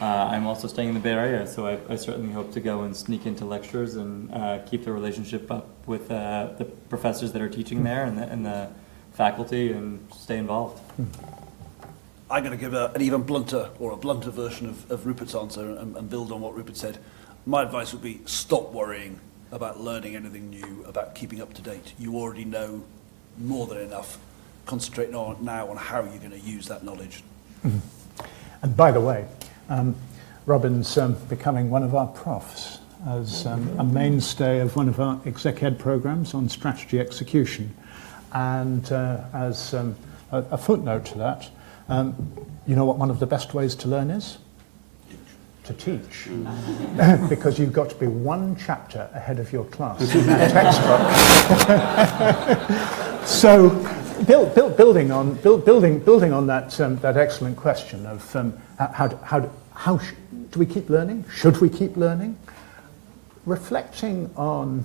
I'm also staying in the Bay Area, so I certainly hope to go and sneak into lectures and keep the relationship up with the professors that are teaching there and the faculty, and stay involved. I'm going to give an even blunter, or a blunter version of Rupert's answer and build on what Rupert said. My advice would be, stop worrying about learning anything new, about keeping up to date. You already know more than enough. Concentrate now on how you're going to use that knowledge. And by the way, Robin's becoming one of our profs as a mainstay of one of our exec ed programs on strategy execution. And as a footnote to that, you know what one of the best ways to learn is? To teach. Because you've got to be one chapter ahead of your class in that textbook. So, building on that excellent question of how do we keep learning? Should we keep learning? Reflecting on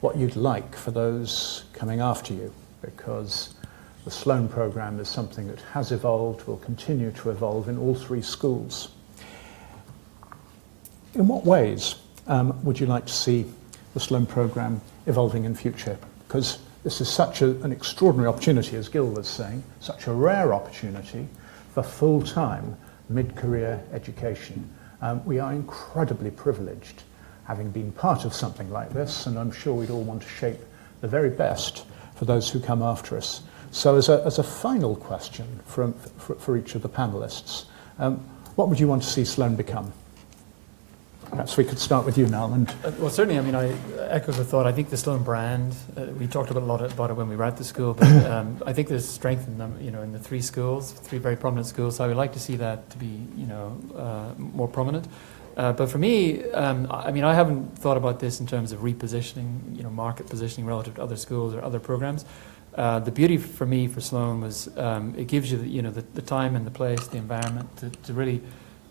what you'd like for those coming after you, because the Sloan program is something that has evolved, will continue to evolve in all three schools. In what ways would you like to see the Sloan program evolving in future? Because this is such an extraordinary opportunity, as Gil was saying, such a rare opportunity for full-time mid-career education. We are incredibly privileged having been part of something like this, and I'm sure we'd all want to shape the very best for those who come after us. So as a final question for each of the panelists, what would you want to see Sloan become? Perhaps we could start with you, Niall. Well, certainly, I mean, I echo the thought. I think the Sloan brand, we talked a lot about it when we were at the school, but I think there's strength in them, in the three schools, three very prominent schools. So I would like to see that to be, more prominent. But for me, I mean, I haven't thought about this in terms of repositioning, market positioning relative to other schools or other programs. The beauty for me for Sloan was it gives you, the time and the place, the environment to really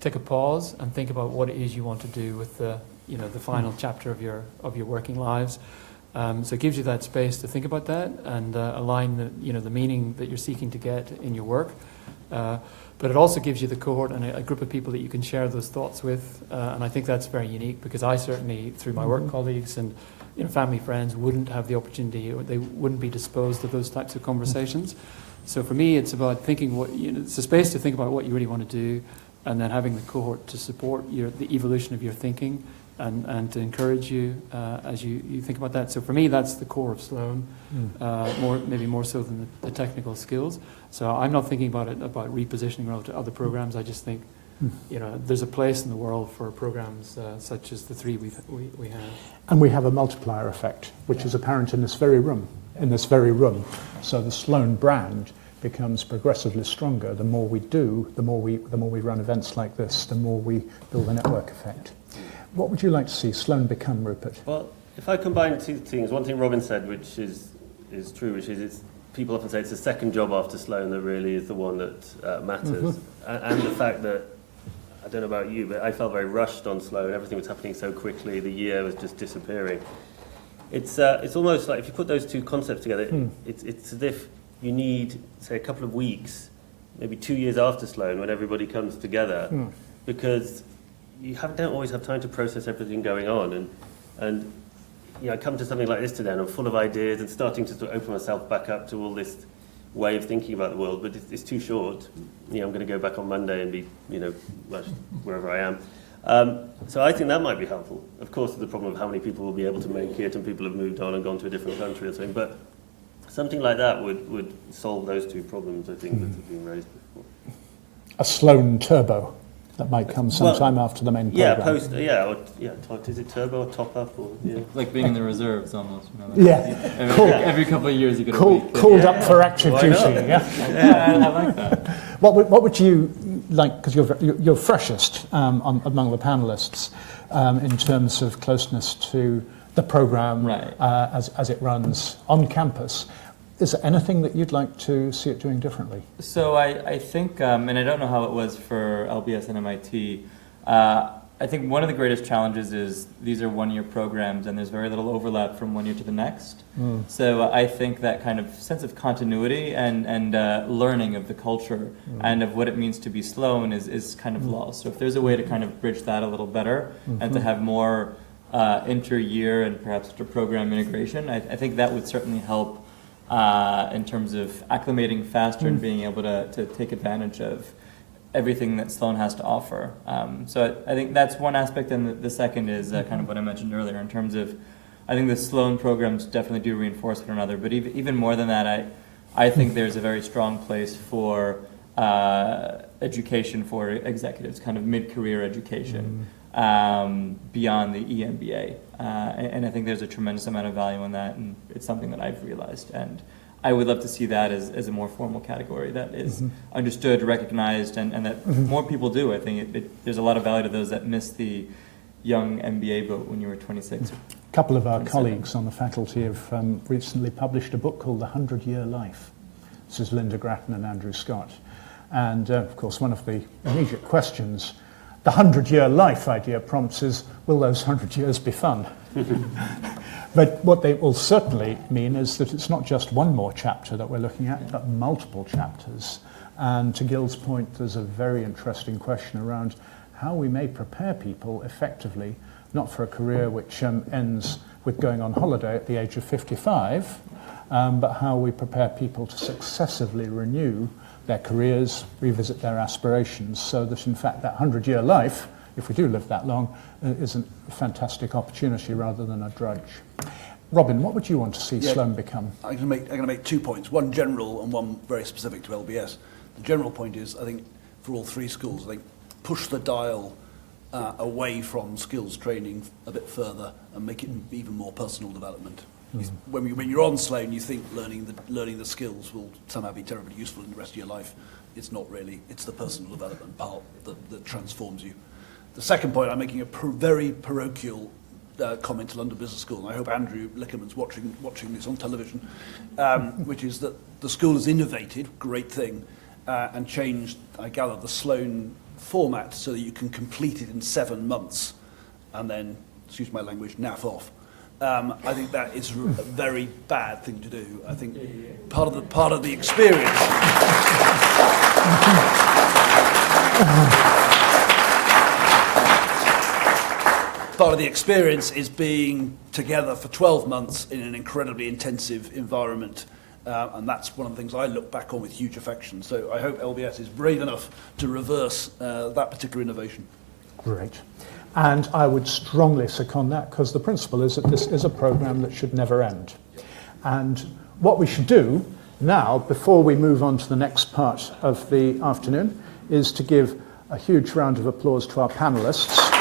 take a pause and think about what it is you want to do with the final chapter of your working lives. So it gives you that space to think about that and align the meaning that you're seeking to get in your work. But it also gives you the cohort and a group of people that you can share those thoughts with. And I think that's very unique because I certainly, through my work colleagues and family, friends, wouldn't have the opportunity or they wouldn't be disposed to those types of conversations. So for me, it's about thinking it's a space to think about what you really want to do, and then having the cohort to support the evolution of your thinking and to encourage you as you think about that. So for me, that's the core of Sloan, maybe more so than the technical skills. So I'm not thinking about repositioning relative to other programs. I just think, there's a place in the world for programs such as the three we have. And we have a multiplier effect, which is apparent in this very room. So the Sloan brand becomes progressively stronger. The more we do, the more we run events like this, the more we build a network effect. What would you like to see Sloan become, Rupert? Well, if I combine two things, one thing Robin said, which is true, which is people often say it's the second job after Sloan that really is the one that matters. And the fact that, I don't know about you, but I felt very rushed on Sloan. Everything was happening so quickly. The year was just disappearing. It's almost like if you put those two concepts together, it's as if you need, say, a couple of weeks, maybe 2 years after Sloan, when everybody comes together, because you don't always have time to process everything going on. And I come to something like this today, and I'm full of ideas and starting to sort of open myself back up to all this way of thinking about the world, but it's too short. I'm going to go back on Monday and be, wherever I am. So I think that might be helpful. Of course, there's the problem of how many people will be able to make it, and people have moved on and gone to a different country or something, but something like that would solve those two problems, I think, that have been raised before. A Sloan turbo that might come sometime after the main program. Is it turbo or top up? Or, like being in the reserves almost. Every couple of years you get called up for active duty. I like that. What would you like, because you're freshest among the panelists in terms of closeness to the program as it runs on campus. Is there anything that you'd like to see it doing differently? So I think, and I don't know how it was for LBS and MIT, I think one of the greatest challenges is these are one-year programs and there's very little overlap from one year to the next. So I think that kind of sense of continuity and learning of the culture and of what it means to be Sloan is kind of lost. So if there's a way to kind of bridge that a little better and to have more inter-year and perhaps inter-program integration, I think that would certainly help in terms of acclimating faster and being able to take advantage of everything that Sloan has to offer. So I think that's one aspect, and the second is kind of what I mentioned earlier in terms of, I think the Sloan programs definitely do reinforce one another, but even more than that, I think there's a very strong place for education for executives, kind of mid-career education beyond the EMBA. And I think there's a tremendous amount of value in that, and it's something that I've realized. And I would love to see that as a more formal category that is understood, recognized, and that more people do. I think there's a lot of value to those that miss the young MBA boat when you were 26. A couple of our colleagues on the faculty have recently published a book called The 100-Year Life. This is Linda Grattan and Andrew Scott. And of course, one of the immediate questions the 100-year life idea prompts is, will those 100 years be fun? But what they will certainly mean is that it's not just one more chapter that we're looking at, but multiple chapters. And to Gil's point, there's a very interesting question around how we may prepare people effectively, not for a career which ends with going on holiday at the age of 55, but how we prepare people to successively renew their careers, revisit their aspirations, so that in fact that 100-year life, if we do live that long, is a fantastic opportunity rather than a drudge. Robin, what would you want to see Sloan become? I'm going to make 2 points, one general and one very specific to LBS. The general point is, I think, for all three schools, I think push the dial away from skills training a bit further and make it even more personal development. When you're on Sloan, you think learning the skills will somehow be terribly useful in the rest of your life. It's not really. It's the personal development part that transforms you. The second point, I'm making a very parochial comment to London Business School, and I hope Andrew Lickerman's watching this on television, which is that the school has innovated, great thing, and changed, I gather, the Sloan format so that you can complete it in 7 months and then, excuse my language, naff off. I think that is a very bad thing to do. I think part of the experience. Part of the experience is being together for 12 months in an incredibly intensive environment. And that's one of the things I look back on with huge affection. So I hope LBS is brave enough to reverse that particular innovation. Great. And I would strongly second that, because the principle is that this is a program that should never end. And what we should do now, before we move on to the next part of the afternoon, is to give a huge round of applause to our panelists.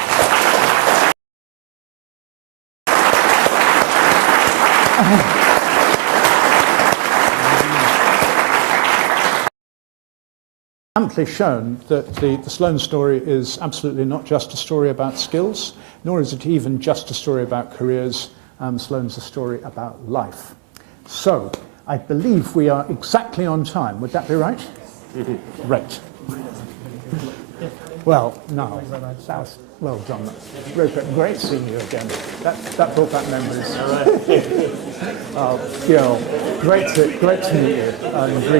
Amply shown that the Sloan story is absolutely not just a story about skills, nor is it even just a story about careers. Sloan's a story about life. So, I believe we are exactly on time. Would that be right? Right. Well, now, that's well done. Rupert, great seeing you again. That brought back memories. Gil, great to meet you.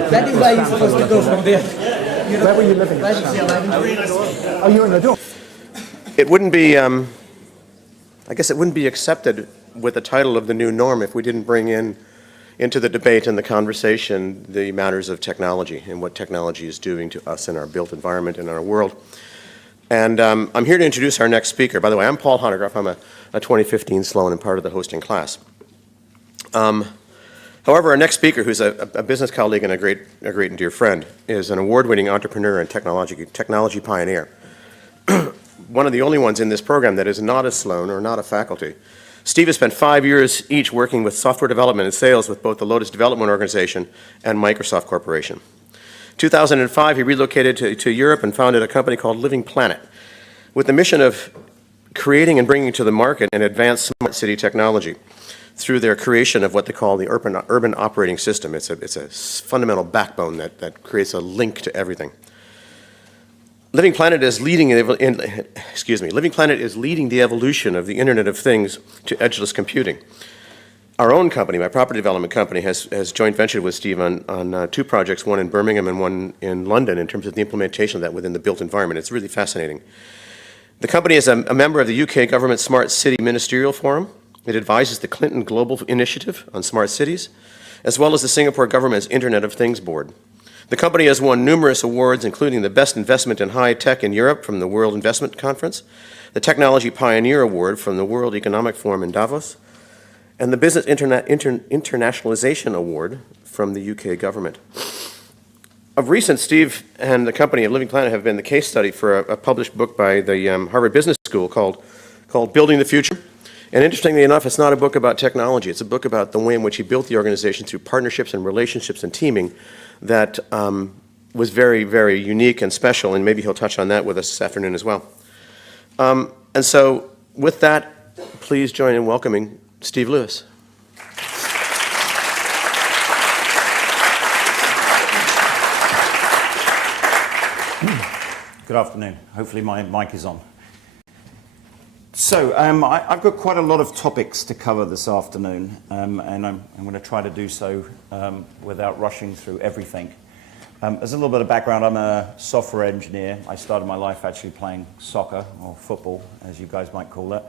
That is why you're supposed to go from there. Where were you living at the time? Oh, you were in the door. It wouldn't be, I guess it wouldn't be accepted with the title of the new norm if we didn't bring into the debate and the conversation the matters of technology and what technology is doing to us in our built environment and our world. And I'm here to introduce our next speaker. By the way, I'm Paul Honegruff. I'm a 2015 Sloan and part of the hosting class. However, our next speaker, who's a business colleague and a great and dear friend, is an award-winning entrepreneur and technology pioneer. One of the only ones in this program that is not a Sloan or not a faculty. Steve has spent 5 years each working with software development and sales with both the Lotus Development Organization and Microsoft Corporation. 2005, he relocated to Europe and founded a company called Living Planet with the mission of creating and bringing to the market an advanced smart city technology through their creation of what they call the urban operating system. It's a fundamental backbone that creates a link to everything. Living Planet is leading Living Planet is leading the evolution of the Internet of Things to edgeless computing. Our own company, my property development company, has joint ventured with Steve on 2 projects, one in Birmingham and one in London, in terms of the implementation of that within the built environment. It's really fascinating. The company is a member of the UK Government Smart City Ministerial Forum. It advises the Clinton Global Initiative on Smart Cities, as well as the Singapore Government's Internet of Things Board. The company has won numerous awards, including the Best Investment in High Tech in Europe from the World Investment Conference, the Technology Pioneer Award from the World Economic Forum in Davos, and the Business Internationalization Award from the UK government. Of recent, Steve and the company at Living Planet have been the case study for a published book by the Harvard Business School called Building the Future. And interestingly enough, it's not a book about technology. It's a book about the way in which he built the organization through partnerships and relationships and teaming that was very, very unique and special, and maybe he'll touch on that with us this afternoon as well. And so with that, please join in welcoming Steve Lewis. Good afternoon. Hopefully my mic is on. So I've got quite a lot of topics to cover this afternoon, and I'm going to try to do so without rushing through everything. As a little bit of background, I'm a software engineer. I started my life actually playing soccer, or football, as you guys might call it.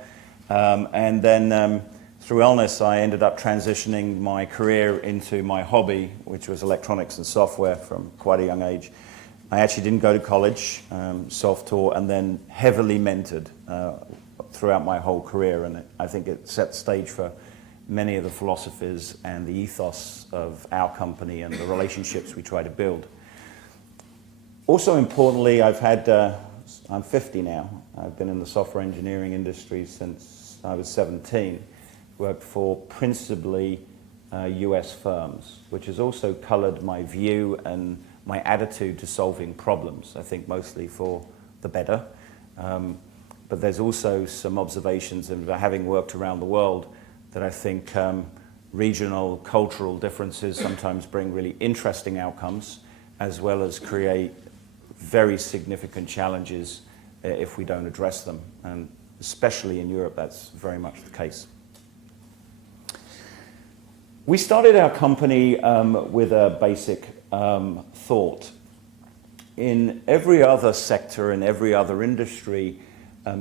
And then through illness, I ended up transitioning my career into my hobby, which was electronics and software from quite a young age. I actually didn't go to college, self-taught, and then heavily mentored throughout my whole career, and I think it set the stage for many of the philosophies and the ethos of our company and the relationships we try to build. Also importantly, I'm 50 now. I've been in the software engineering industry since I was 17. Worked for principally US firms, which has also colored my view and my attitude to solving problems, I think mostly for the better. But there's also some observations, and having worked around the world, that I think regional, cultural differences sometimes bring really interesting outcomes, as well as create very significant challenges if we don't address them. And especially in Europe, that's very much the case. We started our company with a basic thought. In every other sector, in every other industry,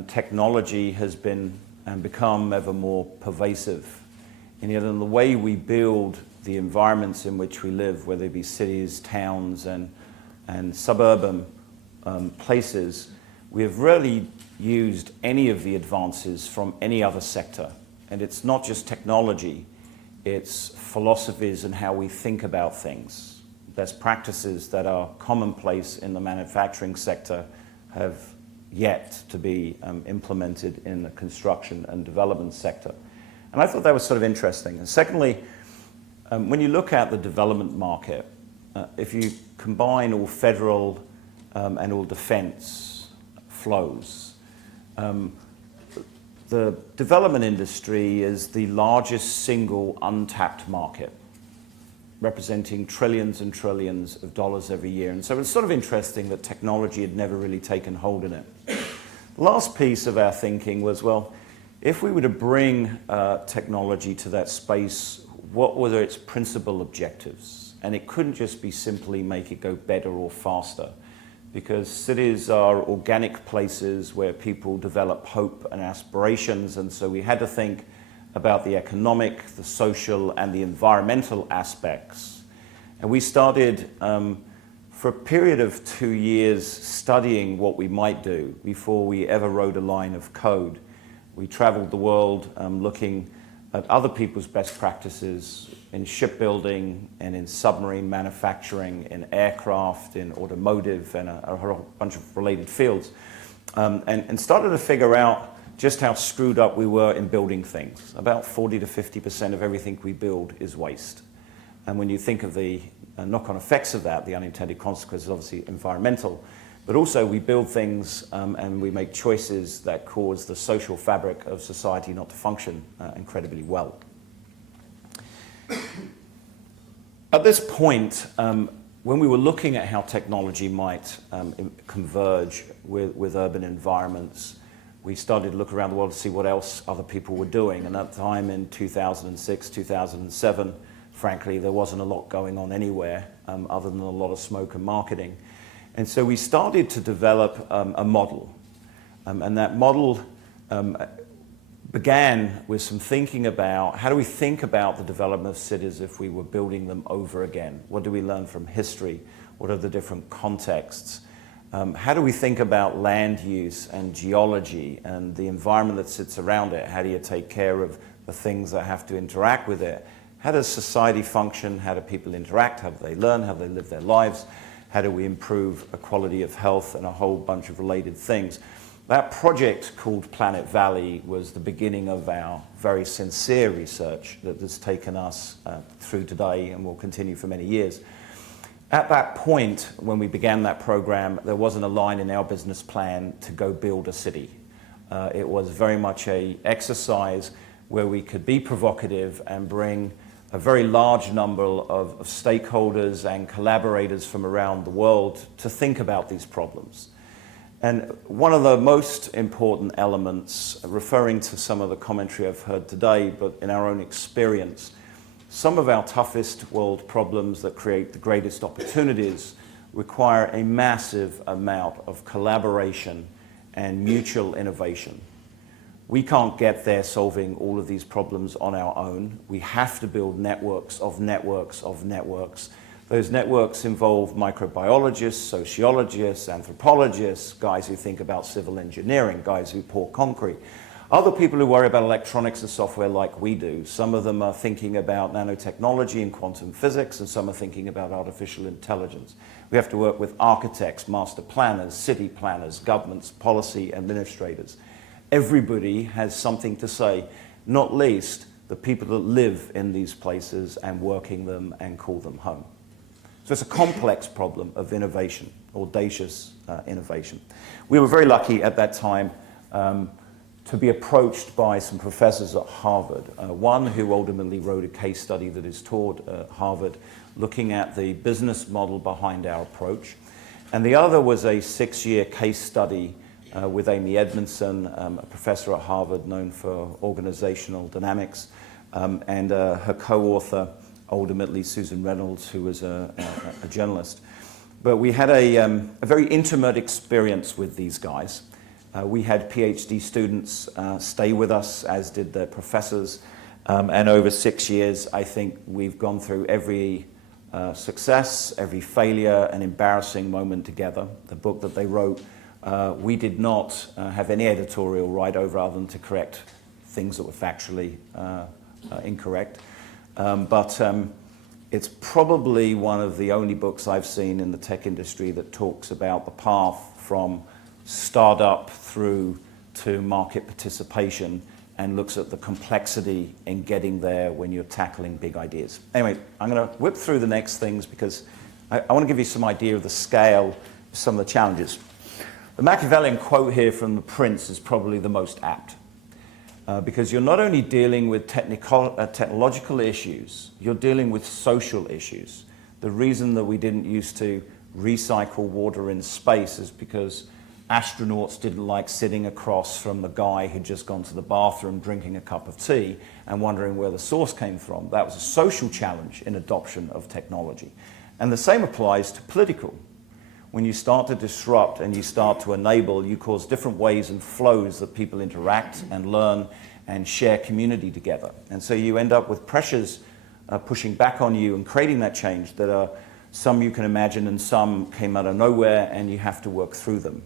technology has been and become ever more pervasive. And yet in the way we build the environments in which we live, whether it be cities, towns, and suburban places, we have rarely used any of the advances from any other sector. And it's not just technology, it's philosophies and how we think about things. Best practices that are commonplace in the manufacturing sector have yet to be implemented in the construction and development sector. And I thought that was sort of interesting. And secondly, when you look at the development market, if you combine all federal and all defense flows, the development industry is the largest single untapped market, representing trillions and trillions of dollars every year. And so it's sort of interesting that technology had never really taken hold in it. The last piece of our thinking was, well, if we were to bring technology to that space, what were its principal objectives? And it couldn't just be simply make it go better or faster, because cities are organic places where people develop hope and aspirations, and so we had to think about the economic, the social, and the environmental aspects. And we started, for a period of 2 years, studying what we might do before we ever wrote a line of code. We traveled the world looking at other people's best practices in shipbuilding and in submarine manufacturing, in aircraft, in automotive, and a whole bunch of related fields, and started to figure out just how screwed up we were in building things. About 40 to 50% of everything we build is waste. And when you think of the knock-on effects of that, the unintended consequences, obviously environmental, but also we build things and we make choices that cause the social fabric of society not to function incredibly well. At this point, when we were looking at how technology might converge with urban environments, we started to look around the world to see what else other people were doing. And at the time in 2006, 2007, frankly, there wasn't a lot going on anywhere other than a lot of smoke and marketing. And so we started to develop a model. And that model began with some thinking about how do we think about the development of cities if we were building them over again? What do we learn from history? What are the different contexts? How do we think about land use and geology and the environment that sits around it? How do you take care of the things that have to interact with it? How does society function? How do people interact? How do they learn? How do they live their lives? how do we improve quality of health, and a whole bunch of related things. That project called Planet Valley was the beginning of our very sincere research that has taken us through today and will continue for many years. At that point, when we began that program, there wasn't a line in our business plan to go build a city. It was very much an exercise where we could be provocative and bring a very large number of stakeholders and collaborators from around the world to think about these problems. And one of the most important elements, referring to some of the commentary I've heard today, but in our own experience, some of our toughest world problems that create the greatest opportunities require a massive amount of collaboration and mutual innovation. We can't get there solving all of these problems on our own. We have to build networks of networks of networks. Those networks involve microbiologists, sociologists, anthropologists, guys who think about civil engineering, guys who pour concrete, other people who worry about electronics and software like we do. Some of them are thinking about nanotechnology and quantum physics, and some are thinking about artificial intelligence. We have to work with architects, master planners, city planners, governments, policy administrators. Everybody has something to say, not least the people that live in these places and working them and call them home. So it's a complex problem of innovation, audacious innovation. We were very lucky at that time to be approached by some professors at Harvard. One who ultimately wrote a case study that is taught at Harvard, looking at the business model behind our approach. And the other was a 6-year case study with Amy Edmondson, a professor at Harvard known for organizational dynamics, and her co-author, ultimately Susan Reynolds, who was a journalist. But we had a very intimate experience with these guys. We had PhD students stay with us, as did their professors. And over 6 years, I think we've gone through every success, every failure, and embarrassing moment together. The book that they wrote, we did not have any editorial right over other than to correct things that were factually incorrect. But it's probably one of the only books I've seen in the tech industry that talks about the path from startup through to market participation and looks at the complexity in getting there when you're tackling big ideas. Anyway, I'm going to whip through the next things because I want to give you some idea of the scale of some of the challenges. The Machiavellian quote here from The Prince is probably the most apt. Because you're not only dealing with technological issues, you're dealing with social issues. The reason that we didn't used to recycle water in space is because astronauts didn't like sitting across from the guy who'd just gone to the bathroom drinking a cup of tea and wondering where the source came from. That was a social challenge in adoption of technology. And the same applies to political. When you start to disrupt and you start to enable, you cause different ways and flows that people interact and learn and share community together. And so you end up with pressures pushing back on you and creating that change that are some you can imagine and some came out of nowhere and you have to work through them.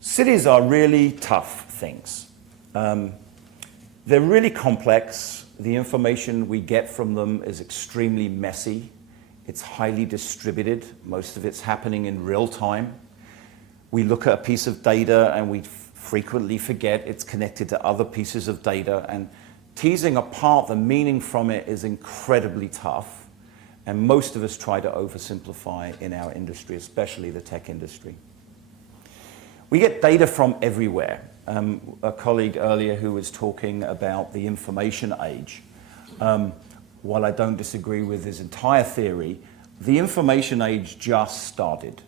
Cities are really tough things. They're really complex. The information we get from them is extremely messy. It's highly distributed. Most of it's happening in real time. We look at a piece of data and we frequently forget it's connected to other pieces of data, and teasing apart the meaning from it is incredibly tough. And most of us try to oversimplify in our industry, especially the tech industry. We get data from everywhere. A colleague earlier who was talking about the information age. While I don't disagree with his entire theory, the information age just started,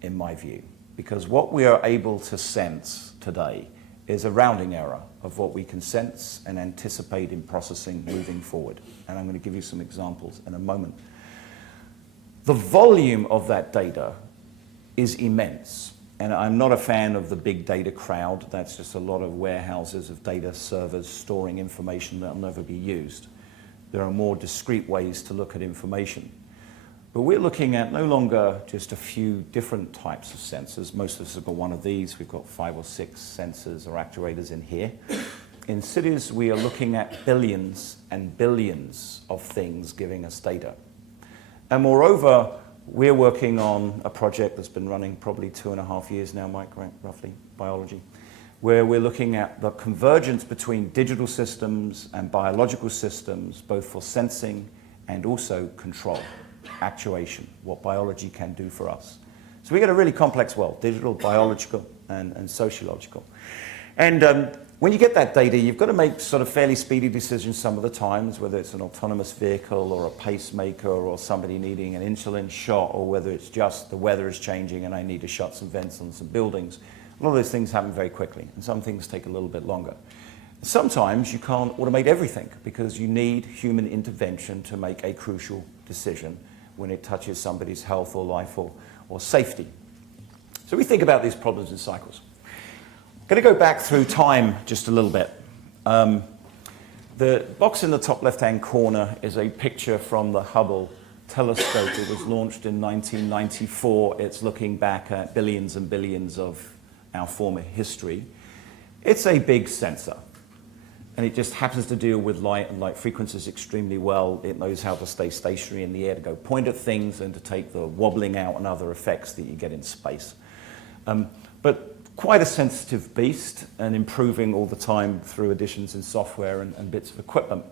in my view, because what we are able to sense today is a rounding error of what we can sense and anticipate in processing moving forward. And I'm going to give you some examples in a moment. The volume of that data is immense. And I'm not a fan of the big data crowd. That's just a lot of warehouses of data servers storing information that will never be used. There are more discrete ways to look at information. But we're looking at no longer just a few different types of sensors. Most of us have got one of these. We've got 5 or 6 sensors or actuators in here. in cities, we are looking at billions and billions of things giving us data. And moreover, we're working on a project that's been running probably 2.5 years now, Mike, right, roughly, biology, where we're looking at the convergence between digital systems and biological systems, both for sensing and also control, actuation, what biology can do for us. So we get a really complex world, digital, biological, and sociological. And when you get that data, you've got to make sort of fairly speedy decisions some of the times, whether it's an autonomous vehicle or a pacemaker or somebody needing an insulin shot, or whether it's just the weather is changing and I need to shut some vents on some buildings. A lot of those things happen very quickly, and some things take a little bit longer. Sometimes you can't automate everything because you need human intervention to make a crucial decision when it touches somebody's health or life or safety. So we think about these problems in cycles. I'm going to go back through time just a little bit. The box in the top left-hand corner is a picture from the Hubble telescope. It was launched in 1994. It's looking back at billions and billions of our former history. It's a big sensor, and it just happens to deal with light and light frequencies extremely well. It knows how to stay stationary in the air, to go point at things and to take the wobbling out and other effects that you get in space. But quite a sensitive beast, and improving all the time through additions in software and bits of equipment.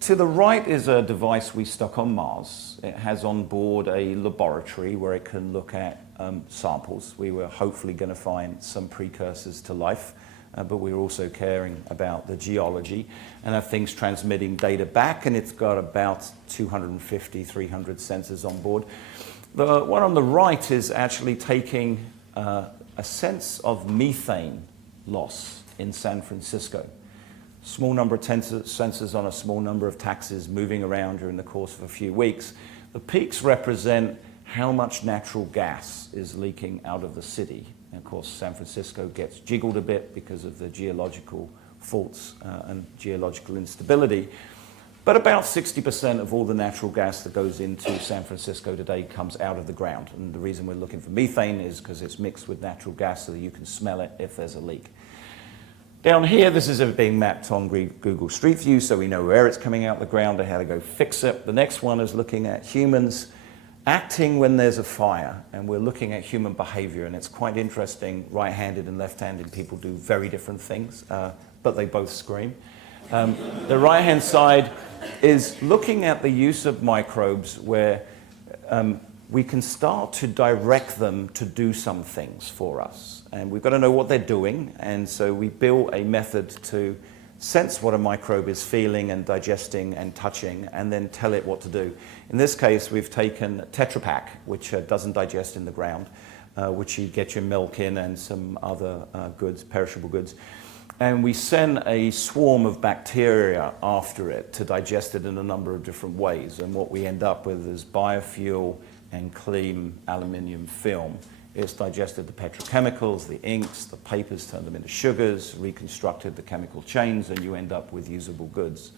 To the right is a device we stuck on Mars. It has on board a laboratory where it can look at samples. We were hopefully going to find some precursors to life, but we were also caring about the geology and have things transmitting data back, and it's got about 250, 300 sensors on board. The one on the right is actually taking a sense of methane loss in San Francisco. Small number of sensors on a small number of taxis moving around during the course of a few weeks. The peaks represent how much natural gas is leaking out of the city. And of course, San Francisco gets jiggled a bit because of the geological faults and geological instability. But about 60% of all the natural gas that goes into San Francisco today comes out of the ground. And the reason we're looking for methane is because it's mixed with natural gas so that you can smell it if there's a leak. Down here, this is being mapped on Google Street View, so we know where it's coming out of the ground and how to go fix it. The next one is looking at humans acting when there's a fire, and we're looking at human behavior, and it's quite interesting. Right-handed and left-handed people do very different things, but they both scream. The right-hand side is looking at the use of microbes where we can start to direct them to do some things for us. And we've got to know what they're doing, and so we built a method to sense what a microbe is feeling and digesting and touching, and then tell it what to do. In this case, we've taken Tetra Pak, which doesn't digest in the ground, which you get your milk in and some other goods, perishable goods. And we send a swarm of bacteria after it to digest it in a number of different ways. And what we end up with is biofuel and clean aluminium film. It's digested the petrochemicals, the inks, the papers, turned them into sugars, reconstructed the chemical chains, and you end up with usable goods.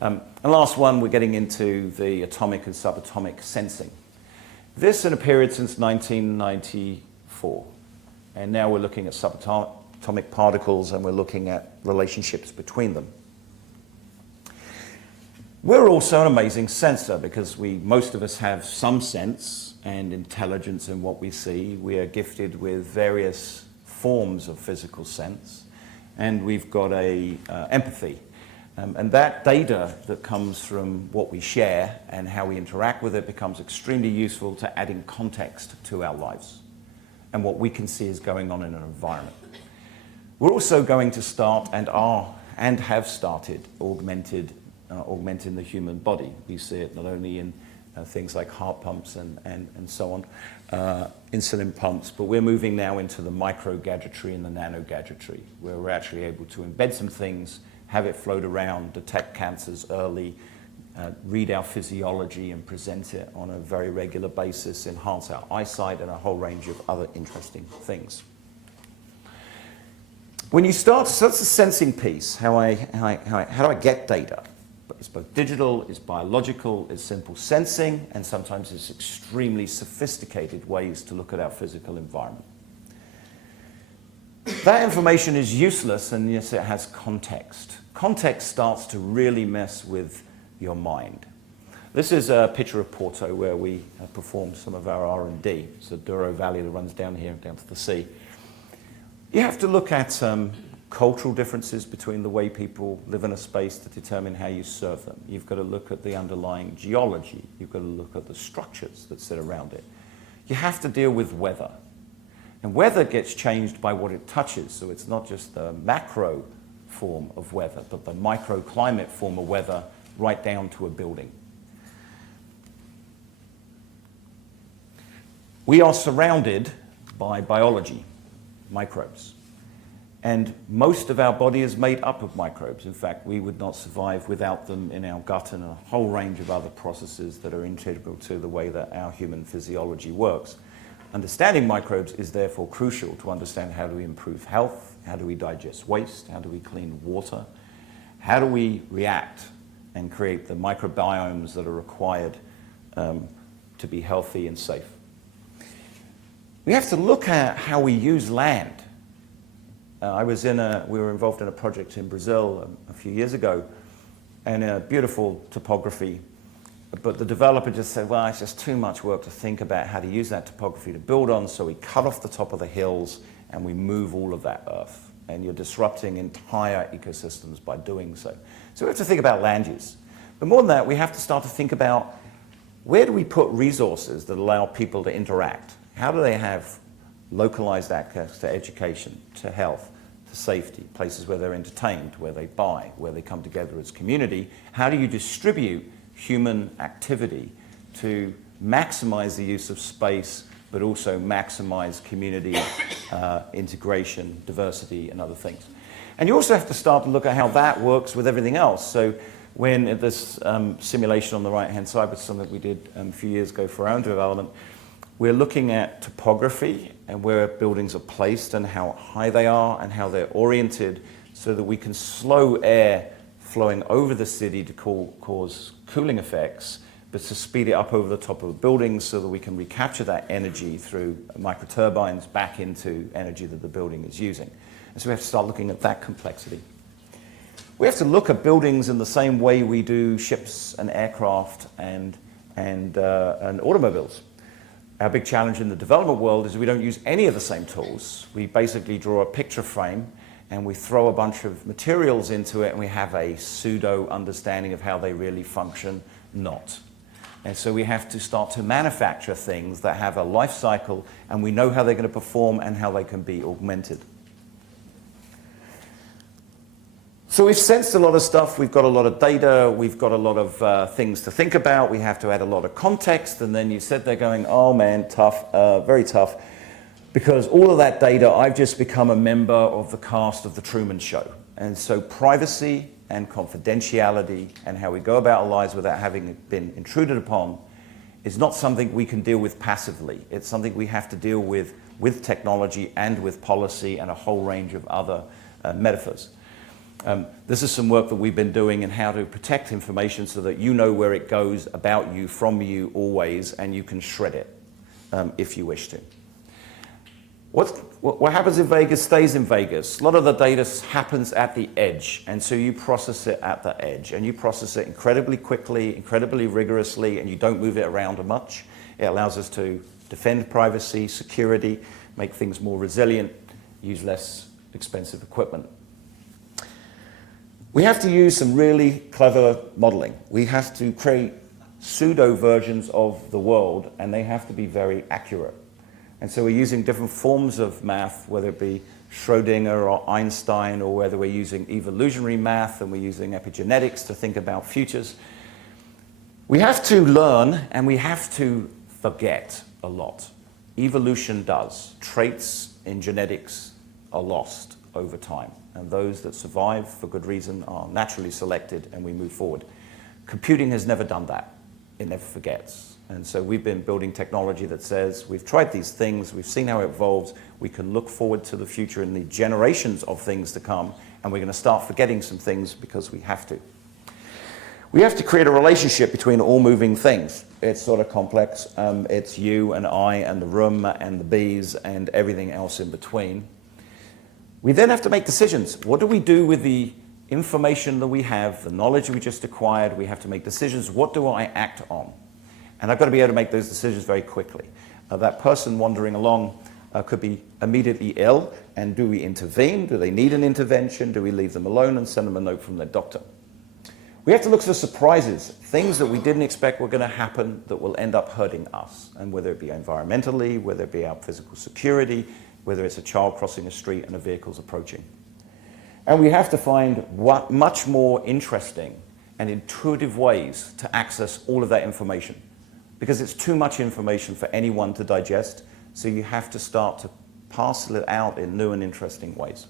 And last one, we're getting into the atomic and subatomic sensing. This in a period since 1994. And now we're looking at subatomic particles, and we're looking at relationships between them. We're also an amazing sensor because most of us have some sense and intelligence in what we see. We are gifted with various forms of physical sense, and we've got empathy. And that data that comes from what we share and how we interact with it becomes extremely useful to adding context to our lives and what we can see is going on in an environment. We're also going to start and have started augmenting the human body. We see it not only in things like heart pumps and so on, insulin pumps, but we're moving now into the micro-gadgetry and the nano-gadgetry, where we're actually able to embed some things, have it float around, detect cancers early, read our physiology and present it on a very regular basis, enhance our eyesight and a whole range of other interesting things. When you start, so that's the sensing piece, how do I get data? It's both digital, it's biological, it's simple sensing, and sometimes it's extremely sophisticated ways to look at our physical environment. That information is useless unless it has context. Context starts to really mess with your mind. This is a picture of Porto where we perform some of our R&D. It's the Douro Valley that runs down here, down to the sea. You have to look at cultural differences between the way people live in a space to determine how you serve them. You've got to look at the underlying geology. You've got to look at the structures that sit around it. You have to deal with weather. And weather gets changed by what it touches, so it's not just the macro form of weather, but the microclimate form of weather right down to a building. We are surrounded by biology, microbes. And most of our body is made up of microbes. In fact, we would not survive without them in our gut and a whole range of other processes that are integral to the way that our human physiology works. Understanding microbes is therefore crucial to understand how do we improve health, how do we digest waste, how do we clean water, how do we react and create the microbiomes that are required to be healthy and safe. We have to look at how we use land. We were involved in a project in Brazil a few years ago, and a beautiful topography. But the developer just said, well, it's just too much work to think about how to use that topography to build on, so we cut off the top of the hills and we move all of that earth. And you're disrupting entire ecosystems by doing so. So we have to think about land use. But more than that, we have to start to think about where do we put resources that allow people to interact? How do they have localized access to education, to health, to safety, places where they're entertained, where they buy, where they come together as community? How do you distribute human activity to maximize the use of space, but also maximize community integration, diversity, and other things? And you also have to start to look at how that works with everything else. So when this simulation on the right-hand side was something we did a few years ago for our own development, we're looking at topography and where buildings are placed and how high they are and how they're oriented so that we can slow air flowing over the city to cause cooling effects, but to speed it up over the top of the buildings so that we can recapture that energy through microturbines back into energy that the building is using. And so we have to start looking at that complexity. We have to look at buildings in the same way we do ships and aircraft and automobiles. Our big challenge in the development world is we don't use any of the same tools. We basically draw a picture frame and we throw a bunch of materials into it and we have a pseudo understanding of how they really function, not. And so we have to start to manufacture things that have a life cycle and we know how they're going to perform and how they can be augmented. So we've sensed a lot of stuff, we've got a lot of data, we've got a lot of things to think about, we have to add a lot of context, and then you said they're going, oh man, tough, very tough. Because all of that data, I've just become a member of the cast of The Truman Show. And so privacy and confidentiality and how we go about our lives without having been intruded upon is not something we can deal with passively. It's something we have to deal with technology and with policy and a whole range of other metaphors. This is some work that we've been doing in how to protect information so that you know where it goes about you, from you, always, and you can shred it if you wish to. What happens in Vegas stays in Vegas. A lot of the data happens at the edge, and so you process it at the edge, and you process it incredibly quickly, incredibly rigorously, and you don't move it around much. It allows us to defend privacy, security, make things more resilient, use less expensive equipment. We have to use some really clever modeling. We have to create pseudo versions of the world, and they have to be very accurate. And so we're using different forms of math, whether it be Schrodinger or Einstein, or whether we're using evolutionary math and we're using epigenetics to think about futures. We have to learn and we have to forget a lot. Evolution does. Traits in genetics are lost over time. And those that survive for good reason are naturally selected and we move forward. Computing has never done that. It never forgets. And so we've been building technology that says we've tried these things, we've seen how it evolves, we can look forward to the future and the generations of things to come, and we're going to start forgetting some things because we have to. We have to create a relationship between all moving things. It's sort of complex. It's you and I and the room and the bees and everything else in between. We then have to make decisions. What do we do with the information that we have, the knowledge we just acquired? We have to make decisions. What do I act on? And I've got to be able to make those decisions very quickly. That person wandering along could be immediately ill, and do we intervene? Do they need an intervention? Do we leave them alone and send them a note from their doctor? We have to look for surprises, things that we didn't expect were going to happen that will end up hurting us, and whether it be environmentally, whether it be our physical security, whether it's a child crossing a street and a vehicle's approaching. And we have to find much more interesting and intuitive ways to access all of that information, because it's too much information for anyone to digest, so you have to start to parcel it out in new and interesting ways.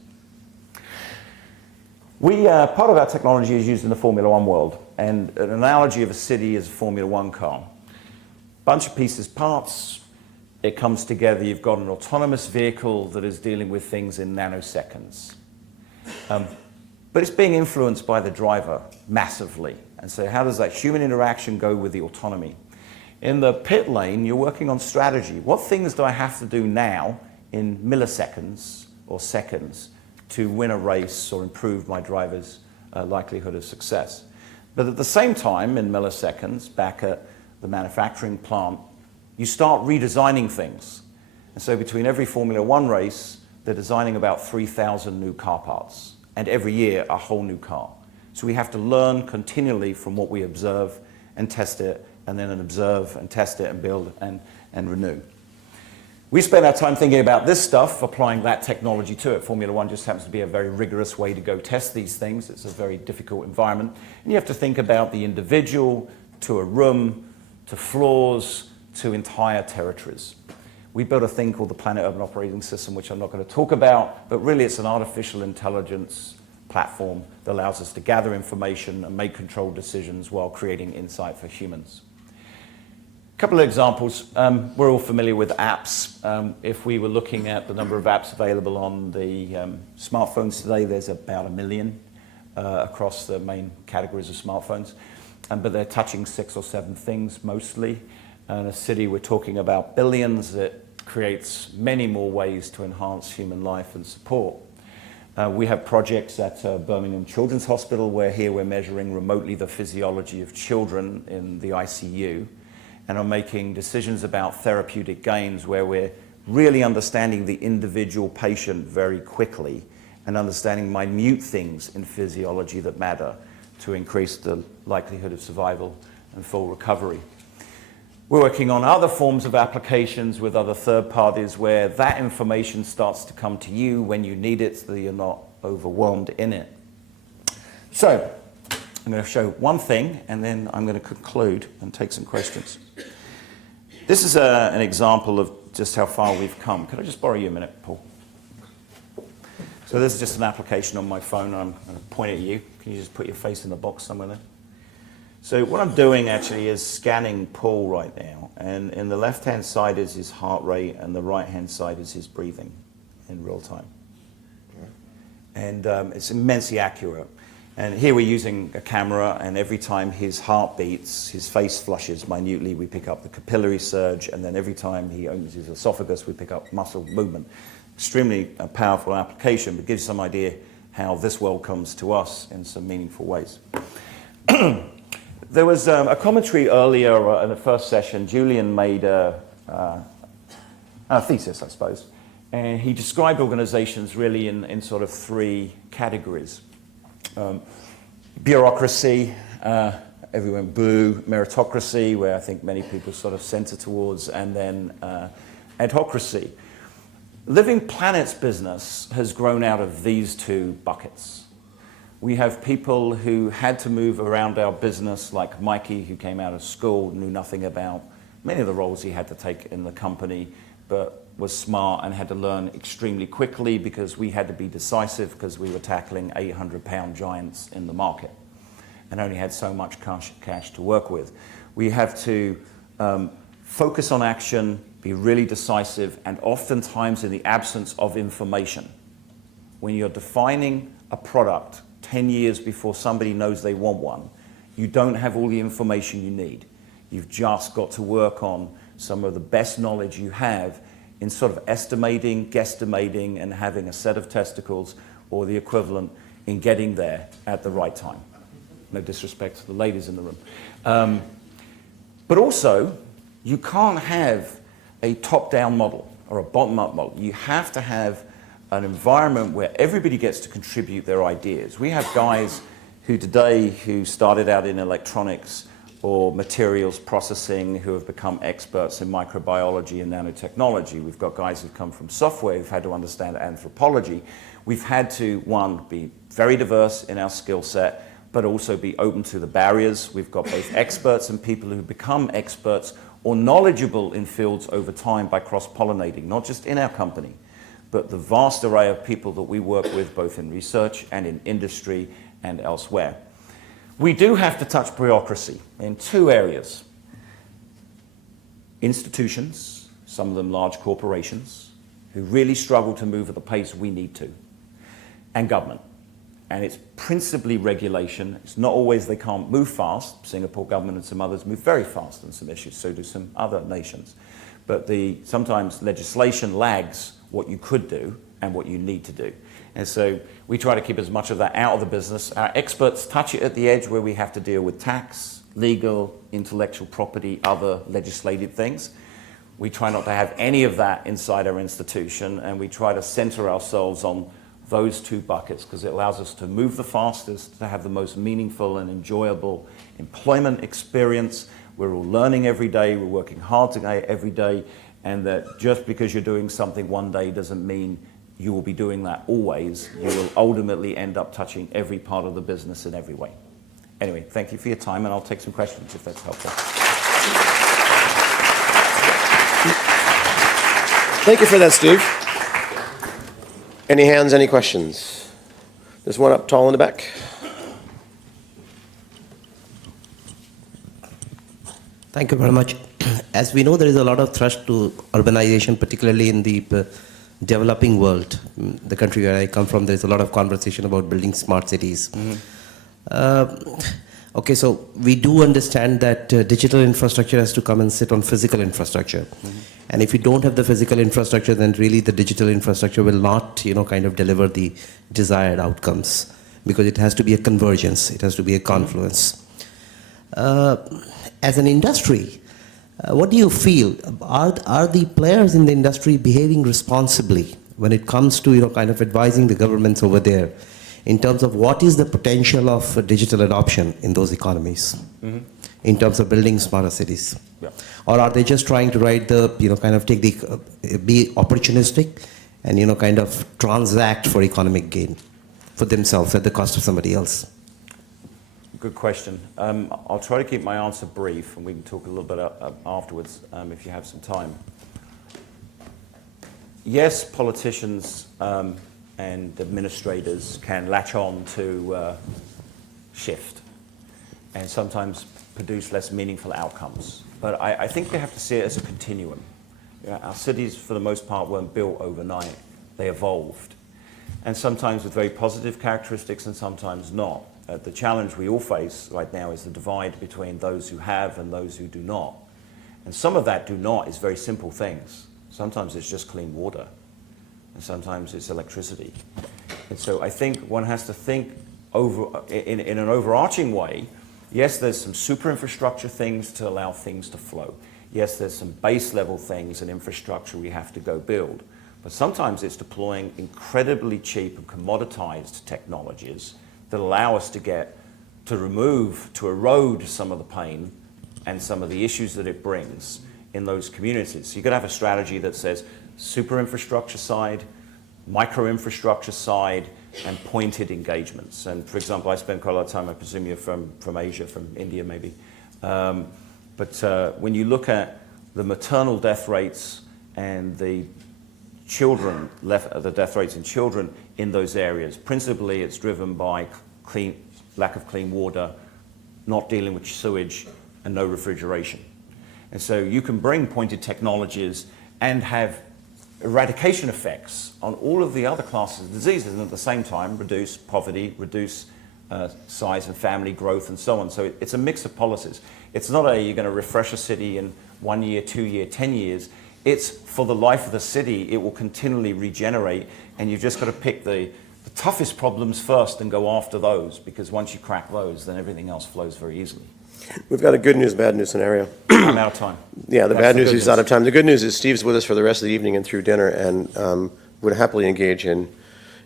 Part of our technology is used in the Formula One world, and an analogy of a city is a Formula One car. Bunch of pieces, parts, it comes together. You've got an autonomous vehicle that is dealing with things in nanoseconds. But it's being influenced by the driver massively. And so how does that human interaction go with the autonomy? In the pit lane, you're working on strategy. What things do I have to do now in milliseconds or seconds to win a race or improve my driver's likelihood of success? But at the same time, in milliseconds, back at the manufacturing plant, you start redesigning things. And so between every Formula One race, they're designing about 3,000 new car parts, and every year a whole new car. So we have to learn continually from what we observe and test it, and then observe and test it and build and renew. We spend our time thinking about this stuff, applying that technology to it. Formula One just happens to be a very rigorous way to go test these things. It's a very difficult environment. And you have to think about the individual, to a room, to floors, to entire territories. We built a thing called the Planet Urban Operating System, which I'm not going to talk about, but really it's an artificial intelligence platform that allows us to gather information and make controlled decisions while creating insight for humans. A couple of examples. We're all familiar with apps. If we were looking at the number of apps available on the smartphones today, there's about 1 million across the main categories of smartphones. But they're touching 6 or 7 things mostly. In a city, we're talking about billions. It creates many more ways to enhance human life and support. We have projects at Birmingham Children's Hospital where here we're measuring remotely the physiology of children in the ICU, and are making decisions about therapeutic gains where we're really understanding the individual patient very quickly and understanding minute things in physiology that matter to increase the likelihood of survival and full recovery. We're working on other forms of applications with other third parties where that information starts to come to you when you need it so that you're not overwhelmed in it. So, I'm going to show one thing and then I'm going to conclude and take some questions. This is an example of just how far we've come. Could I just borrow you a minute, Paul? So this is just an application on my phone. I'm going to point at you. Can you just put your face in the box somewhere there? So what I'm doing actually is scanning Paul right now. And in the left-hand side is his heart rate and the right-hand side is his breathing in real time. And it's immensely accurate. And here we're using a camera, and every time his heart beats, his face flushes minutely. We pick up the capillary surge, and then every time he opens his esophagus, we pick up muscle movement. Extremely powerful application, but gives you some idea how this world comes to us in some meaningful ways. There was a commentary earlier in the first session. Julian made a thesis, I suppose, and he described organizations really in sort of 3 categories. Bureaucracy, everyone boo, meritocracy, where I think many people sort of center towards, and then adhocracy. Living Planet's business has grown out of these 2 buckets. We have people who had to move around our business, like Mikey, who came out of school, knew nothing about many of the roles he had to take in the company, but was smart and had to learn extremely quickly because we had to be decisive because we were tackling 800-pound giants in the market and only had so much cash to work with. We have to focus on action, be really decisive, and oftentimes in the absence of information. When you're defining a product 10 years before somebody knows they want one, you don't have all the information you need. You've just got to work on some of the best knowledge you have in sort of estimating, guesstimating, and having a set of testicles or the equivalent in getting there at the right time. No disrespect to the ladies in the room. But also, you can't have a top-down model or a bottom-up model. You have to have an environment where everybody gets to contribute their ideas. We have guys who started out in electronics or materials processing who have become experts in microbiology and nanotechnology. We've got guys who've come from software who've had to understand anthropology. We've had to, one, be very diverse in our skill set, but also be open to the barriers. We've got both experts and people who become experts or knowledgeable in fields over time by cross-pollinating, not just in our company, but the vast array of people that we work with both in research and in industry and elsewhere. We do have to touch bureaucracy in two areas. Institutions, some of them large corporations, who really struggle to move at the pace we need to, and government. And it's principally regulation. It's not always they can't move fast. Singapore government and some others move very fast on some issues, so do some other nations. But sometimes legislation lags what you could do and what you need to do. And so we try to keep as much of that out of the business. Our experts touch it at the edge where we have to deal with tax, legal, intellectual property, other legislative things. We try not to have any of that inside our institution, and we try to center ourselves on those two buckets because it allows us to move the fastest, to have the most meaningful and enjoyable employment experience. We're all learning every day, we're working hard together every day, and that just because you're doing something one day doesn't mean you will be doing that always. You will ultimately end up touching every part of the business in every way. Anyway, thank you for your time, and I'll take some questions if that's helpful. Thank you for that, Steve. Any hands, any questions? There's one up tall in the back. Thank you very much. As we know, there is a lot of thrust to urbanization, particularly in the developing world. The country where I come from, there's a lot of conversation about building smart cities. Okay, so we do understand that digital infrastructure has to come and sit on physical infrastructure. And if you don't have the physical infrastructure, then really the digital infrastructure will not, kind of deliver the desired outcomes, because it has to be a convergence, it has to be a confluence. As an industry, what do you feel? Are the players in the industry behaving responsibly when it comes to, kind of advising the governments over there in terms of what is the potential of digital adoption in those economies, in terms of building smarter cities? Yeah. Or are they just trying to ride the, kind of take the, be opportunistic and, kind of transact for economic gain for themselves at the cost of somebody else? Good question. I'll try to keep my answer brief, and we can talk a little bit afterwards if you have some time. Yes, politicians and administrators can latch on to shift and sometimes produce less meaningful outcomes. But I think you have to see it as a continuum. Our cities, for the most part, weren't built overnight. They evolved. And sometimes with very positive characteristics and sometimes not. The challenge we all face right now is the divide between those who have and those who do not. And some of that do not is very simple things. Sometimes it's just clean water, and sometimes it's electricity. And so I think one has to think in an overarching way. Yes, there's some super infrastructure things to allow things to flow. Yes, there's some base level things and infrastructure we have to go build. But sometimes it's deploying incredibly cheap and commoditized technologies that allow us to erode some of the pain and some of the issues that it brings in those communities. So you could have a strategy that says super infrastructure side, micro infrastructure side, and pointed engagements. And for example, I spend quite a lot of time, I presume you're from Asia, from India maybe. But when you look at the maternal death rates and the death rates in children in those areas, principally it's driven by lack of clean water, not dealing with sewage, and no refrigeration. And so you can bring pointed technologies and have eradication effects on all of the other classes of diseases, and at the same time reduce poverty, reduce size and family growth, and so on. So it's a mix of policies. It's not you're going to refresh a city in 1 year, 2 years, 10 years. It's for the life of the city. It will continually regenerate, and you've just got to pick the toughest problems first and go after those, because once you crack those, then everything else flows very easily. We've got a good news, bad news scenario. I'm out of time. Yeah, the That's bad the news good is out of time. The good news is Steve's with us for the rest of the evening and through dinner, and would happily engage in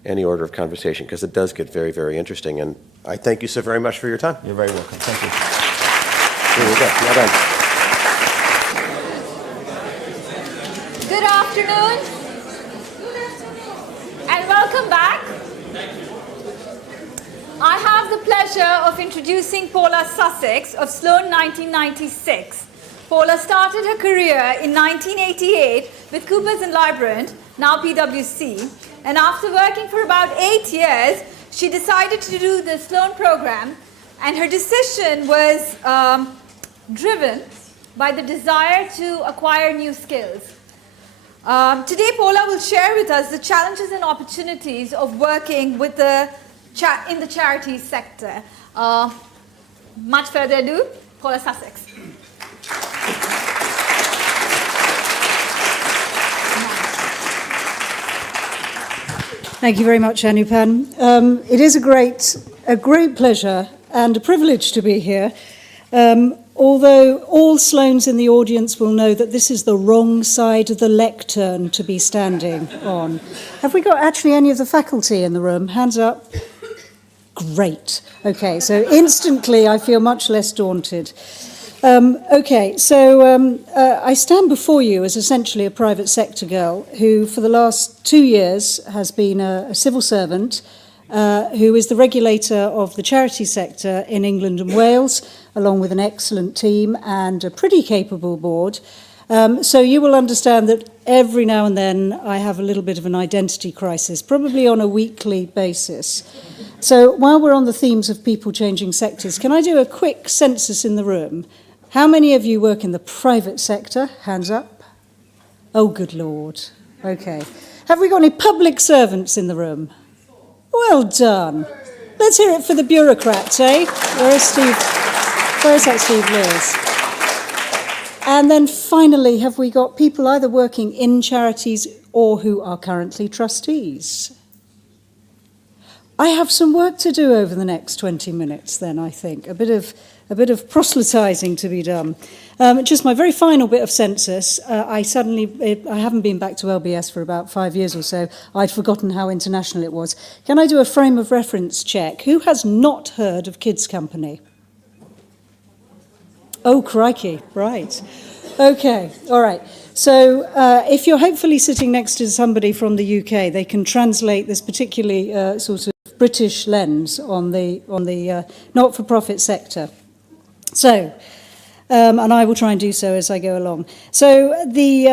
any order of conversation, because it does get very, very interesting. And I thank you so very much for your time. You're very welcome. Thank you. Here we go. Well done. Good afternoon. And welcome back. I have the pleasure of introducing Paula Sussex of Sloan 1996. Paula started her career in 1988 with Coopers & Lybrand, now PwC, and after working for about 8 years, she decided to do the Sloan program, and her decision was driven by the desire to acquire new skills. Today, Paula will share with us the challenges and opportunities of working with in the charities sector. Much further ado, Paula Sussex. Thank you very much, Anupan. It is a great pleasure and a privilege to be here. Although all Sloans in the audience will know that this is the wrong side of the lectern to be standing on. Have we got actually any of the faculty in the room? Hands up. Great. Okay, so instantly I feel much less daunted. I stand before you as essentially a private sector girl who for the last 2 years has been a civil servant who is the regulator of the charity sector in England and Wales, along with an excellent team and a pretty capable board. So you will understand that every now and then I have a little bit of an identity crisis, probably on a weekly basis. So while we're on the themes of people changing sectors, can I do a quick census in the room? How many of you work in the private sector? Hands up. Oh, good Lord. Okay. Have we got any public servants in the room? Well done. Let's hear it for the bureaucrats, eh? Where's that Steve Lewis? And then finally, have we got people either working in charities or who are currently trustees? I have some work to do over the next 20 minutes then, I think. A bit of proselytizing to be done. Just my very final bit of census. I haven't been back to LBS for about 5 years or so. I'd forgotten how international it was. Can I do a frame of reference check? Who has not heard of Kids Company? Oh, crikey. Right. Okay. All right. So if you're hopefully sitting next to somebody from the UK, they can translate this particularly sort of British lens on the not-for-profit sector. So, and I will try and do so as I go along. So the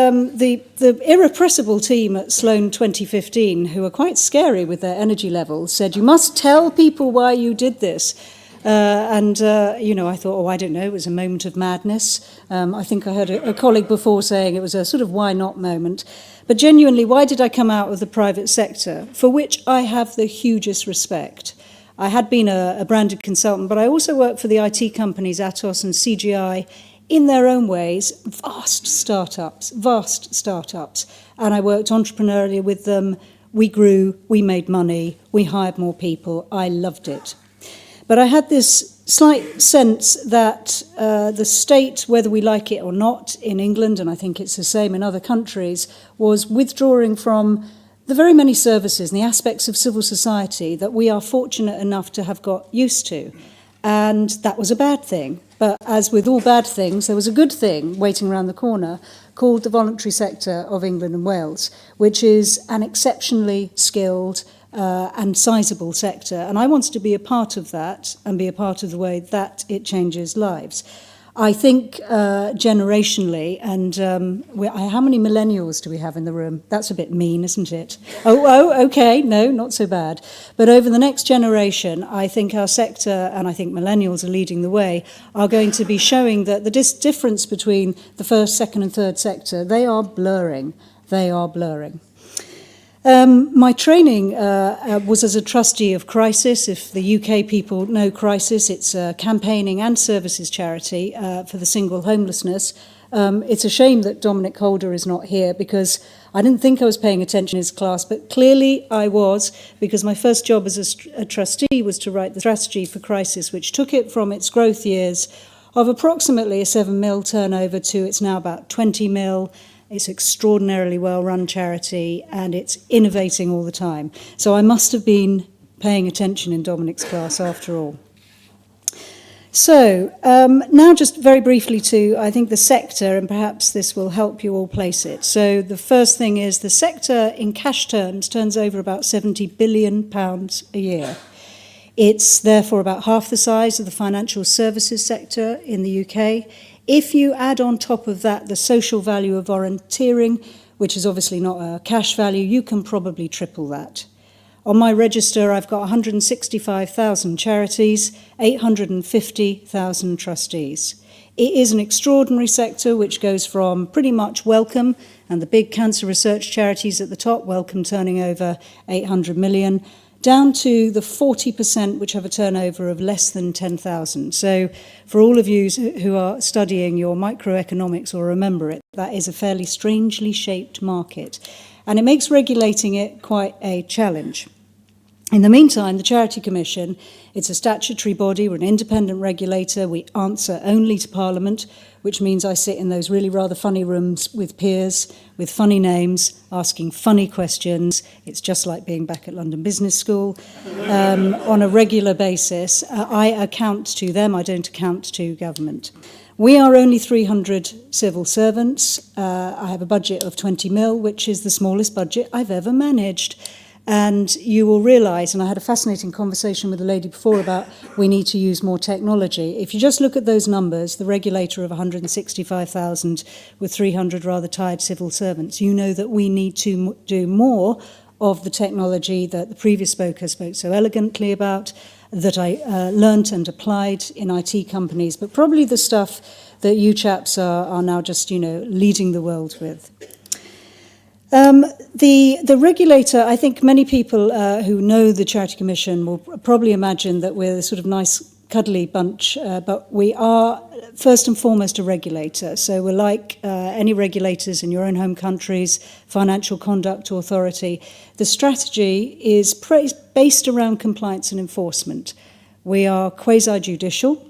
irrepressible team at Sloan 2015, who are quite scary with their energy levels, said, you must tell people why you did this. I thought, I don't know, it was a moment of madness. I think I heard a colleague before saying it was a sort of why not moment. But genuinely, why did I come out of the private sector, for which I have the hugest respect? I had been a branded consultant, but I also worked for the IT companies Atos and CGI in their own ways, vast startups. And I worked entrepreneurially with them. We grew, we made money, we hired more people. I loved it. But I had this slight sense that the state, whether we like it or not, in England, and I think it's the same in other countries, was withdrawing from the very many services and the aspects of civil society that we are fortunate enough to have got used to. And that was a bad thing. But as with all bad things, there was a good thing waiting around the corner called the voluntary sector of England and Wales, which is an exceptionally skilled and sizable sector. And I wanted to be a part of that and be a part of the way that it changes lives. I think generationally, and how many millennials do we have in the room? That's a bit mean, isn't it? Oh, okay, no, not so bad. But over the next generation, I think our sector, and I think millennials are leading the way, are going to be showing that the difference between the first, second and third sector, they are blurring. My training was as a trustee of Crisis. If the UK people know Crisis, it's a campaigning and services charity for the single homelessness. It's a shame that Dominic Holder is not here because I didn't think I was paying attention in his class, but clearly I was, because my first job as a trustee was to write the strategy for crisis, which took it from its growth years of approximately a 7 mil turnover to it's now about 20 mil. It's extraordinarily well-run charity, and it's innovating all the time. So I must have been paying attention in Dominic's class after all. So now just very briefly to, I think, the sector, and perhaps this will help you all place it. So the first thing is the sector in cash terms turns over about £70 billion a year. It's therefore about half the size of the financial services sector in the UK. If you add on top of that the social value of volunteering, which is obviously not a cash value, you can probably triple that. On my register, I've got 165,000 charities, 850,000 trustees. It is an extraordinary sector which goes from pretty much Wellcome and the big cancer research charities at the top, Wellcome turning over 800 million, down to the 40% which have a turnover of less than 10,000. So for all of you who are studying your microeconomics or remember it, that is a fairly strangely shaped market. And it makes regulating it quite a challenge. In the meantime, the Charity Commission, it's a statutory body, we're an independent regulator, we answer only to Parliament, which means I sit in those really rather funny rooms with peers, with funny names, asking funny questions. It's just like being back at London Business School. On a regular basis, I account to them, I don't account to government. We are only 300 civil servants. I have a budget of 20 mil, which is the smallest budget I've ever managed. And you will realise, and I had a fascinating conversation with a lady before about we need to use more technology. If you just look at those numbers, the regulator of 165,000 with 300 rather tired civil servants, you know that we need to do more of the technology that the previous speaker spoke so elegantly about, that I learnt and applied in IT companies, but probably the stuff that you chaps are now just, leading the world with. The regulator, I think many people who know the Charity Commission will probably imagine that we're a sort of nice, cuddly bunch, but we are first and foremost a regulator. So we're like any regulators in your own home countries, Financial Conduct Authority. The strategy is based around compliance and enforcement. We are quasi-judicial,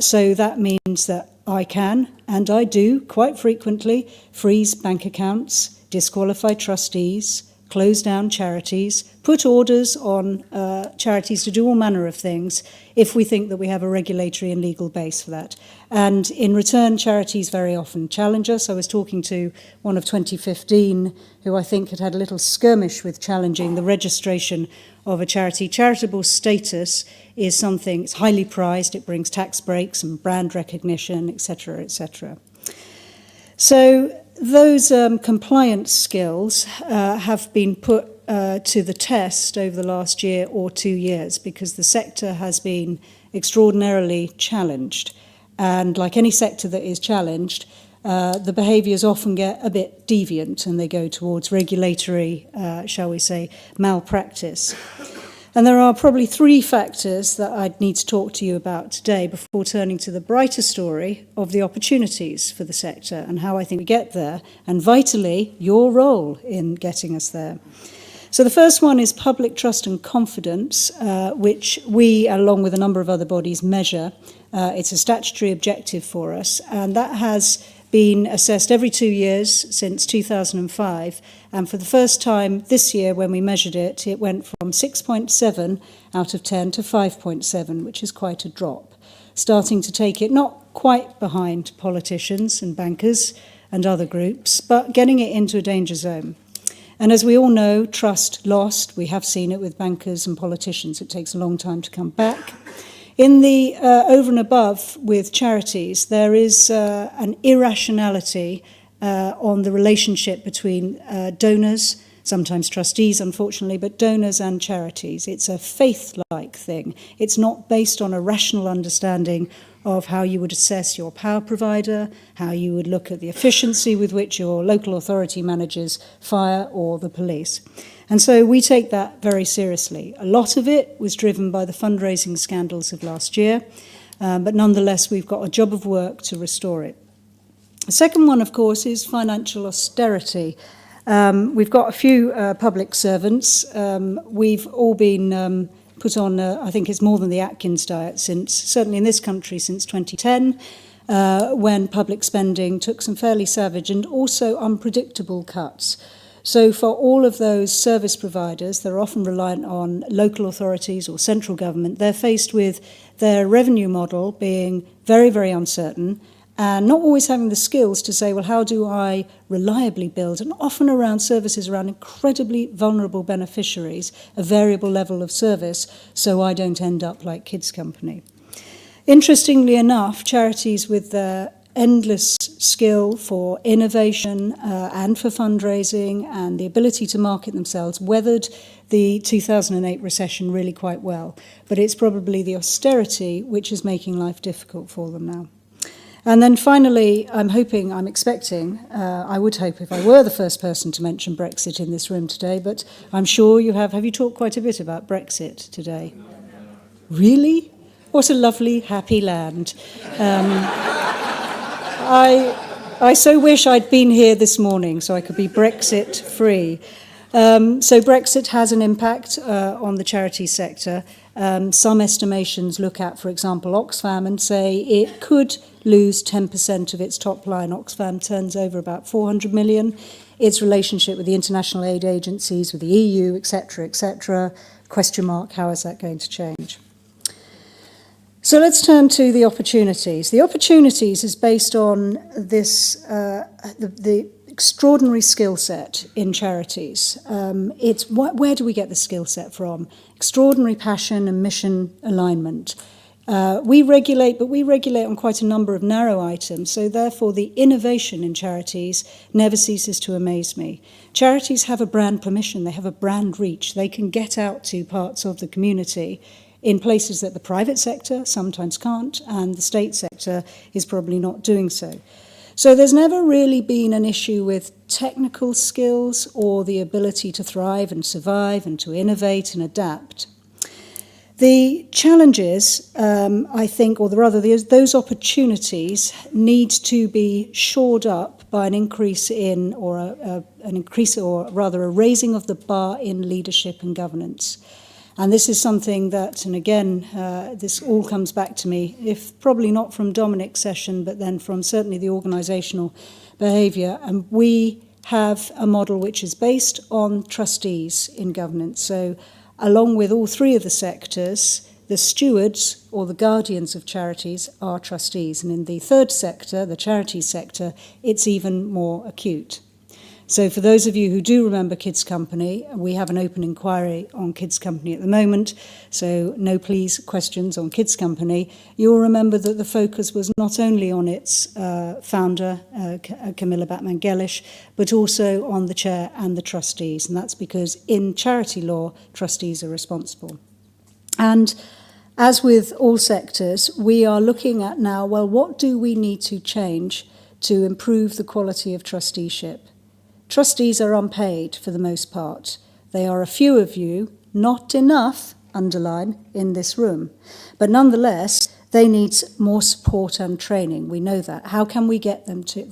so that means that I can, and I do quite frequently, freeze bank accounts, disqualify trustees, close down charities, put orders on charities to do all manner of things if we think that we have a regulatory and legal base for that. And in return, charities very often challenge us. I was talking to one of 2015 who I think had a little skirmish with challenging the registration of a charity. Charitable status is something, it's highly prized, it brings tax breaks and brand recognition, etc., etc. So those compliance skills have been put to the test over the last year or 2 years because the sector has been extraordinarily challenged. And like any sector that is challenged, the behaviours often get a bit deviant and they go towards regulatory, shall we say, malpractice. And there are probably 3 factors that I'd need to talk to you about today before turning to the brighter story of the opportunities for the sector and how I think we get there, and vitally, your role in getting us there. So the first one is public trust and confidence, which we, along with a number of other bodies, measure. It's a statutory objective for us, and that has been assessed every 2 years since 2005, and for the first time this year when we measured it, it went from 6.7 out of 10 to 5.7, which is quite a drop, starting to take it not quite behind politicians and bankers and other groups, but getting it into a danger zone. And as we all know, trust lost. We have seen it with bankers and politicians. It takes a long time to come back. In the over and above with charities, there is an irrationality on the relationship between donors, sometimes trustees, unfortunately, but donors and charities. It's a faith-like thing. It's not based on a rational understanding of how you would assess your power provider, how you would look at the efficiency with which your local authority manages fire or the police. And so we take that very seriously. A lot of it was driven by the fundraising scandals of last year, but nonetheless we've got a job of work to restore it. The second one, of course, is financial austerity. We've got a few public servants. We've all been put on, I think it's more than the Atkins diet since, certainly in this country, since 2010, when public spending took some fairly savage and also unpredictable cuts. So for all of those service providers, they're often reliant on local authorities or central government. They're faced with their revenue model being very, very uncertain, and not always having the skills to say, well, how do I reliably build, and often around services around incredibly vulnerable beneficiaries, a variable level of service, so I don't end up like Kids Company. Interestingly enough, charities with their endless skill for innovation and for fundraising and the ability to market themselves weathered the 2008 recession really quite well. But it's probably the austerity which is making life difficult for them now. And then finally, I would hope if I were the first person to mention Brexit in this room today, but I'm sure you have you talked quite a bit about Brexit today? Really? What a lovely, happy land. I so wish I'd been here this morning so I could be Brexit free. So Brexit has an impact on the charity sector. Some estimations look at, for example, Oxfam and say it could lose 10% of its top line. Oxfam turns over about 400 million. Its relationship with the international aid agencies, with the EU, etc., question mark, how is that going to change? So let's turn to the opportunities. The opportunities is based on this, the extraordinary skill set in charities. Where do we get the skill set from? Extraordinary passion and mission alignment. We regulate, but we regulate on quite a number of narrow items, so therefore the innovation in charities never ceases to amaze me. Charities have a brand permission, they have a brand reach, they can get out to parts of the community in places that the private sector sometimes can't, and the state sector is probably not doing so. So there's never really been an issue with technical skills or the ability to thrive and survive and to innovate and adapt. The challenges, I think, or rather those opportunities need to be shored up by an increase in, or a raising of the bar in leadership and governance. And this is something that, and again, this all comes back to me, if probably not from Dominic's session, but then from certainly the organisational behaviour. And we have a model which is based on trustees in governance. So along with all three of the sectors, the stewards or the guardians of charities are trustees. And in the third sector, the charity sector, it's even more acute. So for those of you who do remember Kids Company, we have an open inquiry on Kids Company at the moment, so no please questions on Kids Company. You'll remember that the focus was not only on its founder, Camilla Batman-Gellish, but also on the chair and the trustees, and that's because in charity law, trustees are responsible. And as with all sectors, we are looking at now, well, what do we need to change to improve the quality of trusteeship? Trustees are unpaid for the most part. They are a few of you, not enough, underline, in this room. But nonetheless, they need more support and training. We know that. How can we get them to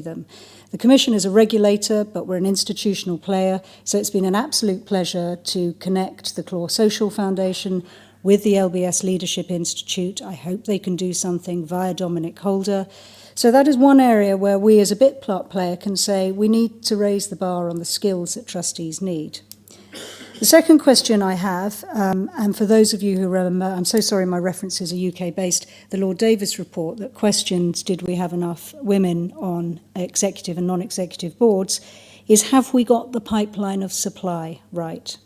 them? The Commission is a regulator, but we're an institutional player, so it's been an absolute pleasure to connect the Claw Social Foundation with the LBS Leadership Institute. I hope they can do something via Dominic Holder. So that is one area where we as a bit plot player can say we need to raise the bar on the skills that trustees need. The second question I have, and for those of you who remember, I'm so sorry my references are UK-based, the Lord Davis report that questions did we have enough women on executive and non-executive boards, is have we got the pipeline of supply right?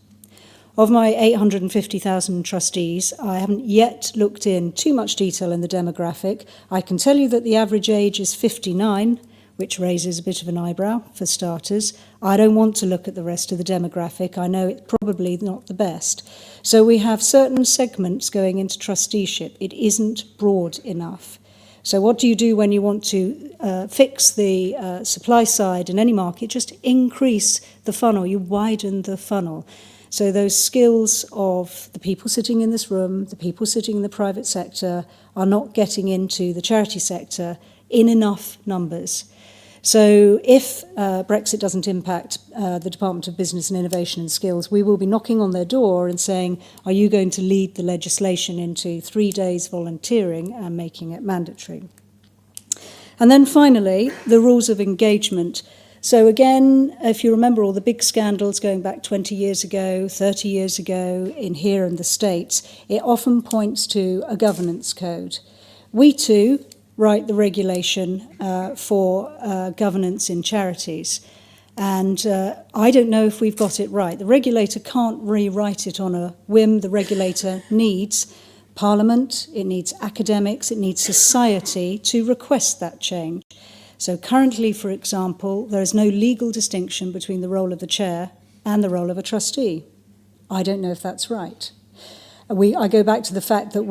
Of my 850,000 trustees, I haven't yet looked in too much detail in the demographic. I can tell you that the average age is 59, which raises a bit of an eyebrow for starters. I don't want to look at the rest of the demographic. I know it's probably not the best. So we have certain segments going into trusteeship. It isn't broad enough. So what do you do when you want to fix the supply side in any market? Just increase the funnel. You widen the funnel. So those skills of the people sitting in this room, the people sitting in the private sector, are not getting into the charity sector, in enough numbers. So if Brexit doesn't impact the Department of Business and Innovation and Skills, we will be knocking on their door and saying, are you going to lead the legislation into 3 days volunteering and making it mandatory? And then finally, the rules of engagement. So again, if you remember all the big scandals going back 20 years ago, 30 years ago, here in the States, it often points to a governance code. We too write the regulation for governance in charities. And I don't know if we've got it right. The regulator can't rewrite it on a whim. The regulator needs Parliament, it needs academics, it needs society to request that change. So currently, for example, there is no legal distinction between the role of the chair and the role of a trustee. I don't know if that's right. I go back to the fact that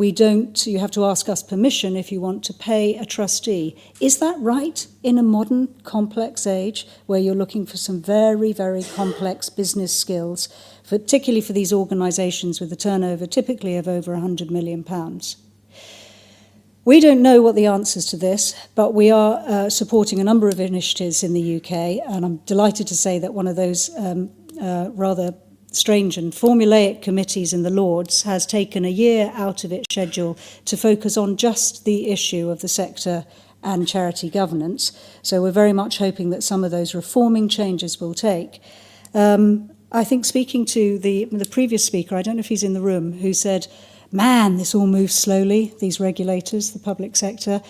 you have to ask us permission if you want to pay a trustee. Is that right in a modern, complex age where you're looking for some very, very complex business skills, particularly for these organisations with a turnover typically of over £100 million? We don't know what the answers to this, but we are supporting a number of initiatives in the UK, and I'm delighted to say that one of those rather strange and formulaic committees in the Lords has taken a year out of its schedule to focus on just the issue of the sector and charity governance. So we're very much hoping that some of those reforming changes will take. I think speaking to the previous speaker, I don't know if he's in the room, who said, man, this all moves slowly, these regulators, the public sector.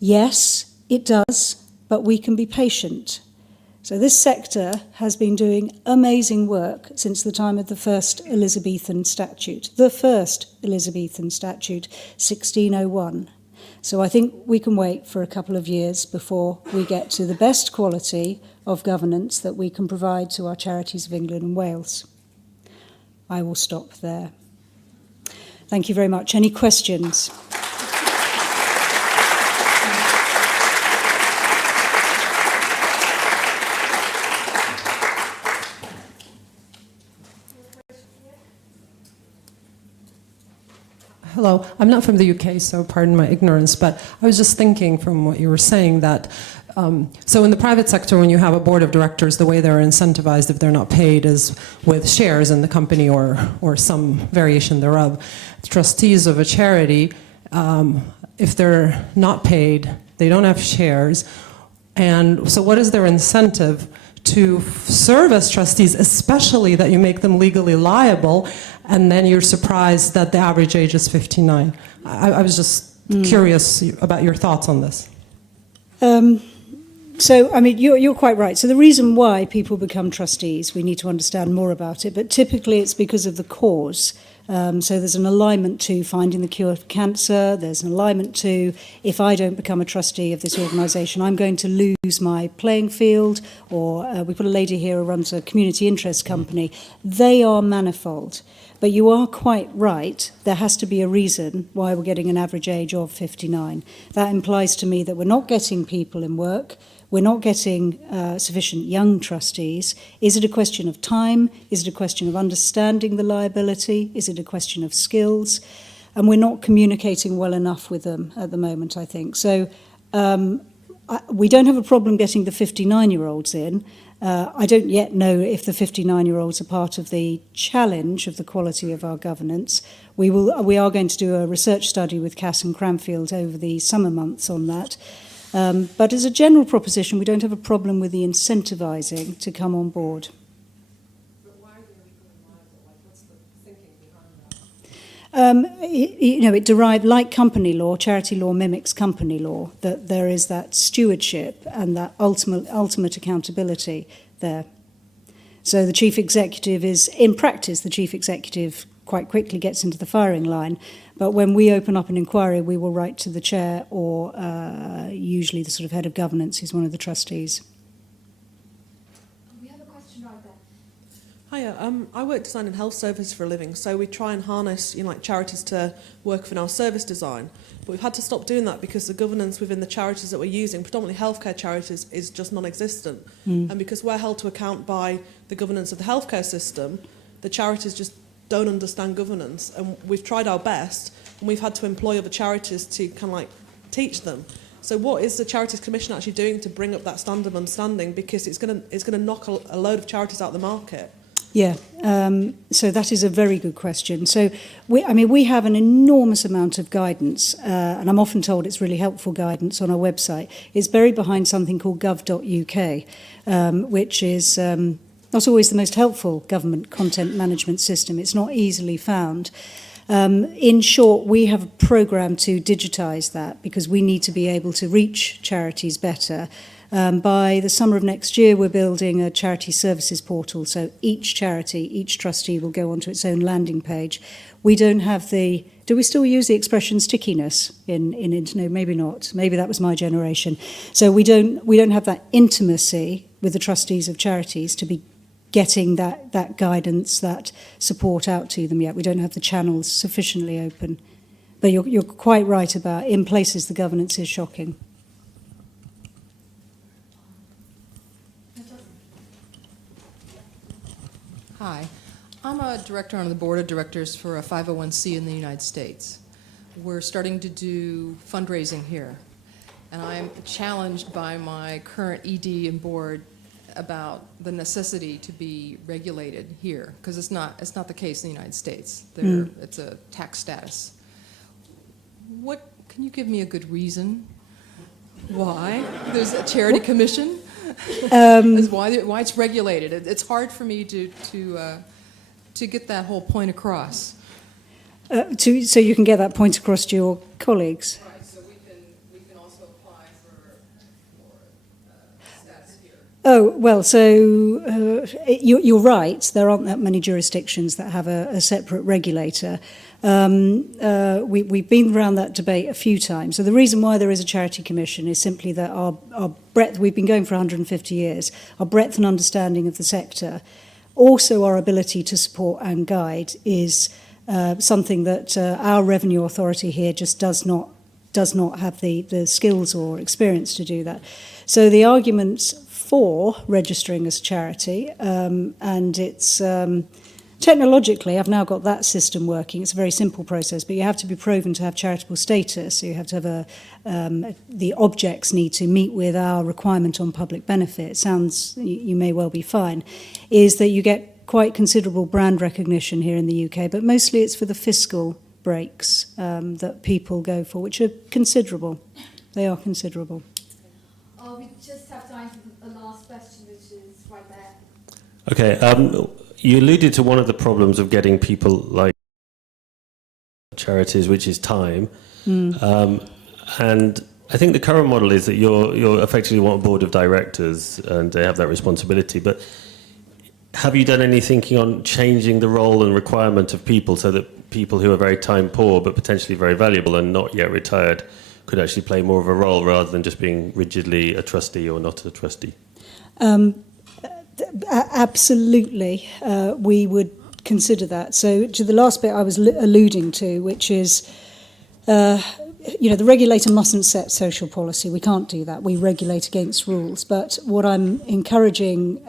Yes, it does, but we can be patient. So this sector has been doing amazing work since the time of the first Elizabethan statute. The first Elizabethan statute, 1601. So I think we can wait for a couple of years before we get to the best quality of governance that we can provide to our charities of England and Wales. I will stop there. Thank you very much. Any questions? Hello, I'm not from the UK, so pardon my ignorance, but I was just thinking from what you were saying that, so in the private sector, when you have a board of directors, the way they're incentivized if they're not paid is with shares in the company or some variation thereof. Trustees of a charity, if they're not paid, they don't have shares, and so what is their incentive to serve as trustees, especially that you make them legally liable, and then you're surprised that the average age is 59. I was just curious about your thoughts on this. So, I mean, you're quite right. So the reason why people become trustees, we need to understand more about it, but typically it's because of the cause. So there's an alignment to finding the cure for cancer, there's an alignment to, if I don't become a trustee of this organisation, I'm going to lose my playing field, or we've got a lady here who runs a community interest company. They are manifold. But you are quite right, there has to be a reason why we're getting an average age of 59. That implies to me that we're not getting people in work, we're not getting sufficient young trustees. Is it a question of time? Is it a question of understanding the liability? Is it a question of skills? And we're not communicating well enough with them at the moment, I think. So we don't have a problem getting the 59-year-olds in. I don't yet know if the 59-year-olds are part of the challenge of the quality of our governance. We are going to do a research study with Cass and Cranfield over the summer months on that. But as a general proposition, we don't have a problem with the incentivising to come on board. It derived, like company law, charity law mimics company law, that there is that stewardship and that ultimate accountability there. So the chief executive is, in practice, the chief executive quite quickly gets into the firing line, but when we open up an inquiry, we will write to the chair or usually the sort of head of governance, who's one of the trustees. Hiya, I work design and health service for a living, so we try and harness like charities to work within our service design. But we've had to stop doing that because the governance within the charities that we're using, predominantly healthcare charities, is just non-existent. And because we're held to account by the governance of the healthcare system, the charities just don't understand governance. And we've tried our best, and we've had to employ other charities to kind of like teach them. So what is the Charities Commission actually doing to bring up that standard of understanding? Because it's going to knock a load of charities out of the market. Yeah, so that is a very good question. So, we have an enormous amount of guidance, and I'm often told it's really helpful guidance on our website. It's buried behind something called gov.uk, which is not always the most helpful government content management system. It's not easily found. In short, we have a programme to digitise that because we need to be able to reach charities better. By the summer of next year, we're building a charity services portal. So each charity, each trustee will go onto its own landing page. We don't have the... Do we still use the expression stickiness in no, maybe not. Maybe that was my generation. So we don't have that intimacy with the trustees of charities to be getting that guidance, that support out to them yet. We don't have the channels sufficiently open. But you're quite right about, in places, the governance is shocking. Hi, I'm a director on the board of directors for a 501c in the United States. We're starting to do fundraising here, and I'm challenged by my current ED and board about the necessity to be regulated here, because it's not the case in the United States. It's a tax status. Can you give me a good reason why there's a charity commission? Why it's regulated. It's hard for me to get that whole point across. So you can get that point across to your colleagues. Right. So we can also apply for status here. Oh well. So you're right. There aren't that many jurisdictions that have a separate regulator. We've been around that debate a few times. So the reason why there is a charity commission is simply that our breadth, we've been going for 150 years, our breadth and understanding of the sector, also our ability to support and guide is something that our revenue authority here just does not have the skills or experience to do that. So the arguments for registering as charity, and it's... Technologically, I've now got that system working. It's a very simple process, but you have to be proven to have charitable status. So you have to have the objects need to meet with our requirement on public benefit. It sounds, you may well be fine, is that you get quite considerable brand recognition here in the UK, but mostly it's for the fiscal breaks that people go for, which are considerable. They are considerable. We just have time for the last question, which is right there. Okay. You alluded to one of the problems of getting people like charities, which is time. And I think the current model is that you're effectively want a board of directors and they have that responsibility. But have you done any thinking on changing the role and requirement of people so that people who are very time poor but potentially very valuable and not yet retired could actually play more of a role rather than just being rigidly a trustee or not a trustee? Absolutely, we would consider that. So to the last bit I was alluding to, which is, the regulator mustn't set social policy. We can't do that. We regulate against rules. But what I'm encouraging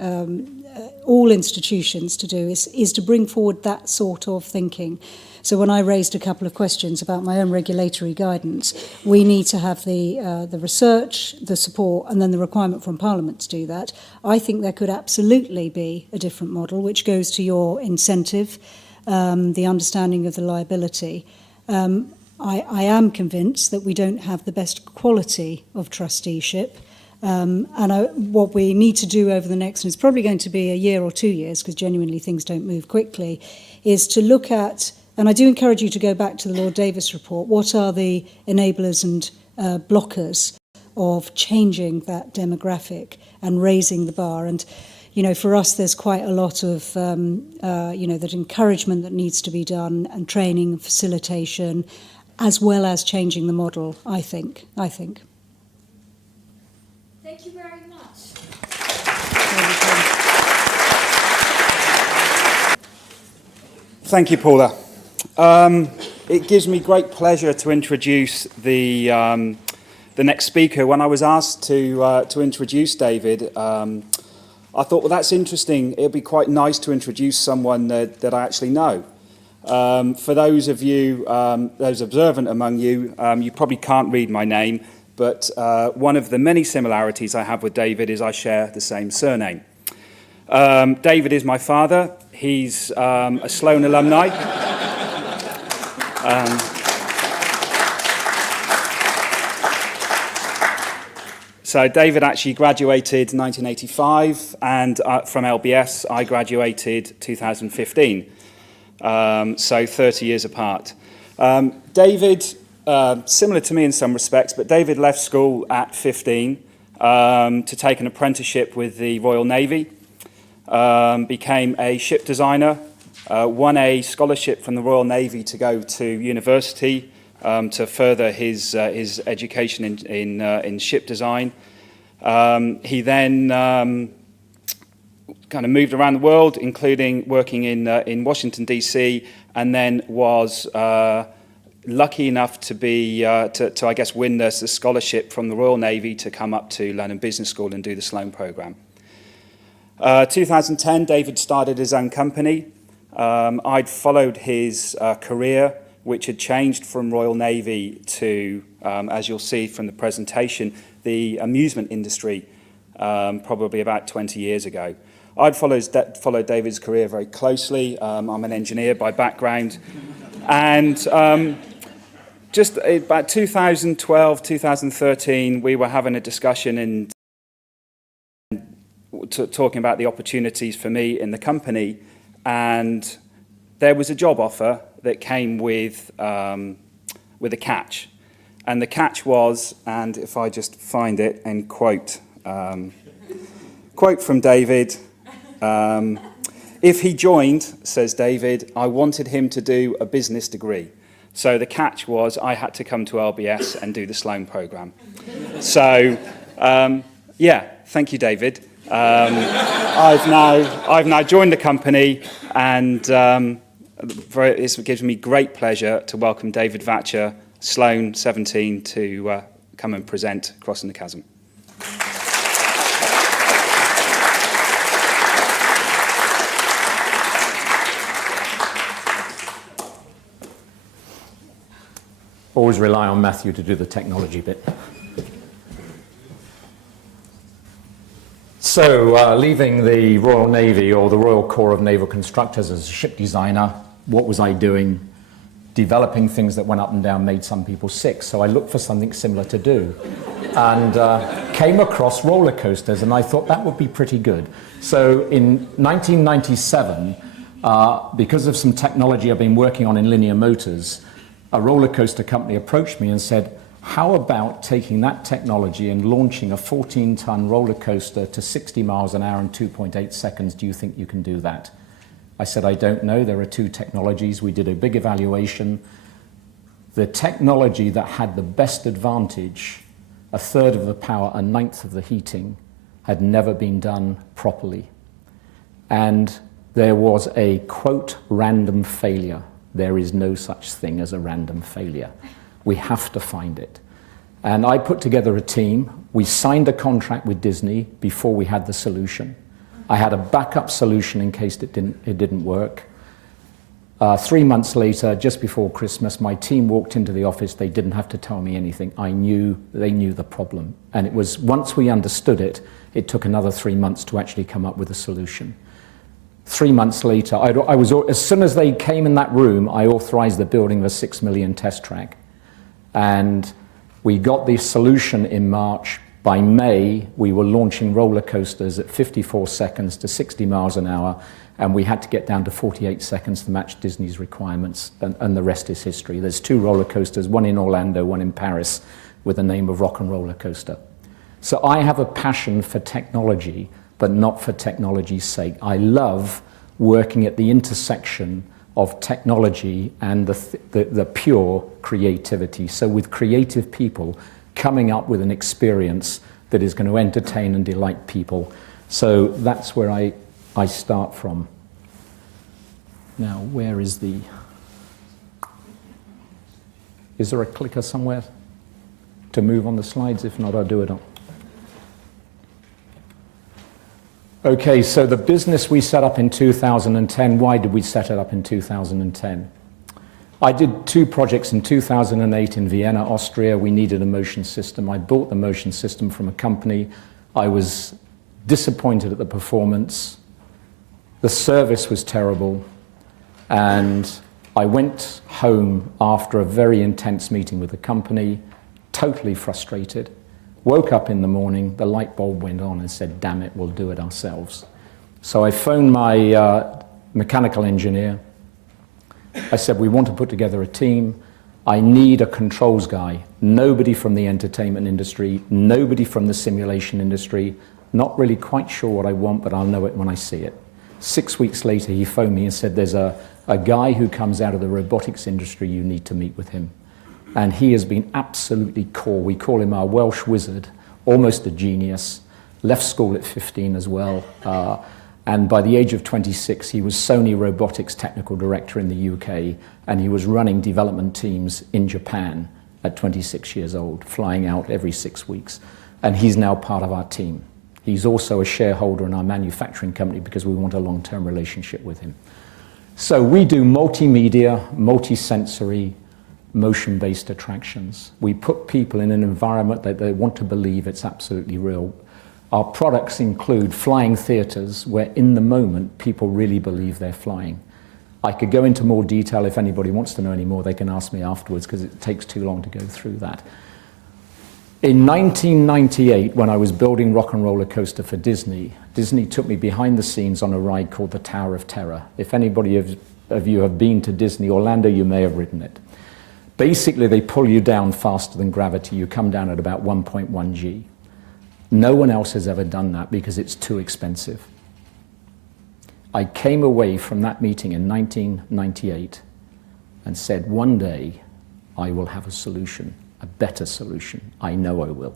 all institutions to do is to bring forward that sort of thinking. So when I raised a couple of questions about my own regulatory guidance, we need to have the research, the support, and then the requirement from Parliament to do that. I think there could absolutely be a different model, which goes to your incentive, the understanding of the liability. I am convinced that we don't have the best quality of trusteeship. What we need to do over the next, and it's probably going to be a year or 2 years, because genuinely things don't move quickly, is to look at, and I do encourage you to go back to the Lord Davis report, what are the enablers and blockers of changing that demographic and raising the bar. And, for us, there's quite a lot of, that encouragement that needs to be done, and training and facilitation, as well as changing the model, I think. Thank you very much. Thank you, Paula. It gives me great pleasure to introduce the next speaker. When I was asked to introduce David, I thought, well, that's interesting. It'd be quite nice to introduce someone that I actually know. For those of you, those observant among you, you probably can't read my name, but one of the many similarities I have with David is I share the same surname. David is my father. He's a Sloan alumni. So David actually graduated in 1985, and from LBS I graduated 2015. So 30 years apart. David, similar to me in some respects, but David left school at 15 to take an apprenticeship with the Royal Navy, became a ship designer, won a scholarship from the Royal Navy to go to university to further his education in ship design. He then kind of moved around the world, including working in Washington, D.C., and then was lucky enough to be, to I guess, win the scholarship from the Royal Navy to come up to London Business School and do the Sloan program. 2010, David started his own company. I'd followed his career, which had changed from Royal Navy to, as you'll see from the presentation, the amusement industry, probably about 20 years ago. I'd followed David's career very closely. I'm an engineer by background. And just about 2012, 2013, we were having a discussion and talking about the opportunities for me in the company. And there was a job offer that came with a catch. And the catch was, and if I just find it and quote from David, if he joined, says David, I wanted him to do a business degree. So the catch was I had to come to LBS and do the Sloan program. So, yeah, thank you, David. I've now joined the company, and it gives me great pleasure to welcome David Vatcher, Sloan 17, to come and present Crossing the Chasm. Always rely on Matthew to do the technology bit. So, leaving the Royal Navy, or the Royal Corps of Naval Constructors, as a ship designer, what was I doing? Developing things that went up and down made some people sick, so I looked for something similar to do. And came across roller coasters, and I thought that would be pretty good. So in 1997, because of some technology I've been working on in linear motors, a roller coaster company approached me and said, how about taking that technology and launching a 14-ton roller coaster to 60 miles an hour in 2.8 seconds? Do you think you can do that? I said, I don't know. There are two technologies. We did a big evaluation. The technology that had the best advantage, a third of the power, a ninth of the heating, had never been done properly. And there was a, quote, random failure. There is no such thing as a random failure. We have to find it. And I put together a team. We signed a contract with Disney before we had the solution. I had a backup solution in case it didn't work. 3 months later, just before Christmas, my team walked into the office. They didn't have to tell me anything. They knew the problem. And it was, once we understood it, it took another 3 months to actually come up with a solution. 3 months later, as soon as they came in that room, I authorized the building of a 6 million test track. And we got the solution in March. By May, we were launching roller coasters at 54 seconds to 60 miles an hour, and we had to get down to 48 seconds to match Disney's requirements, and the rest is history. There's 2 roller coasters, one in Orlando, one in Paris, with the name of Rock and Roller Coaster. So I have a passion for technology, but not for technology's sake. I love working at the intersection of technology and the pure creativity. So with creative people coming up with an experience that is going to entertain and delight people. So that's where I start from. Now, where is there a clicker somewhere to move on the slides? If not, I'll do it on. Okay, so the business we set up in 2010, why did we set it up in 2010? I did 2 projects in 2008 in Vienna, Austria. We needed a motion system. I bought the motion system from a company. I was disappointed at the performance. The service was terrible. And I went home after a very intense meeting with the company, totally frustrated. Woke up in the morning, the light bulb went on and said, damn it, we'll do it ourselves. So I phoned my mechanical engineer. I said, we want to put together a team. I need a controls guy. Nobody from the entertainment industry, nobody from the simulation industry, not really quite sure what I want, but I'll know it when I see it. 6 weeks later, he phoned me and said, there's a guy who comes out of the robotics industry, you need to meet with him. And he has been absolutely core. We call him our Welsh wizard, almost a genius, left school at 15 as well. And by the age of 26, he was Sony Robotics Technical Director in the UK, and he was running development teams in Japan at 26 years old, flying out every 6 weeks. And he's now part of our team. He's also a shareholder in our manufacturing company because we want a long-term relationship with him. So we do multimedia, multisensory, motion-based attractions. We put people in an environment that they want to believe it's absolutely real. Our products include flying theaters where in the moment people really believe they're flying. I could go into more detail. If anybody wants to know any more, they can ask me afterwards because it takes too long to go through that. In 1998, when I was building Rock and Roller Coaster for Disney, Disney took me behind the scenes on a ride called the Tower of Terror. If anybody of you have been to Disney Orlando, you may have ridden it. Basically, they pull you down faster than gravity. You come down at about 1.1 G. No one else has ever done that because it's too expensive. I came away from that meeting in 1998 and said, one day I will have a solution, a better solution. I know I will.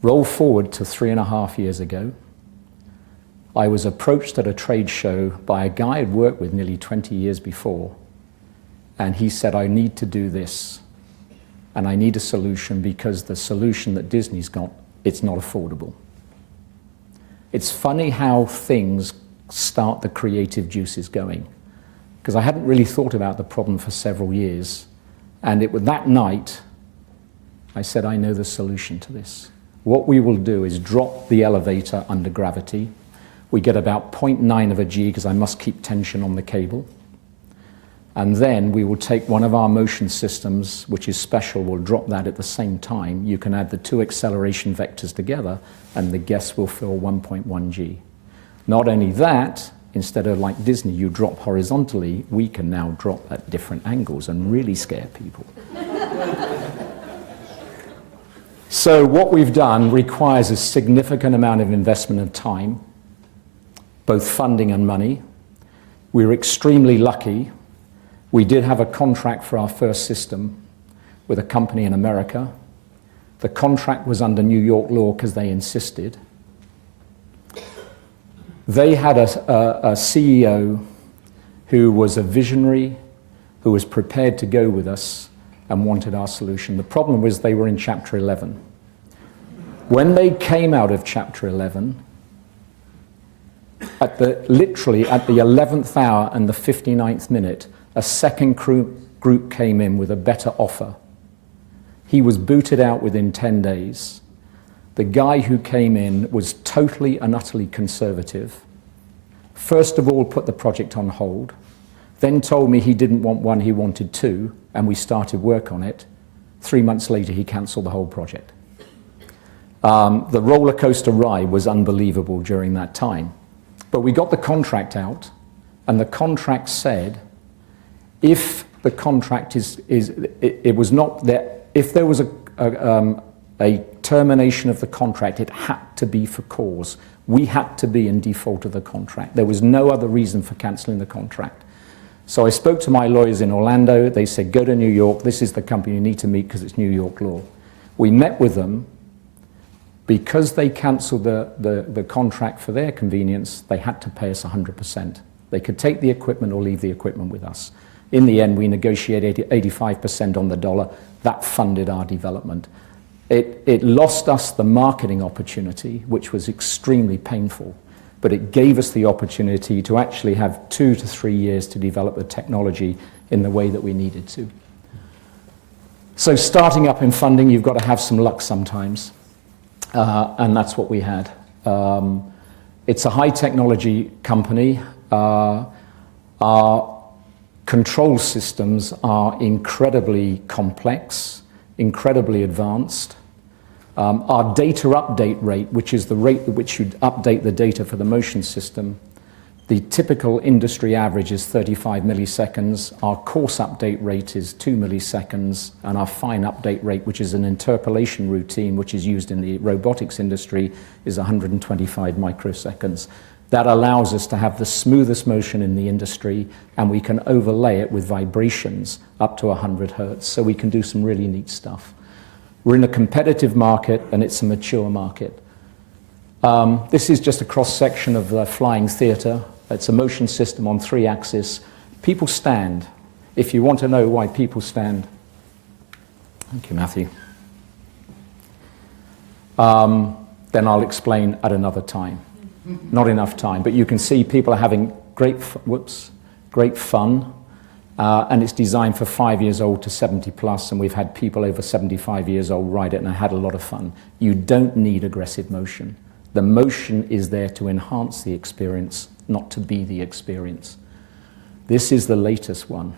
Roll forward to 3.5 years ago. I was approached at a trade show by a guy I'd worked with nearly 20 years before. And he said, I need to do this. And I need a solution because the solution that Disney's got, it's not affordable. It's funny how things start the creative juices going. Because I hadn't really thought about the problem for several years. And it was that night, I said, I know the solution to this. What we will do is drop the elevator under gravity. We get about 0.9 of a G because I must keep tension on the cable. And then we will take one of our motion systems, which is special, we'll drop that at the same time. You can add the 2 acceleration vectors together, and the guests will feel 1.1 G. Not only that, instead of like Disney, you drop horizontally, we can now drop at different angles and really scare people. So what we've done requires a significant amount of investment of time, both funding and money. We're extremely lucky. We did have a contract for our first system with a company in America. The contract was under New York law because they insisted. They had a CEO who was a visionary, who was prepared to go with us and wanted our solution. The problem was they were in Chapter 11. When they came out of Chapter 11, literally at the 11th hour and the 59th minute, a second group came in with a better offer. He was booted out within 10 days. The guy who came in was totally and utterly conservative. First of all, put the project on hold, then told me he didn't want 1, he wanted 2, and we started work on it. 3 months later, he cancelled the whole project. The roller coaster ride was unbelievable during that time. But we got the contract out, and the contract said, if the contract it was not that, if there was a termination of the contract, it had to be for cause. We had to be in default of the contract. There was no other reason for cancelling the contract. So I spoke to my lawyers in Orlando. They said, go to New York. This is the company you need to meet because it's New York law. We met with them. Because they cancelled the contract for their convenience, they had to pay us 100%. They could take the equipment or leave the equipment with us. In the end, we negotiated 85% on the dollar. That funded our development. It lost us the marketing opportunity, which was extremely painful, but it gave us the opportunity to actually have 2 to 3 years to develop the technology in the way that we needed to. So starting up in funding, you've got to have some luck sometimes, and that's what we had. It's a high technology company. Our control systems are incredibly complex, incredibly advanced. Our data update rate, which is the rate at which you update the data for the motion system, the typical industry average is 35 milliseconds. Our coarse update rate is 2 milliseconds, and our fine update rate, which is an interpolation routine which is used in the robotics industry, is 125 microseconds. That allows us to have the smoothest motion in the industry, and we can overlay it with vibrations up to 100 hertz, so we can do some really neat stuff. We're in a competitive market, and it's a mature market. This is just a cross-section of the flying theatre. It's a motion system on 3 axes. People stand. If you want to know why people stand. Thank you, Matthew. Then I'll explain at another time. Not enough time, but you can see people are having great fun, and it's designed for 5 years old to 70 plus, and we've had people over 75 years old ride it and had a lot of fun. You don't need aggressive motion. The motion is there to enhance the experience, not to be the experience. This is the latest one.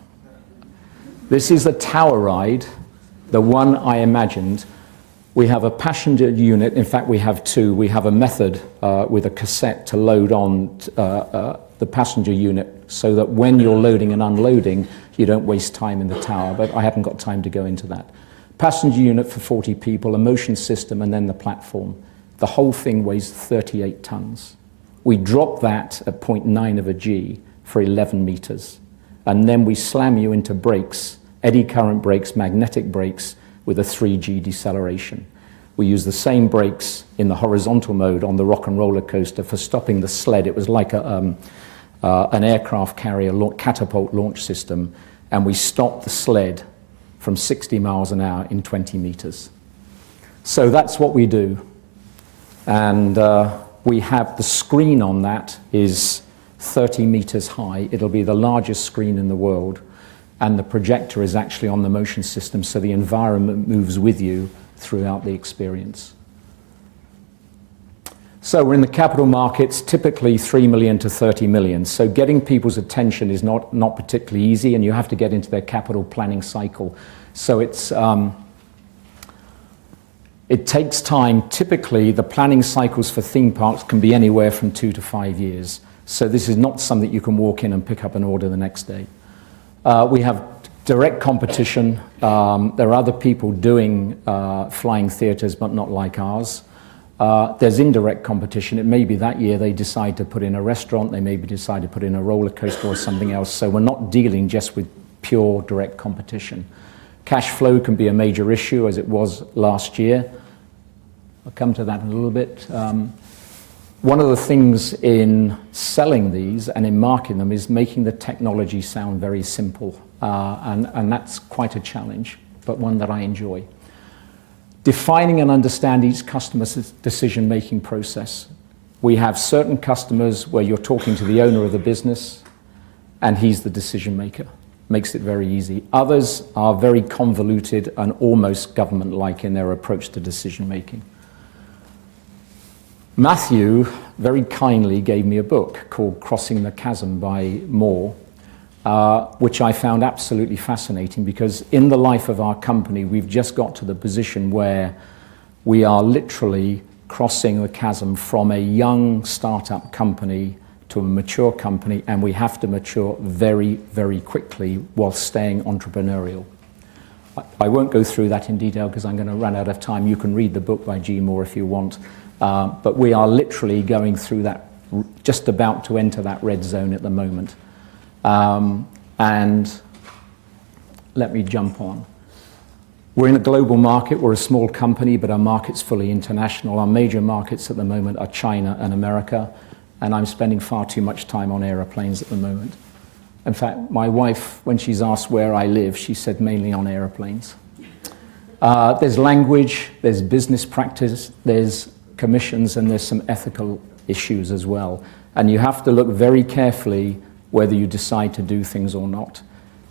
This is the tower ride, the one I imagined. We have a passenger unit. In fact, we have 2. We have a method with a cassette to load on the passenger unit so that when you're loading and unloading, you don't waste time in the tower, but I haven't got time to go into that. Passenger unit for 40 people, a motion system, and then the platform. The whole thing weighs 38 tons. We drop that at 0.9 of a G for 11 meters. And then we slam you into brakes, eddy current brakes, magnetic brakes, with a 3G deceleration. We use the same brakes in the horizontal mode on the rock and roller coaster for stopping the sled. It was like an aircraft carrier catapult launch system, and we stopped the sled from 60 miles an hour in 20 meters. So that's what we do. And we have the screen on that is 30 meters high. It'll be the largest screen in the world. And the projector is actually on the motion system, so the environment moves with you throughout the experience. So we're in the capital markets, typically 3 million to 30 million. So getting people's attention is not particularly easy, and you have to get into their capital planning cycle. So it takes time. Typically, the planning cycles for theme parks can be anywhere from 2 to 5 years. So this is not something you can walk in and pick up an order the next day. We have direct competition. There are other people doing flying theatres, but not like ours. There's indirect competition. It may be that year they decide to put in a restaurant, they maybe decide to put in a roller coaster or something else. So we're not dealing just with pure direct competition. Cash flow can be a major issue, as it was last year. I'll come to that in a little bit. One of the things in selling these and in marketing them is making the technology sound very simple. And that's quite a challenge, but one that I enjoy. Defining and understand each customer's decision-making process. We have certain customers where you're talking to the owner of the business, and he's the decision maker. Makes it very easy. Others are very convoluted and almost government-like in their approach to decision-making. Matthew very kindly gave me a book called Crossing the Chasm by Moore, which I found absolutely fascinating, because in the life of our company, we've just got to the position where we are literally crossing the chasm from a young startup company to a mature company, and we have to mature very, very quickly while staying entrepreneurial. I won't go through that in detail because I'm going to run out of time. You can read the book by G. Moore if you want. But we are literally going through that, just about to enter that red zone at the moment. And let me jump on. We're in a global market. We're a small company, but our market's fully international. Our major markets at the moment are China and America, and I'm spending far too much time on aeroplanes at the moment. In fact, my wife, when she's asked where I live, she said mainly on aeroplanes. There's language, there's business practice, there's commissions, and there's some ethical issues as well. And you have to look very carefully whether you decide to do things or not.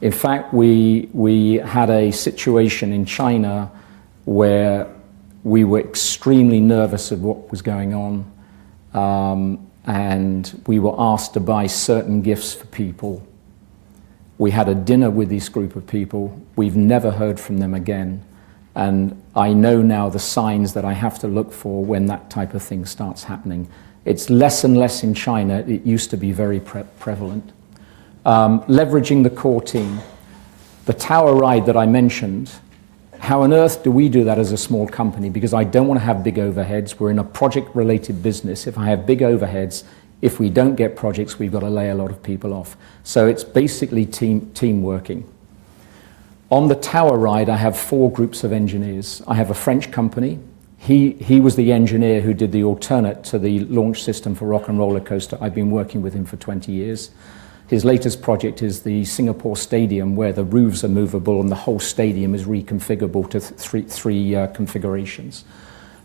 In fact, we had a situation in China where we were extremely nervous of what was going on, and we were asked to buy certain gifts for people. We had a dinner with this group of people. We've never heard from them again. And I know now the signs that I have to look for when that type of thing starts happening. It's less and less in China. It used to be very prevalent. Leveraging the core team. The tower ride that I mentioned, how on earth do we do that as a small company? Because I don't want to have big overheads. We're in a project-related business. If I have big overheads, if we don't get projects, we've got to lay a lot of people off. So it's basically team working. On the tower ride, I have 4 groups of engineers. I have a French company. He was the engineer who did the alternate to the launch system for Rock and Roller Coaster. I've been working with him for 20 years. His latest project is the Singapore Stadium, where the roofs are movable and the whole stadium is reconfigurable to three configurations.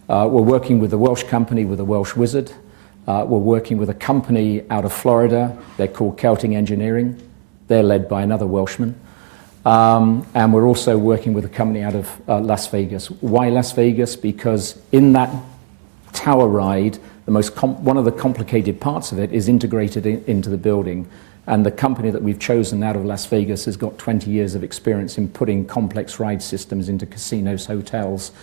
We're working with a Welsh company with a Welsh wizard. We're working with a company out of Florida. They're called Celtic Engineering. They're led by another Welshman. And we're also working with a company out of Las Vegas. Why Las Vegas? Because in that tower ride, one of the complicated parts of it is integrated into the building. And the company that we've chosen out of Las Vegas has got 20 years of experience in putting complex ride systems into casinos, hotels,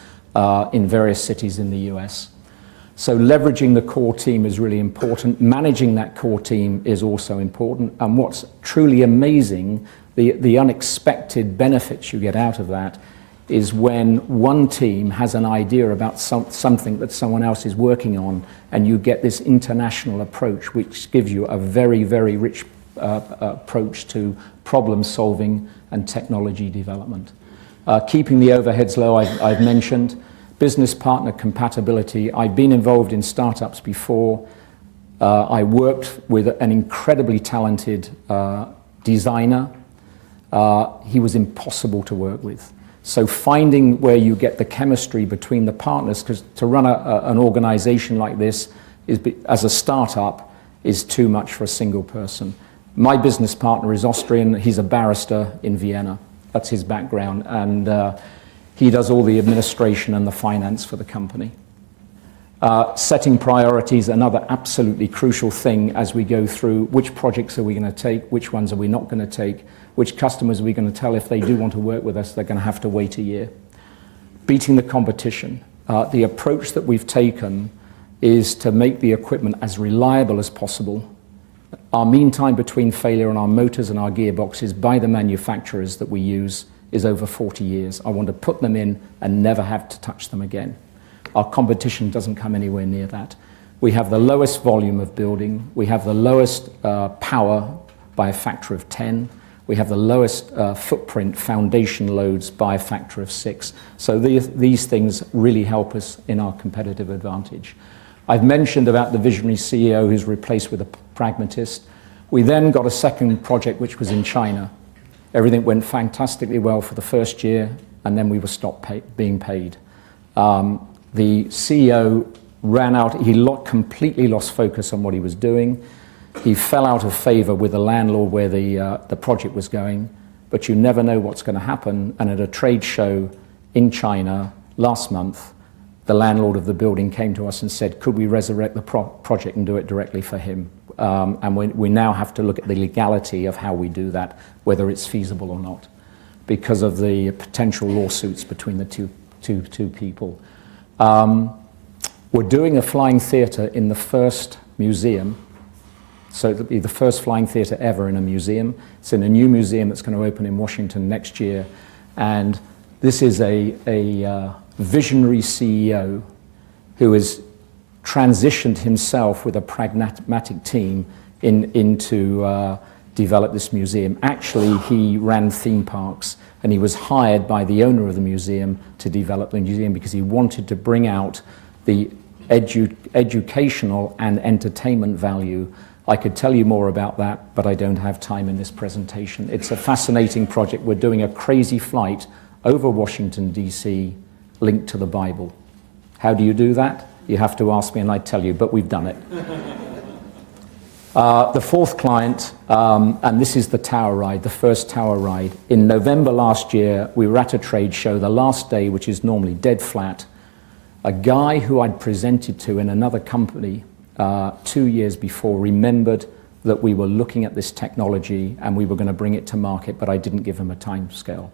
in various cities in the US. So leveraging the core team is really important. Managing that core team is also important. And what's truly amazing, the unexpected benefits you get out of that, is when one team has an idea about something that someone else is working on, and you get this international approach, which gives you a very, very rich approach to problem solving and technology development. Keeping the overheads low, I've mentioned. Business partner compatibility. I've been involved in startups before. I worked with an incredibly talented designer. He was impossible to work with. So finding where you get the chemistry between the partners, because to run an organization like this as a startup is too much for a single person. My business partner is Austrian. He's a barrister in Vienna. That's his background. And he does all the administration and the finance for the company. Setting priorities, another absolutely crucial thing as we go through which projects are we going to take, which ones are we not going to take, which customers are we going to tell if they do want to work with us, they're going to have to wait a year. Beating the competition. The approach that we've taken is to make the equipment as reliable as possible. Our mean time between failure on our motors and our gearboxes by the manufacturers that we use is over 40 years. I want to put them in and never have to touch them again. Our competition doesn't come anywhere near that. We have the lowest volume of building. We have the lowest power by a factor of 10. We have the lowest footprint foundation loads by a factor of 6. So these things really help us in our competitive advantage. I've mentioned about the visionary CEO who's replaced with a pragmatist. We then got a second project which was in China. Everything went fantastically well for the first year, and then we were stopped being paid. The CEO ran out, completely lost focus on what he was doing. He fell out of favor with the landlord where the project was going, but you never know what's going to happen. And at a trade show in China last month, the landlord of the building came to us and said, could we resurrect the project and do it directly for him? And we now have to look at the legality of how we do that, whether it's feasible or not, because of the potential lawsuits between the two people. We're doing a flying theater in the first museum. So it'll be the first flying theater ever in a museum. It's in a new museum that's going to open in Washington next year. And this is a visionary CEO who has transitioned himself with a pragmatic team into develop this museum. Actually, he ran theme parks, and he was hired by the owner of the museum to develop the museum because he wanted to bring out the educational and entertainment value. I could tell you more about that, but I don't have time in this presentation. It's a fascinating project. We're doing a crazy flight over Washington, D.C., linked to the Bible. How do you do that? You have to ask me and I tell you, but we've done it. The fourth client, and this is the tower ride, the first tower ride. In November last year, we were at a trade show, the last day, which is normally dead flat. A guy who I'd presented to in another company 2 years before remembered that we were looking at this technology and we were going to bring it to market, but I didn't give him a time scale.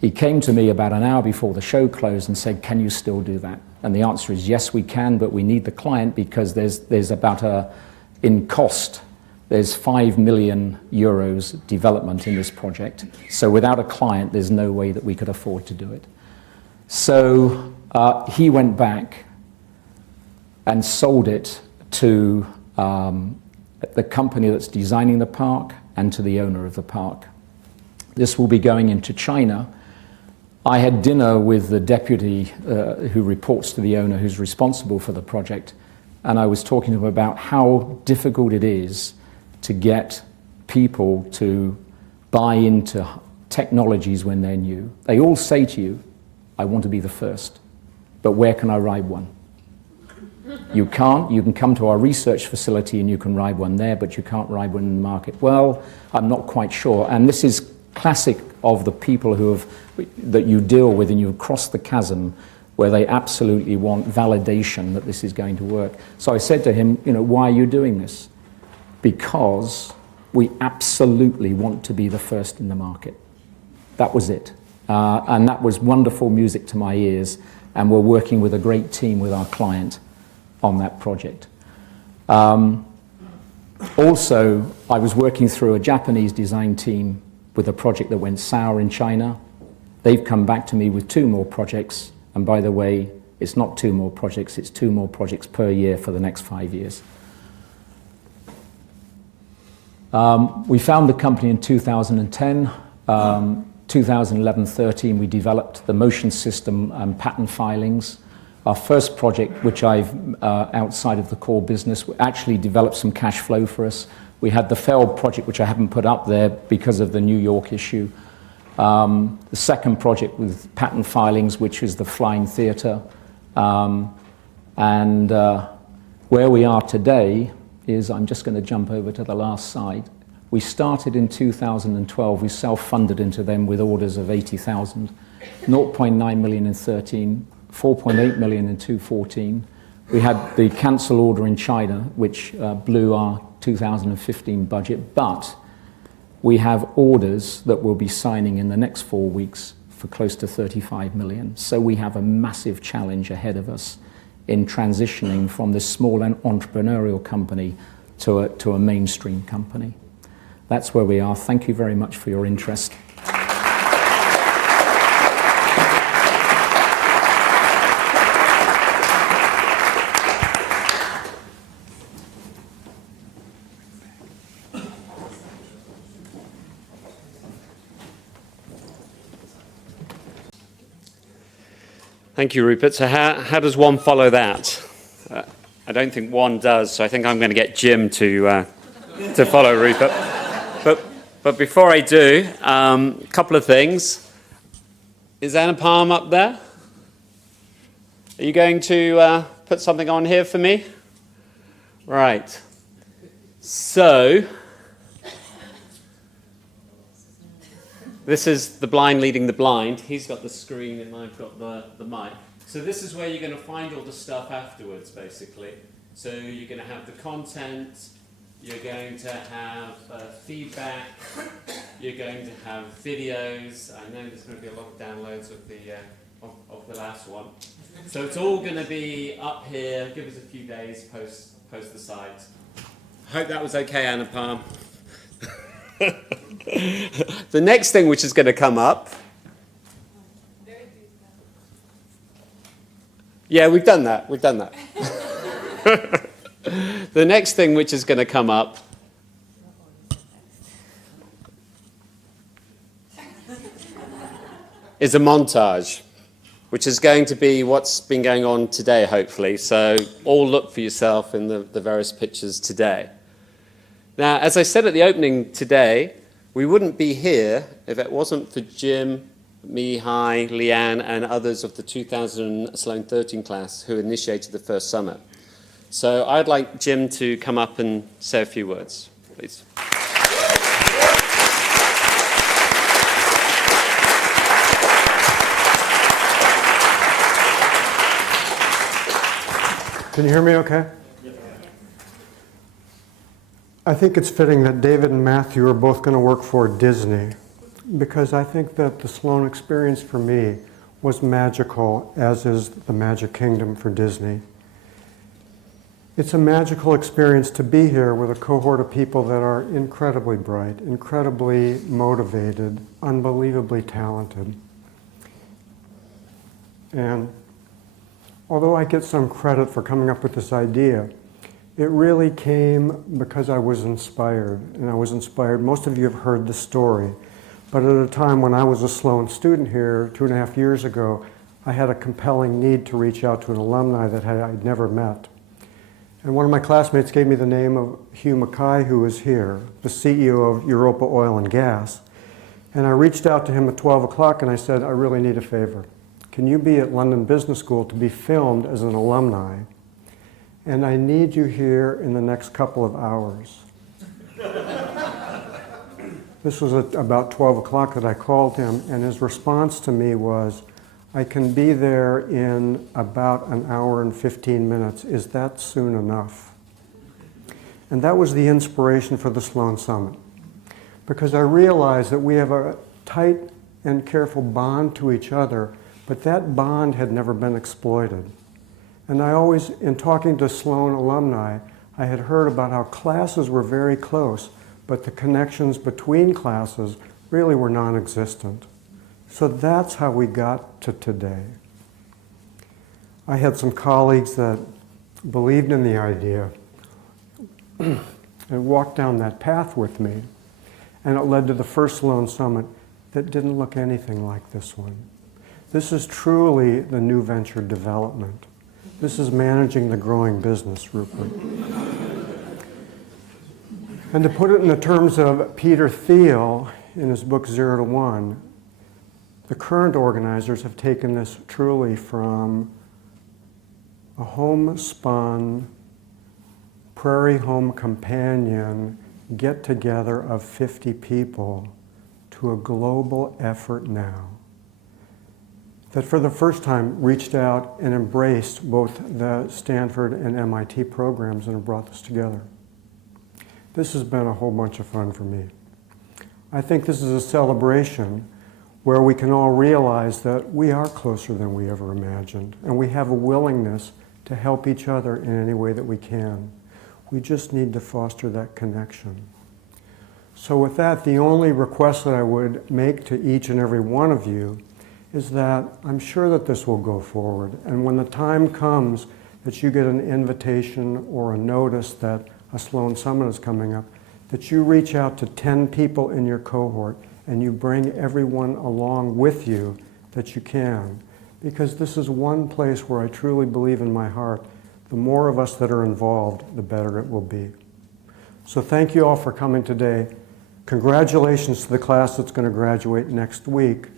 He came to me about an hour before the show closed and said, "Can you still do that?" And the answer is yes, we can, but we need the client because there's about in cost, there's 5 million euros development in this project. So without a client, there's no way that we could afford to do it. So he went back and sold it to the company that's designing the park and to the owner of the park. This will be going into China. I had dinner with the deputy who reports to the owner who's responsible for the project, and I was talking to him about how difficult it is to get people to buy into technologies when they're new. They all say to you, "I want to be the first, but where can I ride one?" You can't. You can come to our research facility and you can ride one there, but you can't ride one in the market. Well, I'm not quite sure. And this is classic of the people that you deal with, and you cross the chasm where they absolutely want validation that this is going to work. So I said to him, why are you doing this? Because we absolutely want to be the first in the market. That was it. And that was wonderful music to my ears. And we're working with a great team with our client on that project. Also, I was working through a Japanese design team with a project that went sour in China. They've come back to me with 2 more projects. And by the way, it's not 2 more projects, it's 2 more projects per year for the next 5 years. We found the company in 2010. 2011-13, we developed the motion system and patent filings. Our first project, which I've, outside of the core business, actually developed some cash flow for us. We had the failed project, which I haven't put up there because of the New York issue. The second project with patent filings, which is the Flying Theatre. And where we are today is, I'm just going to jump over to the last slide. We started in 2012. We self-funded into them with orders of 80,000, 0.9 million in 13, 4.8 million in 2014. We had the cancel order in China, which blew our 2015 budget, but we have orders that we'll be signing in the next 4 weeks for close to 35 million. So we have a massive challenge ahead of us in transitioning from this small and entrepreneurial company to a mainstream company. That's where we are. Thank you very much for your interest. Thank you, Rupert. So how does one follow that? I don't think one does, so I think I'm going to get Jim to follow Rupert. But before I do, a couple of things. Is Anna Palm up there? Are you going to put something on here for me? Right. So, this is the blind leading the blind. He's got the screen and I've got the mic. So this is where you're going to find all the stuff afterwards, basically. So you're going to have the content, you're going to have feedback, you're going to have videos. I know there's going to be a lot of downloads of the last one. So it's all going to be up here. Give us a few days, post the site. Hope that was okay, Anna Palm. The next thing which is going to come up. Yeah, we've done that. The next thing which is going to come up is a montage, which is going to be what's been going on today, hopefully. So all look for yourself in the various pictures today. Now, as I said at the opening today, we wouldn't be here if it wasn't for Jim, Mihai, Leanne, and others of the 2000 Sloan 13 class who initiated the first summit. So I'd like Jim to come up and say a few words, please. Can you hear me okay? I think it's fitting that David and Matthew are both going to work for Disney, because I think that the Sloan experience for me was magical, as is the Magic Kingdom for Disney. It's a magical experience to be here with a cohort of people that are incredibly bright, incredibly motivated, unbelievably talented. And although I get some credit for coming up with this idea, it really came because I was inspired. And I was inspired, most of you have heard the story, but at a time when I was a Sloan student here 2.5 years ago, I had a compelling need to reach out to an alumni that I'd never met. And one of my classmates gave me the name of Hugh Mackay, who is here, the CEO of Europa Oil and Gas. And I reached out to him at 12 o'clock and I said, I really need a favor. Can you be at London Business School to be filmed as an alumni? And I need you here in the next couple of hours. This was at about 12 o'clock that I called him, and his response to me was, I can be there in about an hour and 15 minutes. Is that soon enough? And that was the inspiration for the Sloan Summit, because I realized that we have a tight and careful bond to each other, but that bond had never been exploited. And I always, in talking to Sloan alumni, I had heard about how classes were very close, but the connections between classes really were non-existent. So that's how we got to today. I had some colleagues that believed in the idea and walked down that path with me, and it led to the first Sloan Summit that didn't look anything like this one. This is truly the new venture development. This is managing the growing business, Rupert. And to put it in the terms of Peter Thiel in his book 0 to 1, the current organizers have taken this truly from a homespun, prairie home companion get-together of 50 people to a global effort now that for the first time reached out and embraced both the Stanford and MIT programs and have brought this together. This has been a whole bunch of fun for me. I think this is a celebration where we can all realize that we are closer than we ever imagined, and we have a willingness to help each other in any way that we can. We just need to foster that connection. So with that, the only request that I would make to each and every one of you is that I'm sure that this will go forward, and when the time comes that you get an invitation or a notice that a Sloan Summit is coming up, that you reach out to 10 people in your cohort and you bring everyone along with you that you can. Because this is one place where I truly believe in my heart, the more of us that are involved, the better it will be. So thank you all for coming today. Congratulations to the class that's going to graduate next week.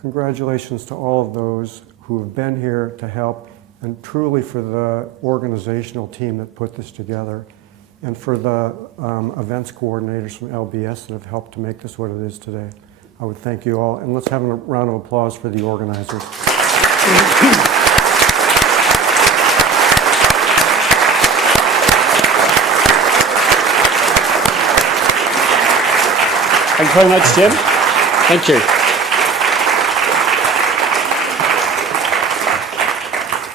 Congratulations to all of those who have been here to help, and truly for the organizational team that put this together, and for the events coordinators from LBS that have helped to make this what it is today. I would thank you all, and let's have a round of applause for the organizers. Thank you very much, Jim. Thank you.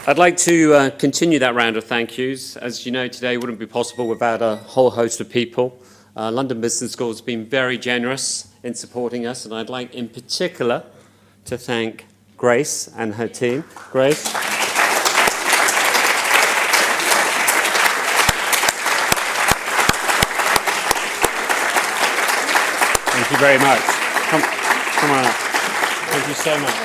I'd like to continue that round of thank yous. As you know, today wouldn't be possible without a whole host of people. London Business School has been very generous in supporting us, and I'd like in particular to thank Grace and her team. Grace. Thank you very much. Come on up. Thank you so much.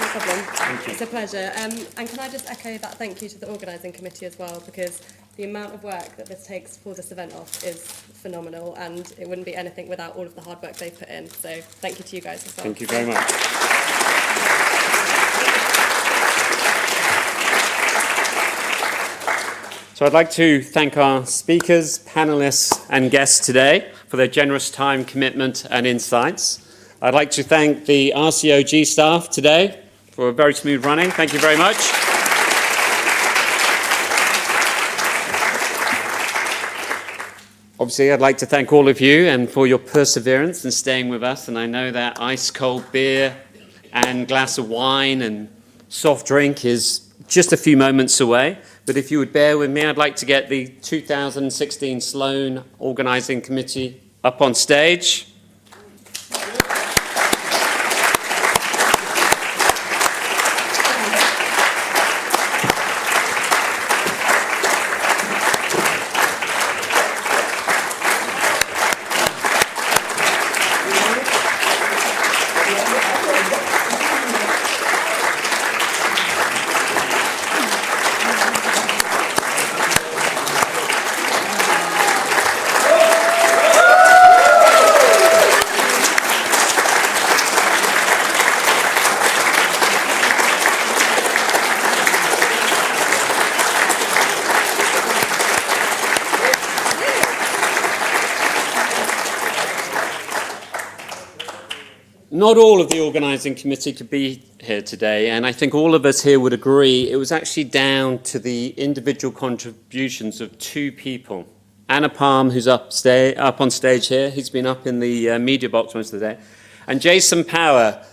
No problem. Thank you. It's a pleasure. And can I just echo that thank you to the organising committee as well, because the amount of work that this takes to pull this event off is phenomenal, and it wouldn't be anything without all of the hard work they've put in. So thank you to you guys as well. Thank you very much. So So I'd like to thank our speakers, panelists, and guests today for their generous time, commitment, and insights. I'd like to thank the RCOG staff today for a very smooth running. Thank you very much. Obviously, I'd like to thank all of you and for your perseverance and staying with us. And I know that ice-cold beer and glass of wine and soft drink is just a few moments away. But if you would bear with me, I'd like to get the 2016 Sloan Organising Committee up on stage. Not all of the organising committee could be here today, and I think all of us here would agree it was actually down to the individual contributions of two people. Anna Palm, who's up on stage here, who's been up in the media box most of the day, and Jason Power.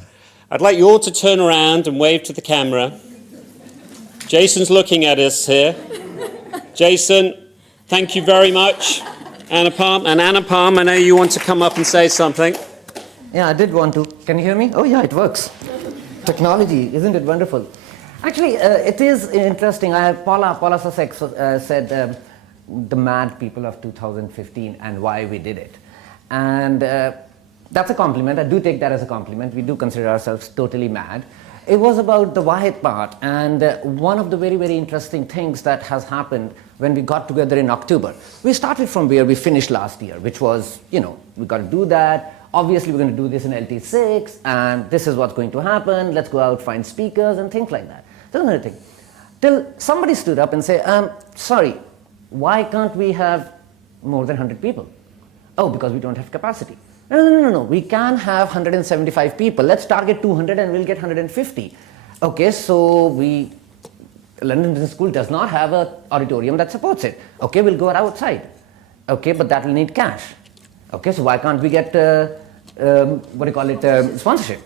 I'd like you all to turn around and wave to the camera. Jason's looking at us here. Jason, thank you very much. Anna Palm, I know you want to come up and say something. Yeah, I did want to. Can you hear me? Oh, yeah, it works. Technology, isn't it wonderful? Actually, it is interesting. Paula Sussex said the mad people of 2015 and why we did it. And that's a compliment. I do take that as a compliment. We do consider ourselves totally mad. It was about the why part. And one of the very, very interesting things that has happened when we got together in October, we started from where we finished last year, which was, we got to do that. Obviously, we're going to do this in LT6, and this is what's going to happen. Let's go out, find speakers, and things like that. That's another thing. Till somebody stood up and said, sorry, why can't we have more than 100 people? Oh, because we don't have capacity. No. We can have 175 people. Let's target 200 and we'll get 150. Okay, so London Business School does not have an auditorium that supports it. Okay, we'll go outside. Okay, but that will need cash. Okay, so why can't we get, sponsorship?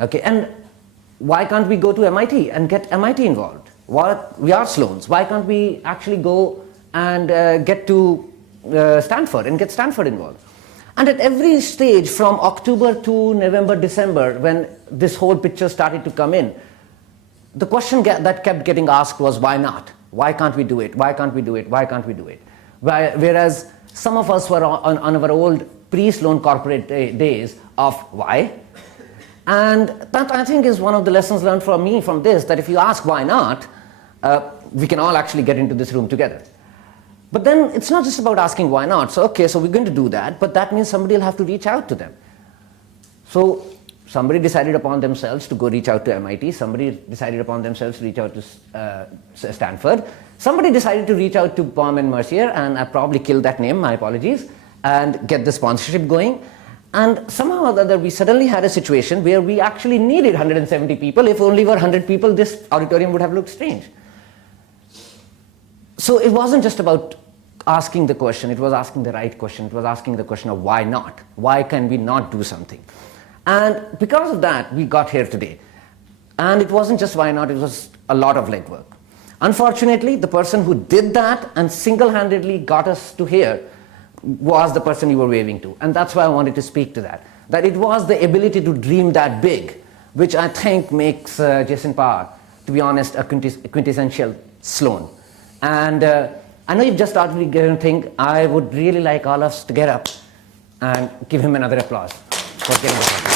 Okay, and why can't we go to MIT and get MIT involved? We are Sloans. Why can't we actually go and get to Stanford and get Stanford involved? And at every stage from October to November, December, when this whole picture started to come in, the question that kept getting asked was, why not? Why can't we do it? Why can't we do it? Why can't we do it? Whereas some of us were on our old pre-Sloan corporate days of why. And that, I think, is one of the lessons learned for me from this, that if you ask why not, we can all actually get into this room together. But then it's not just about asking why not. So, okay, so we're going to do that, but that means somebody will have to reach out to them. So somebody decided upon themselves to go reach out to MIT. Somebody decided upon themselves to reach out to Stanford. Somebody decided to reach out to Baum and Mercier, and I probably killed that name, my apologies, and get the sponsorship going. And somehow or other, we suddenly had a situation where we actually needed 170 people. If only were 100 people, this auditorium would have looked strange. So it wasn't just about asking the question, it was asking the right question. It was asking the question of why not? Why can we not do something? And because of that, we got here today. And it wasn't just why not, it was a lot of legwork. Unfortunately, the person who did that and single-handedly got us to here was the person you were waving to. And that's why I wanted to speak to that. That it was the ability to dream that big, which I think makes Jason Power, to be honest, a quintessential Sloan. And I know you've just started to think, I would really like all of us to get up and give him another applause for getting this up.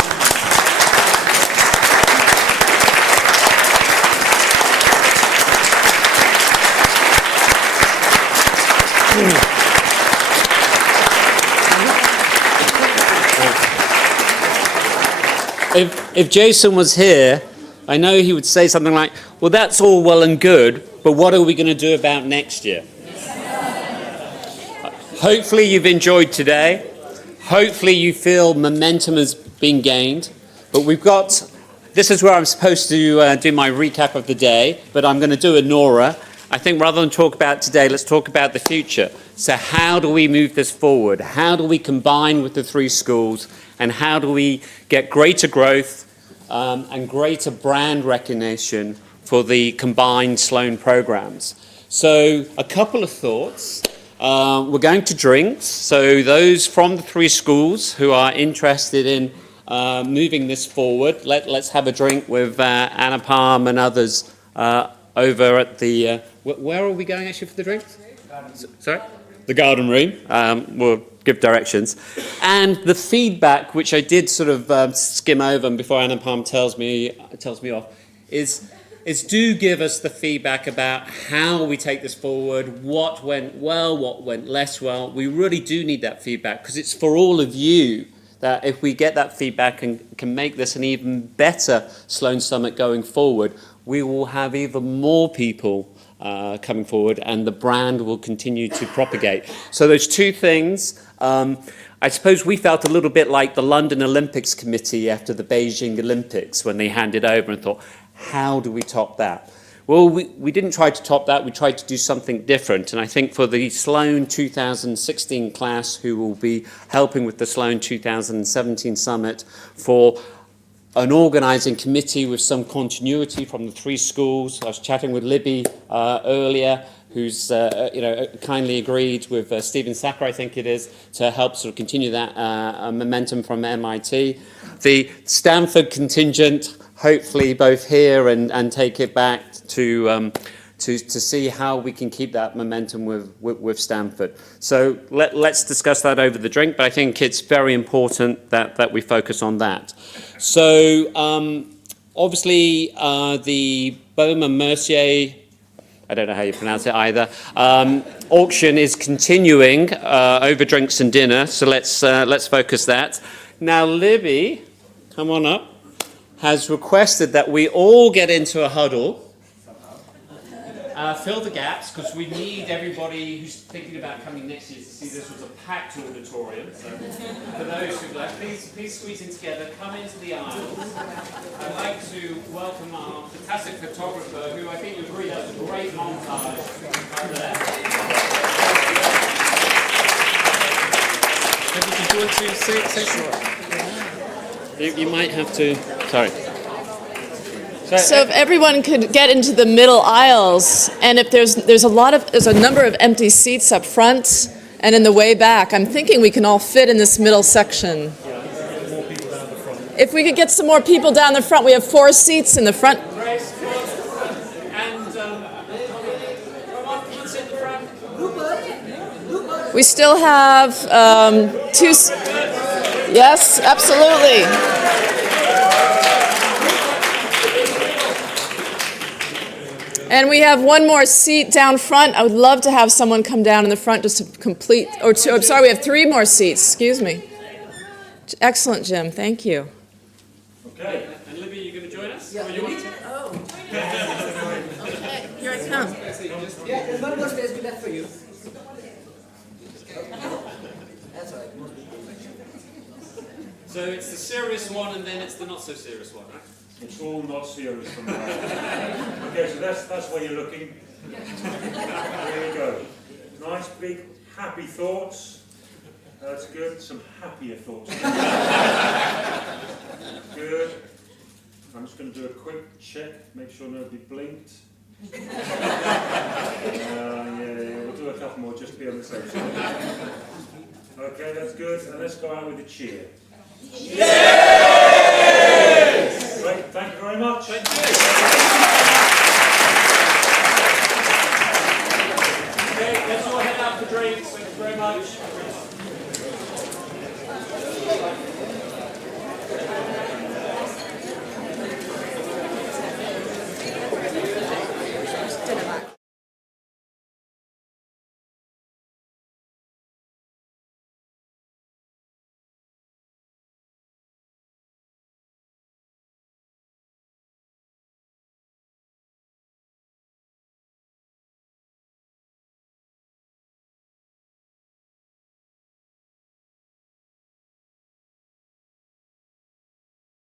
If Jason was here, I know he would say something like, well, that's all well and good, but what are we going to do about next year? Hopefully you've enjoyed today. Hopefully you feel momentum has been gained. But this is where I'm supposed to do my recap of the day, but I'm going to do a Nora. I think rather than talk about today, let's talk about the future. So how do we move this forward? How do we combine with the 3 schools? And how do we get greater growth and greater brand recognition for the combined Sloan programs? So a couple of thoughts. We're going to drinks. So those from the 3 schools who are interested in moving this forward, let's have a drink with Anna Palm and others over at the... where are we going actually for the drinks? Sorry? The garden room. We'll give directions. And the feedback, which I did sort of skim over before Anna Palm tells me off, is do give us the feedback about how we take this forward, what went well, what went less well. We really do need that feedback because it's for all of you that if we get that feedback and can make this an even better Sloan Summit going forward, we will have even more people coming forward and the brand will continue to propagate. So those 2 things, I suppose we felt a little bit like the London Olympics Committee after the Beijing Olympics when they handed over and thought, how do we top that? Well, we didn't try to top that. We tried to do something different. And I think for the Sloan 2016 class who will be helping with the Sloan 2017 Summit, for an organising committee with some continuity from the 3 schools. I was chatting with Libby earlier, who's kindly agreed with Stephen Sacker, I think it is, to help sort of continue that momentum from MIT. The Stanford contingent, hopefully both here and take it back to see how we can keep that momentum with Stanford. So let's discuss that over the drink, but I think it's very important that we focus on that. So obviously the Baume-Mercier, I don't know how you pronounce it either, auction is continuing over drinks and dinner, so let's focus that. Now Libby, come on up, has requested that we all get into a huddle, fill the gaps, because we need everybody who's thinking about coming next year to see this was a packed auditorium. So for those who've left, please squeeze in together, come into the aisles. I'd like to welcome our fantastic photographer, who I think you agree does a great montage over there. Did you want to say sure? You might have to, sorry. So if everyone could get into the middle aisles, and if there's a number of empty seats up front and in the way back, I'm thinking we can all fit in this middle section. If we could get some more people down the front, we have 4 seats in the front. We still have 2. Yes, absolutely. And we have 1 more seat down front. I would love to have someone come down in the front just to complete, or 2, I'm sorry, we have 3 more seats, excuse me. Excellent, Jim, thank you. Okay, and Libby, you going to join us? Yeah. Oh. Okay, here I come. Yeah, there's 1 more space we left for you. That's all right. So it's the serious one and then it's the not so serious one, right? It's all not serious from now. Okay, so that's where you're looking. There you go. Nice, big, happy thoughts. That's good. Some happier thoughts. Good. I'm just going to do a quick check, make sure nobody blinked. Yeah, we'll do a couple more just to be on the safe side. Okay, that's good. And let's go out with a cheer. Yes! Great, thank you very much. Thank you. Okay, let's all head out for drinks. Thank you very much.